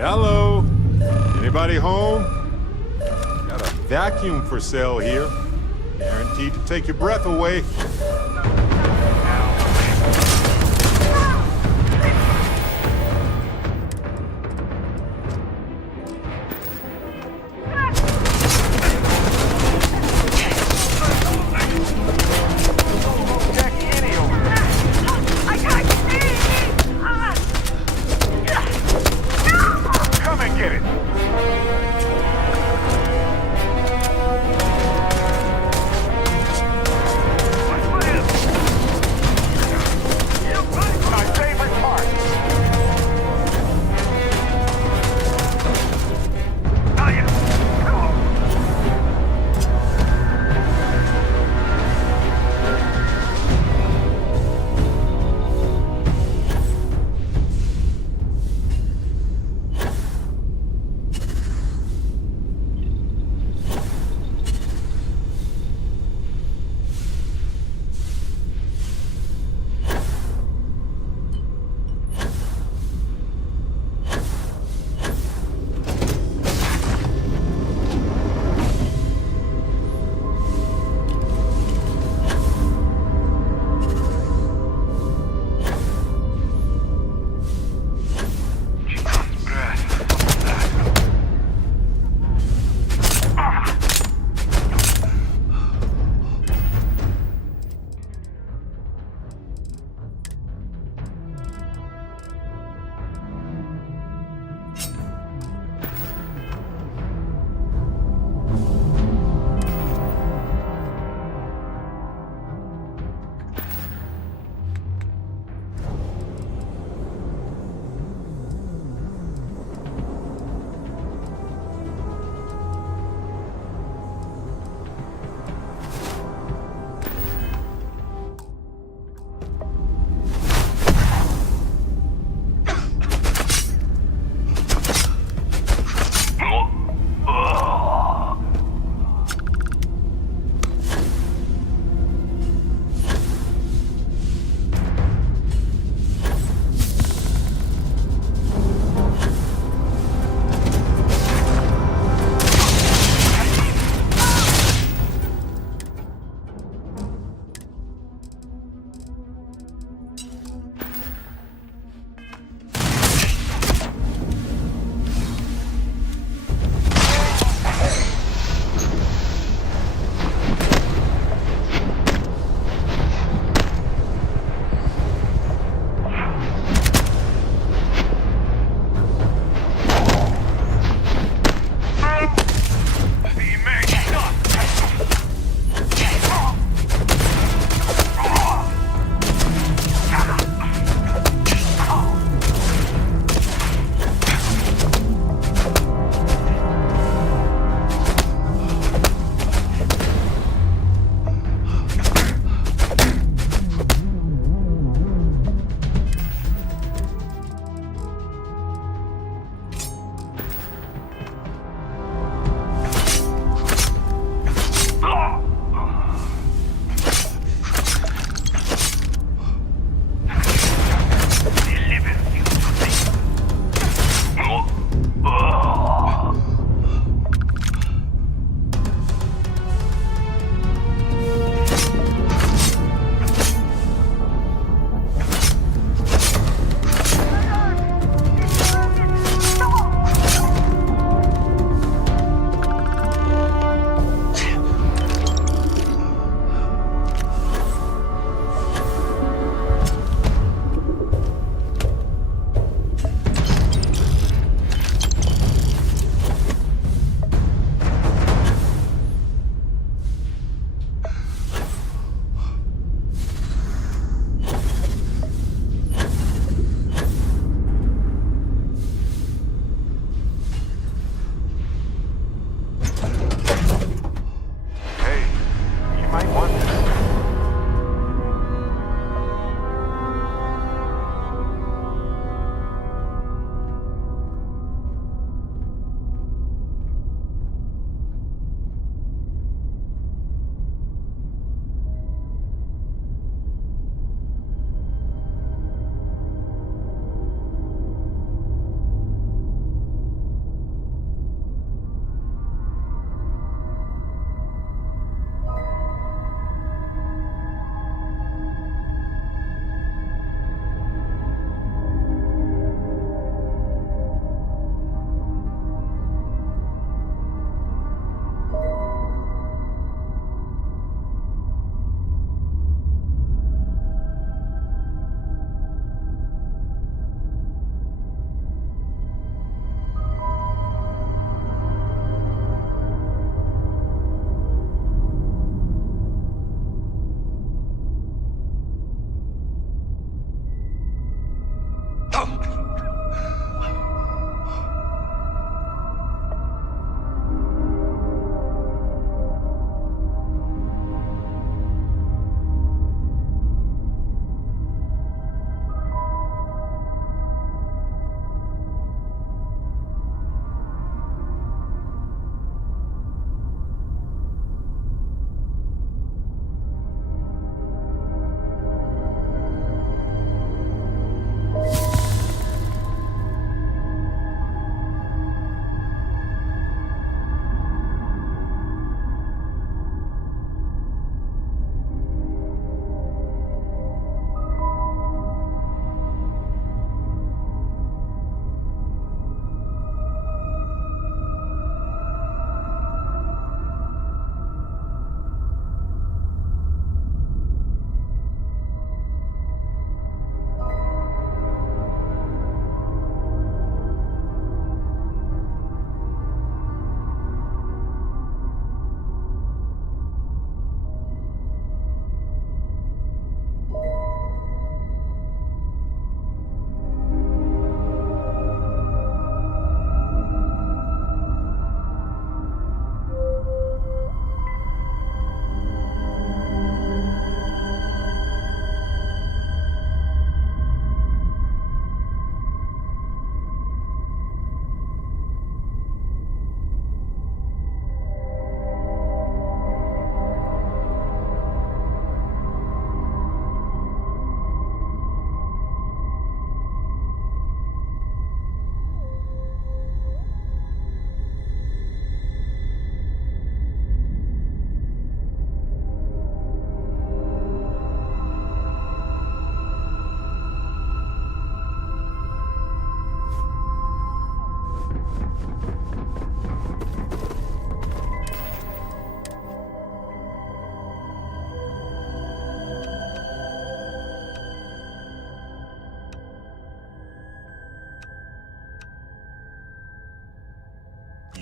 Hello? Anybody home? Got a vacuum for sale here. Guaranteed to take your breath away. Come and get it!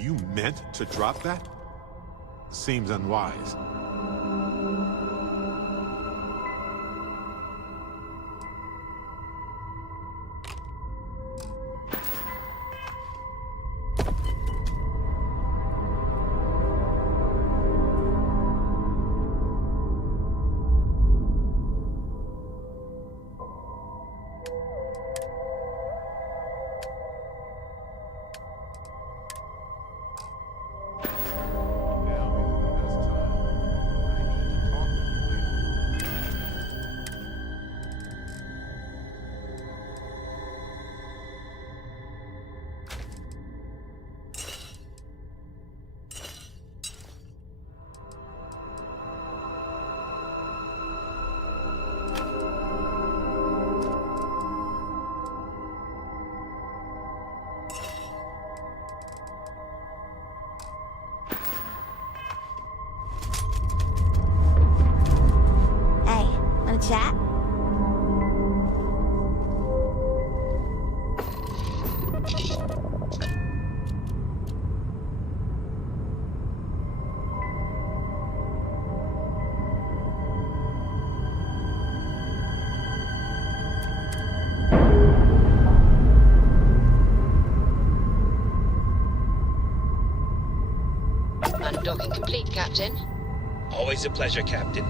You meant to drop that? Seems unwise. Chat? Undocking complete, Captain. Always a pleasure, Captain.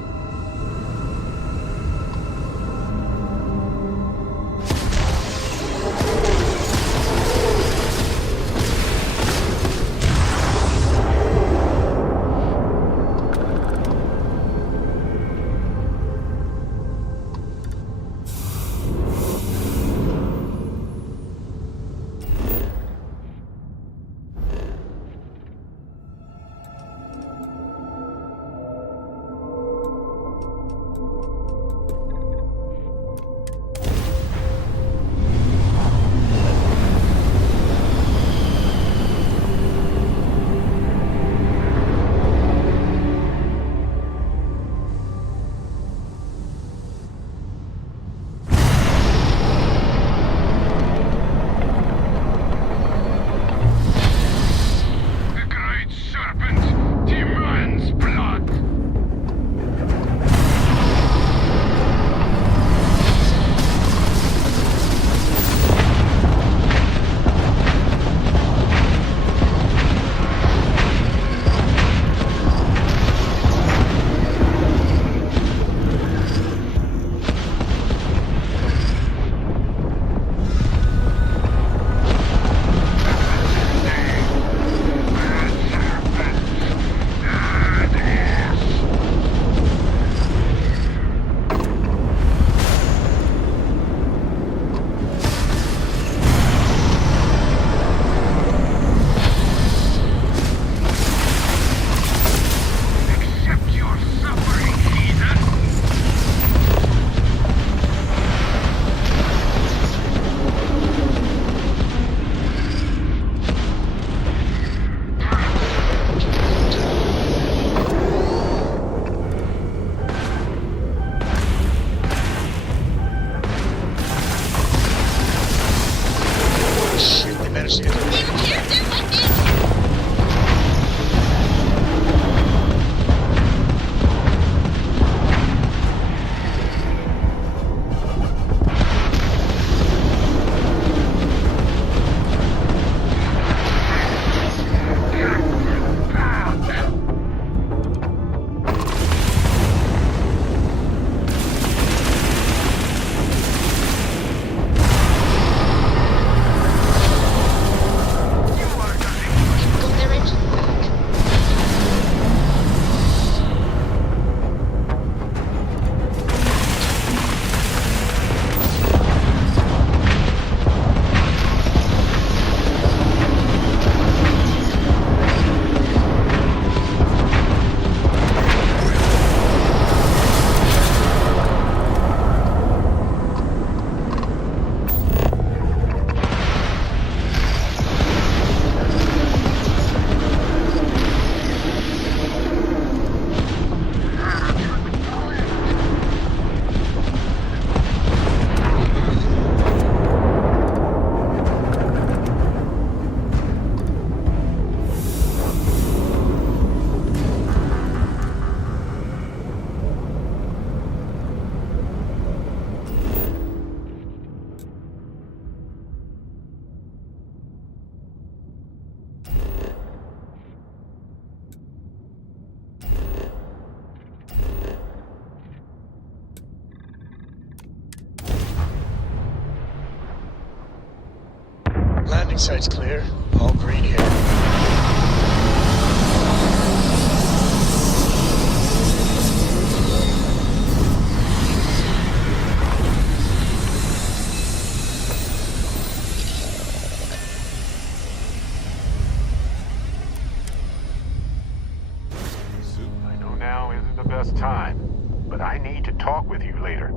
Inside's clear. All green here. I know now isn't the best time, but I need to talk with you later.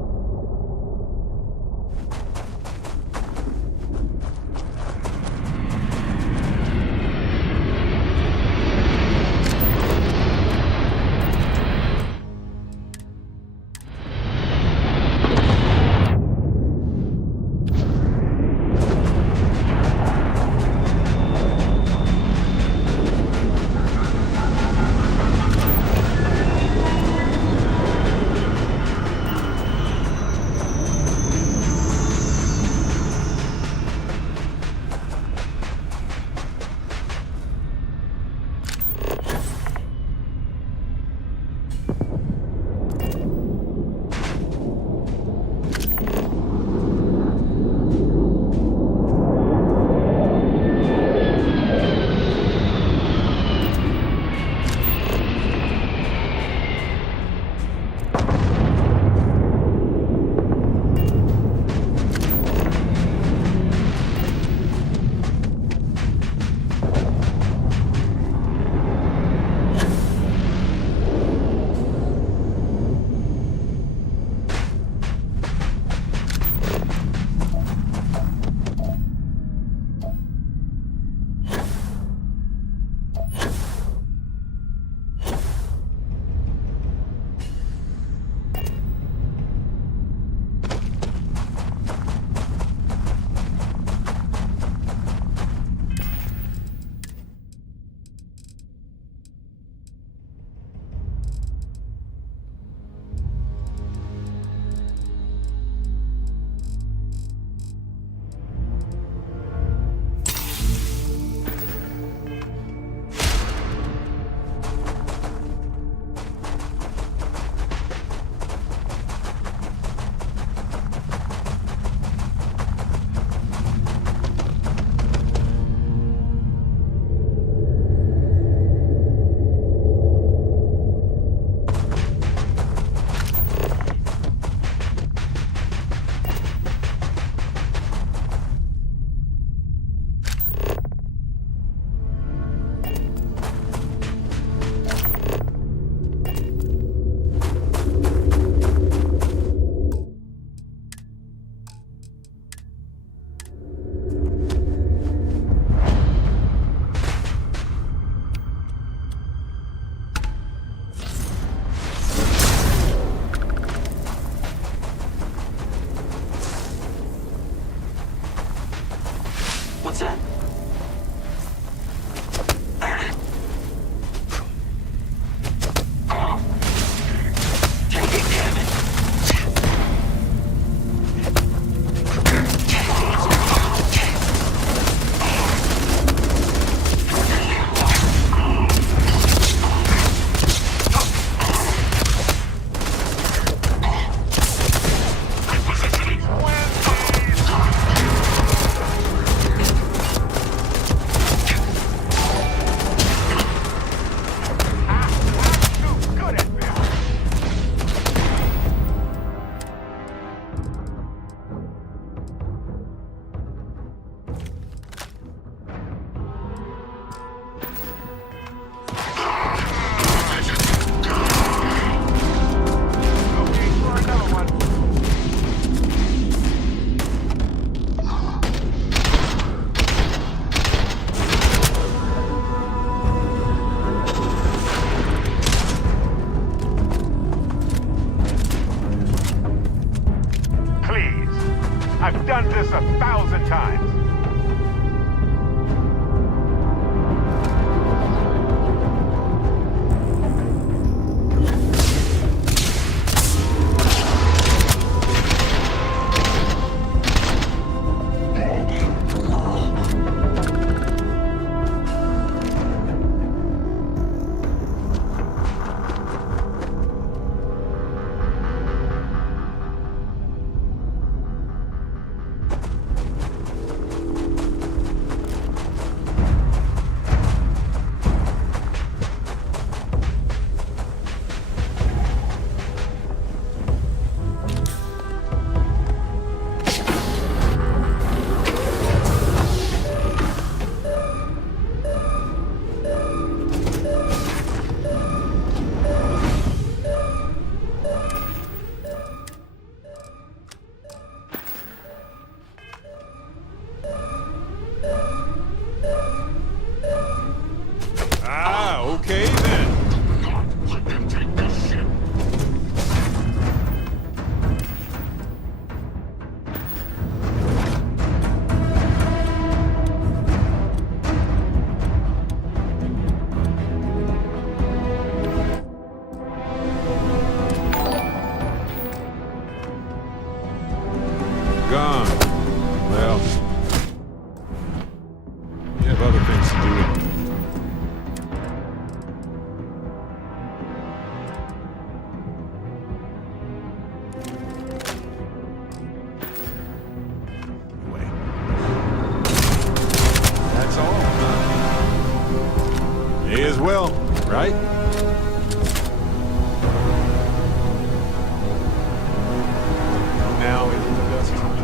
What's that? Take it, damn it. I've done this 1,000 times. gone. Well, we have other things to do. Anyway, that's all, huh? May as well, right? Now isn't the best time.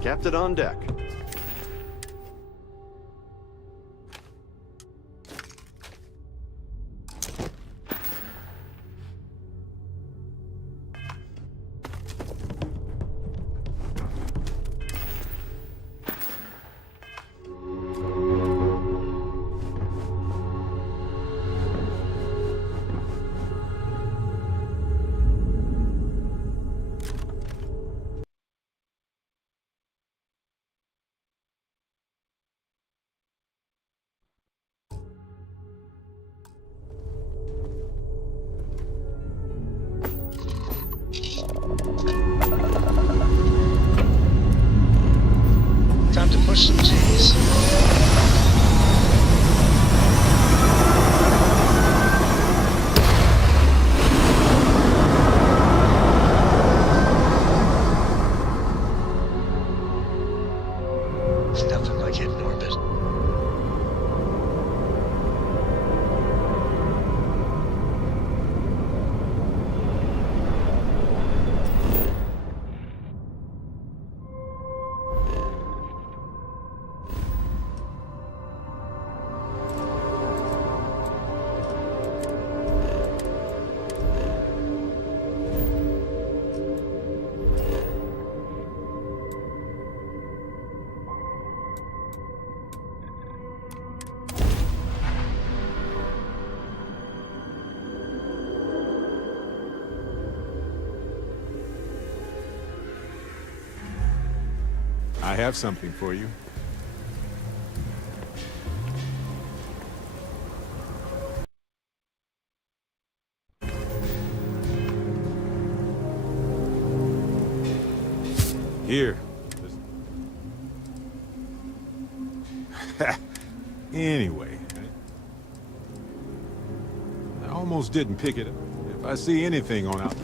Captain on deck. It's nothing like hitting orbit. I have something for you. Here. Anyway, I almost didn't pick it up. If I see anything on out.